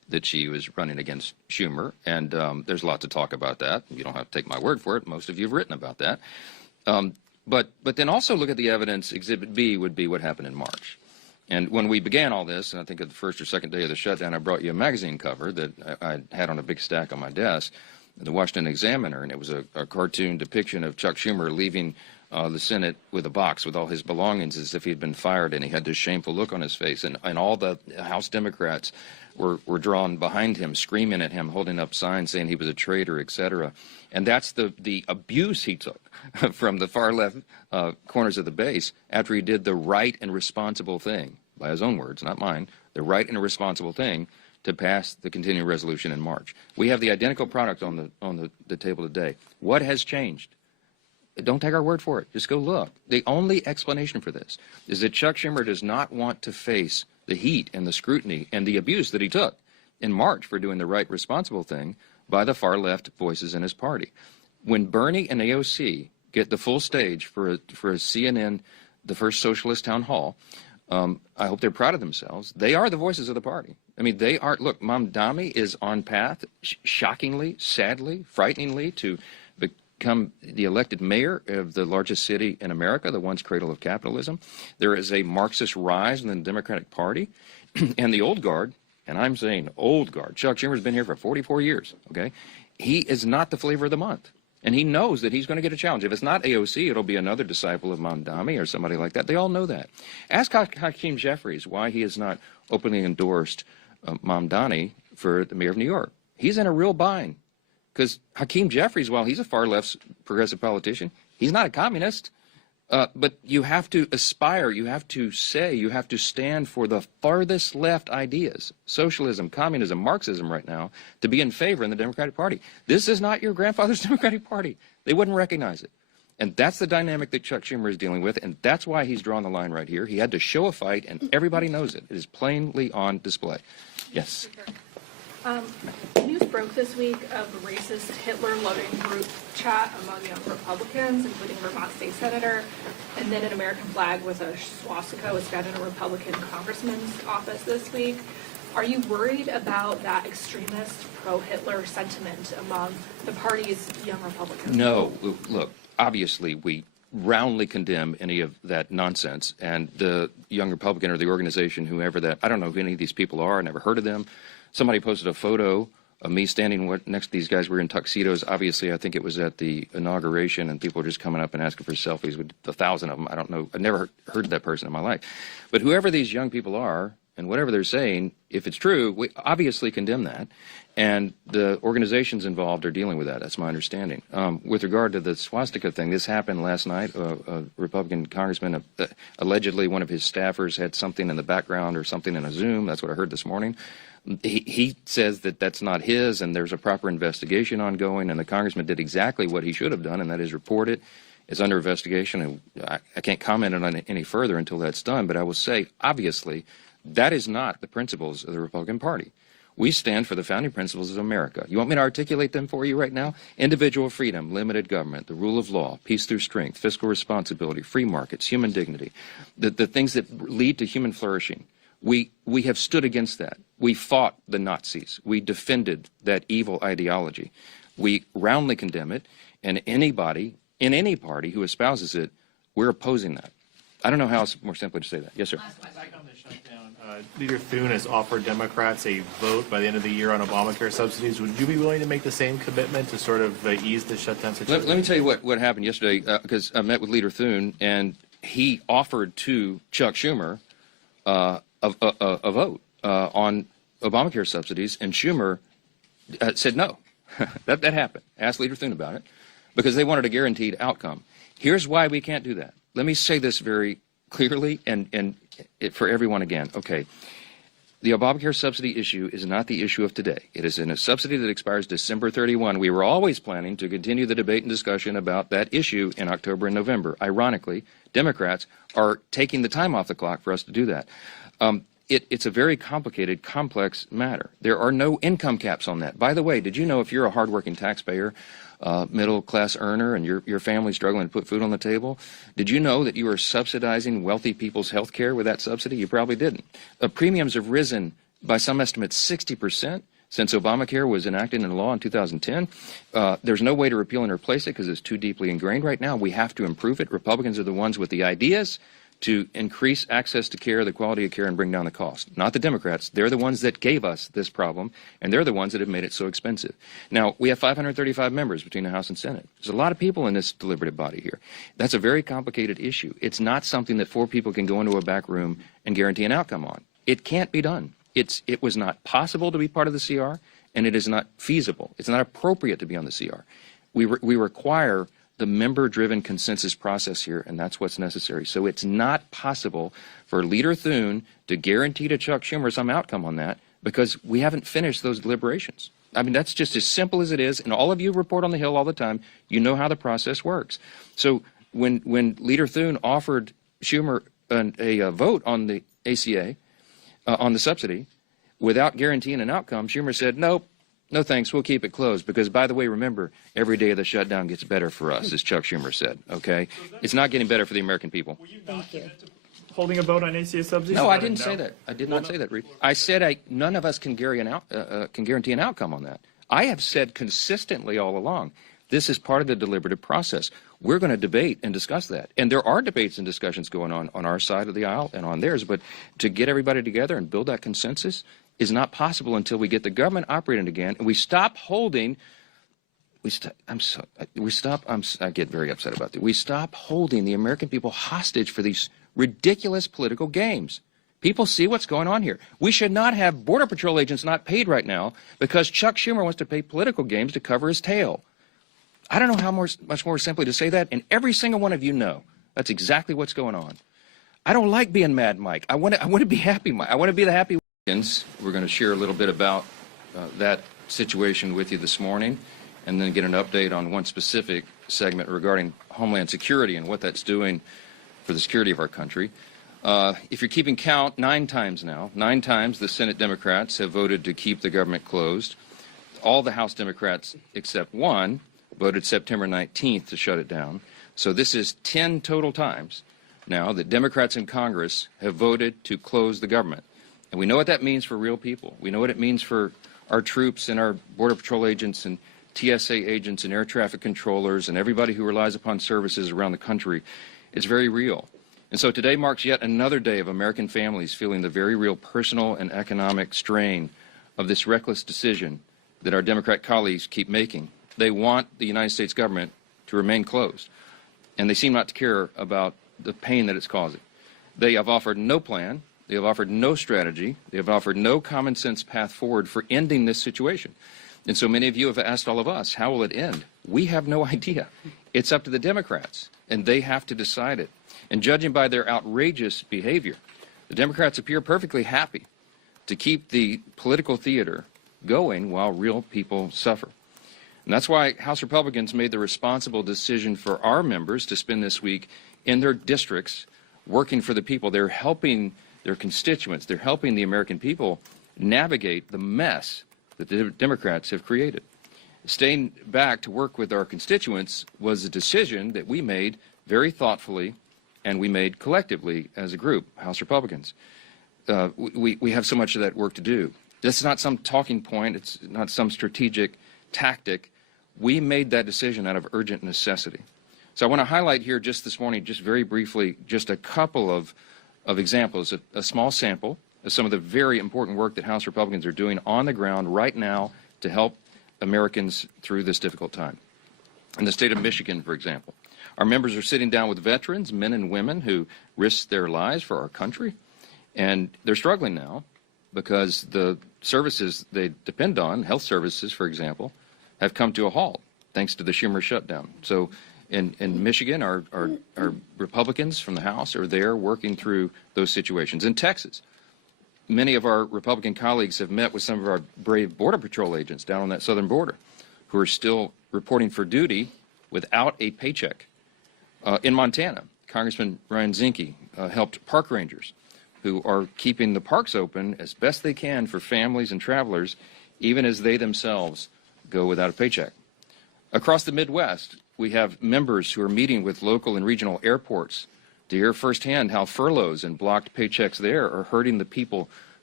that she was running against Schumer, and there's a lot to talk about that. You don't have to take my word for it. Most of you have written about that. But then also look at the evidence. Exhibit B would be what happened in March. And when we began all this, and I think at the first or second day of the shutdown, I brought you a magazine cover that I had on a big stack on my desk, the Washington Examiner, and it was a cartoon depiction of Chuck Schumer leaving the Senate with a box with all his belongings as if he had been fired, and he had this shameful look on his face. And all the House Democrats were drawn behind him, screaming at him, holding up signs saying he was a traitor, etc. And that's the abuse he took from the far left corners of the base after he did the right and responsible thing, by his own words, not mine, the right and responsible thing to pass the continuing resolution in March. We have the identical product on the table today. What has changed? Don't take our word for it. Just go look. The only explanation for this is that Chuck Schumer does not want to face the heat and the scrutiny and the abuse that he took in March for doing the right, responsible thing by the far left voices in his party. When Bernie and AOC get the full stage for a CNN, the first socialist town hall, I hope they're proud of themselves. They are the voices of the party. I mean, they are. Look, Mamdani is on path, shockingly, sadly, frighteningly, to become the elected mayor of the largest city in America, the once cradle of capitalism. There is a Marxist rise in the Democratic Party. And the old guard, and I'm saying old guard, Chuck Schumer's been here for 44 years, okay? He is not the flavor of the month. And he knows that he's going to get a challenge. If it's not AOC, it'll be another disciple of Mamdani or somebody like that. They all know that. Ask Hakeem Jeffries why he has not openly endorsed Mamdani for the mayor of New York. He's in a real bind. Because Hakeem Jeffries, while he's a far-left progressive politician, he's not a communist. But you have to aspire, you have to say, you have to stand for the farthest left ideas, socialism, communism, Marxism right now, to be in favor in the Democratic Party. This is not your grandfather's Democratic Party. They wouldn't recognize it. And that's the dynamic that Chuck Schumer is dealing with, and that's why he's drawn the line right here. He had to show a fight, and everybody knows it. It is plainly on display. Yes. News broke this week of a racist Hitler-loving group chat among young Republicans, including Vermont State Senator, and then an American flag with a swastika was found in a Republican congressman's office this week. Are you worried about that extremist pro-Hitler sentiment among the party's young Republicans? No. Look, obviously we roundly condemn any of that nonsense, and the young Republican or the organization, whoever that, I don't know who any of these people are, I never heard of them. Somebody posted a photo of me standing next to these guys. We were in tuxedos. Obviously, I think it was at the inauguration, and people were just coming up and asking for selfies with 1,000 of them. I don't know. I've never heard of that person in my life. But whoever these young people are, and whatever they're saying, if it's true, we obviously condemn that. And the organizations involved are dealing with that. That's my understanding. With regard to the swastika thing, this happened last night. A Republican congressman, allegedly one of his staffers had something in the background or something in a Zoom. That's what I heard this morning. He says that that's not his, and there's a proper investigation ongoing, and the congressman did exactly what he should have done, and that is report it. It's under investigation, and I can't comment on it any further until that's done, but I will say, obviously, that is not the principles of the Republican Party. We stand for the founding principles of America. You want me to articulate them for you right now? Individual freedom, limited government, the rule of law, peace through strength, fiscal responsibility, free markets, human dignity, the things that lead to human flourishing. We have stood against that. We fought the Nazis. We defended that evil ideology. We roundly condemn it, and anybody in any party who espouses it, we're opposing that. I don't know how else more simply to say that. Yes, sir. Back on the shutdown, Leader Thune has offered Democrats a vote by the end of the year on Obamacare subsidies. Would you be willing to make the same commitment to sort of ease the shutdown situation? Let me tell you what happened yesterday, because I met with Leader Thune, and he offered to Chuck Schumer a vote on Obamacare subsidies, and Schumer said no. that happened. Asked Leader Thune about it, because they wanted a guaranteed outcome. Here's why we can't do that. Let me say this very clearly and for everyone again. Okay, the Obamacare subsidy issue is not the issue of today. It is in a subsidy that expires December 31. We were always planning to continue the debate and discussion about that issue in October and November. Ironically, Democrats are taking the time off the clock for us to do that. It's a very complicated, complex matter. There are no income caps on that. By the way, did you know if you're a hardworking taxpayer, middle-class earner, and your family's struggling to put food on the table, did you know that you are subsidizing wealthy people's health care with that subsidy? You probably didn't. Premiums have risen by some estimates 60% since Obamacare was enacted into law in 2010. There's no way to repeal and replace it because it's too deeply ingrained right now. We have to improve it. Republicans are the ones with the ideas to increase access to care, the quality of care, and bring down the cost. Not the Democrats. They're the ones that gave us this problem, and they're the ones that have made it so expensive. Now, we have 535 members between the House and Senate. There's a lot of people in this deliberative body here. That's a very complicated issue. It's not something that 4 people can go into a back room and guarantee an outcome on. It can't be done. It was not possible to be part of the CR, and it is not feasible. It's not appropriate to be on the CR. We require the member-driven consensus process here, and that's what's necessary. So it's not possible for Leader Thune to guarantee to Chuck Schumer some outcome on that because we haven't finished those deliberations. I mean, that's just as simple as it is, and all of you report on the Hill all the time. You know how the process works. So when Leader Thune offered Schumer a vote on the ACA, on the subsidy, without guaranteeing an outcome, Schumer said, nope, no thanks, we'll keep it closed. Because, by the way, remember, every day of the shutdown gets better for us, as Chuck Schumer said, okay? It's not getting better for the American people. Thank you. Holding a vote on ACA subsidies? No, I didn't say that. I did not say that, Reed. I said none of us can guarantee an outcome on that. I have said consistently all along, this is part of the deliberative process. We're going to debate and discuss that. And there are debates and discussions going on our side of the aisle and on theirs. But to get everybody together and build that consensus is not possible until we get the government operating again and we stop holding. I get very upset about that. We stop holding the American people hostage for these ridiculous political games. People see what's going on here. We should not have Border Patrol agents not paid right now because Chuck Schumer wants to play political games to cover his tail. I don't know how much more simply to say that, and every single one of you know that's exactly what's going on. I don't like being mad, Mike. I want to be happy, Mike. I want to be the happy. We're going to share a little bit about that situation with you this morning, and then get an update on one specific segment regarding Homeland Security and what that's doing for the security of our country. If you're keeping count, 9 times now, 9 times the Senate Democrats have voted to keep the government closed. All the House Democrats except one voted September 19th to shut it down. So this is 10 total times now that Democrats in Congress have voted to close the government. And we know what that means for real people. We know what it means for our troops and our Border Patrol agents and TSA agents and air traffic controllers and everybody who relies upon services around the country. It's very real. And so today marks yet another day of American families feeling the very real personal and economic strain of this reckless decision that our Democrat colleagues keep making. They want the United States government to remain closed, and they seem not to care about the pain that it's causing. They have offered no plan. They have offered no strategy. They have offered no common sense path forward for ending this situation. And so many of you have asked all of us, how will it end? We have no idea. It's up to the Democrats, and they have to decide it. And judging by their outrageous behavior, the Democrats appear perfectly happy to keep the political theater going while real people suffer. And that's why House Republicans made the responsible decision for our members to spend this week in their districts working for the people. They're helping their constituents. They're helping the American people navigate the mess that the Democrats have created. Staying back to work with our constituents was a decision that we made very thoughtfully and we made collectively as a group, House Republicans. We have so much of that work to do. This is not some talking point. It's not some strategic tactic. We made that decision out of urgent necessity. So I want to highlight here just this morning, just very briefly, just a couple of examples, a small sample of some of the very important work that House Republicans are doing on the ground right now to help Americans through this difficult time. In the state of Michigan, for example, our members are sitting down with veterans, men and women who risked their lives for our country, and they're struggling now because the services they depend on, health services, for example, have come to a halt thanks to the Schumer shutdown. So in Michigan, our Republicans from the House are there working through those situations. In Texas, many of our Republican colleagues have met with some of our brave Border Patrol agents down on that southern border who are still reporting for duty without a paycheck. In Montana, Congressman Ryan Zinke helped park rangers who are keeping the parks open as best they can for families and travelers, even as they themselves go without a paycheck. Across the Midwest, we have members who are meeting with local and regional airports to hear firsthand how furloughs and blocked paychecks there are hurting the people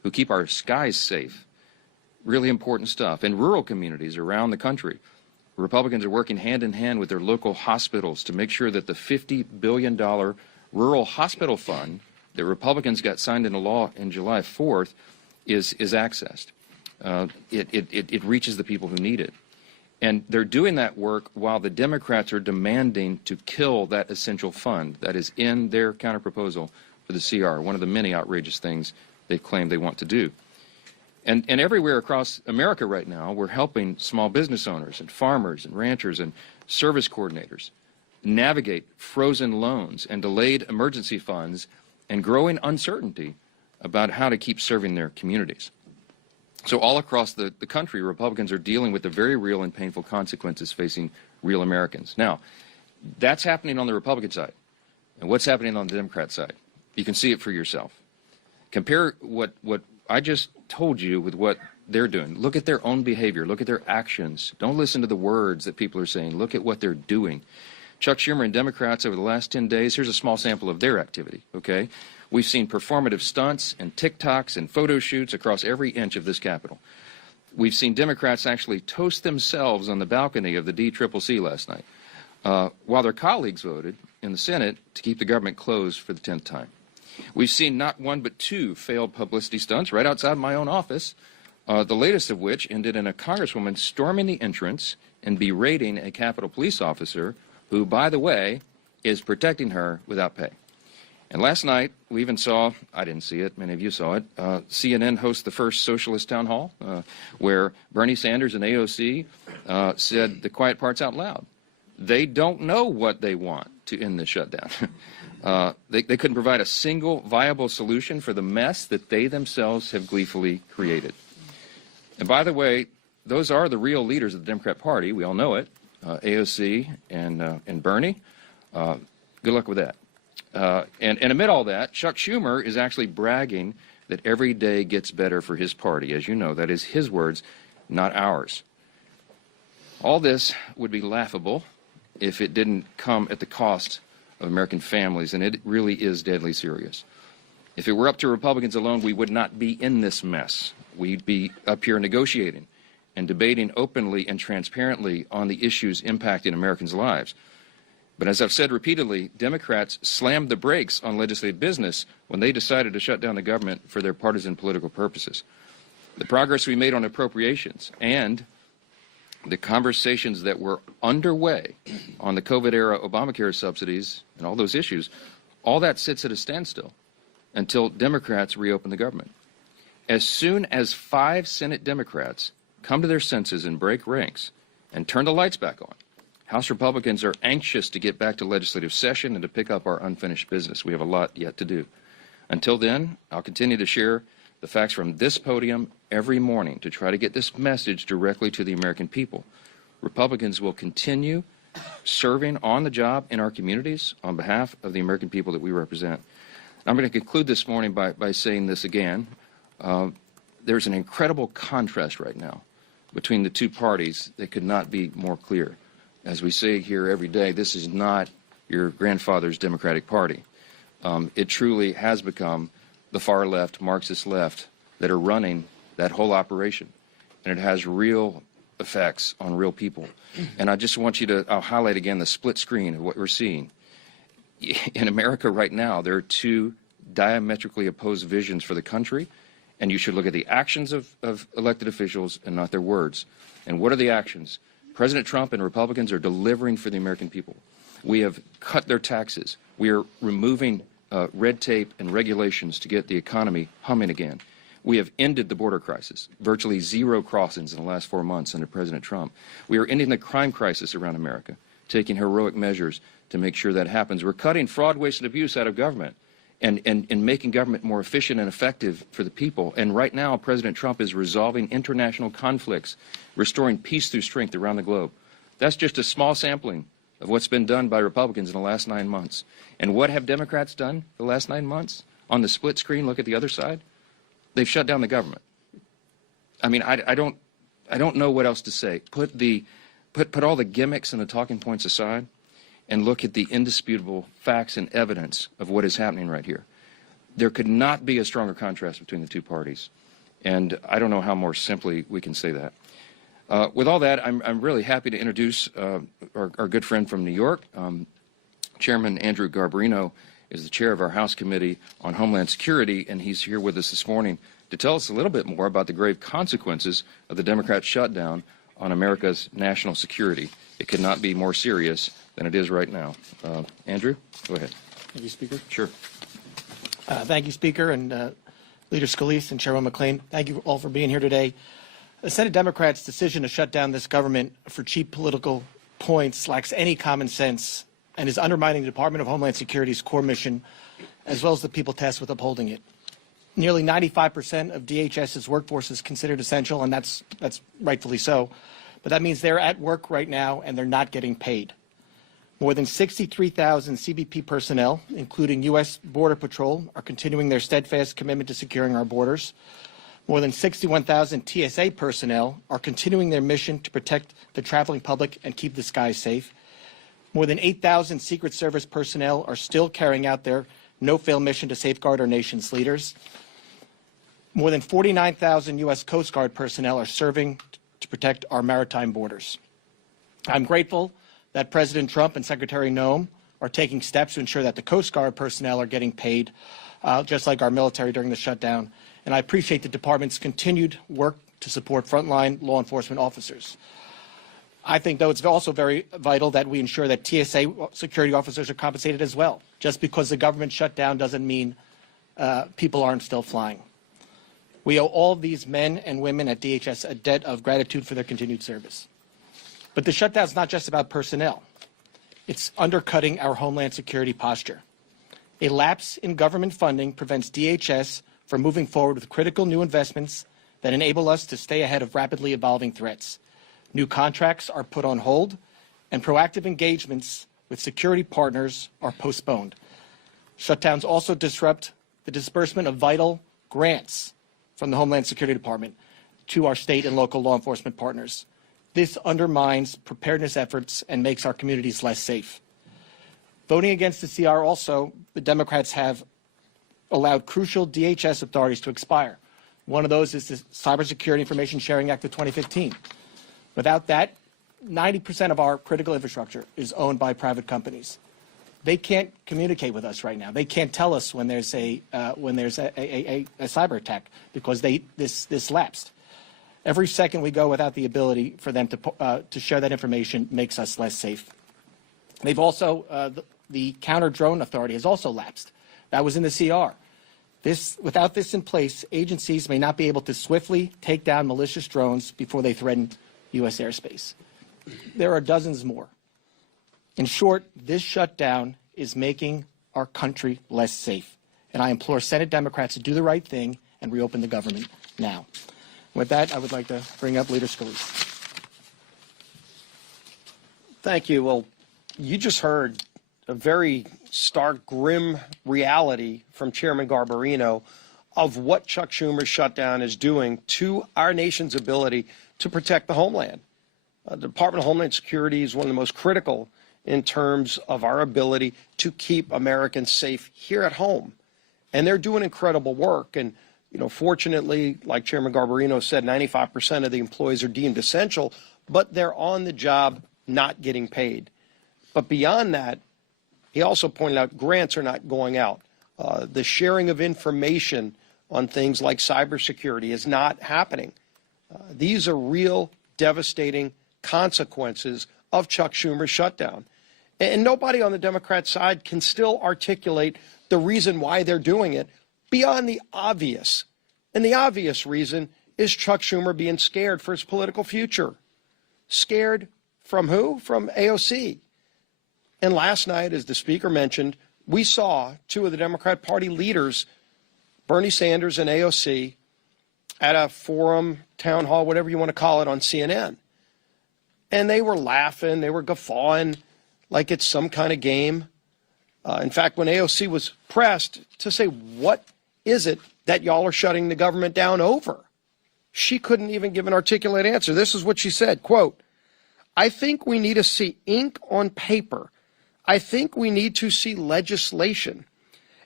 who keep our skies safe. Really important stuff. In rural communities around the country, Republicans are working hand in hand with their local hospitals to make sure that the $50 billion rural hospital fund that Republicans got signed into law in July 4th is accessed. It reaches the people who need it. And they're doing that work while the Democrats are demanding to kill that essential fund that is in their counterproposal for the CR, one of the many outrageous things they claim they want to do. And everywhere across America right now, we're helping small business owners and farmers and ranchers and service coordinators navigate frozen loans and delayed emergency funds and growing uncertainty about how to keep serving their communities. So all across the country, Republicans are dealing with the very real and painful consequences facing real Americans. Now, that's happening on the Republican side. And what's happening on the Democrat side? You can see it for yourself. Compare what I just told you with what they're doing. Look at their own behavior. Look at their actions. Don't listen to the words that people are saying. Look at what they're doing. Chuck Schumer and Democrats over the last 10 days, here's a small sample of their activity, okay? We've seen performative stunts and TikToks and photo shoots across every inch of this Capitol. We've seen Democrats actually toast themselves on the balcony of the DCCC last night, while their colleagues voted in the Senate to keep the government closed for the 10th time. We've seen not one but two failed publicity stunts right outside my own office, the latest of which ended in a congresswoman storming the entrance and berating a Capitol police officer who, by the way, is protecting her without pay. And last night, we even saw, I didn't see it, many of you saw it, CNN host the first socialist town hall where Bernie Sanders and AOC said the quiet parts out loud. They don't know what they want to end the shutdown. They couldn't provide a single viable solution for the mess that they themselves have gleefully created. And by the way, those are the real leaders of the Democrat Party. We all know it, AOC and Bernie. Good luck with that. And amid all that, Chuck Schumer is actually bragging that every day gets better for his party. As you know, that is his words, not ours. All this would be laughable if it didn't come at the cost of American families, and it really is deadly serious. If it were up to Republicans alone, we would not be in this mess. We'd be up here negotiating and debating openly and transparently on the issues impacting Americans' lives. But as I've said repeatedly, Democrats slammed the brakes on legislative business when they decided to shut down the government for their partisan political purposes. The progress we made on appropriations and the conversations that were underway on the COVID-era Obamacare subsidies and all those issues, all that sits at a standstill until Democrats reopen the government. As soon as 5 Senate Democrats come to their senses and break ranks and turn the lights back on, House Republicans are anxious to get back to legislative session and to pick up our unfinished business. We have a lot yet to do. Until then, I'll continue to share the facts from this podium every morning to try to get this message directly to the American people. Republicans will continue serving on the job in our communities on behalf of the American people that we represent. I'm going to conclude this morning by saying this again. There's an incredible contrast right now between the two parties that could not be more clear. As we say here every day, this is not your grandfather's Democratic Party. It truly has become the far left, Marxist left, that are running that whole operation. And it has real effects on real people. And I just want you to, I'll highlight again the split screen of what we're seeing. In America right now, there are two diametrically opposed visions for the country, and you should look at the actions of elected officials and not their words. And what are the actions? President Trump and Republicans are delivering for the American people. We have cut their taxes. We are removing red tape and regulations to get the economy humming again. We have ended the border crisis, virtually 0 crossings in the last 4 months under President Trump. We are ending the crime crisis around America, taking heroic measures to make sure that happens. We're cutting fraud, waste, and abuse out of government and making government more efficient and effective for the people. And right now, President Trump is resolving international conflicts, restoring peace through strength around the globe. That's just a small sampling of what's been done by Republicans in the last 9 months. And what have Democrats done the last 9 months? On the split screen, look at the other side. They've shut down the government. I mean, I don't know what else to say. Put all the gimmicks and the talking points aside and look at the indisputable facts and evidence of what is happening right here. There could not be a stronger contrast between the two parties. And I don't know how more simply we can say that. With all that, I'm really happy to introduce our good friend from New York. Chairman Andrew Garbarino is the chair of our House Committee on Homeland Security, and he's here with us this morning to tell us a little bit more about the grave consequences of the Democrat shutdown on America's national security. It could not be more serious than it is right now. Andrew, go ahead. Thank you, Speaker. Sure. Thank you, Speaker, and Leader Scalise and Chairman McClain. Thank you all for being here today. The Senate Democrats' decision to shut down this government for cheap political points lacks any common sense and is undermining the Department of Homeland Security's core mission, as well as the people tasked with upholding it. Nearly 95% of DHS's workforce is considered essential, and that's rightfully so. But that means they're at work right now and they're not getting paid. More than 63,000 CBP personnel, including U.S. Border Patrol, are continuing their steadfast commitment to securing our borders. More than 61,000 TSA personnel are continuing their mission to protect the traveling public and keep the skies safe. More than 8,000 Secret Service personnel are still carrying out their no-fail mission to safeguard our nation's leaders. More than 49,000 U.S. Coast Guard personnel are serving to protect our maritime borders. I'm grateful that President Trump and Secretary Noem are taking steps to ensure that the Coast Guard personnel are getting paid, just like our military during the shutdown. And I appreciate the department's continued work to support frontline law enforcement officers. I think, though, it's also very vital that we ensure that TSA security officers are compensated as well. Just because the government shut down doesn't mean people aren't still flying. We owe all of these men and women at DHS a debt of gratitude for their continued service. But the shutdown is not just about personnel. It's undercutting our homeland security posture. A lapse in government funding prevents DHS from moving forward with critical new investments that enable us to stay ahead of rapidly evolving threats. New contracts are put on hold, and proactive engagements with security partners are postponed. Shutdowns also disrupt the disbursement of vital grants from the Homeland Security Department to our state and local law enforcement partners. This undermines preparedness efforts and makes our communities less safe. Voting against the CR also, the Democrats have allowed crucial DHS authorities to expire. One of those is the Cybersecurity Information Sharing Act of 2015. Without that, 90% of our critical infrastructure is owned by private companies. They can't communicate with us right now. They can't tell us when there's a cyber attack because this lapsed. Every second we go without the ability for them to share that information makes us less safe. They've also the counter drone authority has also lapsed. That was in the CR. Without this in place, agencies may not be able to swiftly take down malicious drones before they threaten U.S. airspace. There are dozens more. In short, this shutdown is making our country less safe. And I implore Senate Democrats to do the right thing and reopen the government now. With that, I would like to bring up Leader Scalise. Thank you. Well, you just heard a very stark, grim reality from Chairman Garbarino of what Chuck Schumer's shutdown is doing to our nation's ability to protect the homeland. The Department of Homeland Security is one of the most critical in terms of our ability to keep Americans safe here at home. And they're doing incredible work. And, you know, fortunately, like Chairman Garbarino said, 95% of the employees are deemed essential, but they're on the job not getting paid. But beyond that, he also pointed out grants are not going out. The sharing of information on things like cybersecurity is not happening. These are real devastating consequences of Chuck Schumer's shutdown. And nobody on the Democrat side can still articulate the reason why they're doing it beyond the obvious. And the obvious reason is Chuck Schumer being scared for his political future. Scared from who? From AOC. And last night, as the Speaker mentioned, we saw two of the Democrat Party leaders, Bernie Sanders and AOC, at a forum, town hall, whatever you want to call it, on CNN. And they were laughing, they were guffawing like it's some kind of game. In fact, when AOC was pressed to say, what is it that y'all are shutting the government down over? She couldn't even give an articulate answer. This is what she said, quote, I think we need to see ink on paper. I think we need to see legislation.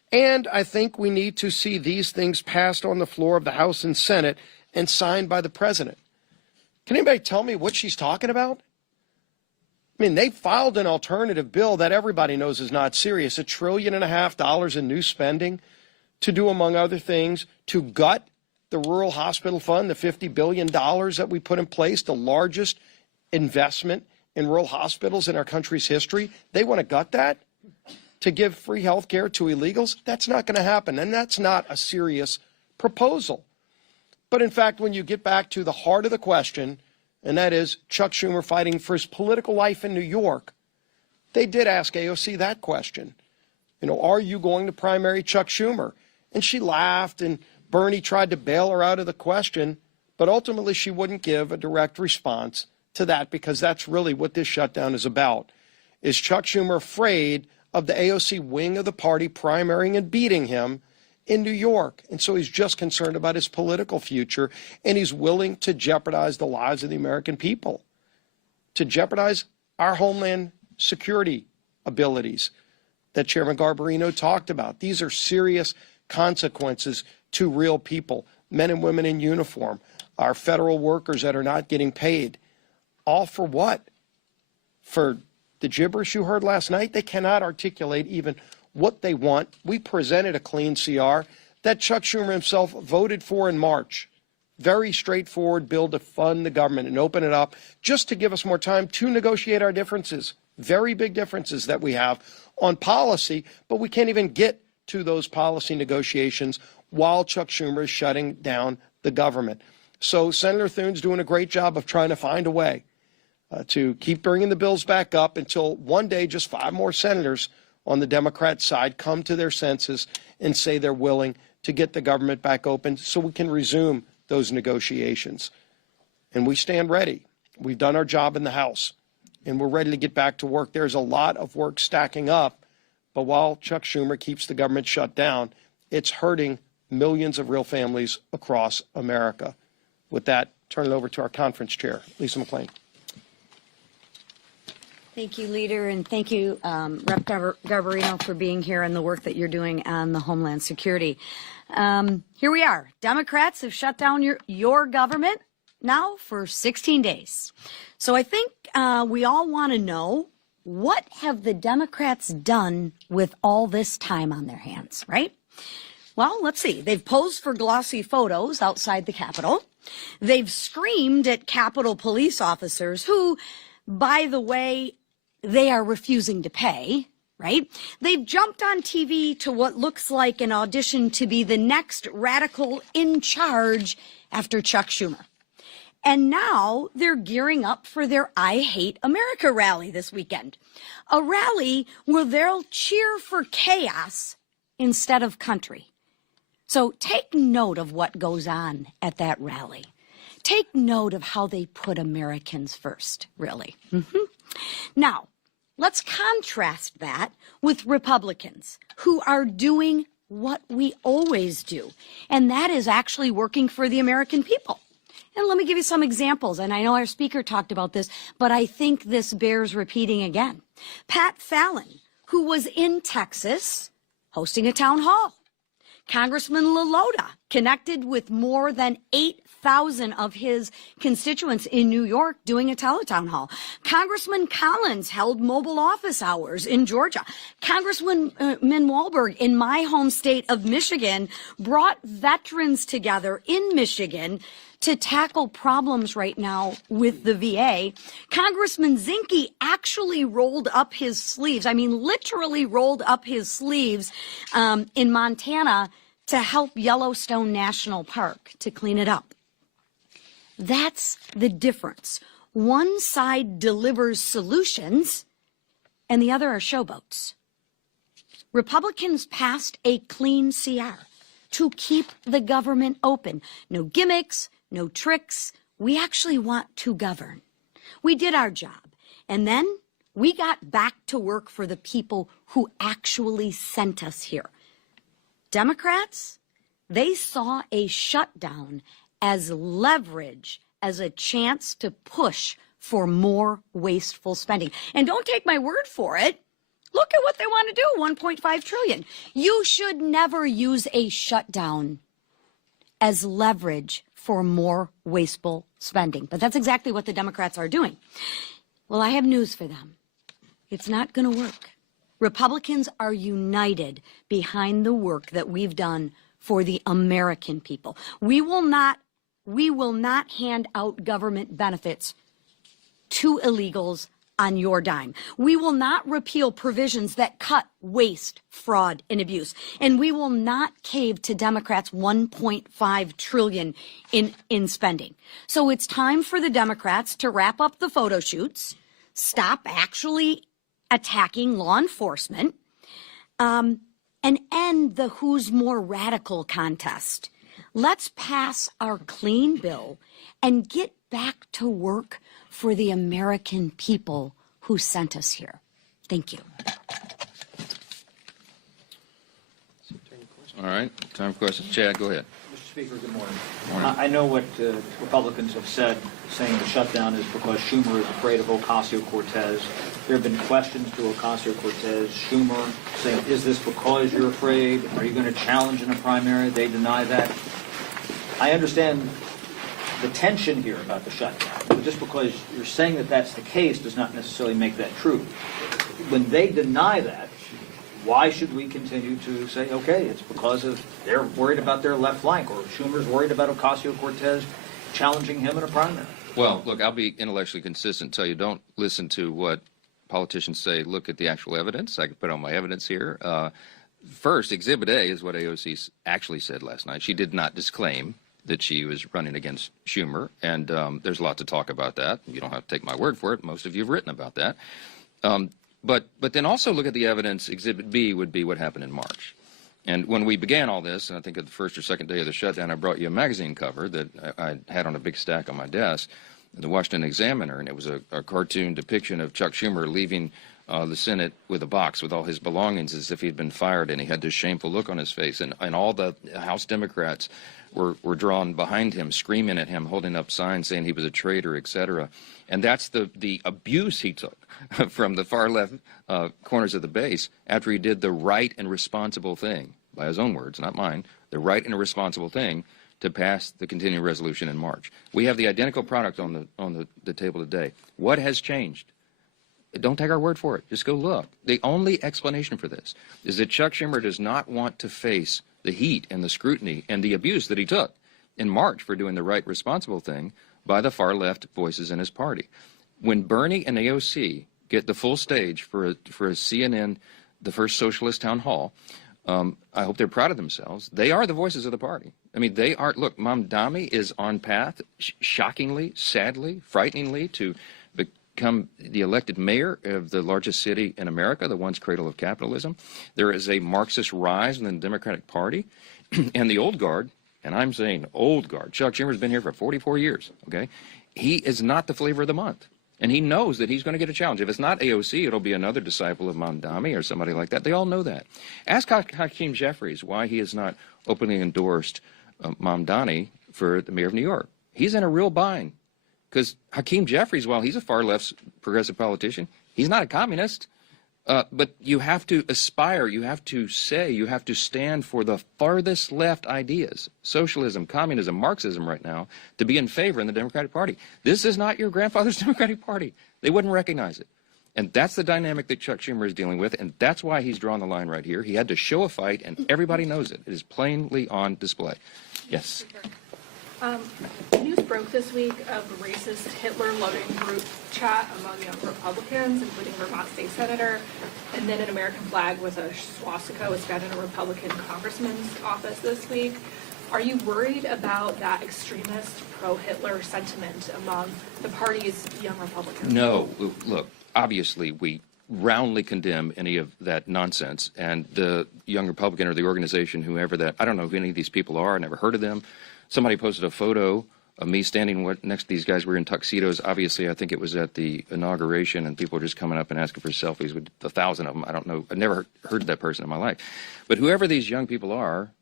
And I think we need to see these things passed on the floor of the House and Senate and signed by the president. Can anybody tell me what she's talking about? I mean, they filed an alternative bill that everybody knows is not serious, $1.5 trillion in new spending to do, among other things, to gut the rural hospital fund, the $50 billion that we put in place, the largest investment in rural hospitals in our country's history. They want to gut that to give free health care to illegals. That's not going to happen, and that's not a serious proposal. But in fact, when you get back to the heart of the question, and that is Chuck Schumer fighting for his political life in New York, they did ask AOC that question. You know, are you going to primary Chuck Schumer? And she laughed, and Bernie tried to bail her out of the question, but ultimately she wouldn't give a direct response to that, because that's really what this shutdown is about. Is Chuck Schumer afraid of the AOC wing of the party primarying and beating him in New York? And so he's just concerned about his political future, and he's willing to jeopardize the lives of the American people, to jeopardize our homeland security abilities that Chairman Garbarino talked about. These are serious consequences to real people, men and women in uniform, our federal workers that are not getting paid. All for what? For the gibberish you heard last night? They cannot articulate even what they want. We presented a clean CR that Chuck Schumer himself voted for in March. Very straightforward bill to fund the government and open it up just to give us more time to negotiate our differences. Very big differences that we have on policy, but we can't even get to those policy negotiations while Chuck Schumer is shutting down the government. So Senator Thune's doing a great job of trying to find a way to keep bringing the bills back up until one day just 5 more senators on the Democrat side come to their senses and say they're willing to get the government back open so we can resume those negotiations. And we stand ready. We've done our job in the House, and we're ready to get back to work. There's a lot of work stacking up, but while Chuck Schumer keeps the government shut down, it's hurting millions of real families across America. With that, turn it over to our conference chair, Lisa McClain. Thank you, Leader, and thank you, Rep. Garbarino, for being here and the work that you're doing on the Homeland Security. Here we are. Democrats have shut down your government now for 16 days. So I think we all want to know, what have the Democrats done with all this time on their hands, right? Well, let's see. They've posed for glossy photos outside the Capitol. They've screamed at Capitol police officers who, by the way, they are refusing to pay, right? They've jumped on TV to what looks like an audition to be the next radical in charge after Chuck Schumer. And now they're gearing up for their I Hate America rally this weekend. A rally where they'll cheer for chaos instead of country. So take note of what goes on at that rally. Take note of how they put Americans first, really. Now, let's contrast that with Republicans who are doing what we always do, and that is actually working for the American people. And let me give you some examples, and I know our speaker talked about this, but I think this bears repeating again. Pat Fallon, who was in Texas hosting a town hall. Congressman LaLota connected with more than 8,000 of his constituents in New York doing a teletown hall. Congressman Collins held mobile office hours in Georgia. Congressman Walberg in my home state of Michigan brought veterans together in Michigan to tackle problems right now with the VA. Congressman Zinke actually rolled up his sleeves, I mean literally rolled up his sleeves in Montana to help Yellowstone National Park to clean it up. That's the difference. One side delivers solutions and the other are showboats. Republicans passed a clean CR to keep the government open. No gimmicks, no tricks. We actually want to govern. We did our job. And then we got back to work for the people who actually sent us here. Democrats, they saw a shutdown as leverage, as a chance to push for more wasteful spending. And don't take my word for it. Look at what they want to do, 1.5 trillion. You should never use a shutdown as leverage for more wasteful spending. But that's exactly what the Democrats are doing. Well, I have news for them. It's not going to work. Republicans are united behind the work that we've done for the American people. We will not hand out government benefits to illegals on your dime. We will not repeal provisions that cut waste, fraud, and abuse. And we will not cave to Democrats' 1.5 trillion in spending. So it's time for the Democrats to wrap up the photo shoots, stop actually attacking law enforcement, and end the who's more radical contest. Let's pass our clean bill and get back to work for the American people who sent us here. Thank you. All right, time for questions. Chad, go ahead. Mr. Speaker, good morning. Morning. I know what Republicans have said, saying the shutdown is because Schumer is afraid of Ocasio-Cortez. There have been questions to Ocasio-Cortez, Schumer, saying, is this because you're afraid? Are you going to challenge in a primary? They deny that. I understand the tension here about the shutdown, but just because you're saying that that's the case does not necessarily make that true. When they deny that, why should we continue to say, okay, it's because of they're worried about their left flank, or Schumer's worried about Ocasio-Cortez challenging him in a primary? Well, look, I'll be intellectually consistent and tell you don't listen to what politicians say. Look at the actual evidence. I can put on my evidence here. First, Exhibit A is what AOC actually said last night. She did not disclaim that she was running against Schumer, and there's a lot to talk about that. You don't have to take my word for it. Most of you have written about that. But then also look at the evidence. Exhibit B would be what happened in March. And when we began all this, and I think at the first or second day of the shutdown, I brought you a magazine cover that I had on a big stack on my desk, the Washington Examiner, and it was a cartoon depiction of Chuck Schumer leaving the Senate with a box with all his belongings as if he'd been fired, and he had this shameful look on his face. And all the House Democrats were drawn behind him, screaming at him, holding up signs saying he was a traitor, etc. And that's the abuse he took from the far left corners of the base after he did the right and responsible thing, by his own words, not mine, the right and responsible thing to pass the continuing resolution in March. We have the identical product on the table today. What has changed? Don't take our word for it. Just go look. The only explanation for this is that Chuck Schumer does not want to face the heat and the scrutiny and the abuse that he took in March for doing the right, responsible thing by the far left voices in his party. When Bernie and AOC get the full stage for a CNN, the first socialist town hall, I hope they're proud of themselves. They are the voices of the party. I mean, they are. Look, Mamdani is on path, shockingly, sadly, frighteningly, to become the elected mayor of the largest city in America, the once cradle of capitalism. There is a Marxist rise in the Democratic Party, and the old guard, and I'm saying old guard, Chuck Schumer's been here for 44 years, okay? He is not the flavor of the month, and he knows that he's going to get a challenge. If it's not AOC, it'll be another disciple of Mamdani or somebody like that. They all know that. Ask Hakeem Jeffries why he has not openly endorsed Mamdani for the mayor of New York. He's in a real bind. Because Hakeem Jeffries, while he's a far-left progressive politician, he's not a communist. But you have to aspire, you have to say, you have to stand for the farthest left ideas, socialism, communism, Marxism right now, to be in favor in the Democratic Party. This is not your grandfather's Democratic Party. They wouldn't recognize it. And that's the dynamic that Chuck Schumer is dealing with, and that's why he's drawn the line right here. He had to show a fight, and everybody knows it. It is plainly on display. Yes. News broke this week of a racist Hitler-loving group chat among young Republicans, including Vermont State Senator, and then an American flag with a swastika was found in a Republican congressman's office this week. Are you worried about that extremist pro-Hitler sentiment among the party's young Republicans? No. Look, obviously we roundly condemn any of that nonsense, and the young Republican or the organization, whoever that, I don't know who any of these people are, I never heard of them. Somebody posted a photo of me standing next to these guys. We were in tuxedos. Obviously, I think it was at the inauguration, and people were just coming up and asking for selfies with 1,000 of them. I don't know. I've never heard of that person in my life. But whoever these young people are,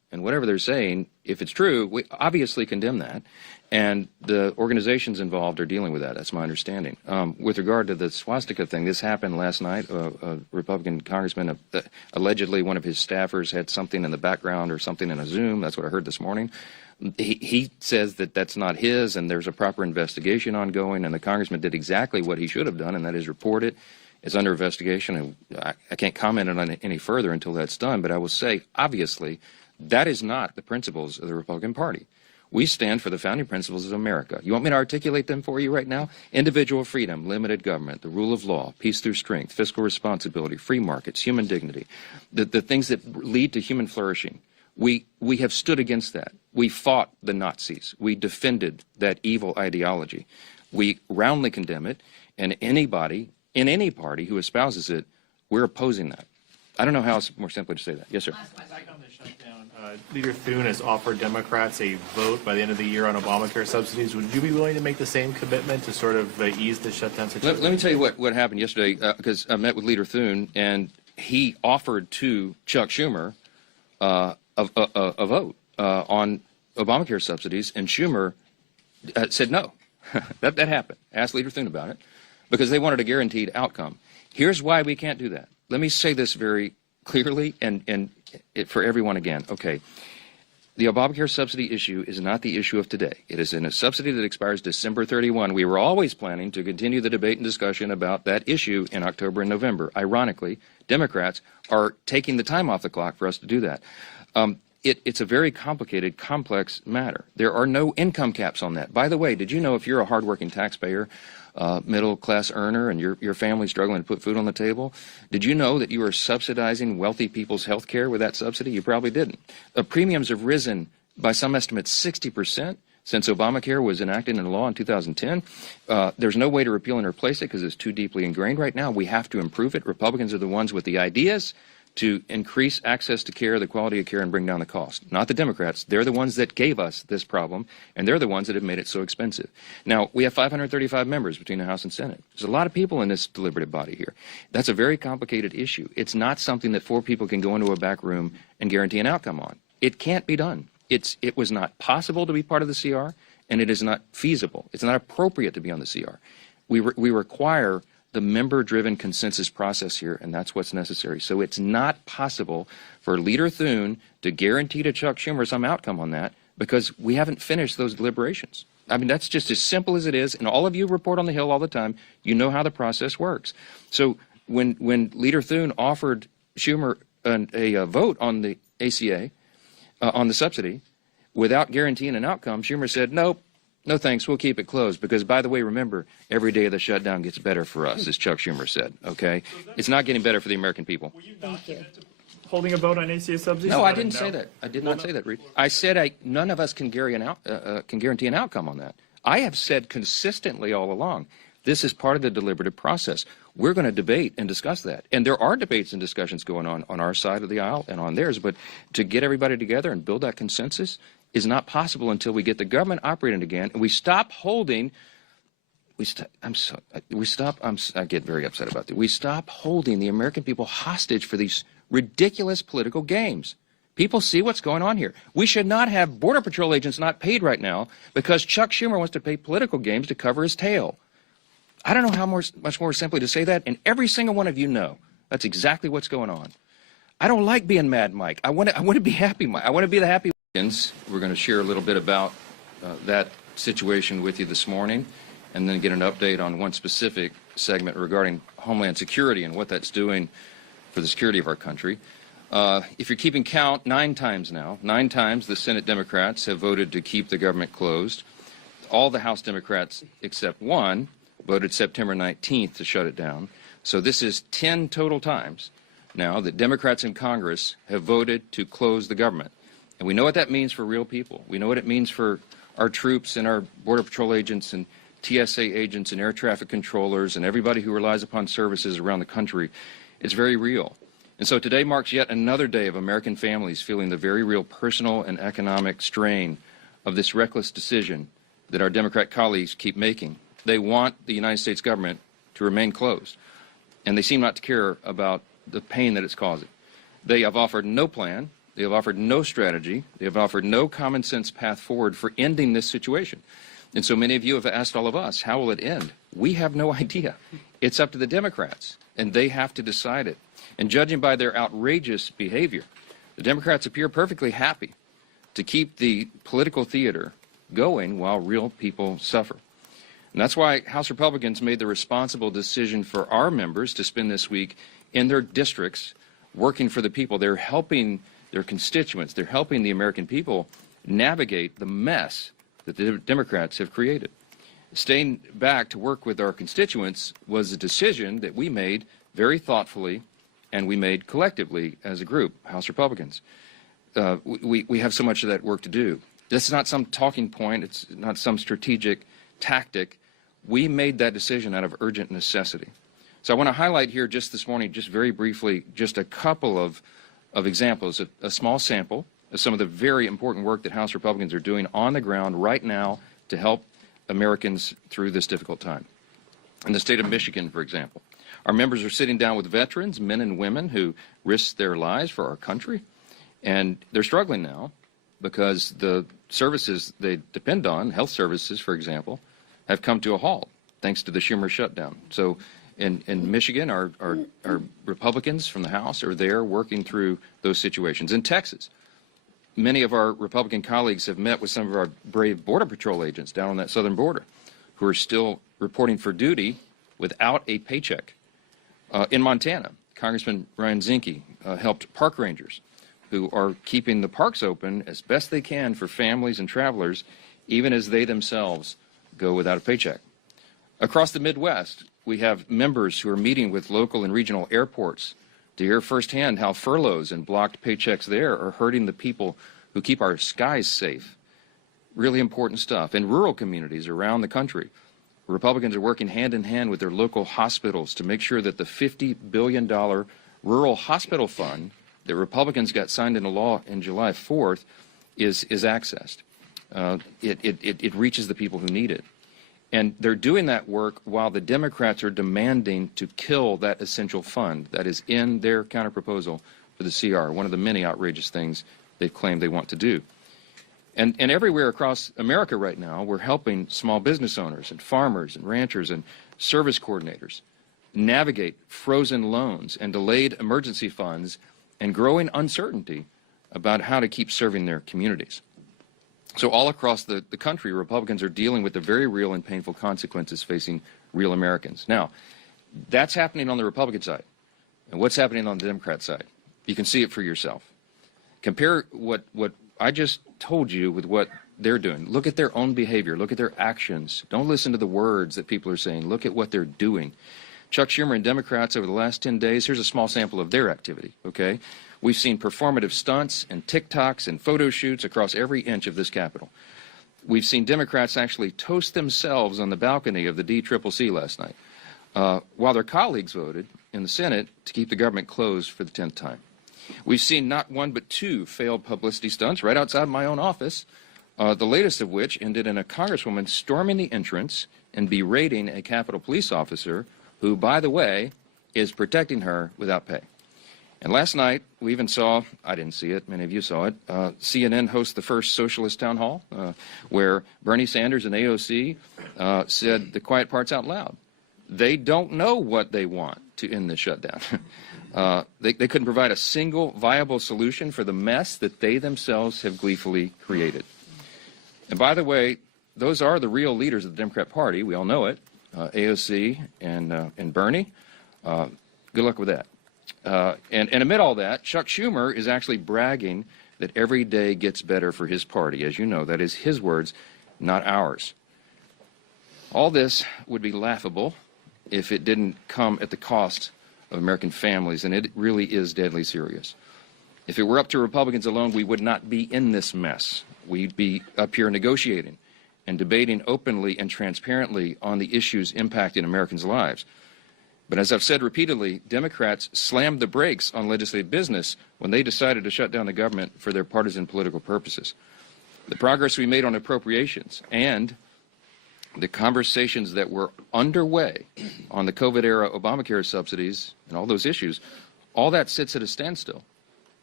And whatever they're saying, if it's true, we obviously condemn that. And the organizations involved are dealing with that. That's my understanding. With regard to the swastika thing, this happened last night. A Republican congressman, allegedly one of his staffers had something in the background or something in a Zoom. That's what I heard this morning. He says that that's not his, and there's a proper investigation ongoing, and the congressman did exactly what he should have done, and that is report it. It's under investigation, and I can't comment on it any further until that's done, but I will say, obviously, that is not the principles of the Republican Party. We stand for the founding principles of America. You want me to articulate them for you right now? Individual freedom, limited government, the rule of law, peace through strength, fiscal responsibility, free markets, human dignity, the things that lead to human flourishing. We have stood against that. We fought the Nazis. We defended that evil ideology. We roundly condemn it, and anybody in any party who espouses it, we're opposing that. I don't know how else more simply to say that. Yes, sir. Back on the shutdown, Leader Thune has offered Democrats a vote by the end of the year on Obamacare subsidies. Would you be willing to make the same commitment to sort of ease the shutdown situation? Let me tell you what happened yesterday, because I met with Leader Thune, and he offered to Chuck Schumer a vote on Obamacare subsidies, and Schumer said no. that happened. Asked Leader Thune about it, because they wanted a guaranteed outcome. Here's why we can't do that. Let me say this very clearly and for everyone again. Okay, the Obamacare subsidy issue is not the issue of today. It is in a subsidy that expires December 31. We were always planning to continue the debate and discussion about that issue in October and November. Ironically, Democrats are taking the time off the clock for us to do that. It's a very complicated, complex matter. There are no income caps on that. By the way, did you know if you're a hardworking taxpayer, middle-class earner, and your family's struggling to put food on the table, did you know that you are subsidizing wealthy people's health care with that subsidy? You probably didn't. Premiums have risen by some estimates 60% since Obamacare was enacted into law in 2010. There's no way to repeal and replace it because it's too deeply ingrained right now. We have to improve it. Republicans are the ones with the ideas to increase access to care, the quality of care, and bring down the cost. Not the Democrats. They're the ones that gave us this problem, and they're the ones that have made it so expensive. Now, we have 535 members between the House and Senate. There's a lot of people in this deliberative body here. That's a very complicated issue. It's not something that 4 people can go into a back room and guarantee an outcome on. It can't be done. It was not possible to be part of the CR, and it is not feasible. It's not appropriate to be on the CR. We require the member-driven consensus process here, and that's what's necessary. So it's not possible for Leader Thune to guarantee to Chuck Schumer some outcome on that because we haven't finished those deliberations. I mean, that's just as simple as it is, and all of you report on the Hill all the time. You know how the process works. So when Leader Thune offered Schumer a vote on the ACA, on the subsidy, without guaranteeing an outcome, Schumer said, nope. No thanks, we'll keep it closed because, by the way, remember, every day of the shutdown gets better for us, as Chuck Schumer said, okay? It's not getting better for the American people. Thank you. Holding a vote on ACA subsidies? No, I didn't say that. I did not say that, Reed. I said none of us can guarantee an outcome on that. I have said consistently all along, this is part of the deliberative process. We're going to debate and discuss that. And there are debates and discussions going on our side of the aisle and on theirs, but to get everybody together and build that consensus is not possible until we get the government operating again and we stop holding. I get very upset about that. We stop holding the American people hostage for these ridiculous political games. People see what's going on here. We should not have Border Patrol agents not paid right now because Chuck Schumer wants to play political games to cover his tail. I don't know how much more simply to say that, and every single one of you know that's exactly what's going on. I don't like being mad, Mike. I want to be happy, Mike. I want to be the happy. We're going to share a little bit about that situation with you this morning, and then get an update on one specific segment regarding Homeland Security and what that's doing for the security of our country. If you're keeping count, 9 times now, 9 times the Senate Democrats have voted to keep the government closed. All the House Democrats except one voted September 19th to shut it down. So this is 10 total times now that Democrats in Congress have voted to close the government. And we know what that means for real people. We know what it means for our troops and our Border Patrol agents and TSA agents and air traffic controllers and everybody who relies upon services around the country. It's very real. And so today marks yet another day of American families feeling the very real personal and economic strain of this reckless decision that our Democrat colleagues keep making. They want the United States government to remain closed, and they seem not to care about the pain that it's causing. They have offered no plan. They have offered no strategy. They have offered no common sense path forward for ending this situation. And so many of you have asked all of us, how will it end? We have no idea. It's up to the Democrats, and they have to decide it. And judging by their outrageous behavior, the Democrats appear perfectly happy to keep the political theater going while real people suffer. And that's why House Republicans made the responsible decision for our members to spend this week in their districts working for the people. They're helping their constituents. They're helping the American people navigate the mess that the Democrats have created. Staying back to work with our constituents was a decision that we made very thoughtfully and we made collectively as a group, House Republicans. We have so much of that work to do. This is not some talking point. It's not some strategic tactic. We made that decision out of urgent necessity. So I want to highlight here just this morning, just very briefly, just a couple of examples, a small sample of some of the very important work that House Republicans are doing on the ground right now to help Americans through this difficult time. In the state of Michigan, for example, our members are sitting down with veterans, men and women who risked their lives for our country, and they're struggling now because the services they depend on, health services, for example, have come to a halt thanks to the Schumer shutdown. So in Michigan, our Republicans from the House are there working through those situations. In Texas, many of our Republican colleagues have met with some of our brave Border Patrol agents down on that southern border who are still reporting for duty without a paycheck. In Montana, Congressman Ryan Zinke helped park rangers who are keeping the parks open as best they can for families and travelers, even as they themselves go without a paycheck. Across the Midwest, we have members who are meeting with local and regional airports to hear firsthand how furloughs and blocked paychecks there are hurting the people who keep our skies safe. Really important stuff. In rural communities around the country, Republicans are working hand in hand with their local hospitals to make sure that the $50 billion rural hospital fund that Republicans got signed into law in July 4th is accessed. It reaches the people who need it. And they're doing that work while the Democrats are demanding to kill that essential fund that is in their counterproposal for the CR, one of the many outrageous things they've claimed they want to do. And everywhere across America right now, we're helping small business owners and farmers and ranchers and service coordinators navigate frozen loans and delayed emergency funds and growing uncertainty about how to keep serving their communities. So all across the country, Republicans are dealing with the very real and painful consequences facing real Americans. Now, that's happening on the Republican side. And what's happening on the Democrat side? You can see it for yourself. Compare what I just told you with what they're doing. Look at their own behavior. Look at their actions. Don't listen to the words that people are saying. Look at what they're doing. Chuck Schumer and Democrats over the last 10 days, here's a small sample of their activity, okay? We've seen performative stunts and TikToks and photo shoots across every inch of this Capitol. We've seen Democrats actually toast themselves on the balcony of the DCCC last night, while their colleagues voted in the Senate to keep the government closed for the 10th time. We've seen not one but two failed publicity stunts right outside my own office, the latest of which ended in a congresswoman storming the entrance and berating a Capitol police officer who, by the way, is protecting her without pay. And last night, we even saw, I didn't see it, many of you saw it, CNN host the first socialist town hall, where Bernie Sanders and AOC said the quiet parts out loud. They don't know what they want to end the shutdown. They couldn't provide a single viable solution for the mess that they themselves have gleefully created. And by the way, those are the real leaders of the Democrat Party. We all know it, AOC and Bernie. Good luck with that. And amid all that, Chuck Schumer is actually bragging that every day gets better for his party. As you know, that is his words, not ours. All this would be laughable if it didn't come at the cost of American families, and it really is deadly serious. If it were up to Republicans alone, we would not be in this mess. We'd be up here negotiating and debating openly and transparently on the issues impacting Americans' lives. But as I've said repeatedly, Democrats slammed the brakes on legislative business when they decided to shut down the government for their partisan political purposes. The progress we made on appropriations and the conversations that were underway on the COVID-era Obamacare subsidies and all those issues, all that sits at a standstill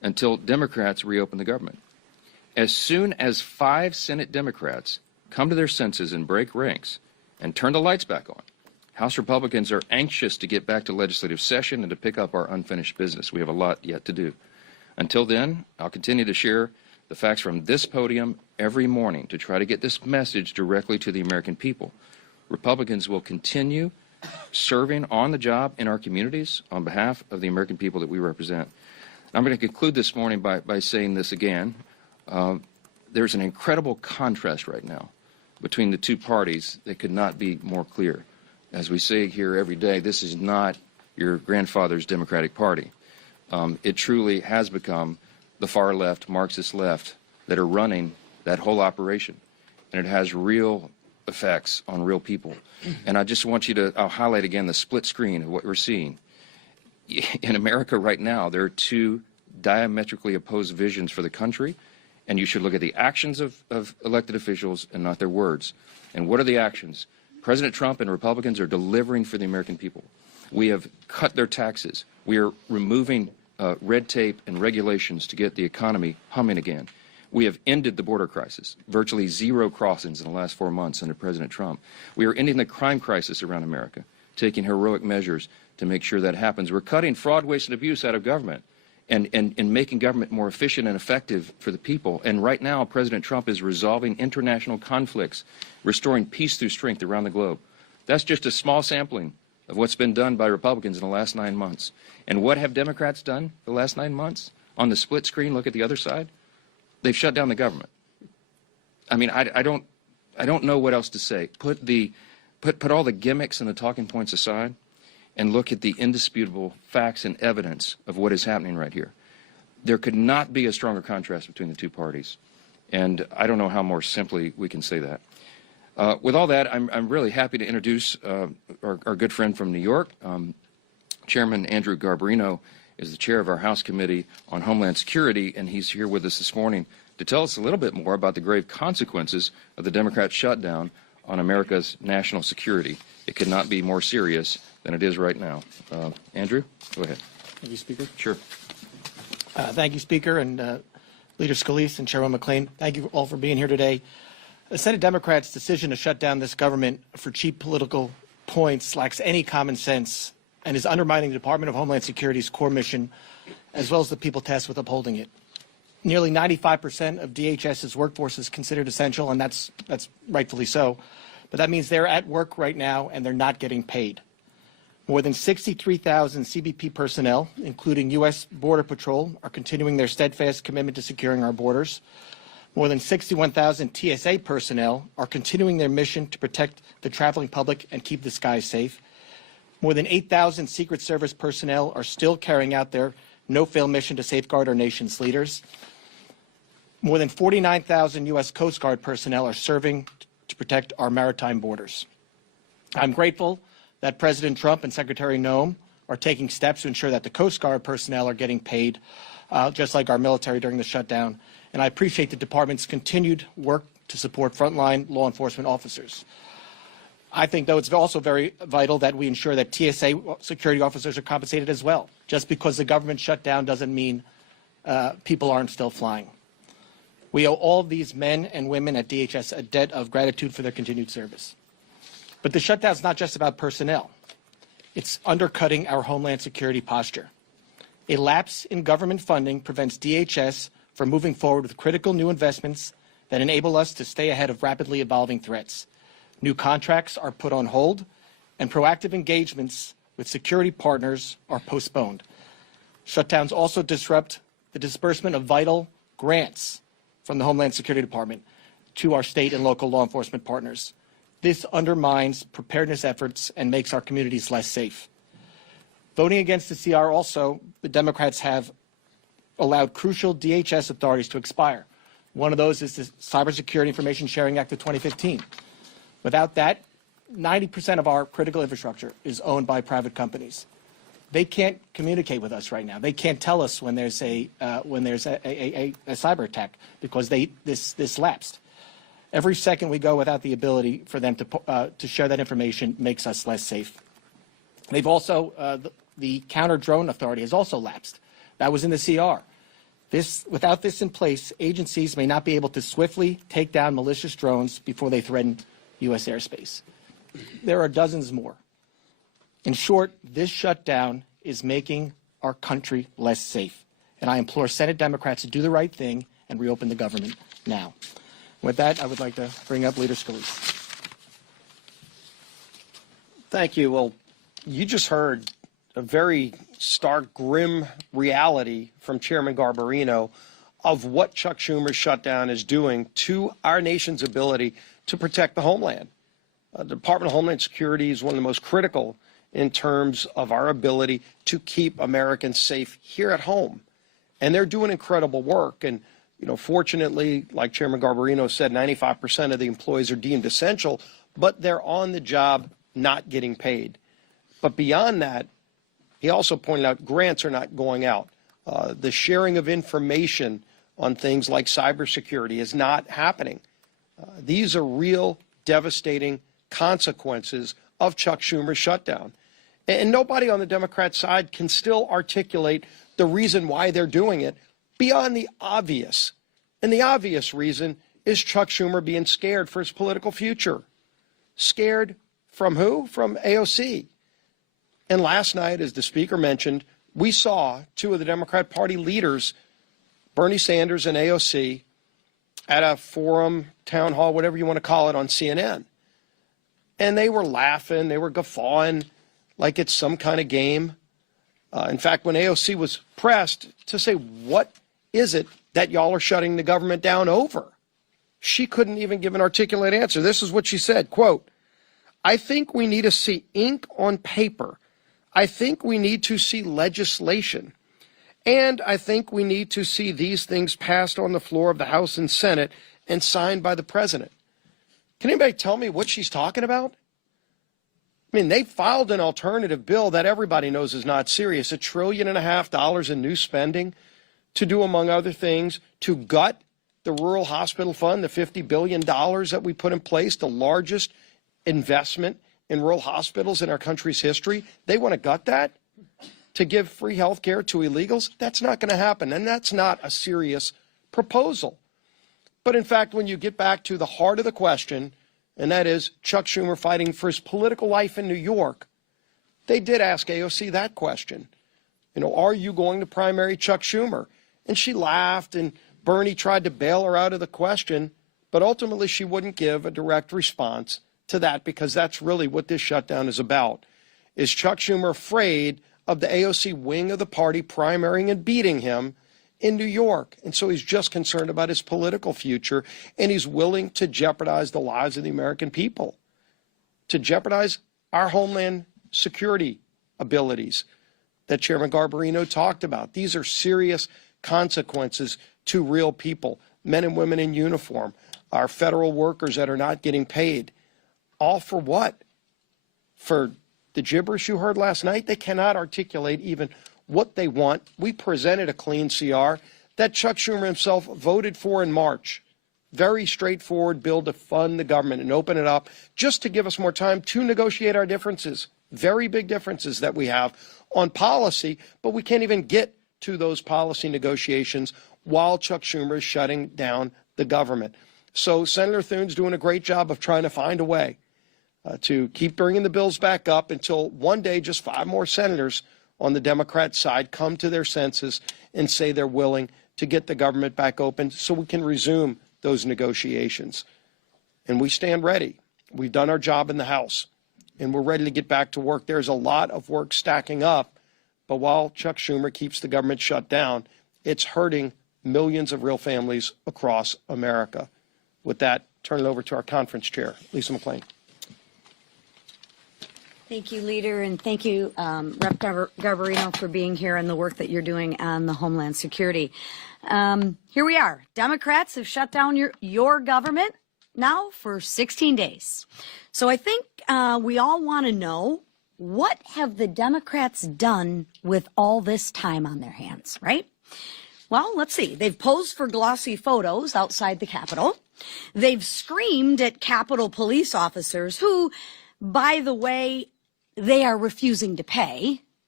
until Democrats reopen the government. As soon as 5 Senate Democrats come to their senses and break ranks and turn the lights back on, House Republicans are anxious to get back to legislative session and to pick up our unfinished business. We have a lot yet to do. Until then, I'll continue to share the facts from this podium every morning to try to get this message directly to the American people. Republicans will continue serving on the job in our communities on behalf of the American people that we represent. I'm going to conclude this morning by saying this again. There's an incredible contrast right now between the two parties that could not be more clear. As we say here every day, this is not your grandfather's Democratic Party. It truly has become the far left, Marxist left, that are running that whole operation. And it has real effects on real people. And I just want you to, I'll highlight again the split screen of what we're seeing. In America right now, there are two diametrically opposed visions for the country, and you should look at the actions of elected officials and not their words. And what are the actions? President Trump and Republicans are delivering for the American people. We have cut their taxes. We are removing red tape and regulations to get the economy humming again. We have ended the border crisis, virtually 0 crossings in the last 4 months under President Trump. We are ending the crime crisis around America, taking heroic measures to make sure that happens. We're cutting fraud, waste, and abuse out of government and making government more efficient and effective for the people. And right now, President Trump is resolving international conflicts, restoring peace through strength around the globe. That's just a small sampling of what's been done by Republicans in the last 9 months. And what have Democrats done the last 9 months? On the split screen, look at the other side. They've shut down the government. I mean, I don't know what else to say. Put all the gimmicks and the talking points aside and look at the indisputable facts and evidence of what is happening right here. There could not be a stronger contrast between the two parties. And I don't know how more simply we can say that. With all that, I'm really happy to introduce our good friend from New York. Chairman Andrew Garbarino is the chair of our House Committee on Homeland Security, and he's here with us this morning to tell us a little bit more about the grave consequences of the Democrat shutdown on America's national security. It could not be more serious than it is right now. Andrew, go ahead. Thank you, Speaker. Sure. Thank you, Speaker, and Leader Scalise and Chairman McClain. Thank you all for being here today. The Senate Democrats' decision to shut down this government for cheap political points lacks any common sense and is undermining the Department of Homeland Security's core mission, as well as the people tasked with upholding it. Nearly 95% of DHS's workforce is considered essential, and that's rightfully so. But that means they're at work right now, and they're not getting paid. More than 63,000 CBP personnel, including U.S. Border Patrol, are continuing their steadfast commitment to securing our borders. More than 61,000 TSA personnel are continuing their mission to protect the traveling public and keep the skies safe. More than 8,000 Secret Service personnel are still carrying out their no-fail mission to safeguard our nation's leaders. More than 49,000 U.S. Coast Guard personnel are serving to protect our maritime borders. I'm grateful that President Trump and Secretary Noem are taking steps to ensure that the Coast Guard personnel are getting paid, just like our military during the shutdown. And I appreciate the department's continued work to support frontline law enforcement officers. I think, though, it's also very vital that we ensure that TSA security officers are compensated as well. Just because the government shut down doesn't mean people aren't still flying. We owe all of these men and women at DHS a debt of gratitude for their continued service. But the shutdown is not just about personnel. It's undercutting our Homeland Security posture. A lapse in government funding prevents DHS from moving forward with critical new investments that enable us to stay ahead of rapidly evolving threats. New contracts are put on hold, and proactive engagements with security partners are postponed. Shutdowns also disrupt the disbursement of vital grants from the Homeland Security Department to our state and local law enforcement partners. This undermines preparedness efforts and makes our communities less safe. Voting against the CR also, the Democrats have allowed crucial DHS authorities to expire. One of those is the Cybersecurity Information Sharing Act of 2015. Without that, 90% of our critical infrastructure is owned by private companies. They can't communicate with us right now. They can't tell us when there's a cyber attack because this lapsed. Every second we go without the ability for them to share that information makes us less safe. They've also the counter drone authority has also lapsed. That was in the CR. Without this in place, agencies may not be able to swiftly take down malicious drones before they threaten U.S. airspace. There are dozens more. In short, this shutdown is making our country less safe. And I implore Senate Democrats to do the right thing and reopen the government now. With that, I would like to bring up Leader Scalise. Thank you. Well, you just heard a very stark, grim reality from Chairman Garbarino of what Chuck Schumer's shutdown is doing to our nation's ability to protect the homeland. The Department of Homeland Security is one of the most critical in terms of our ability to keep Americans safe here at home. And they're doing incredible work. And, you know, fortunately, like Chairman Garbarino said, 95% of the employees are deemed essential, but they're on the job not getting paid. But beyond that, he also pointed out grants are not going out. The sharing of information on things like cybersecurity is not happening. These are real devastating consequences of Chuck Schumer's shutdown. And nobody on the Democrat side can still articulate the reason why they're doing it beyond the obvious. And the obvious reason is Chuck Schumer being scared for his political future. Scared from who? From AOC. And last night, as the speaker mentioned, we saw two of the Democrat Party leaders, Bernie Sanders and AOC, at a forum, town hall, whatever you want to call it, on CNN. And they were laughing, they were guffawing like it's some kind of game. In fact, when AOC was pressed to say, what is it that y'all are shutting the government down over? She couldn't even give an articulate answer. This is what she said, quote, I think we need to see ink on paper. I think we need to see legislation. And I think we need to see these things passed on the floor of the House and Senate and signed by the president. Can anybody tell me what she's talking about? I mean, they filed an alternative bill that everybody knows is not serious, $1.5 trillion in new spending to do, among other things, to gut the rural hospital fund, the $50 billion that we put in place, the largest investment in rural hospitals in our country's history. They want to gut that to give free health care to illegals. That's not going to happen, and that's not a serious proposal. But in fact, when you get back to the heart of the question, and that is Chuck Schumer fighting for his political life in New York, they did ask AOC that question. You know, are you going to primary Chuck Schumer? And she laughed, and Bernie tried to bail her out of the question, but ultimately she wouldn't give a direct response to that, because that's really what this shutdown is about. Is Chuck Schumer afraid of the AOC wing of the party primarying and beating him in New York? And so he's just concerned about his political future, and he's willing to jeopardize the lives of the American people, to jeopardize our homeland security abilities that Chairman Garbarino talked about. These are serious consequences to real people, men and women in uniform, our federal workers that are not getting paid. All for what? For the gibberish you heard last night? They cannot articulate even what they want. We presented a clean CR that Chuck Schumer himself voted for in March. Very straightforward bill to fund the government and open it up just to give us more time to negotiate our differences. Very big differences that we have on policy, but we can't even get to those policy negotiations while Chuck Schumer is shutting down the government. So Senator Thune's doing a great job of trying to find a way to keep bringing the bills back up until one day just 5 more senators on the Democrat side come to their senses and say they're willing to get the government back open so we can resume those negotiations. And we stand ready. We've done our job in the House, and we're ready to get back to work. There's a lot of work stacking up, but while Chuck Schumer keeps the government shut down, it's hurting millions of real families across America. With that, turn it over to our conference chair, Lisa McClain. Thank you, Leader, and thank you, Rep. Garbarino, for being here and the work that you're doing on the Homeland Security. Here we are. Democrats have shut down your government now for 16 days. So I think we all want to know, what have the Democrats done with all this time on their hands, right? Well, let's see. They've posed for glossy photos outside the Capitol. They've screamed at Capitol police officers who, by the way, they are refusing to pay.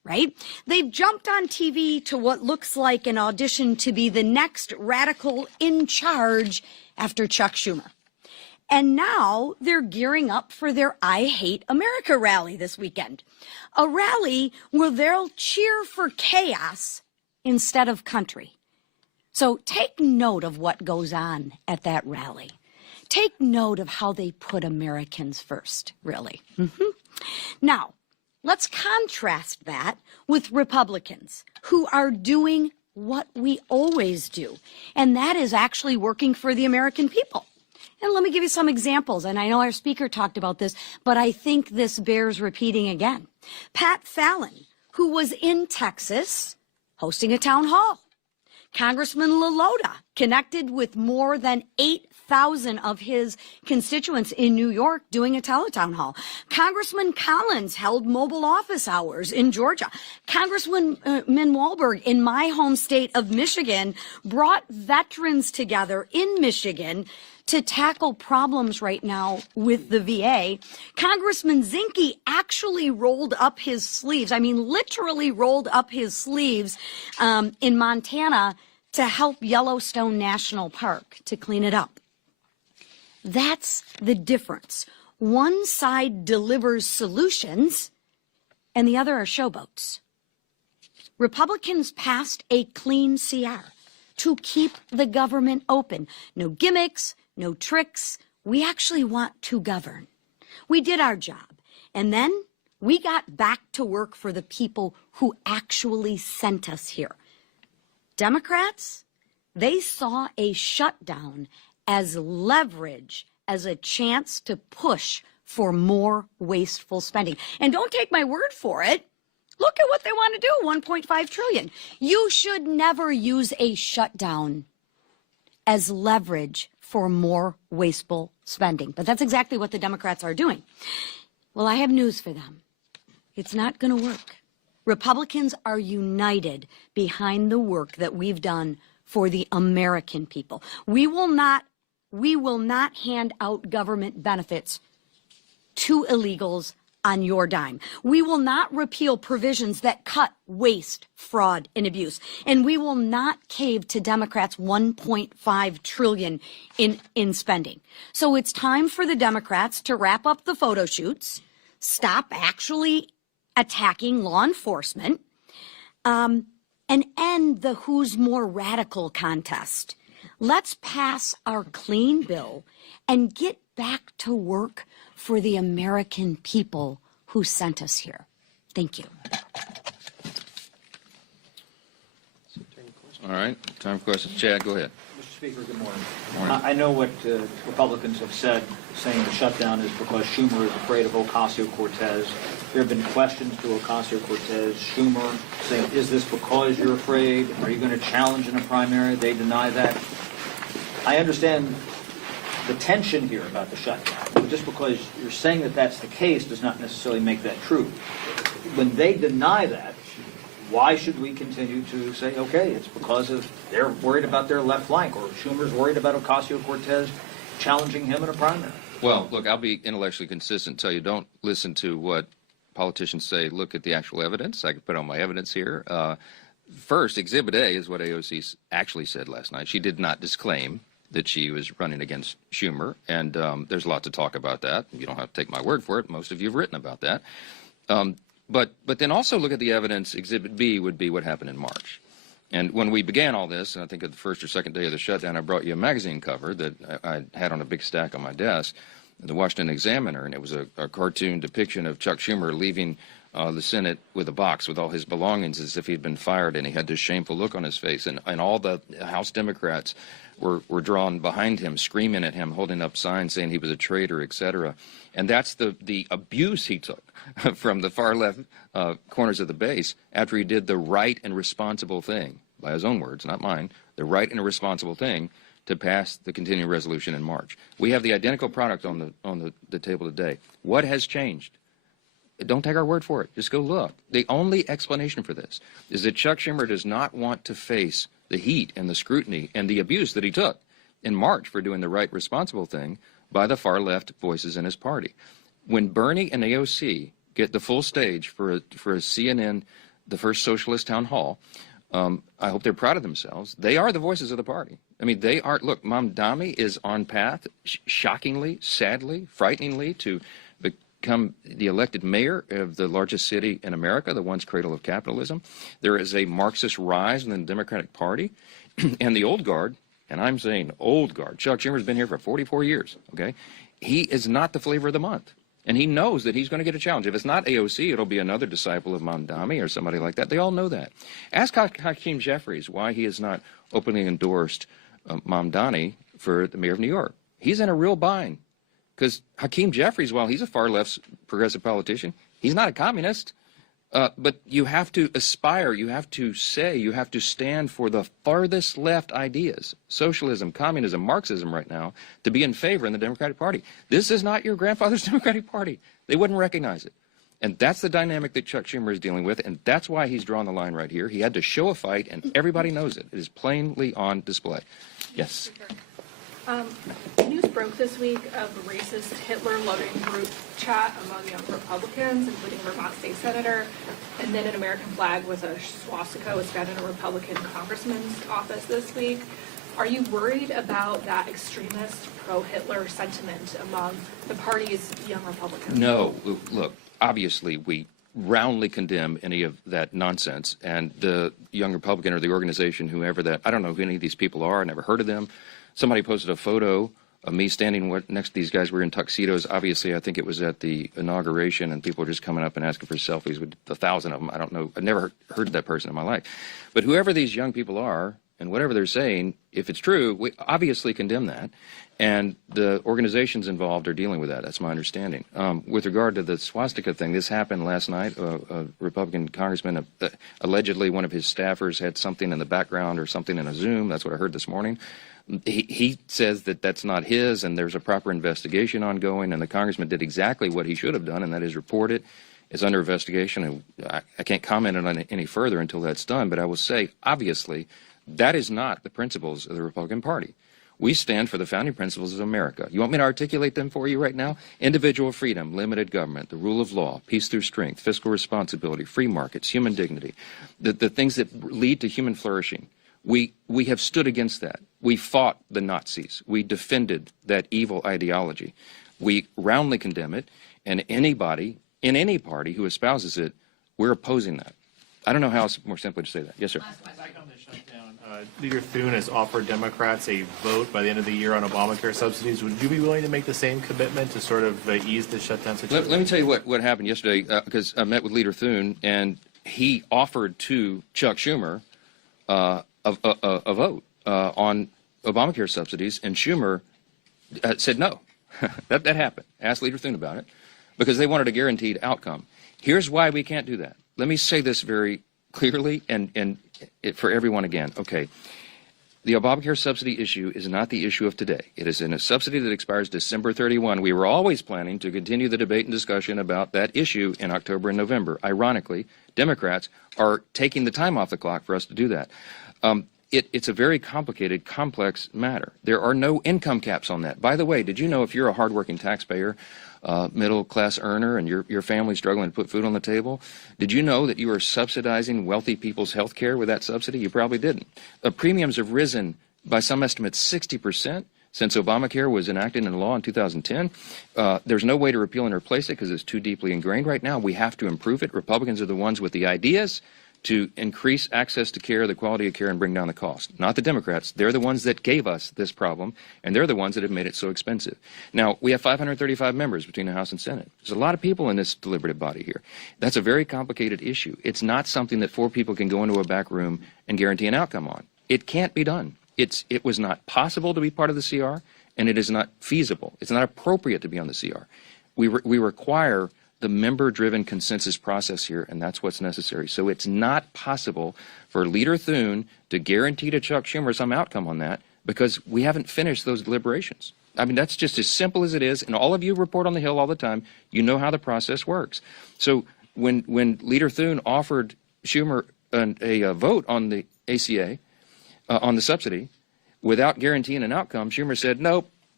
right? They've jumped on TV to what looks like an audition to be the next radical in charge after Chuck Schumer. And now they're gearing up for their I Hate America rally this weekend. A rally where they'll cheer for chaos instead of country. So take note of what goes on at that rally. Take note of how they put Americans first, really. Now, let's contrast that with Republicans who are doing what we always do, and that is actually working for the American people. And let me give you some examples, and I know our speaker talked about this, but I think this bears repeating again. Pat Fallon, who was in Texas hosting a town hall. Congressman LaLota connected with more than 8,000 of his constituents in New York doing a teletown hall. Congressman Collins held mobile office hours in Georgia. Congressman Walberg in my home state of Michigan brought veterans together in Michigan to tackle problems right now with the VA. Congressman Zinke actually rolled up his sleeves, I mean literally rolled up his sleeves in Montana to help Yellowstone National Park to clean it up. That's the difference. One side delivers solutions and the other are showboats. Republicans passed a clean CR to keep the government open. No gimmicks, no tricks. We actually want to govern. We did our job. And then we got back to work for the people who actually sent us here. Democrats, they saw a shutdown as leverage, as a chance to push for more wasteful spending. And don't take my word for it. Look at what they want to do, $1.5 trillion. You should never use a shutdown as leverage for more wasteful spending. But that's exactly what the Democrats are doing. Well, I have news for them. It's not going to work. Republicans are united behind the work that we've done for the American people. We will not hand out government benefits to illegals on your dime. We will not repeal provisions that cut waste, fraud, and abuse. And we will not cave to Democrats' $1.5 trillion in spending. So it's time for the Democrats to wrap up the photo shoots, stop actually attacking law enforcement, and end the who's more radical contest. Let's pass our clean bill and get back to work for the American people who sent us here. Thank you. All right, time for questions. Chad, go ahead. Mr. Speaker, good morning. Morning. I know what Republicans have said, saying the shutdown is because Schumer is afraid of Ocasio-Cortez. There have been questions to Ocasio-Cortez, Schumer, saying, is this because you're afraid? Are you going to challenge in a primary? They deny that. I understand the tension here about the shutdown. But just because you're saying that that's the case does not necessarily make that true. When they deny that, why should we continue to say, okay, it's because of they're worried about their left flank, or Schumer's worried about Ocasio-Cortez challenging him in a primary? Well, look, I'll be intellectually consistent. Tell you, don't listen to what politicians say. Look at the actual evidence. I can put on my evidence here. First, Exhibit A is what AOC actually said last night. She did not disclaim that she was running against Schumer, and there's a lot to talk about that. You don't have to take my word for it. Most of you have written about that. But then also look at the evidence. Exhibit B would be what happened in March. And when we began all this, and I think at the first or second day of the shutdown, I brought you a magazine cover that I had on a big stack on my desk, the Washington Examiner, and it was a cartoon depiction of Chuck Schumer leaving the Senate with a box with all his belongings as if he'd been fired, and he had this shameful look on his face. And all the House Democrats were drawn behind him, screaming at him, holding up signs saying he was a traitor, etc. And that's the abuse he took from the far left corners of the base after he did the right and responsible thing, by his own words, not mine, the right and responsible thing to pass the continuing resolution in March. We have the identical product on the table today. What has changed? Don't take our word for it. Just go look. The only explanation for this is that Chuck Schumer does not want to face the heat and the scrutiny and the abuse that he took in March for doing the right, responsible thing by the far left voices in his party. When Bernie and AOC get the full stage for a CNN the first socialist town hall. I hope they're proud of themselves. They are the voices of the party. I mean, they are. Look, Mamdani is on path, shockingly, sadly, frighteningly, to become the elected mayor of the largest city in America, the once cradle of capitalism. There is a Marxist rise in the Democratic Party, and the old guard, and I'm saying old guard. Chuck Schumer's been here for 44 years, okay? He is not the flavor of the month. And he knows that he's going to get a challenge. If it's not AOC, it'll be another disciple of Mamdani or somebody like that. They all know that. Ask Hakeem Jeffries why he has not openly endorsed Mamdani for the mayor of New York. He's in a real bind. Because Hakeem Jeffries, while he's a far left progressive politician, he's not a communist. But you have to aspire, you have to say, you have to stand for the farthest left ideas, socialism, communism, Marxism right now, to be in favor in the Democratic Party. This is not your grandfather's Democratic Party. They wouldn't recognize it. And that's the dynamic that Chuck Schumer is dealing with, and that's why he's drawn the line right here. He had to show a fight, and everybody knows it. It is plainly on display. Yes. News broke this week of a racist Hitler-loving group chat among young Republicans, including Vermont State Senator, and then an American flag with a swastika was found in a Republican congressman's office this week. Are you worried about that extremist pro-Hitler sentiment among the party's young Republicans? No. Look, obviously we roundly condemn any of that nonsense, and the young Republican or the organization, whoever that, I don't know who any of these people are, I never heard of them. Somebody posted a photo of me standing next to these guys. We were in tuxedos. Obviously, I think it was at the inauguration, and people were just coming up and asking for selfies with 1,000 of them. I don't know. I've never heard of that person in my life. But whoever these young people are, and whatever they're saying, if it's true, we obviously condemn that. And the organizations involved are dealing with that. That's my understanding. With regard to the swastika thing, this happened last night. A Republican congressman, allegedly one of his staffers had something in the background or something in a Zoom. That's what I heard this morning. He says that that's not his, and there's a proper investigation ongoing, and the congressman did exactly what he should have done, and that is report it. It's under investigation, and I can't comment on it any further until that's done, but I will say, obviously, that is not the principles of the Republican Party. We stand for the founding principles of America. You want me to articulate them for you right now? Individual freedom, limited government, the rule of law, peace through strength, fiscal responsibility, free markets, human dignity, the things that lead to human flourishing. We have stood against that. We fought the Nazis. We defended that evil ideology. We roundly condemn it, and anybody in any party who espouses it, we're opposing that. I don't know how else more simply to say that. Yes, sir. Back on the shutdown, Leader Thune has offered Democrats a vote by the end of the year on Obamacare subsidies. Would you be willing to make the same commitment to sort of ease the shutdown situation? Let me tell you what happened yesterday, because I met with Leader Thune, and he offered to Chuck Schumer a vote on Obamacare subsidies, and Schumer said no. that happened. Asked Leader Thune about it, because they wanted a guaranteed outcome. Here's why we can't do that. Let me say this very clearly and for everyone again. Okay, the Obamacare subsidy issue is not the issue of today. It is in a subsidy that expires December 31. We were always planning to continue the debate and discussion about that issue in October and November. Ironically, Democrats are taking the time off the clock for us to do that. It's a very complicated, complex matter. There are no income caps on that. By the way, did you know if you're a hardworking taxpayer, middle-class earner, and your family's struggling to put food on the table, did you know that you are subsidizing wealthy people's health care with that subsidy? You probably didn't. Premiums have risen by some estimates 60% since Obamacare was enacted into law in 2010. There's no way to repeal and replace it because it's too deeply ingrained right now. We have to improve it. Republicans are the ones with the ideas to increase access to care, the quality of care, and bring down the cost. Not the Democrats. They're the ones that gave us this problem, and they're the ones that have made it so expensive. Now, we have 535 members between the House and Senate. There's a lot of people in this deliberative body here. That's a very complicated issue. It's not something that 4 people can go into a back room and guarantee an outcome on. It can't be done. It was not possible to be part of the CR, and it is not feasible. It's not appropriate to be on the CR. We require the member-driven consensus process here, and that's what's necessary. So it's not possible for Leader Thune to guarantee to Chuck Schumer some outcome on that because we haven't finished those deliberations. I mean, that's just as simple as it is, and all of you report on the Hill all the time. You know how the process works. So when Leader Thune offered Schumer a vote on the ACA, on the subsidy, without guaranteeing an outcome, Schumer said, nope,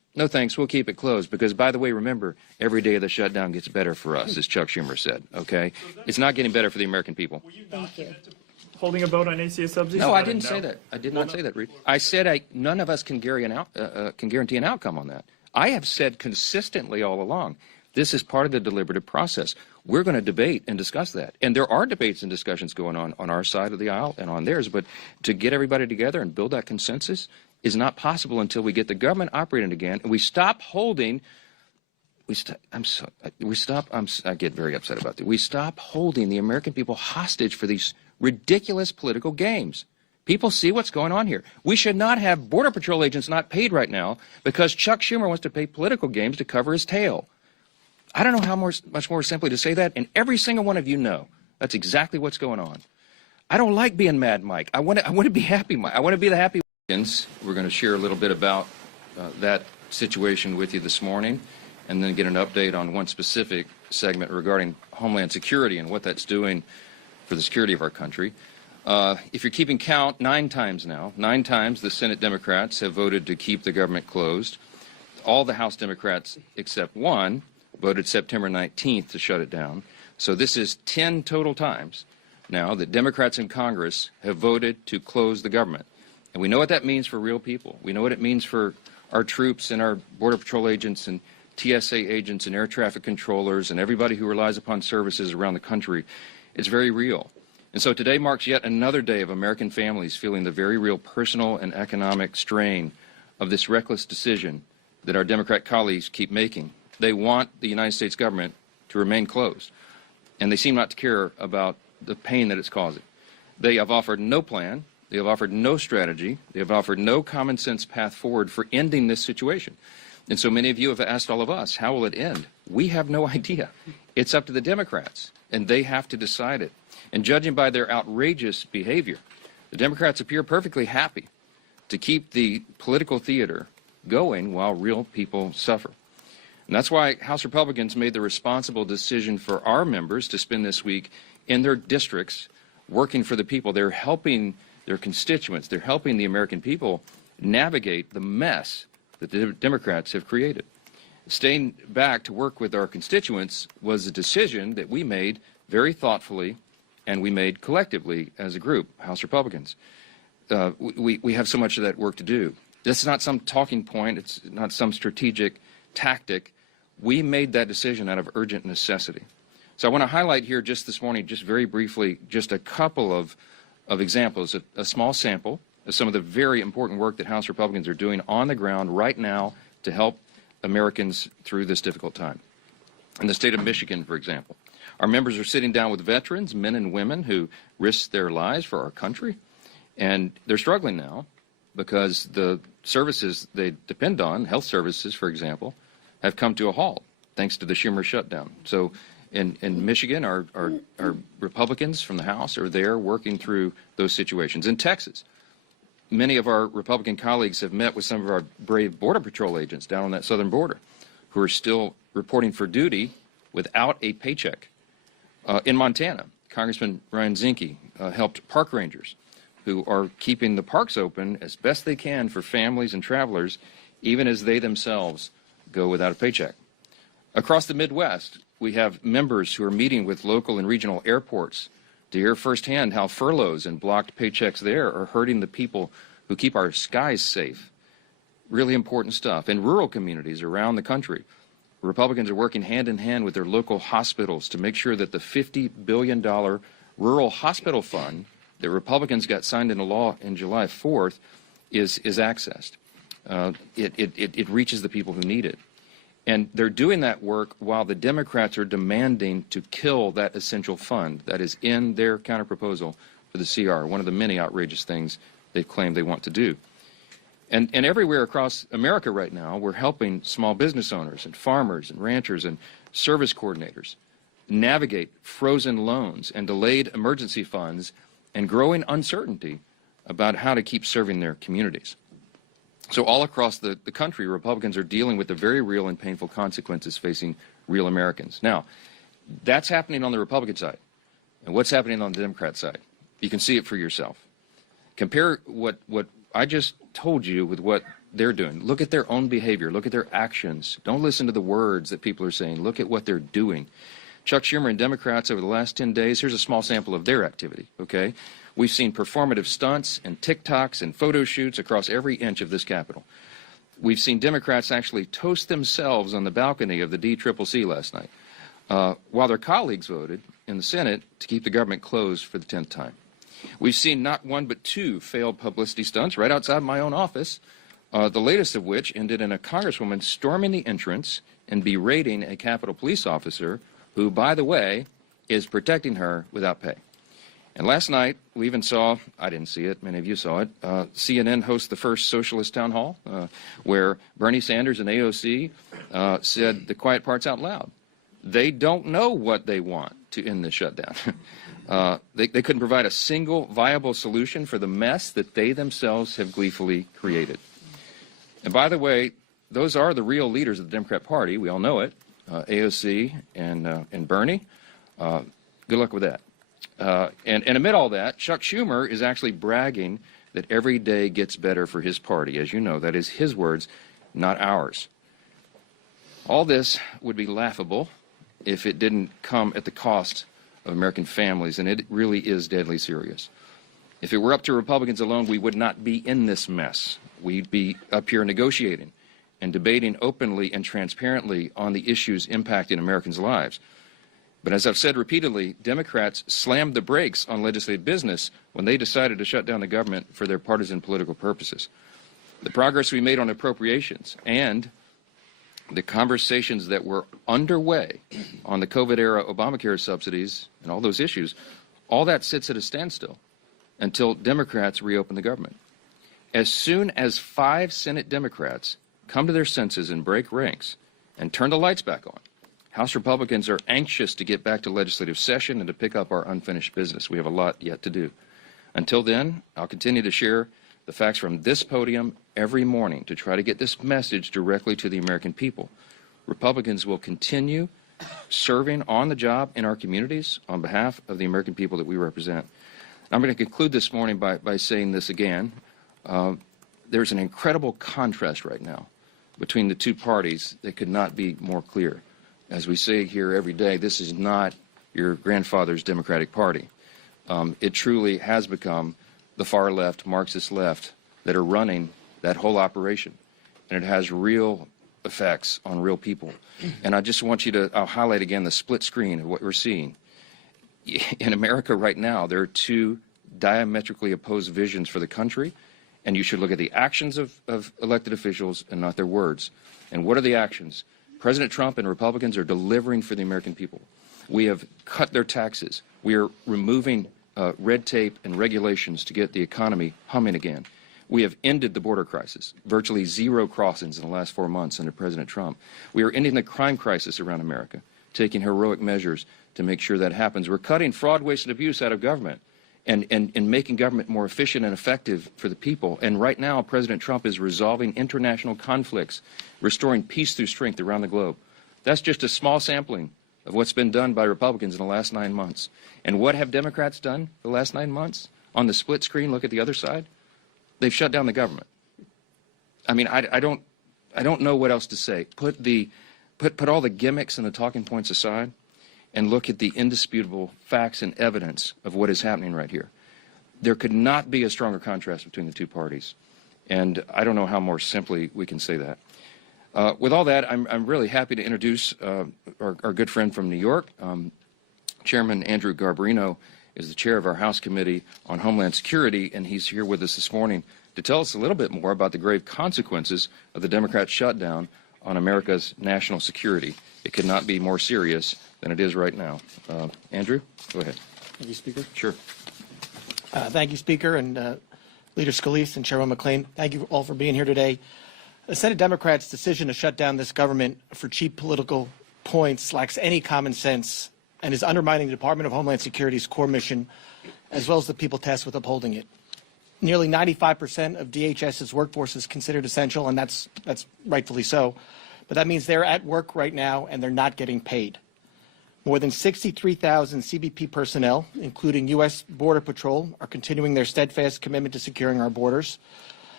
No thanks, we'll keep it closed because, by the way, remember, every day of the shutdown gets better for us, as Chuck Schumer said, okay? It's not getting better for the American people. Thank you. Holding a vote on ACA subsidies? No, I didn't say that. I did not say that, Reed. I said none of us can guarantee an outcome on that. I have said consistently all along, this is part of the deliberative process. We're going to debate and discuss that. And there are debates and discussions going on our side of the aisle and on theirs. But to get everybody together and build that consensus is not possible until we get the government operating again and we stop holding. I get very upset about that. We stop holding the American people hostage for these ridiculous political games. People see what's going on here. We should not have Border Patrol agents not paid right now because Chuck Schumer wants to play political games to cover his tail. I don't know how much more simply to say that, and every single one of you know that's exactly what's going on. I don't like being mad, Mike. I want to be happy, Mike. I want to be the happy. We're going to share a little bit about that situation with you this morning, and then get an update on one specific segment regarding Homeland Security and what that's doing for the security of our country. If you're keeping count, 9 times now, 9 times the Senate Democrats have voted to keep the government closed. All the House Democrats except one voted September 19th to shut it down. So this is 10 total times now that Democrats in Congress have voted to close the government. And we know what that means for real people. We know what it means for our troops and our Border Patrol agents and TSA agents and air traffic controllers and everybody who relies upon services around the country. It's very real. And so today marks yet another day of American families feeling the very real personal and economic strain of this reckless decision that our Democrat colleagues keep making. They want the United States government to remain closed, and they seem not to care about the pain that it's causing. They have offered no plan. They have offered no strategy. They have offered no common sense path forward for ending this situation. And so many of you have asked all of us, how will it end? We have no idea. It's up to the Democrats, and they have to decide it. And judging by their outrageous behavior, the Democrats appear perfectly happy to keep the political theater going while real people suffer. And that's why House Republicans made the responsible decision for our members to spend this week in their districts working for the people. They're helping their constituents. They're helping the American people navigate the mess that the Democrats have created. Staying back to work with our constituents was a decision that we made very thoughtfully and we made collectively as a group, House Republicans. We have so much of that work to do. This is not some talking point. It's not some strategic tactic. We made that decision out of urgent necessity. So I want to highlight here just this morning, just very briefly, just a couple of examples, a small sample of some of the very important work that House Republicans are doing on the ground right now to help Americans through this difficult time. In the state of Michigan, for example, our members are sitting down with veterans, men and women who risked their lives for our country, and they're struggling now because the services they depend on, health services, for example, have come to a halt thanks to the Schumer shutdown. So in Michigan, our Republicans from the House are there working through those situations. In Texas, many of our Republican colleagues have met with some of our brave Border Patrol agents down on that southern border who are still reporting for duty without a paycheck. In Montana, Congressman Ryan Zinke helped park rangers who are keeping the parks open as best they can for families and travelers, even as they themselves go without a paycheck. Across the Midwest, we have members who are meeting with local and regional airports to hear firsthand how furloughs and blocked paychecks there are hurting the people who keep our skies safe. Really important stuff. In rural communities around the country, Republicans are working hand in hand with their local hospitals to make sure that the $50 billion rural hospital fund that Republicans got signed into law in July 4th is accessed. It reaches the people who need it. And they're doing that work while the Democrats are demanding to kill that essential fund that is in their counterproposal for the CR, one of the many outrageous things they've claimed they want to do. And everywhere across America right now, we're helping small business owners and farmers and ranchers and service coordinators navigate frozen loans and delayed emergency funds and growing uncertainty about how to keep serving their communities. So all across the country, Republicans are dealing with the very real and painful consequences facing real Americans. Now, that's happening on the Republican side. And what's happening on the Democrat side? You can see it for yourself. Compare what I just told you with what they're doing. Look at their own behavior. Look at their actions. Don't listen to the words that people are saying. Look at what they're doing. Chuck Schumer and Democrats over the last 10 days, here's a small sample of their activity, okay? We've seen performative stunts and TikToks and photo shoots across every inch of this Capitol. We've seen Democrats actually toast themselves on the balcony of the DCCC last night, while their colleagues voted in the Senate to keep the government closed for the 10th time. We've seen not one but two failed publicity stunts right outside my own office, the latest of which ended in a congresswoman storming the entrance and berating a Capitol police officer who, by the way, is protecting her without pay. And last night, we even saw, I didn't see it, many of you saw it, CNN host the first socialist town hall where Bernie Sanders and AOC said the quiet parts out loud. They don't know what they want to end the shutdown. They couldn't provide a single viable solution for the mess that they themselves have gleefully created. And by the way, those are the real leaders of the Democrat Party. We all know it, AOC and Bernie. Good luck with that. And amid all that, Chuck Schumer is actually bragging that every day gets better for his party. As you know, that is his words, not ours. All this would be laughable if it didn't come at the cost of American families, and it really is deadly serious. If it were up to Republicans alone, we would not be in this mess. We'd be up here negotiating and debating openly and transparently on the issues impacting Americans' lives. But as I've said repeatedly, Democrats slammed the brakes on legislative business when they decided to shut down the government for their partisan political purposes. The progress we made on appropriations and the conversations that were underway on the COVID-era Obamacare subsidies and all those issues, all that sits at a standstill until Democrats reopen the government. As soon as 5 Senate Democrats come to their senses and break ranks and turn the lights back on, House Republicans are anxious to get back to legislative session and to pick up our unfinished business. We have a lot yet to do. Until then, I'll continue to share the facts from this podium every morning to try to get this message directly to the American people. Republicans will continue serving on the job in our communities on behalf of the American people that we represent. I'm going to conclude this morning by saying this again. There's an incredible contrast right now between the two parties that could not be more clear. As we say here every day, this is not your grandfather's Democratic Party. It truly has become the far left, Marxist left, that are running that whole operation. And it has real effects on real people. And I just want you to, I'll highlight again the split screen of what we're seeing. In America right now, there are two diametrically opposed visions for the country, and you should look at the actions of elected officials and not their words. And what are the actions? President Trump and Republicans are delivering for the American people. We have cut their taxes. We are removing red tape and regulations to get the economy humming again. We have ended the border crisis, virtually 0 crossings in the last 4 months under President Trump. We are ending the crime crisis around America, taking heroic measures to make sure that happens. We're cutting fraud, waste, and abuse out of government and making government more efficient and effective for the people. And right now, President Trump is resolving international conflicts, restoring peace through strength around the globe. That's just a small sampling of what's been done by Republicans in the last 9 months. And what have Democrats done the last 9 months? On the split screen, look at the other side. They've shut down the government. I mean, I don't know what else to say. Put all the gimmicks and the talking points aside and look at the indisputable facts and evidence of what is happening right here. There could not be a stronger contrast between the two parties. And I don't know how more simply we can say that. With all that, I'm really happy to introduce our good friend from New York. Chairman Andrew Garbarino is the chair of our House Committee on Homeland Security, and he's here with us this morning to tell us a little bit more about the grave consequences of the Democrat shutdown on America's national security. It could not be more serious than it is right now. Andrew, go ahead. Thank you, Speaker. Sure. Thank you, Speaker, and Leader Scalise and Chairman McClain. Thank you all for being here today. The Senate Democrats' decision to shut down this government for cheap political points lacks any common sense and is undermining the Department of Homeland Security's core mission, as well as the people tasked with upholding it. Nearly 95% of DHS's workforce is considered essential, and that's rightfully so. But that means they're at work right now, and they're not getting paid. More than 63,000 CBP personnel, including U.S. Border Patrol, are continuing their steadfast commitment to securing our borders.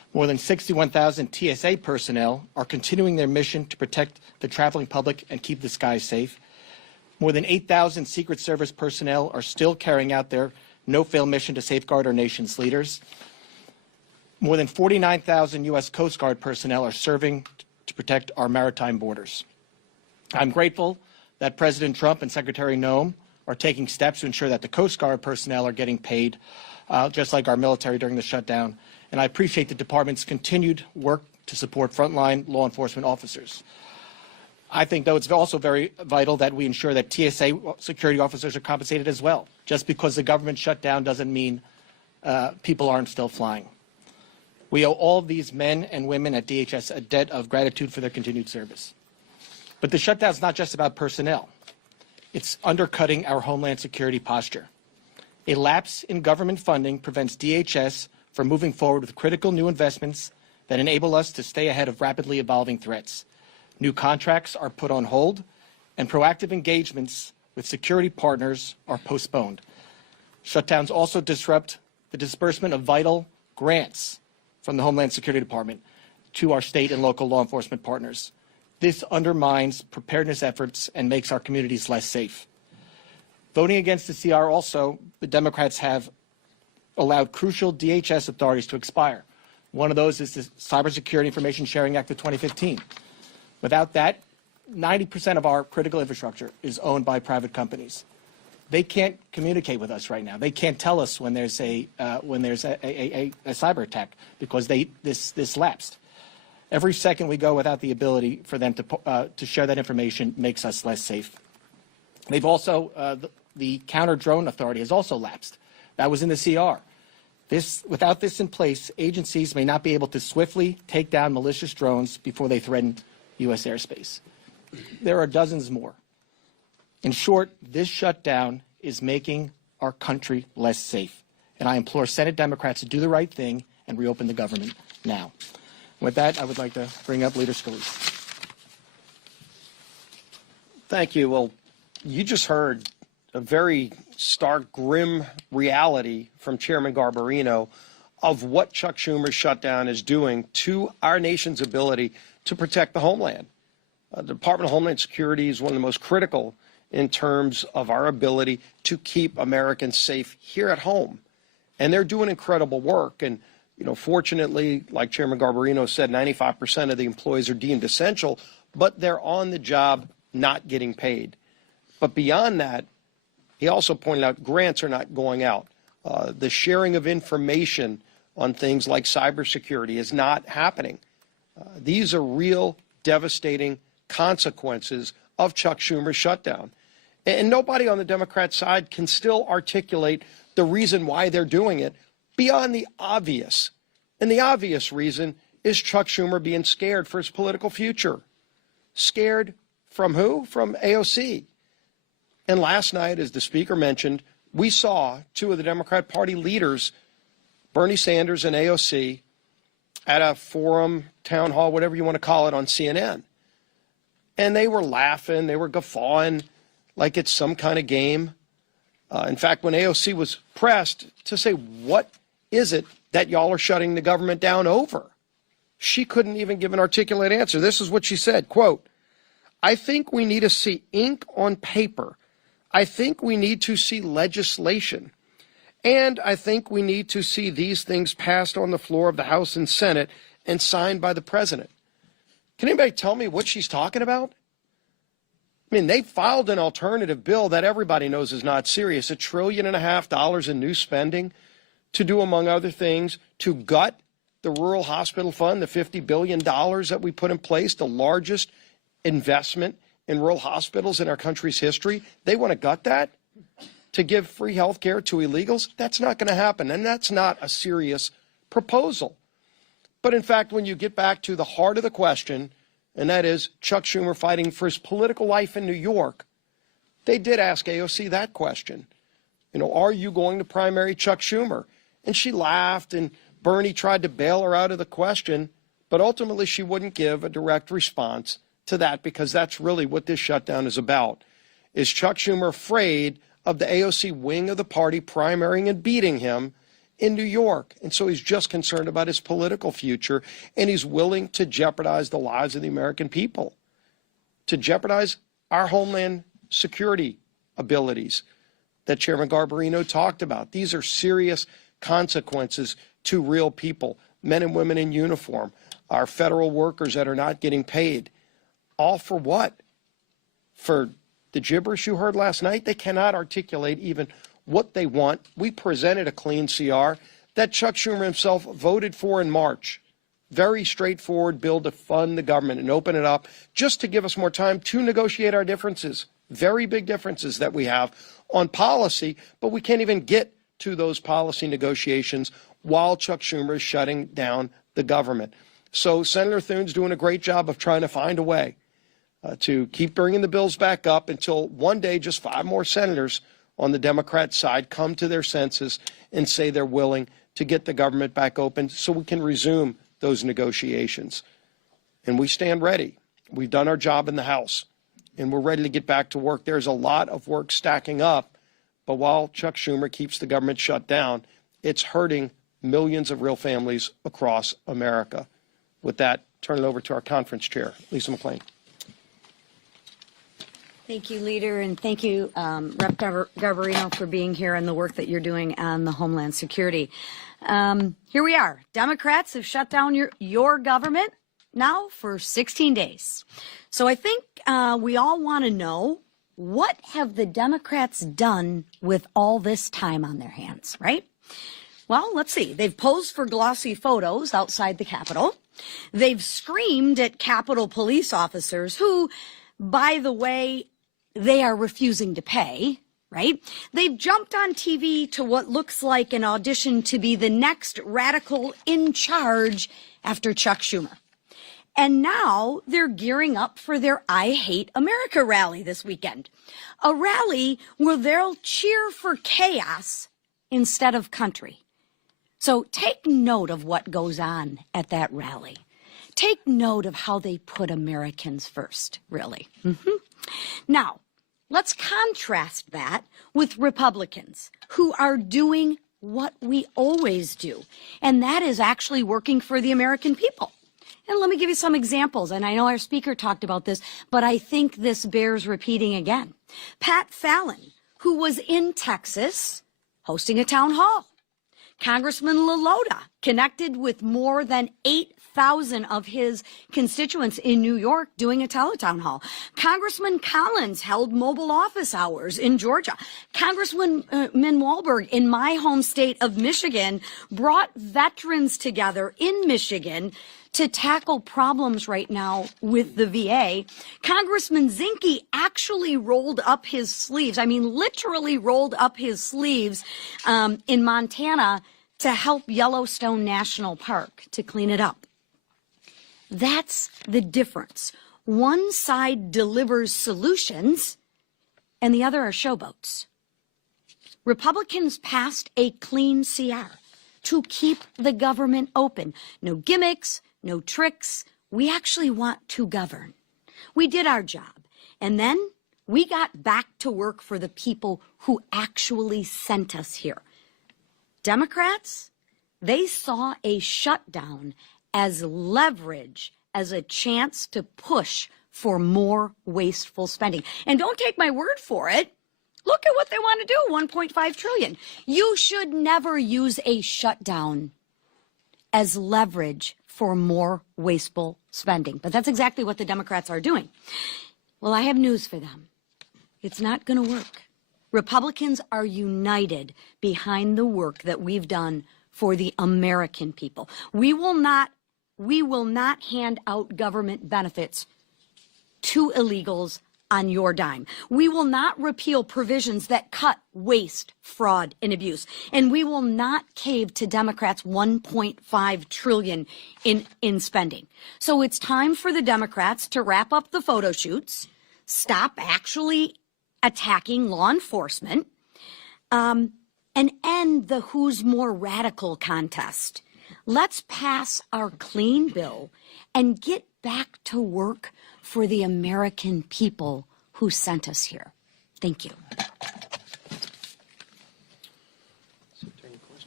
More than 61,000 TSA personnel are continuing their mission to protect the traveling public and keep the skies safe. More than 8,000 Secret Service personnel are still carrying out their no-fail mission to safeguard our nation's leaders. More than 49,000 U.S. Coast Guard personnel are serving to protect our maritime borders. I'm grateful that President Trump and Secretary Noem are taking steps to ensure that the Coast Guard personnel are getting paid, just like our military during the shutdown. And I appreciate the department's continued work to support frontline law enforcement officers. I think, though, it's also very vital that we ensure that TSA security officers are compensated as well. Just because the government shut down doesn't mean people aren't still flying. We owe all of these men and women at DHS a debt of gratitude for their continued service. But the shutdown is not just about personnel. It's undercutting our homeland security posture. A lapse in government funding prevents DHS from moving forward with critical new investments that enable us to stay ahead of rapidly evolving threats. New contracts are put on hold, and proactive engagements with security partners are postponed. Shutdowns also disrupt the disbursement of vital grants from the Homeland Security Department to our state and local law enforcement partners. This undermines preparedness efforts and makes our communities less safe. Voting against the CR also, the Democrats have allowed crucial DHS authorities to expire. One of those is the Cybersecurity Information Sharing Act of 2015. Without that, 90% of our critical infrastructure is owned by private companies. They can't communicate with us right now. They can't tell us when there's a cyber attack because this lapsed. Every second we go without the ability for them to share that information makes us less safe. They've also the counter drone authority has also lapsed. That was in the CR. Without this in place, agencies may not be able to swiftly take down malicious drones before they threaten U.S. airspace. There are dozens more. In short, this shutdown is making our country less safe. And I implore Senate Democrats to do the right thing and reopen the government now. With that, I would like to bring up Leader Scalise. Thank you. Well, you just heard a very stark, grim reality from Chairman Garbarino of what Chuck Schumer's shutdown is doing to our nation's ability to protect the homeland. The Department of Homeland Security is one of the most critical in terms of our ability to keep Americans safe here at home. And they're doing incredible work. And, you know, fortunately, like Chairman Garbarino said, 95% of the employees are deemed essential, but they're on the job not getting paid. But beyond that, he also pointed out grants are not going out. The sharing of information on things like cybersecurity is not happening. These are real devastating consequences of Chuck Schumer's shutdown. And nobody on the Democrat side can still articulate the reason why they're doing it beyond the obvious. And the obvious reason is Chuck Schumer being scared for his political future. Scared from who? From AOC. And last night, as the speaker mentioned, we saw two of the Democrat Party leaders, Bernie Sanders and AOC, at a forum, town hall, whatever you want to call it, on CNN. And they were laughing, they were guffawing like it's some kind of game. In fact, when AOC was pressed to say, what is it that y'all are shutting the government down over? She couldn't even give an articulate answer. This is what she said, quote, I think we need to see ink on paper. I think we need to see legislation. And I think we need to see these things passed on the floor of the House and Senate and signed by the president. Can anybody tell me what she's talking about? I mean, they filed an alternative bill that everybody knows is not serious, $1.5 trillion in new spending to do, among other things, to gut the rural hospital fund, the $50 billion that we put in place, the largest investment in rural hospitals in our country's history. They want to gut that to give free health care to illegals. That's not going to happen, and that's not a serious proposal. But in fact, when you get back to the heart of the question, and that is Chuck Schumer fighting for his political life in New York, they did ask AOC that question. You know, are you going to primary Chuck Schumer? And she laughed, and Bernie tried to bail her out of the question, but ultimately she wouldn't give a direct response to that, because that's really what this shutdown is about. Is Chuck Schumer afraid of the AOC wing of the party primarying and beating him in New York. And so he's just concerned about his political future, and he's willing to jeopardize the lives of the American people, to jeopardize our homeland security abilities that Chairman Garbarino talked about. These are serious consequences to real people, men and women in uniform, our federal workers that are not getting paid. All for what? For the gibberish you heard last night? They cannot articulate even what they want. We presented a clean CR that Chuck Schumer himself voted for in March. Very straightforward bill to fund the government and open it up just to give us more time to negotiate our differences. Very big differences that we have on policy, but we can't even get to those policy negotiations while Chuck Schumer is shutting down the government. So Senator Thune's doing a great job of trying to find a way to keep bringing the bills back up until one day just 5 more senators on the Democrat side come to their senses and say they're willing to get the government back open so we can resume those negotiations. And we stand ready. We've done our job in the House, and we're ready to get back to work. There's a lot of work stacking up, but while Chuck Schumer keeps the government shut down, it's hurting millions of real families across America. With that, turn it over to our conference chair, Lisa McClain. Thank you, Leader, and thank you, Rep. Garbarino, for being here and the work that you're doing on the Homeland Security. Here we are. Democrats have shut down your government now for 16 days. So I think we all want to know, what have the Democrats done with all this time on their hands, right? Well, let's see. They've posed for glossy photos outside the Capitol. They've screamed at Capitol police officers who, by the way, they are refusing to pay, right? They've jumped on TV to what looks like an audition to be the next radical in charge after Chuck Schumer. And now they're gearing up for their I Hate America rally this weekend. A rally where they'll cheer for chaos instead of country. So take note of what goes on at that rally. Take note of how they put Americans first, really. Now, let's contrast that with Republicans who are doing what we always do, and that is actually working for the American people. And let me give you some examples, and I know our speaker talked about this, but I think this bears repeating again. Pat Fallon, who was in Texas hosting a town hall. Congressman LaLota connected with more than 8,000 of his constituents in New York doing a teletown hall. Congressman Collins held mobile office hours in Georgia. Congressman Walberg in my home state of Michigan brought veterans together in Michigan to tackle problems right now with the VA. Congressman Zinke actually rolled up his sleeves, I mean literally rolled up his sleeves in Montana to help Yellowstone National Park to clean it up. That's the difference. One side delivers solutions and the other are showboats. Republicans passed a clean CR to keep the government open. No gimmicks, no tricks. We actually want to govern. We did our job. And then we got back to work for the people who actually sent us here. Democrats, they saw a shutdown as leverage, as a chance to push for more wasteful spending. And don't take my word for it. Look at what they want to do, $1.5 trillion. You should never use a shutdown as leverage for more wasteful spending. But that's exactly what the Democrats are doing. Well, I have news for them. It's not going to work. Republicans are united behind the work that we've done for the American people. We will not hand out government benefits to illegals on your dime. We will not repeal provisions that cut waste, fraud, and abuse. And we will not cave to Democrats' $1.5 trillion in spending. So it's time for the Democrats to wrap up the photo shoots, stop actually attacking law enforcement, and end the who's more radical contest. Let's pass our clean bill and get back to work for the American people who sent us here. Thank you.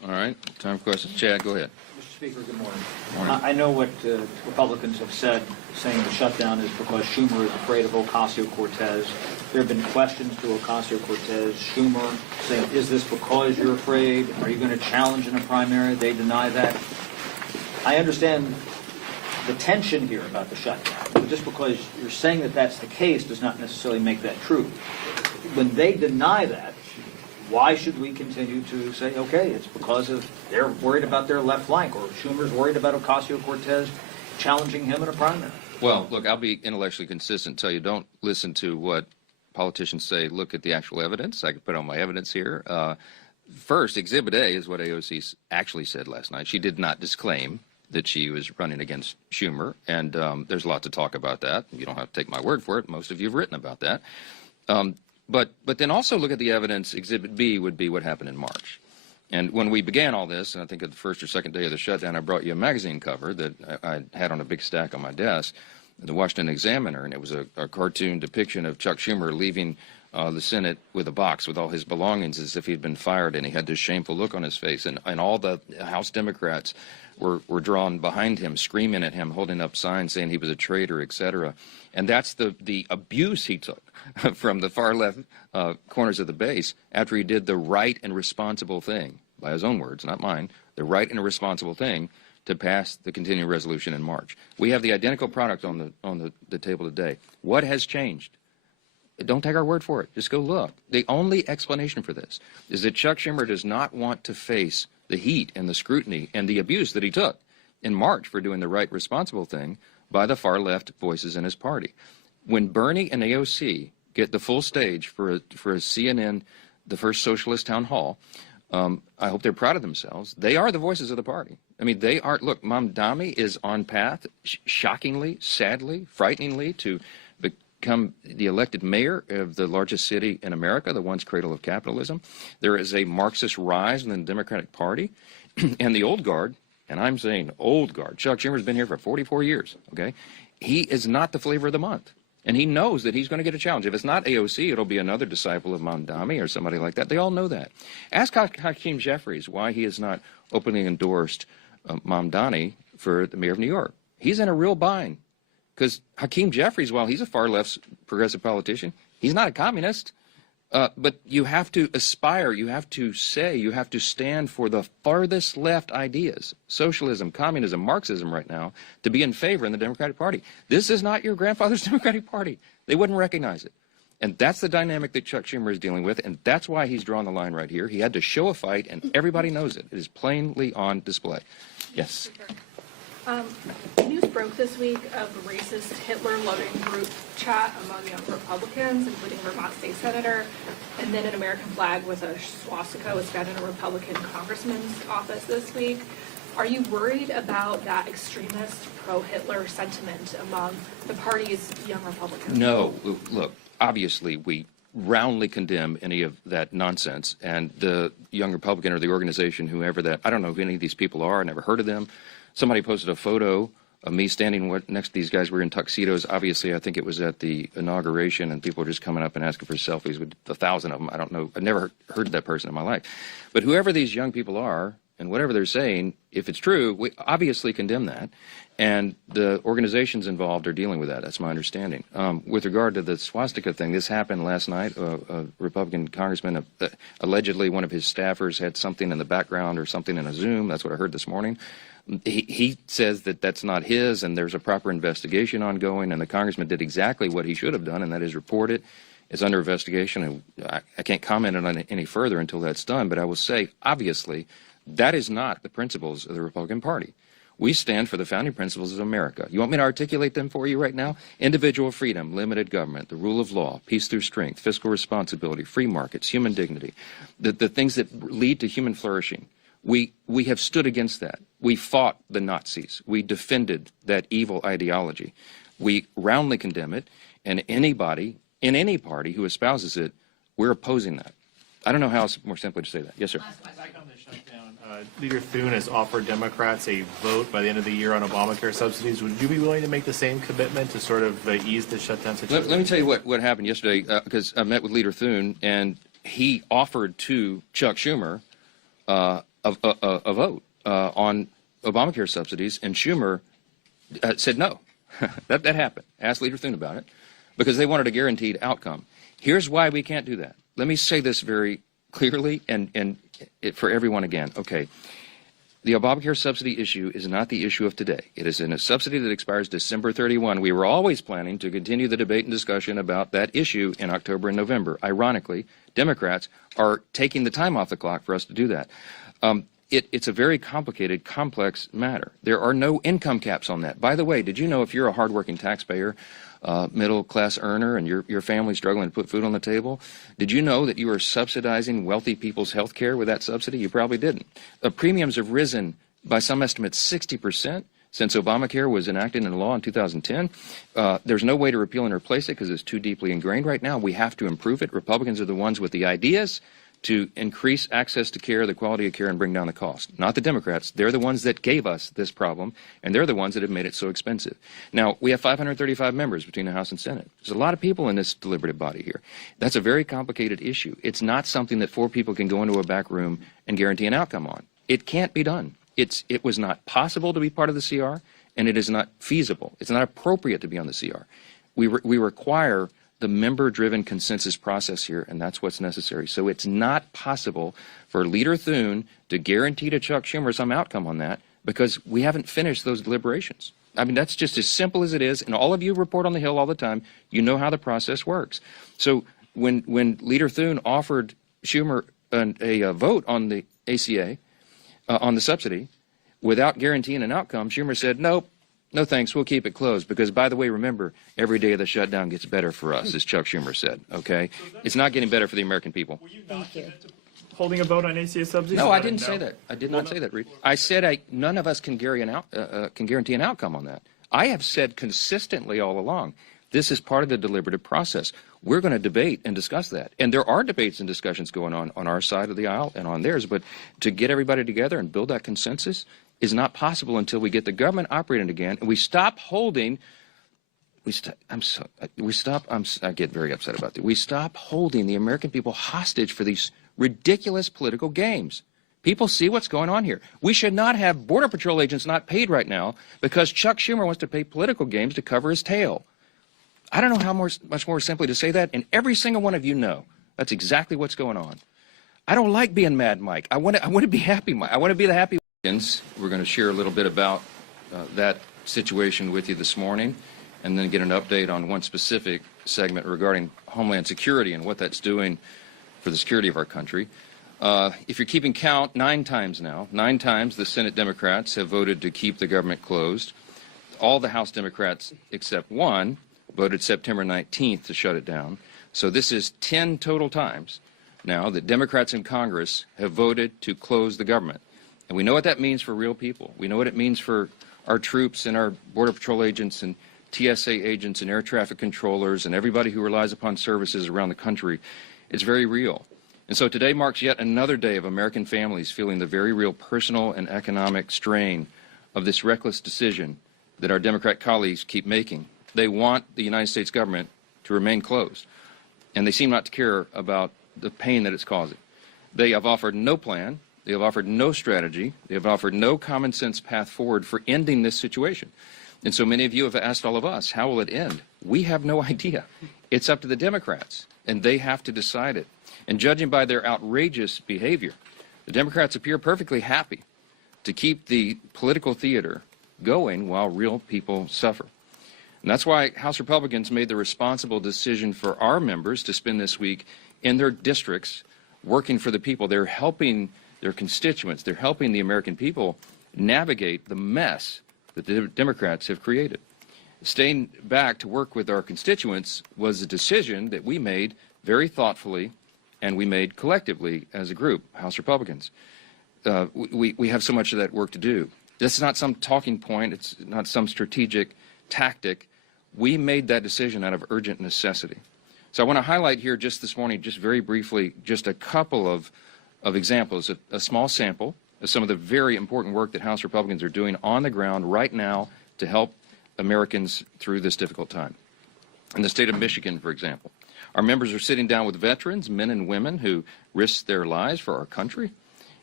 All right. Time for questions. Chad, go ahead. Mr. Speaker, good morning. I know what Republicans have said, saying the shutdown is because Schumer is afraid of Ocasio-Cortez. There have been questions to Ocasio-Cortez, Schumer, saying, is this because you're afraid? Are you going to challenge in a primary? They deny that. I understand the tension here about the shutdown. But just because you're saying that that's the case does not necessarily make that true. When they deny that, why should we continue to say, okay, it's because of they're worried about their left flank, or Schumer's worried about Ocasio-Cortez challenging him in a primary? Well, look, I'll be intellectually consistent. Tell you, don't listen to what politicians say. Look at the actual evidence. I can put on my evidence here. First, Exhibit A is what AOC actually said last night. She did not disclaim that she was running against Schumer, and there's a lot to talk about that. You don't have to take my word for it. Most of you have written about that. But then also look at the evidence. Exhibit B would be what happened in March. And when we began all this, and I think at the first or second day of the shutdown, I brought you a magazine cover that I had on a big stack on my desk, the Washington Examiner, and it was a cartoon depiction of Chuck Schumer leaving the Senate with a box with all his belongings as if he'd been fired, and he had this shameful look on his face. And all the House Democrats were drawn behind him, screaming at him, holding up signs saying he was a traitor, etc. And that's the abuse he took from the far left corners of the base after he did the right and responsible thing, by his own words, not mine, the right and responsible thing to pass the continuing resolution in March. We have the identical product on the table today. What has changed? Don't take our word for it. Just go look. The only explanation for this is that Chuck Schumer does not want to face the heat and the scrutiny and the abuse that he took in March for doing the right, responsible thing by the far left voices in his party. When Bernie and AOC get the full stage for a CNN, the first socialist town hall, I hope they're proud of themselves. They are the voices of the party. I mean, they are. Look, Mamdani is on path, shockingly, sadly, frighteningly, to become the elected mayor of the largest city in America, the once cradle of capitalism. There is a Marxist rise in the Democratic Party, and the old guard, and I'm saying old guard, Chuck Schumer's been here for 44 years, okay? He is not the flavor of the month, and he knows that he's going to get a challenge. If it's not AOC, it'll be another disciple of Mamdani or somebody like that. They all know that. Ask Hakeem Jeffries why he has not openly endorsed Mamdani for the mayor of New York. He's in a real bind. Because Hakeem Jeffries, while he's a far-left progressive politician, he's not a communist. But you have to aspire, you have to say, you have to stand for the farthest left ideas, socialism, communism, Marxism right now, to be in favor in the Democratic Party. This is not your grandfather's Democratic Party. They wouldn't recognize it. And that's the dynamic that Chuck Schumer is dealing with, and that's why he's drawn the line right here. He had to show a fight, and everybody knows it. It is plainly on display. Yes. News broke this week of a racist Hitler-loving group chat among young Republicans, including Vermont State Senator, and then an American flag with a swastika was found in a Republican congressman's office this week. Are you worried about that extremist pro-Hitler sentiment among the party's young Republicans? No. Look, obviously we roundly condemn any of that nonsense, and the young Republican or the organization, whoever that, I don't know who any of these people are, I never heard of them. Somebody posted a photo of me standing next to these guys. We were in tuxedos. Obviously, I think it was at the inauguration, and people were just coming up and asking for selfies with 1,000 of them. I don't know. I've never heard of that person in my life. But whoever these young people are, and whatever they're saying, if it's true, we obviously condemn that. And the organizations involved are dealing with that. That's my understanding. With regard to the swastika thing, this happened last night. A Republican congressman, allegedly one of his staffers had something in the background or something in a Zoom. That's what I heard this morning. He says that that's not his, and there's a proper investigation ongoing, and the congressman did exactly what he should have done, and that is report it. It's under investigation, and I can't comment on it any further until that's done, but I will say, obviously, that is not the principles of the Republican Party. We stand for the founding principles of America. You want me to articulate them for you right now? Individual freedom, limited government, the rule of law, peace through strength, fiscal responsibility, free markets, human dignity, the things that lead to human flourishing. We have stood against that. We fought the Nazis. We defended that evil ideology. We roundly condemn it, and anybody in any party who espouses it, we're opposing that. I don't know how else more simply to say that. Yes, sir. Back on the shutdown, Leader Thune has offered Democrats a vote by the end of the year on Obamacare subsidies. Would you be willing to make the same commitment to sort of ease the shutdown situation? Let me tell you what happened yesterday, because I met with Leader Thune, and he offered to Chuck Schumer a vote on Obamacare subsidies, and Schumer said no. that happened. Asked Leader Thune about it because they wanted a guaranteed outcome. Here's why we can't do that. Let me say this very clearly and for everyone again. Okay. The Obamacare subsidy issue is not the issue of today. It is in a subsidy that expires December 31. We were always planning to continue the debate and discussion about that issue in October and November. Ironically, Democrats are taking the time off the clock for us to do that. It's a very complicated, complex matter. There are no income caps on that. By the way, did you know if you're a hardworking taxpayer, middle-class earner, and your family's struggling to put food on the table, did you know that you are subsidizing wealthy people's health care with that subsidy? You probably didn't. Premiums have risen by some estimates 60% since Obamacare was enacted into law in 2010. There's no way to repeal and replace it because it's too deeply ingrained right now. We have to improve it. Republicans are the ones with the ideas to increase access to care, the quality of care, and bring down the cost. Not the Democrats. They're the ones that gave us this problem, and they're the ones that have made it so expensive. Now, we have 535 members between the House and Senate. There's a lot of people in this deliberative body here. That's a very complicated issue. It's not something that 4 people can go into a back room and guarantee an outcome on. It can't be done. It was not possible to be part of the CR, and it is not feasible. It's not appropriate to be on the CR. We require the member-driven consensus process here, and that's what's necessary. So it's not possible for Leader Thune to guarantee to Chuck Schumer some outcome on that because we haven't finished those deliberations. I mean, that's just as simple as it is, and all of you report on the Hill all the time. You know how the process works. So when Leader Thune offered Schumer a vote on the ACA, on the subsidy, without guaranteeing an outcome, Schumer said, nope, no thanks, we'll keep it closed. Because, by the way, remember, every day of the shutdown gets better for us, as Chuck Schumer said, okay? It's not getting better for the American people. Thank you. Holding a vote on ACA subsidies? No, I didn't say that. I did not say that, Reed. I said none of us can guarantee an outcome on that. I have said consistently all along, this is part of the deliberative process. We're going to debate and discuss that. And there are debates and discussions going on our side of the aisle and on theirs. But to get everybody together and build that consensus is not possible until we get the government operating again and we stop holding. I get very upset about that. We stop holding the American people hostage for these ridiculous political games. People see what's going on here. We should not have Border Patrol agents not paid right now because Chuck Schumer wants to pay political games to cover his tail. I don't know how much more simply to say that, and every single one of you know that's exactly what's going on. I don't like being Mad Mike. I want to be Happy Mike. I want to be the happy. We're going to share a little bit about that situation with you this morning, and then get an update on one specific segment regarding Homeland Security and what that's doing for the security of our country. If you're keeping count, 9 times now, 9 times the Senate Democrats have voted to keep the government closed. All the House Democrats except one voted September 19th to shut it down. So this is 10 total times now that Democrats in Congress have voted to close the government. And we know what that means for real people. We know what it means for our troops and our Border Patrol agents and TSA agents and air traffic controllers and everybody who relies upon services around the country. It's very real. And so today marks yet another day of American families feeling the very real personal and economic strain of this reckless decision that our Democrat colleagues keep making. They want the United States government to remain closed, and they seem not to care about the pain that it's causing. They have offered no plan. They have offered no strategy. They have offered no common sense path forward for ending this situation. And so many of you have asked all of us, how will it end? We have no idea. It's up to the Democrats, and they have to decide it. And judging by their outrageous behavior, the Democrats appear perfectly happy to keep the political theater going while real people suffer. And that's why House Republicans made the responsible decision for our members to spend this week in their districts working for the people. They're helping their constituents. They're helping the American people navigate the mess that the Democrats have created. Staying back to work with our constituents was a decision that we made very thoughtfully and we made collectively as a group, House Republicans. We have so much of that work to do. This is not some talking point. It's not some strategic tactic. We made that decision out of urgent necessity. So I want to highlight here just this morning, just very briefly, just a couple of examples, a small sample of some of the very important work that House Republicans are doing on the ground right now to help Americans through this difficult time. In the state of Michigan, for example, our members are sitting down with veterans, men and women who risked their lives for our country,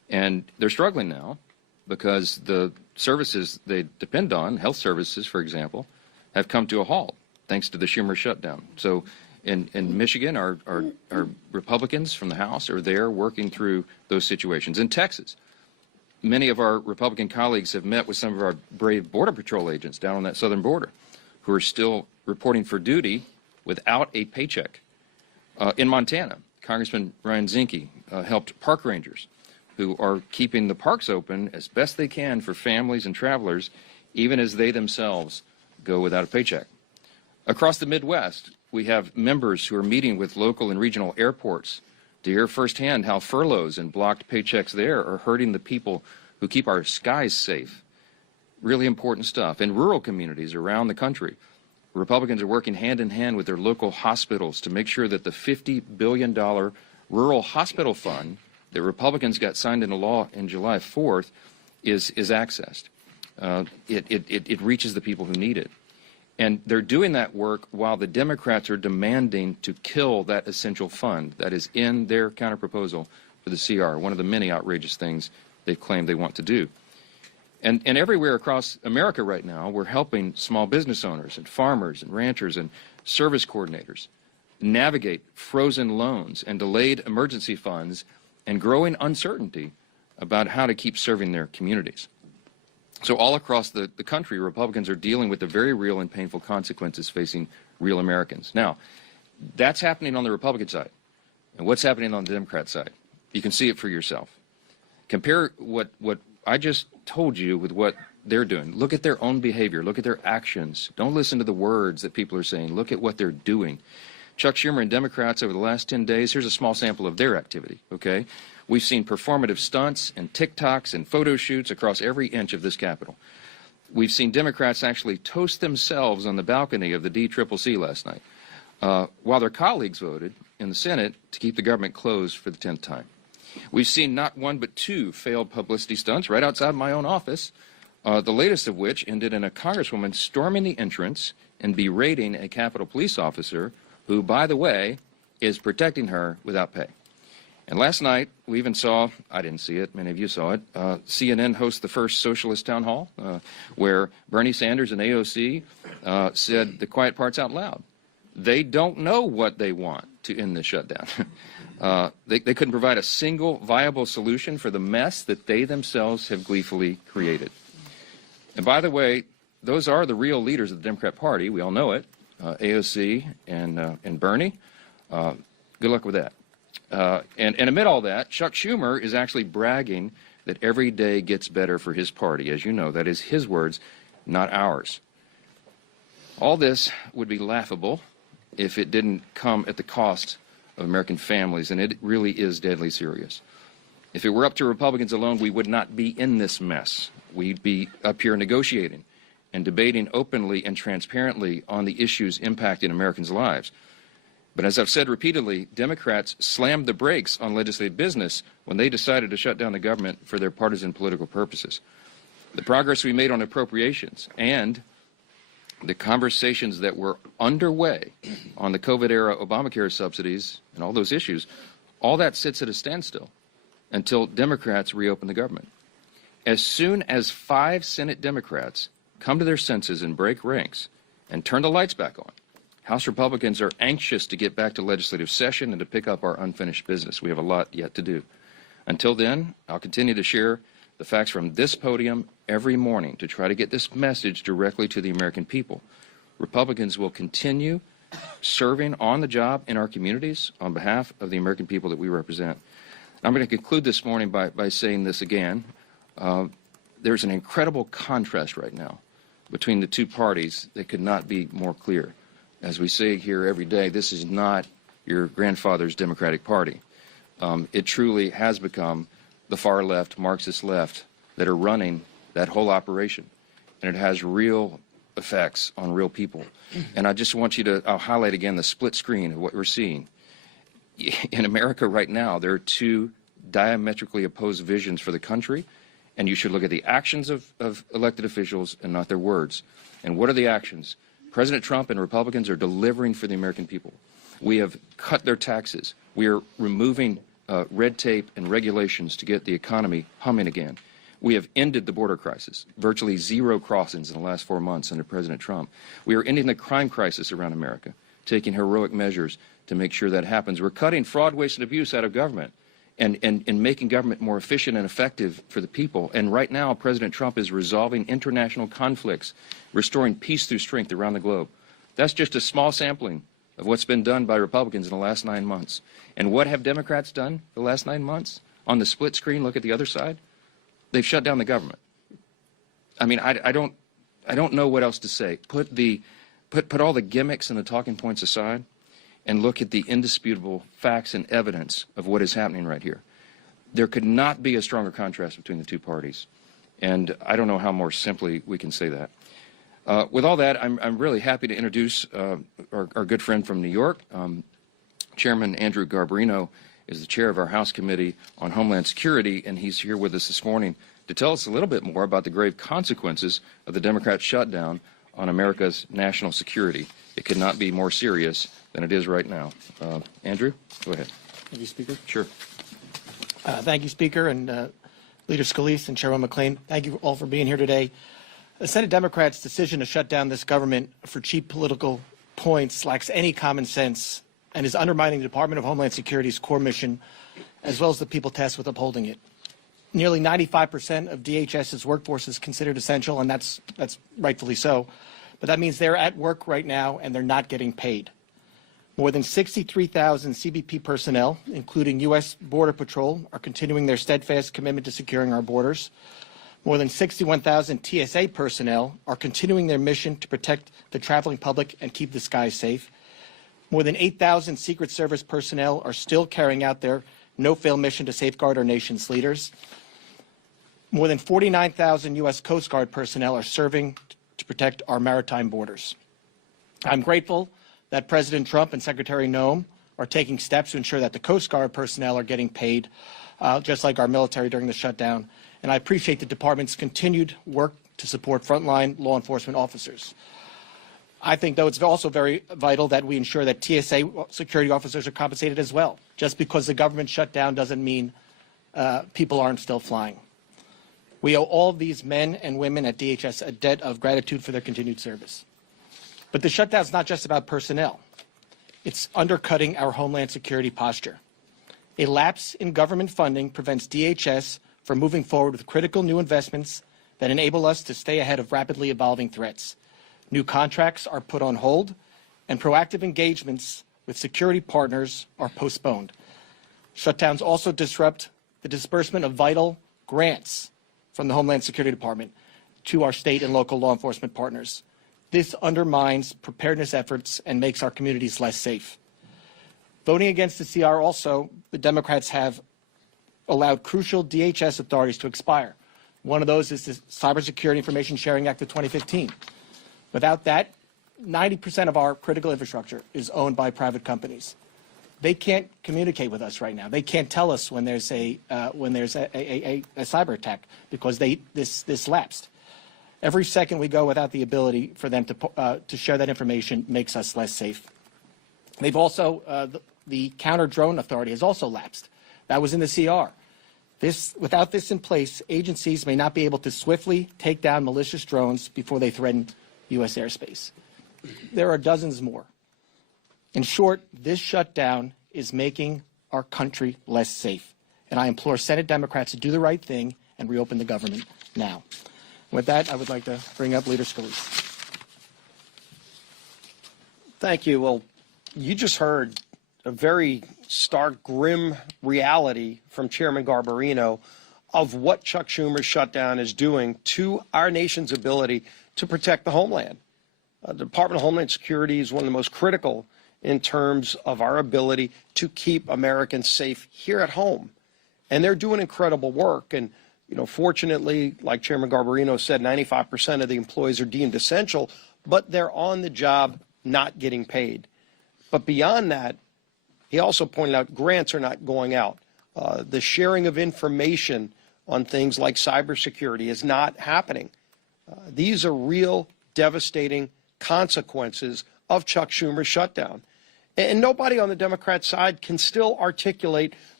And they're struggling now because the services they depend on, health services, for example, have come to a halt thanks to the Schumer shutdown. So in Michigan, our Republicans from the House are there working through those situations. In Texas, many of our Republican colleagues have met with some of our brave Border Patrol agents down on that southern border who are still reporting for duty without a paycheck. In Montana, Congressman Ryan Zinke helped park rangers who are keeping the parks open as best they can for families and travelers, even as they themselves go without a paycheck. Across the Midwest, we have members who are meeting with local and regional airports to hear firsthand how furloughs and blocked paychecks there are hurting the people who keep our skies safe. Really important stuff. In rural communities around the country, Republicans are working hand in hand with their local hospitals to make sure that the $50 billion rural hospital fund that Republicans got signed into law in July 4th is accessed. It reaches the people who need it. And they're doing that work while the Democrats are demanding to kill that essential fund that is in their counterproposal for the CR, one of the many outrageous things they've claimed they want to do. And everywhere across America right now, we're helping small business owners and farmers and ranchers and service coordinators navigate frozen loans and delayed emergency funds and growing uncertainty about how to keep serving their communities. So all across the country, Republicans are dealing with the very real and painful consequences facing real Americans. Now, that's happening on the Republican side. And what's happening on the Democrat side? You can see it for yourself. Compare what I just told you with what they're doing. Look at their own behavior. Look at their actions. Don't listen to the words that people are saying. Look at what they're doing. Chuck Schumer and Democrats over the last 10 days, here's a small sample of their activity, okay? We've seen performative stunts and TikToks and photo shoots across every inch of this Capitol. We've seen Democrats actually toast themselves on the balcony of the DCCC last night, while their colleagues voted in the Senate to keep the government closed for the 10th time. We've seen not one but two failed publicity stunts right outside my own office, the latest of which ended in a congresswoman storming the entrance and berating a Capitol police officer who, by the way, is protecting her without pay. And last night, we even saw, I didn't see it, many of you saw it, CNN host the first socialist town hall where Bernie Sanders and AOC said the quiet parts out loud. They don't know what they want to end the shutdown. They couldn't provide a single viable solution for the mess that they themselves have gleefully created. And by the way, those are the real leaders of the Democrat Party. We all know it, AOC and Bernie. Good luck with that. And amid all that, Chuck Schumer is actually bragging that every day gets better for his party. As you know, that is his words, not ours. All this would be laughable if it didn't come at the cost of American families, and it really is deadly serious. If it were up to Republicans alone, we would not be in this mess. We'd be up here negotiating and debating openly and transparently on the issues impacting Americans' lives. But as I've said repeatedly, Democrats slammed the brakes on legislative business when they decided to shut down the government for their partisan political purposes. The progress we made on appropriations and the conversations that were underway on the COVID-era Obamacare subsidies and all those issues, all that sits at a standstill until Democrats reopen the government. As soon as 5 Senate Democrats come to their senses and break ranks and turn the lights back on, House Republicans are anxious to get back to legislative session and to pick up our unfinished business. We have a lot yet to do. Until then, I'll continue to share the facts from this podium every morning to try to get this message directly to the American people. Republicans will continue serving on the job in our communities on behalf of the American people that we represent. I'm going to conclude this morning by saying this again. There's an incredible contrast right now between the two parties that could not be more clear. As we say here every day, this is not your grandfather's Democratic Party. It truly has become the far left, Marxist left, that are running that whole operation. And it has real effects on real people. And I just want you to, I'll highlight again the split screen of what we're seeing. In America right now, there are two diametrically opposed visions for the country, and you should look at the actions of elected officials and not their words. And what are the actions? President Trump and Republicans are delivering for the American people. We have cut their taxes. We are removing red tape and regulations to get the economy humming again. We have ended the border crisis, virtually zero crossings in the last 4 months under President Trump. We are ending the crime crisis around America, taking heroic measures to make sure that happens. We're cutting fraud, waste, and abuse out of government and making government more efficient and effective for the people. And right now, President Trump is resolving international conflicts, restoring peace through strength around the globe. That's just a small sampling of what's been done by Republicans in the last 9 months. And what have Democrats done the last 9 months? On the split screen, look at the other side. They've shut down the government. I mean, I don't know what else to say. Put all the gimmicks and the talking points aside and look at the indisputable facts and evidence of what is happening right here. There could not be a stronger contrast between the two parties. And I don't know how more simply we can say that. With all that, I'm really happy to introduce our good friend from New York. Chairman Andrew Garbarino is the chair of our House Committee on Homeland Security, and he's here with us this morning to tell us a little bit more about the grave consequences of the Democrat shutdown on America's national security. It could not be more serious than it is right now. Andrew, go ahead. Thank you, Speaker. Sure. Thank you, Speaker, and Leader Scalise and Chairman McClain. Thank you all for being here today. The Senate Democrats' decision to shut down this government for cheap political points lacks any common sense and is undermining the Department of Homeland Security's core mission, as well as the people tasked with upholding it. Nearly 95% of DHS's workforce is considered essential, and that's rightfully so. But that means they're at work right now, and they're not getting paid. More than 63,000 CBP personnel, including U.S. Border Patrol, are continuing their steadfast commitment to securing our borders. More than 61,000 TSA personnel are continuing their mission to protect the traveling public and keep the skies safe. More than 8,000 Secret Service personnel are still carrying out their no-fail mission to safeguard our nation's leaders. More than 49,000 U.S. Coast Guard personnel are serving to protect our maritime borders. I'm grateful that President Trump and Secretary Noem are taking steps to ensure that the Coast Guard personnel are getting paid, just like our military during the shutdown. And I appreciate the department's continued work to support frontline law enforcement officers. I think, though, it's also very vital that we ensure that TSA security officers are compensated as well. Just because the government shut down doesn't mean people aren't still flying. We owe all of these men and women at DHS a debt of gratitude for their continued service. But the shutdown is not just about personnel. It's undercutting our Homeland Security posture. A lapse in government funding prevents DHS from moving forward with critical new investments that enable us to stay ahead of rapidly evolving threats. New contracts are put on hold, and proactive engagements with security partners are postponed. Shutdowns also disrupt the disbursement of vital grants from the Homeland Security Department to our state and local law enforcement partners. This undermines preparedness efforts and makes our communities less safe. Voting against the CR also, the Democrats have allowed crucial DHS authorities to expire. One of those is the Cybersecurity Information Sharing Act of 2015. Without that, 90% of our critical infrastructure is owned by private companies. They can't communicate with us right now. They can't tell us when there's a cyber attack because this lapsed. Every second we go without the ability for them to share that information makes us less safe. They've also the counter drone authority has also lapsed. That was in the CR. Without this in place, agencies may not be able to swiftly take down malicious drones before they threaten U.S. airspace. There are dozens more. In short, this shutdown is making our country less safe. And I implore Senate Democrats to do the right thing and reopen the government now. With that, I would like to bring up Leader Scalise. Thank you. Well, you just heard a very stark, grim reality from Chairman Garbarino of what Chuck Schumer's shutdown is doing to our nation's ability to protect the homeland. The Department of Homeland Security is one of the most critical in terms of our ability to keep Americans safe here at home. And they're doing incredible work. And, you know, fortunately, like Chairman Garbarino said, 95% of the employees are deemed essential, but they're on the job not getting paid. But beyond that, he also pointed out grants are not going out. The sharing of information on things like cybersecurity is not happening. These are real devastating consequences of Chuck Schumer's shutdown. And nobody on the Democrat side can still articulate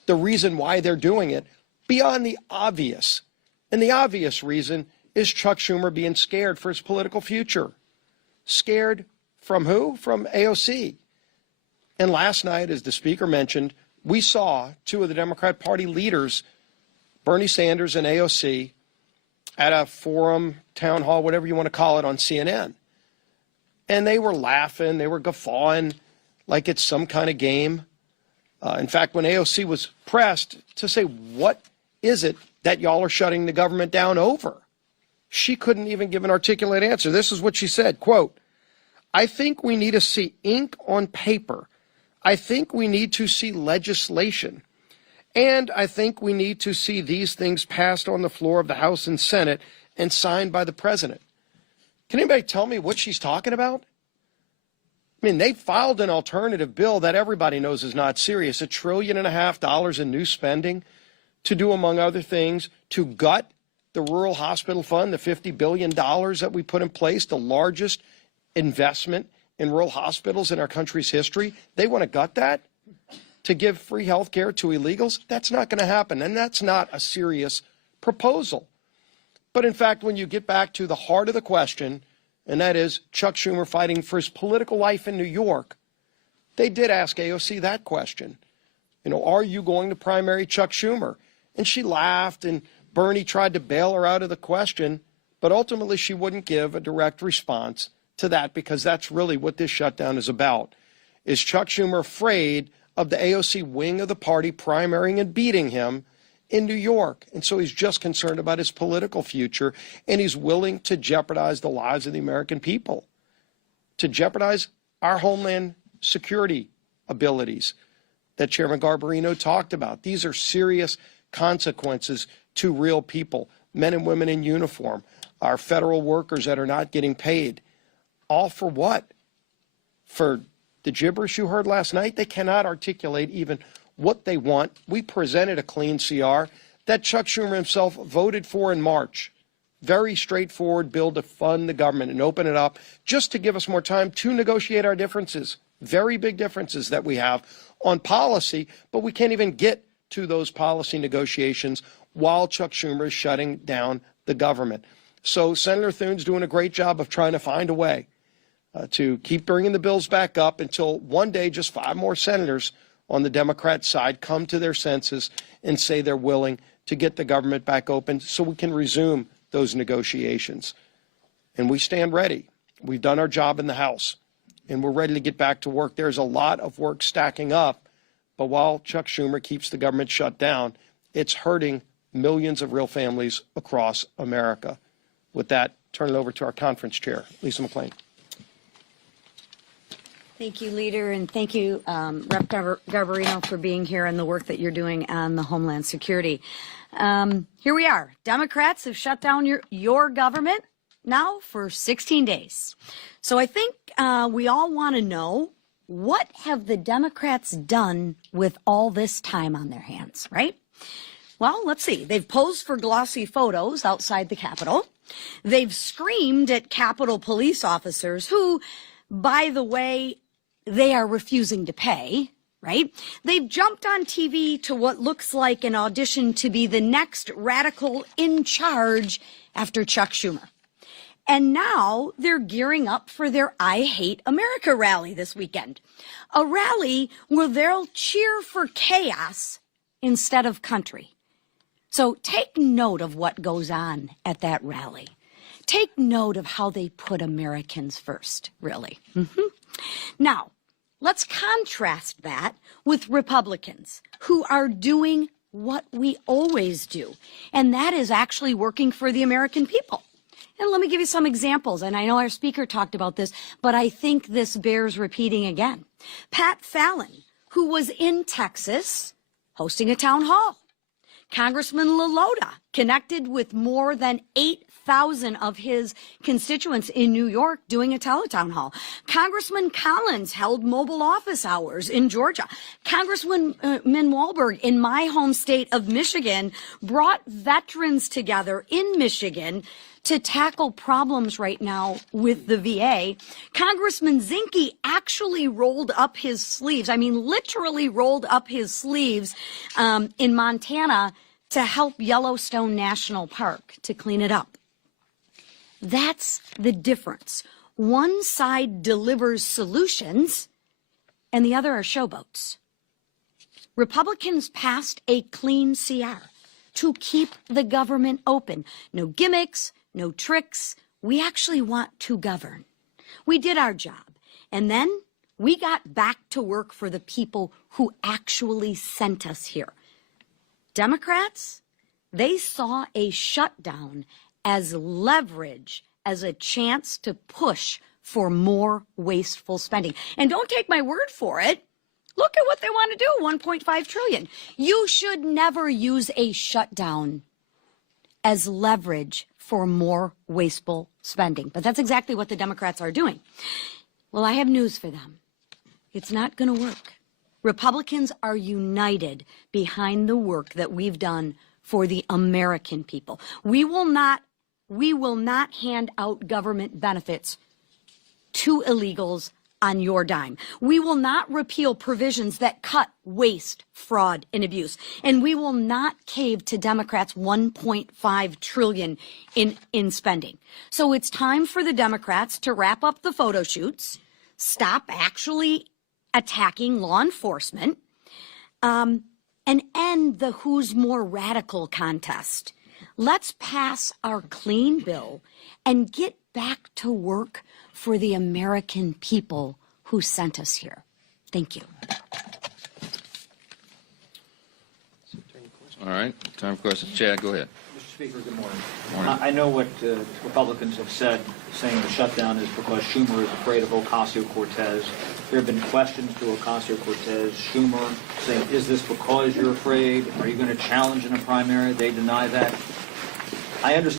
the reason why they're doing it beyond the obvious. And the obvious reason is Chuck Schumer being scared for his political future. Scared from who? From AOC. And last night, as the speaker mentioned, we saw two of the Democrat Party leaders, Bernie Sanders and AOC, at a forum, town hall, whatever you want to call it, on CNN. And they were laughing, they were guffawing like it's some kind of game. In fact, when AOC was pressed to say, what is it that y'all are shutting the government down over? She couldn't even give an articulate answer. This is what she said, quote, I think we need to see ink on paper. I think we need to see legislation. And I think we need to see these things passed on the floor of the House and Senate and signed by the president. Can anybody tell me what she's talking about? I mean, they filed an alternative bill that everybody knows is not serious, $1.5 trillion in new spending to do, among other things, to gut the rural hospital fund, the $50 billion that we put in place, the largest investment in rural hospitals in our country's history. They want to gut that to give free health care to illegals. That's not going to happen, and that's not a serious proposal. But in fact, when you get back to the heart of the question, and that is Chuck Schumer fighting for his political life in New York, they did ask AOC that question. You know, are you going to primary Chuck Schumer? And she laughed, and Bernie tried to bail her out of the question, but ultimately she wouldn't give a direct response to that, because that's really what this shutdown is about. Is Chuck Schumer afraid of the AOC wing of the party primarying and beating him in New York? And so he's just concerned about his political future, and he's willing to jeopardize the lives of the American people, to jeopardize our homeland security abilities that Chairman Garbarino talked about. These are serious consequences to real people, men and women in uniform, our federal workers that are not getting paid. All for what? For the gibberish you heard last night? They cannot articulate even what they want. We presented a clean CR that Chuck Schumer himself voted for in March. Very straightforward bill to fund the government and open it up just to give us more time to negotiate our differences. Very big differences that we have on policy, but we can't even get to those policy negotiations while Chuck Schumer is shutting down the government. So Senator Thune's doing a great job of trying to find a way to keep bringing the bills back up until one day just 5 more senators on the Democrat side come to their senses and say they're willing to get the government back open so we can resume those negotiations. And we stand ready. We've done our job in the House, and we're ready to get back to work. There's a lot of work stacking up, but while Chuck Schumer keeps the government shut down, it's hurting millions of real families across America. With that, turn it over to our conference chair, Lisa McClain. Thank you, Leader, and thank you, Rep. Garbarino, for being here and the work that you're doing on the Homeland Security. Here we are. Democrats have shut down your government now for 16 days. So I think we all want to know, what have the Democrats done with all this time on their hands, right? Well, let's see. They've posed for glossy photos outside the Capitol. They've screamed at Capitol police officers who, by the way, they are refusing to pay, right? They've jumped on TV to what looks like an audition to be the next radical in charge after Chuck Schumer. And now they're gearing up for their I Hate America rally this weekend, a rally where they'll cheer for chaos instead of country. So take note of what goes on at that rally. Take note of how they put Americans first, really. Now, let's contrast that with Republicans who are doing what we always do, and that is actually working for the American people. And let me give you some examples, and I know our speaker talked about this, but I think this bears repeating again. Pat Fallon, who was in Texas hosting a town hall. Congressman LaLota connected with more than 8,000 100,000 of his constituents in New York doing a teletown hall. Congressman Collins held mobile office hours in Georgia. Congressman Wahlberg in my home state of Michigan brought veterans together in Michigan to tackle problems right now with the VA. Congressman Zinke actually rolled up his sleeves, I mean literally rolled up his sleeves in Montana to help Yellowstone National Park to clean it up. That's the difference. One side delivers solutions and the other are showboats. Republicans passed a clean CR to keep the government open. No gimmicks, no tricks. We actually want to govern. We did our job. And then we got back to work for the people who actually sent us here. Democrats, they saw a shutdown as leverage, as a chance to push for more wasteful spending. And don't take my word for it. Look at what they want to do, $1.5 trillion. You should never use a shutdown as leverage for more wasteful spending. But that's exactly what the Democrats are doing. Well, I have news for them. It's not going to work. Republicans are united behind the work that we've done for the American people. We will not hand out government benefits to illegals on your dime. We will not repeal provisions that cut waste, fraud, and abuse. And we will not cave to Democrats' $1.5 trillion in spending. So it's time for the Democrats to wrap up the photo shoots, stop actually attacking law enforcement, and end the who's more radical contest. Let's pass our clean bill and get back to work for the American people who sent us here. Thank you. All right, time for questions. Chad, go ahead. Mr. Speaker, good morning. Morning. I know what Republicans have said, saying the shutdown is because Schumer is afraid of Ocasio-Cortez. There have been questions to Ocasio-Cortez, Schumer, saying, is this because you're afraid? Are you going to challenge in a primary? They deny that. I understand